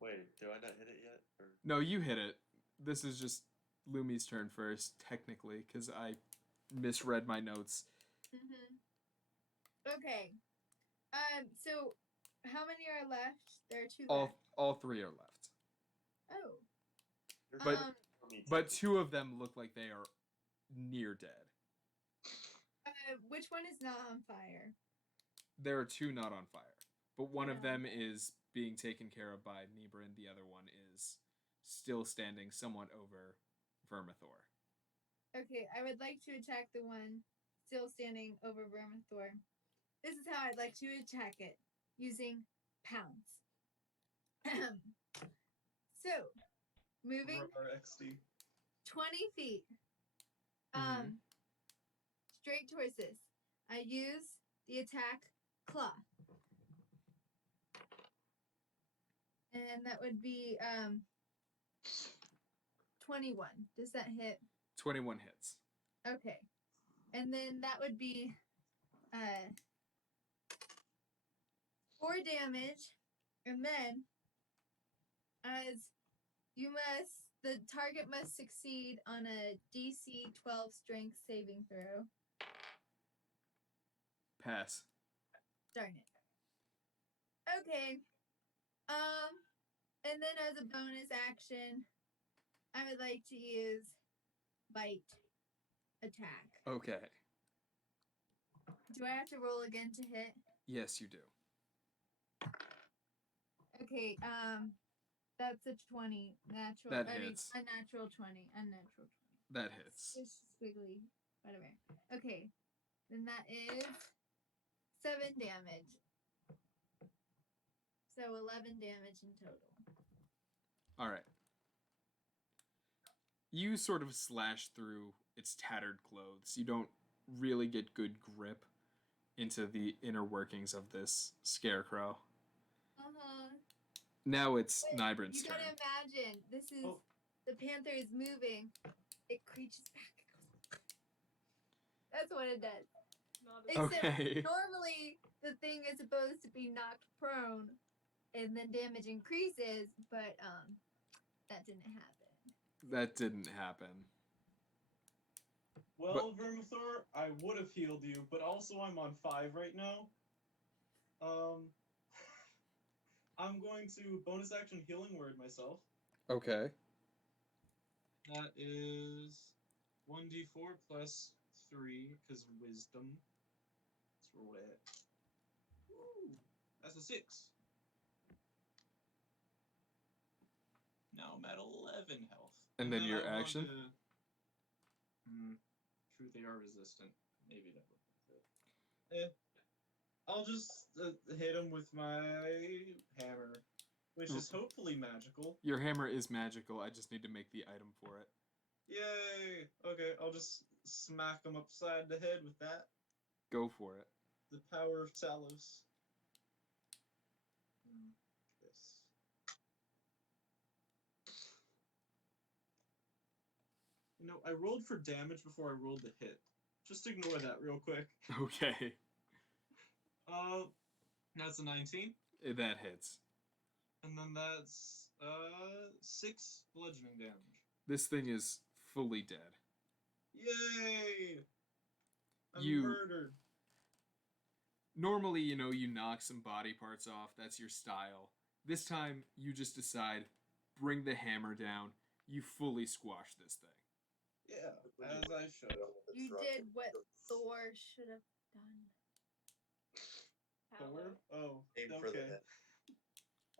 Wait, do I not hit it yet? Or No, you hit it. This is just Lumi's turn first, technically, because I misread my notes. Okay. So how many are left? There are 2 All left. all 3 are left. Oh. You're But- good for me, But technically. 2 of them look like they are near dead. Which one is not on fire? There are 2 not on fire. But one of Yeah. them is being taken care of by Nibrin. The other one is still standing somewhat over Vermithor. Okay, I would like to attack the one still standing over Vermithor. This is how I'd like to attack it, using pounce. So, moving RXD. 20 feet. Straight towards this. I use the attack claw. And that would be 21. Does that hit? 21 hits. Okay. And then that would be 4 damage. And then as the target must succeed on a DC 12 strength saving throw. Pass. Darn it. Okay. And then as a bonus action, I would like to use bite attack. Okay. Do I have to roll again to hit? Yes, you do. Okay, that's a 20 natural. That I mean, hits. unnatural 20. Unnatural 20. That hits. Just squiggly. Whatever. Okay. Then that is 7 damage. So 11 damage in total. All right. You sort of slash through its tattered clothes. You don't really get good grip into the inner workings of this scarecrow. Uh-huh. Now it's But Nybrin's you turn. gotta imagine, this is, Oh. the panther is moving. It creeches back. It goes, that's what it does. Not Except Okay. normally the thing is supposed to be knocked prone and then damage increases, but that didn't happen. That didn't happen. Well, Vermithor, I would have healed you, but also I'm on 5 right now. I'm going to bonus action healing word myself. Okay. That is 1d4 plus 3, because wisdom. Let's roll it. Woo! That's a 6. Now I'm at 11 health. And then your I want action? True, they are resistant. Maybe that would be it. I'll just hit him with my hammer, which is hopefully magical. Your hammer is magical. I just need to make the item for it. Yay! Okay, I'll just smack him upside the head with that. Go for it. The power of Talos. This. You know, I rolled for damage before I rolled the hit. Just ignore that real quick. Okay. That's a 19. That hits. And then that's 6 bludgeoning damage. This thing is fully dead. Yay! I'm You- murdered. Normally, you knock some body parts off. That's your style. This time, you just decide, bring the hammer down. You fully squash this thing. Yeah, as I should. You did what Thor should have done. Thor? Oh, Aim for the okay. head.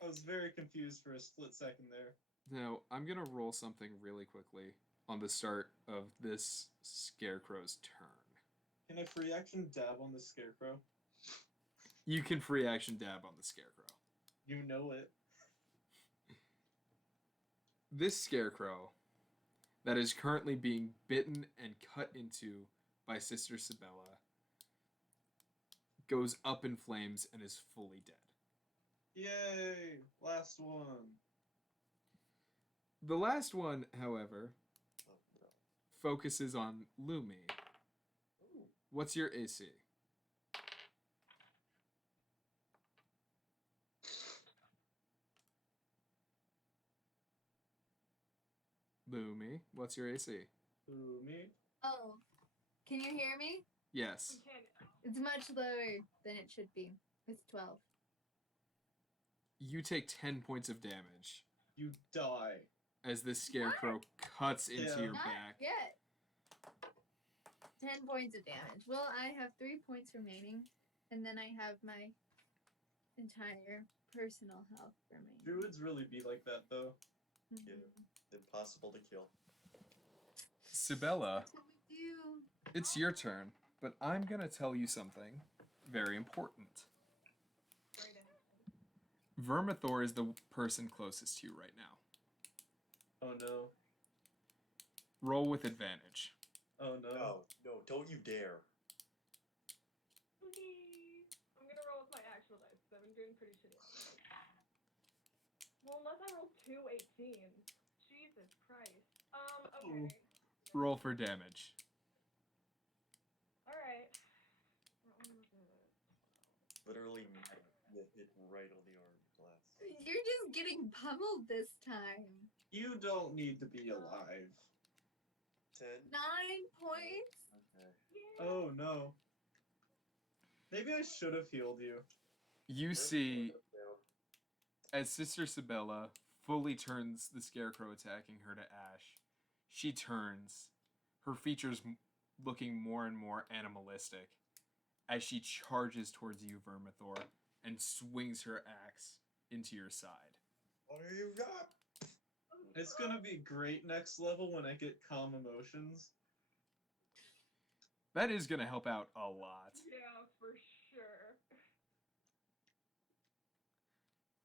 I was very confused for a split second there. Now, I'm going to roll something really quickly on the start of this scarecrow's turn. Can I free action dab on the scarecrow? You can free action dab on the scarecrow. You know it. This scarecrow that is currently being bitten and cut into by Sister Sabella goes up in flames and is fully dead. Yay! Last one. The last one, however, Oh, no. focuses on Lumi. Ooh. What's your AC? Lumi, what's your AC? Who, me? Oh, can you hear me? Yes. You can't. It's much lower than it should be. It's 12. You take 10 points of damage You die. as this scarecrow cuts into Yeah. your Not back. yet. 10 points of damage. Well, I have 3 points remaining, and then I have my entire personal health remaining. Druids really be like that, though. Mhm. Yeah. Impossible to kill. Sabella, That's what we do. it's your turn, but I'm going to tell you something very important. Right ahead. Vermithor is the person closest to you right now. Oh no. Roll with advantage. Oh no. No, don't you dare. I'm gonna roll with my actual dice because I've been doing pretty shitty. Well, unless I roll two 18s. Jesus Christ. Oh. Okay. Roll for damage. Alright. Literally, you hit right on the arm glass. You're just getting pummeled this time. You don't need to be alive. 10. 9 points. Okay. Yeah. Oh no. Maybe I should have healed you. You see, as Sister Sabella fully turns the Scarecrow attacking her to ash, she turns, her features looking more and more animalistic, as she charges towards you, Vermithor, and swings her axe into your side. What are you got? It's gonna be great next level when I get calm emotions. That is going to help out a lot. Yeah, for sure.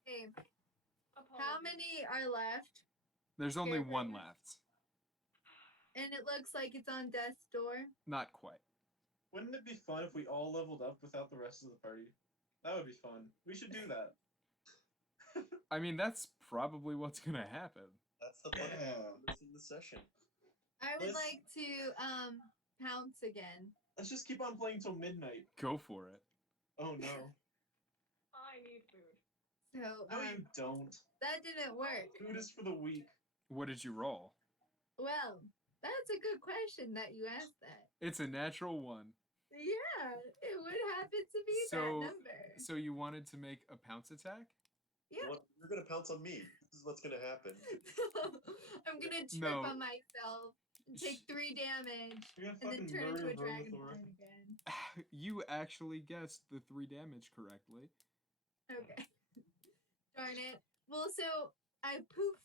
Okay, Apologies. how many are left? There's only Scarecrow. one left. And it looks like it's on death's door. Not quite. Wouldn't it be fun if we all leveled up without the rest of the party? That would be fun. We should do that. I mean, that's probably what's going to happen. That's the fun Yeah. of missing the session. I would Let's- like to pounce again. Let's just keep on playing till midnight. Go for it. Oh no. I need food. So No, you don't. that didn't work. Food is for the weak. What did you roll? Well, that's a good question that you asked that. It's a natural one. Yeah, it would happen to be So- that number. So you wanted to make a pounce attack? Yeah. You're gonna pounce on me. This is what's gonna happen. I'm gonna trip No. on myself and take 3 damage You're gonna and then fucking turn into murder a Vermithor. dragonborn again. You actually guessed the 3 damage correctly. Okay. Darn it. Well, so I poof,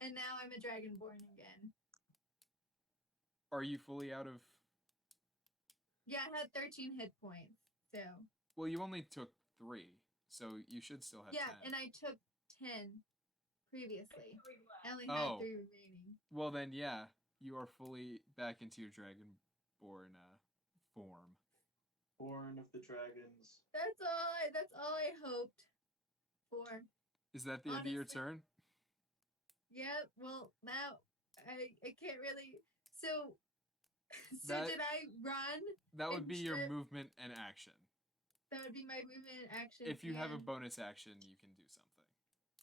and now I'm a dragonborn again. Are you fully out of... Yeah, I had 13 hit points. So Well, you only took 3, so you should still have yeah, 10. and I took 10 previously. Three left. I only Oh. had 3 remaining. Well, then, yeah, you are fully back into your dragonborn form. Born of the dragons. That's all I hoped for. Is that the end of your Honestly- turn? Yeah, well, now I can't really. So That- did I run? That would And be your trip. movement and action. That would be my movement and action. If you have a and bonus action, you can do something.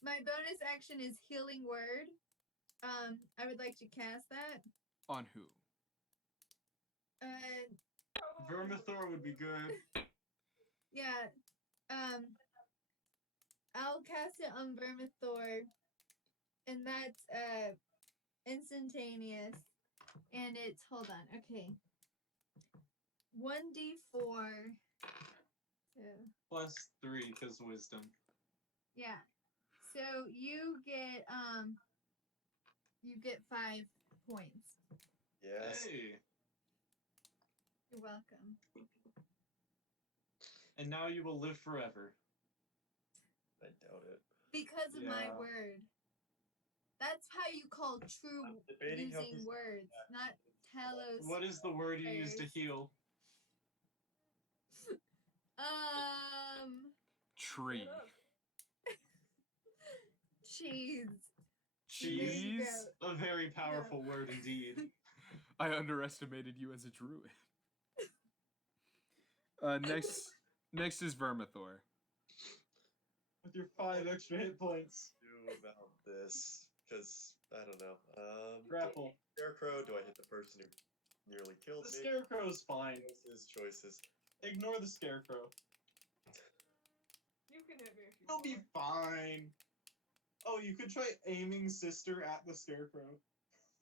my bonus action is healing word. I would like to cast that. On who? Vermithor would be good. Yeah. I'll cast it on Vermithor, and that's instantaneous. And it's hold on, okay. 1d4. So Plus 3 because wisdom. yeah. So you get 5 points. Yes. Hey. You're welcome. And now you will live forever. I doubt it. Because of my Yeah. word. That's how you call true I'm debating how using these- words, not telos. What is the word you use to Prayers. heal? Tree. Cheese. Cheese? go. A very powerful word indeed. I underestimated you as a druid. Next is Vermithor. With your 5 extra hit points. Do about this because I don't know. Grapple. Scarecrow. Do I hit the person who nearly killed The me? scarecrow's fine. Choices. Ignore the scarecrow. You can hit me if you You'll be want. fine. Oh, you could try aiming sister at the scarecrow.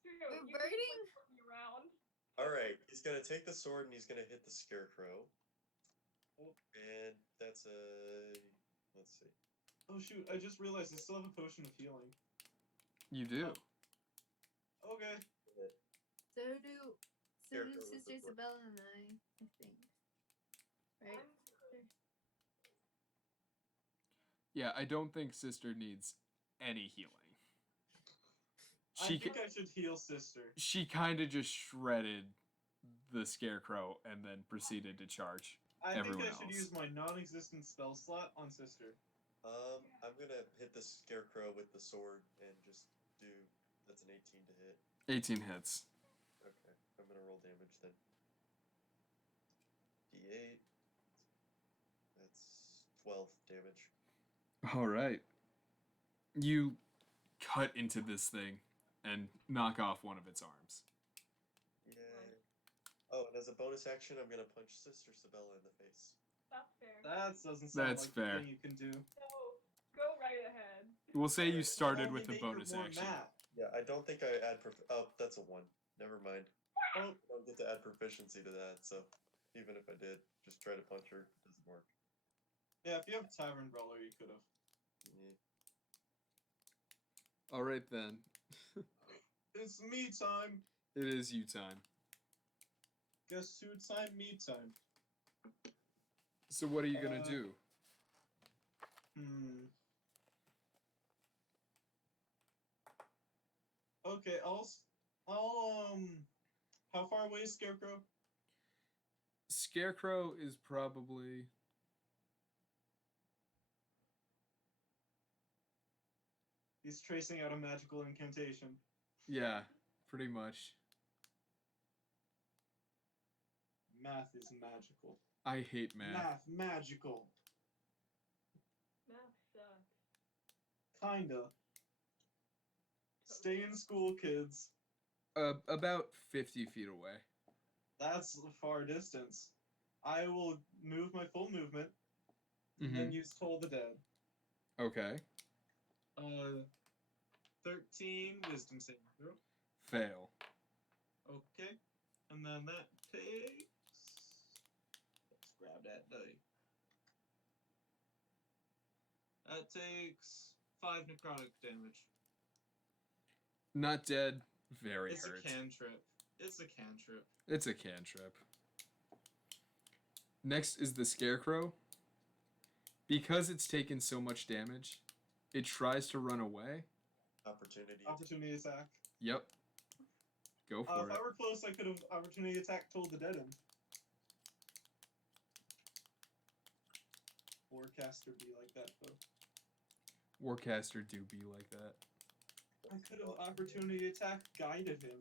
Dude, you can Reverting? flip me around. All right. He's gonna take the sword and he's gonna hit the scarecrow. And that's a. Let's see. Oh shoot, I just realized I still have a potion of healing. You do. Okay. So do Scarecrow was Sister the fourth. Isabella and I think. Right? I'm Yeah, I don't think Sister needs any healing. I She think I should heal sister. she kind of just shredded the scarecrow and then proceeded to charge. I think Everyone I should else. use my non-existent spell slot on sister. I'm gonna hit the scarecrow with the sword and just do. That's an 18 to hit. 18 hits. Okay, I'm gonna roll damage then. D8. That's 12 damage. All right. You cut into this thing and knock off one of its arms. Yay. Oh, and as a bonus action, I'm gonna punch Sister Sabella in the face. That's fair. That doesn't sound That's like fair. the thing you can do. No, go right ahead. We'll say you Alright. started Only with the make her bonus more action. mad. Yeah, I don't think I add. Oh, that's a 1. Never mind. Oh, I don't get to add proficiency to that, so even if I did, just try to punch her, it doesn't work. yeah, if you have Tavern Brawler, you could have. Yeah. All right then. It's me time. It is you time. Guess who time? Me time. So what are you gonna do? Okay, I'll how far away is Scarecrow? Scarecrow is probably He's tracing out a magical incantation. yeah, pretty much. Math is magical. I hate math. Math magical. Math sucks. Kinda. Stay in school, kids. About 50 feet away. That's a far distance. I will move my full movement and then use Toll the Dead. Okay. 13 wisdom saving throw. Fail. Okay. And then that takes. Let's grab that die. That takes 5 necrotic damage. Not dead. Very It's hurt. a cantrip. It's a cantrip. It's a cantrip. Next is the Scarecrow. Because it's taken so much damage, it tries to run away. Opportunity attack. Yep. Go for If it. I were close, I could have opportunity attack Toll the Dead him. Warcaster be like that though. Warcaster do be like that. I could have opportunity attack guided him.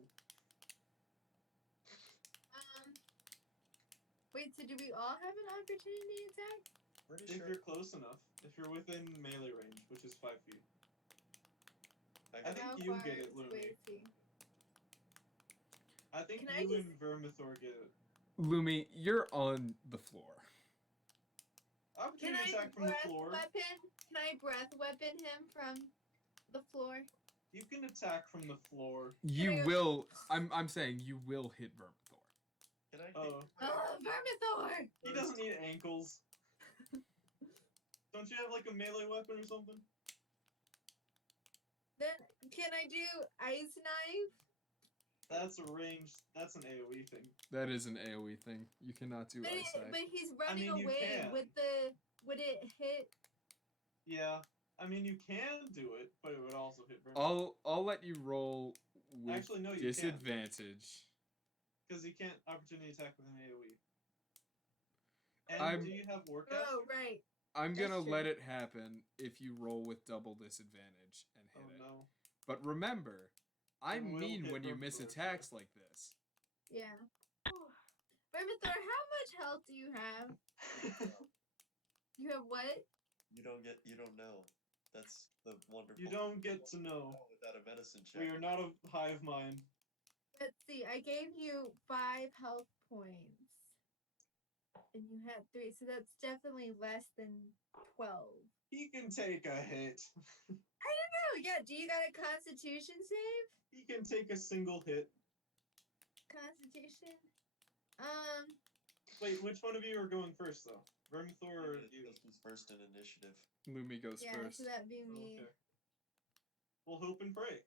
Wait, so do we all have an opportunity attack? Pretty If sure. you're close enough. If you're within melee range, which is 5 feet. I think How you far get it, is Lumi. Wacy? I think Can I you just- and Vermithor get it. Lumi, you're on the floor. Can Opportunity I attack from the breath floor. weapon? Can I breath weapon him from the floor? You can attack from the floor. You I- will. I'm saying you will hit Vermithor. Can I hit? Oh. Oh, Vermithor! He doesn't need ankles. Don't you have like a melee weapon or something? Then can I do ice knife? That's a range. That's an AoE thing. That is an AoE thing. You cannot do But, ice knife. but he's running mean, you away. can. Would it hit? Yeah. I mean, you can do it, but it would also hit Vermithor. I'll let you roll with Actually, no, you can't. disadvantage. Because you can't opportunity attack with an AoE. And I'm- do you have Warcaster? Oh, right. I'm That's gonna true. let it happen if you roll with double disadvantage and hit Oh it. no. But remember, I'm will mean hit when you miss Vermithor. attacks like this. Yeah. Vermithor, how much health do you have? You have what? You don't know. That's the wonderful. You don't get to know. Without a medicine check. We are not a hive mind. Let's see. I gave you 5 health points. And you had 3, so that's definitely less than 12. He can take a hit. Oh, yeah. Do you got a constitution save? He can take a single hit. Constitution? Wait, which one of you are going first, though? Vermithor or you? This was first in initiative. Lumi goes Yeah, first. so that'd be me. Okay. Well, hope and pray.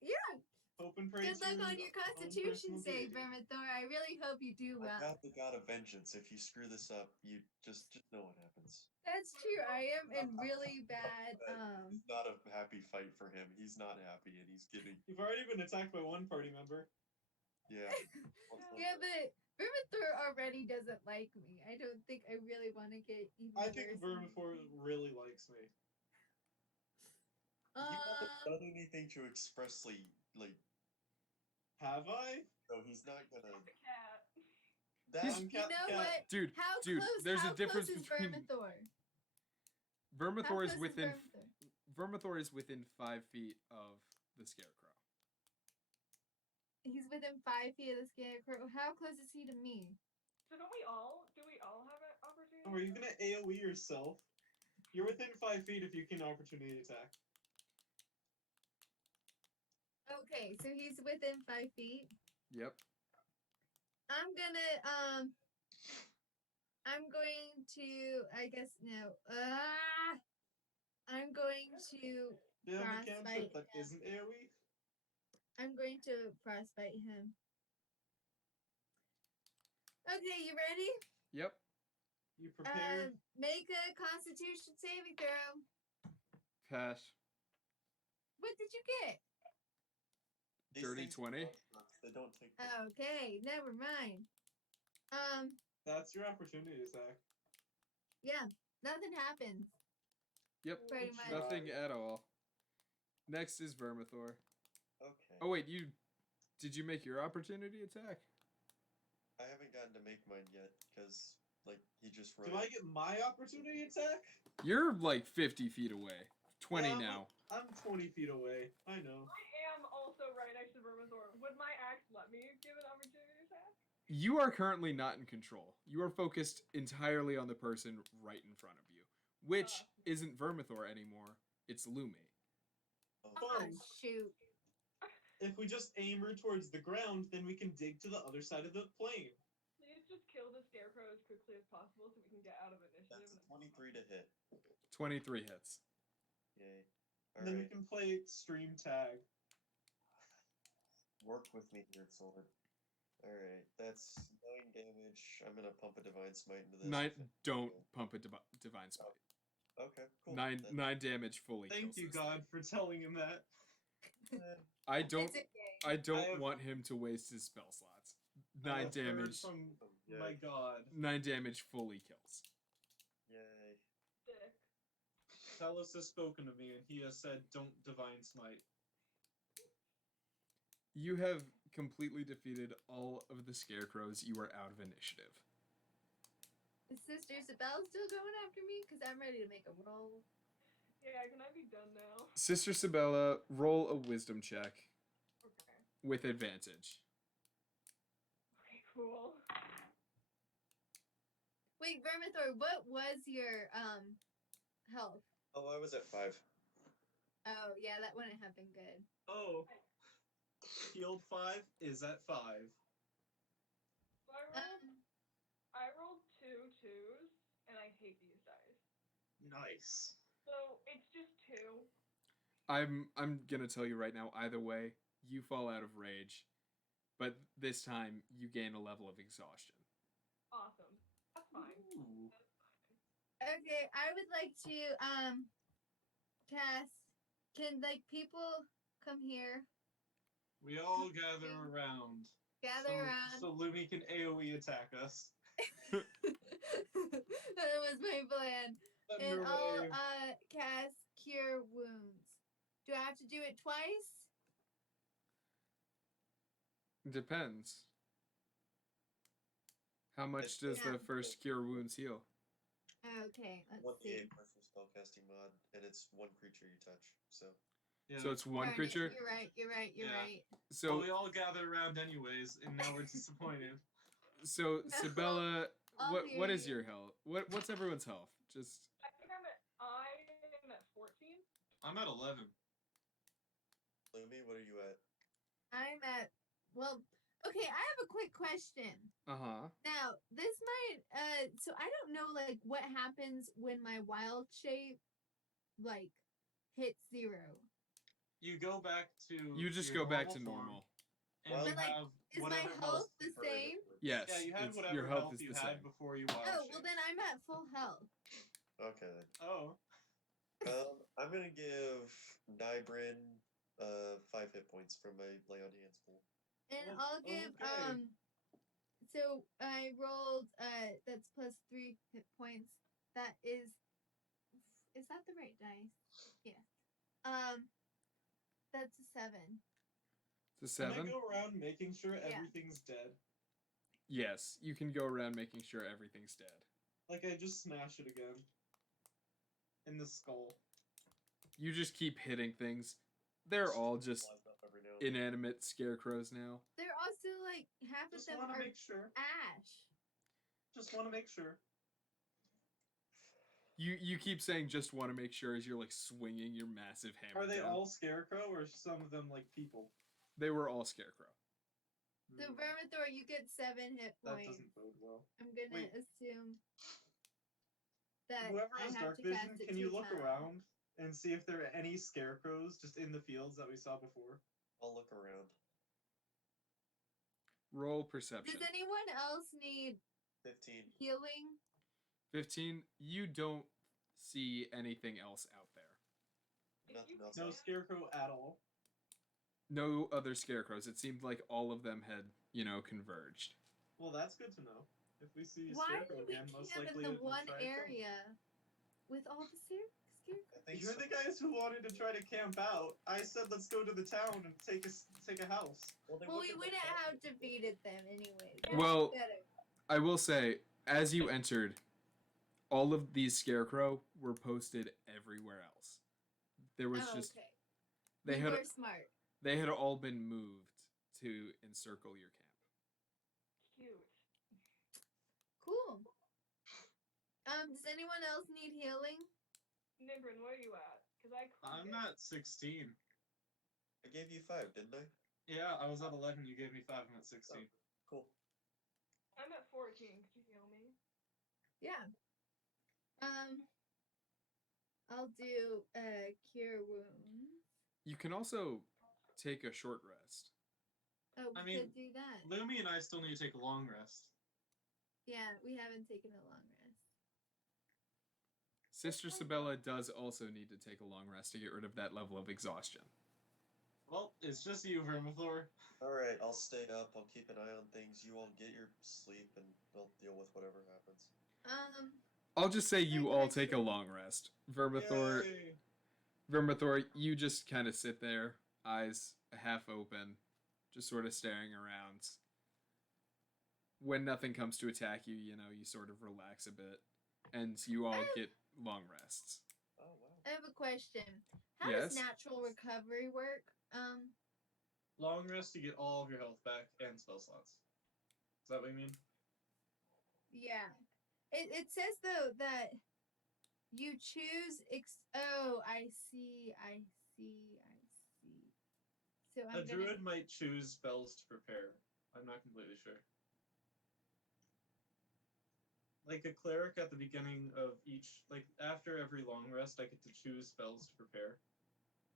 Yeah. Hope and pray. Good luck to on your own constitution personal save, deity. Vermithor. I really hope you do I well. got the god of vengeance. If you screw this up, you just know what happens. That's true. I am in really bad. It's not a happy fight for him. He's not happy, and he's getting. You've already been attacked by one party member. Yeah. Yeah, but Vermithor already doesn't like me. I don't think I really want to get even I think worse. Vermithor really likes me. You haven't Um, done anything to expressly, like, Have I? so he's not gonna. Cat. He's- I'm you Cat know the Cat. what? Dude, How dude, close? there's how a difference close is between Vermithor? How Vermithor is close within Vermithor? Vermithor is within 5 feet of the scarecrow. He's within 5 feet of the scarecrow. How close is he to me? So don't we all? Do we all have an opportunity? Oh, are you gonna AOE yourself? You're within 5 feet if you can opportunity attack. Okay, so he's within 5 feet. Yep. I'm gonna I'm going to I guess no. I'm going to Do you have a frostbite cantrip that him. isn't AOE? I'm going to frostbite him. Okay, you ready? Yep. You prepared? Make a Constitution saving throw. Pass. What did you get? These Dirty things are 20. constructs, They don't take. Okay, never mind. That's your opportunity attack. Yeah, nothing happens. Yep. Pretty much. Nothing at all. Next is Vermithor. Okay. Oh wait, did you make your opportunity attack? I haven't gotten to make mine yet because, like, he just ran. Do I get my opportunity attack? You're like 50 feet away. 20 Yeah, now. I'm 20 feet away. I know. I am also right next to Vermithor. Would my axe let me give an opportunity attack? You are currently not in control. You are focused entirely on the person right in front of you, which isn't Vermithor anymore. It's Lumi. Oh, Fun. shoot. If we just aim her towards the ground, then we can dig to the other side of the plane. Please just kill the scarecrow as quickly as possible so we can get out of initiative. That's a 23 to hit. 23 hits. Yay. And then we Alright. can play stream tag. Work with me here, sword. Alright, that's 9 damage. I'm gonna pump a Divine Smite into this. Don't pump a divine smite. Okay, cool. Nine damage fully. Thank kills you, this God, for telling him that. thing. I don't. It's okay. I don't I have- want him to waste his spell slots. I 9 have heard damage. from Yay. my God. 9 damage fully kills. Yay. Dick. Talos has spoken to me, and he has said, "Don't divine smite." You have completely defeated all of the scarecrows. You are out of initiative. Is Sister Isabel still going after me? Because I'm ready to make a roll. Yeah, can I be done now? Sister Sabella, roll a wisdom check Okay. with advantage. Okay, cool. Wait, Vermithor, what was your health? Oh, I was at 5. Oh yeah, that wouldn't have been good. Oh. Healed 5 is at 5. So I rolled 2 2s, and I hate these dice. Nice. So it's just 2. I'm gonna tell you right now. Either way, you fall out of rage, but this time you gain a level of exhaustion. Awesome. That's fine. Ooh. That's fine. Okay, I would like to cast. Can like people come here? We all gather around. Gather so, around. So Lumi can AoE attack us. That was my plan. Send And her I'll away. cast Cure Wounds. Do I have to do it twice? Depends. How much does Yeah. the first cure wounds heal? Okay, let's 1d8 see. plus your spellcasting mod, and it's one creature you touch. So Yeah. So it's one Darn it, creature. You're right. You're right. You're Yeah. right. So we So all gather around anyways, and now we're disappointed. so No, Sabella, I'll what hear is you. your health? What's everyone's health? Just I think I am at 14. I'm at 11. Lumi, what are you at? I'm at. Well, okay. I have a quick question. uh-huh. Now, this might. So I don't know, like, what happens when my wild shape, like, hits 0. You go back to. You just your go back to form, normal. And Well, you But, like, have Is my whatever health the Super same? initiative. Yes. Yeah, you had it's- whatever your health health is you the had same. before you wild Oh, shaped. well then I'm at full health. Okay then. Oh. I'm gonna give Nybrin 5 hit points from my lay on hands pool. And Oh, I'll give okay. so I rolled that's plus 3 hit points. That is that the right dice? Yes. That's a 7. It's a Can I 7? go around making sure Yeah. everything's dead? Yes, you can go around making sure everything's dead. Like I just smash it again. In the skull. You just keep hitting things. They're all just Flies up every now and then. inanimate scarecrows now. They're also like half of Just them want to are make sure. ash. Just want to make sure. You keep saying just want to make sure as you're like swinging your massive hammer. Are they down. all scarecrow or some of them like people? They were all scarecrow. So Hmm, Vermithor, you get 7 hit that points. doesn't bode well. I'm gonna Wait. assume that Whoever I has have dark to vision, cast it can you 2 look times. around and see if there are any scarecrows just in the fields that we saw before? I'll look around. Roll perception. Does anyone else need 15. healing? 15. You don't see anything else out there. Nothing else. No else. scarecrow at all. No other scarecrows. It seemed like all of them had, converged. Well, that's good to know. If we see a Why scarecrow did we again, most camp likely in the it will one try to kill. area with all the scarecrows? I think You're so. the guys who wanted to try to camp out. I said let's go to the town and take a house. Well, they Well, we wouldn't wouldn't have have attacked us. defeated them anyways. Well- Better. I will say, as you entered, all of these scarecrow were posted everywhere else. There was just okay. they we had were smart. they had all been moved to encircle your camp. Cute. Cool. Does anyone else need healing? Nimbrin, where are you at? Because I I'm couldn't. at 16. I gave you 5, didn't I? Yeah, I was at 11. You gave me 5. I'm at 16. Cool. I'm at 14. Could you heal me? Yeah. I'll do cure wounds. You can also take a short rest. Oh, we I mean, could do that. Lumi and I still need to take a long rest. Yeah, we haven't taken a long rest. Sister Sabella does also need to take a long rest to get rid of that level of exhaustion. Well, it's just you, Vermithor. Alright, I'll stay up. I'll keep an eye on things. You all get your sleep, and I'll deal with whatever happens. I'll just say you Great all take a question. long rest. Vermithor, you just kind of sit there, eyes half open, just sort of staring around. When nothing comes to attack you, you sort of relax a bit, and you all get long rests. Oh, wow. I have a question. How Yes? does natural recovery work? Long rest, you get all of your health back and spell slots. Is that what you mean? Yeah. It says though that you choose oh, I see. So A druid might choose spells to prepare. I'm not completely sure. Like a cleric at the beginning of each, like after every long rest, I get to choose spells to prepare.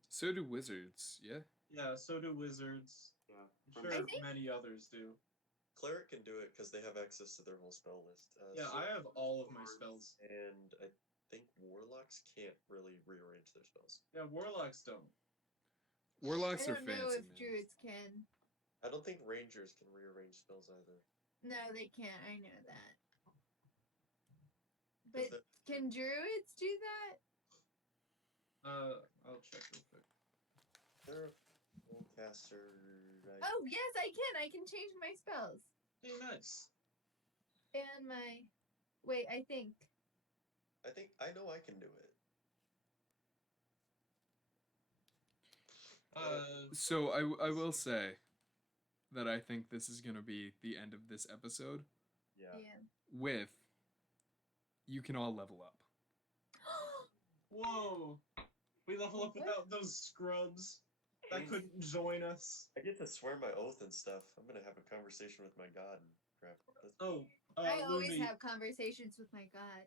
So do wizards, yeah? Yeah, so do wizards. Yeah. I'm sure many others do. Cleric can do it because they have access to their whole spell list. Yeah, so I have all of my bards spells. And I think warlocks can't really rearrange their spells. Yeah, warlocks don't. Warlocks I are don't fancy, know if man. druids can. I don't think rangers can rearrange spells either. No, they can't. I know that. 'Cause But can druids do that? I'll check real quick. they're a full caster. Oh, yes, I can. I can change my spells. Hey, nice. And my... Wait, I think. I know I can do it. So I will say that I think this is going to be the end of this episode Yeah. with you can all level up. Whoa! We level up What? without those scrubs that couldn't join us. I get to swear my oath and stuff. I'm gonna have a conversation with my god and crap. Oh, I always Lumi, have conversations with my god.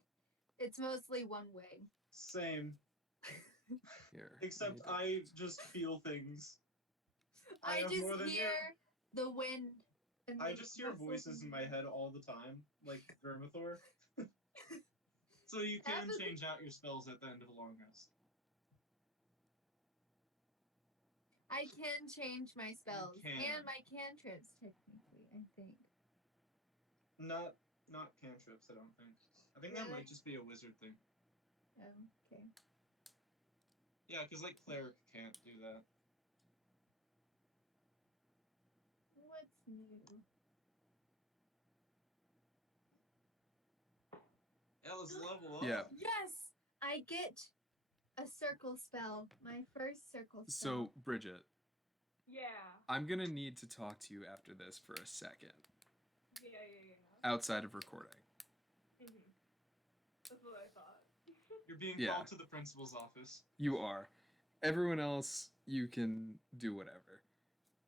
It's mostly one way. same. Here. Except let me I just feel things. I I have just more than you. hear the wind. And I the just hear rustles voices in my head all the time, like Vermithor. So you can That was- change out your spells at the end of a long rest. I can change my spells can. and my cantrips, technically, I think. Not cantrips, I don't think. I think that Really? might just be a wizard thing. Oh, okay. Yeah, because like cleric can't do that. What's new? Yeah, let's level up. Yeah. Yes. I get a circle spell. My first circle spell. So, Bridget, Yeah. I'm gonna need to talk to you after this for a second, Yeah. outside of recording. Mm-hmm. That's what I thought. You're being Yeah. called to the principal's office. You are. Everyone else, you can do whatever.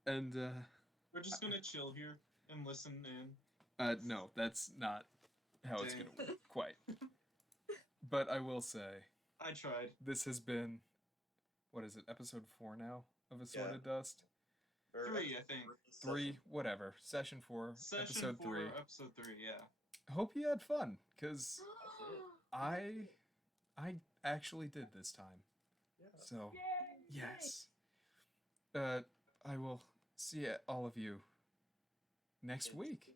And, We're just gonna chill here and listen in. no, that's not how it's Dang. gonna work, quite. But I will say, I tried. this has been, what is it, episode 4 now of Assorted Dust? Or 3, I think. 3, whatever. Session 4, Session episode 4, 3. episode 3, yeah. Hope you had fun, because I actually did this time. Yeah. So, Yay! yes. I will see all of you next week.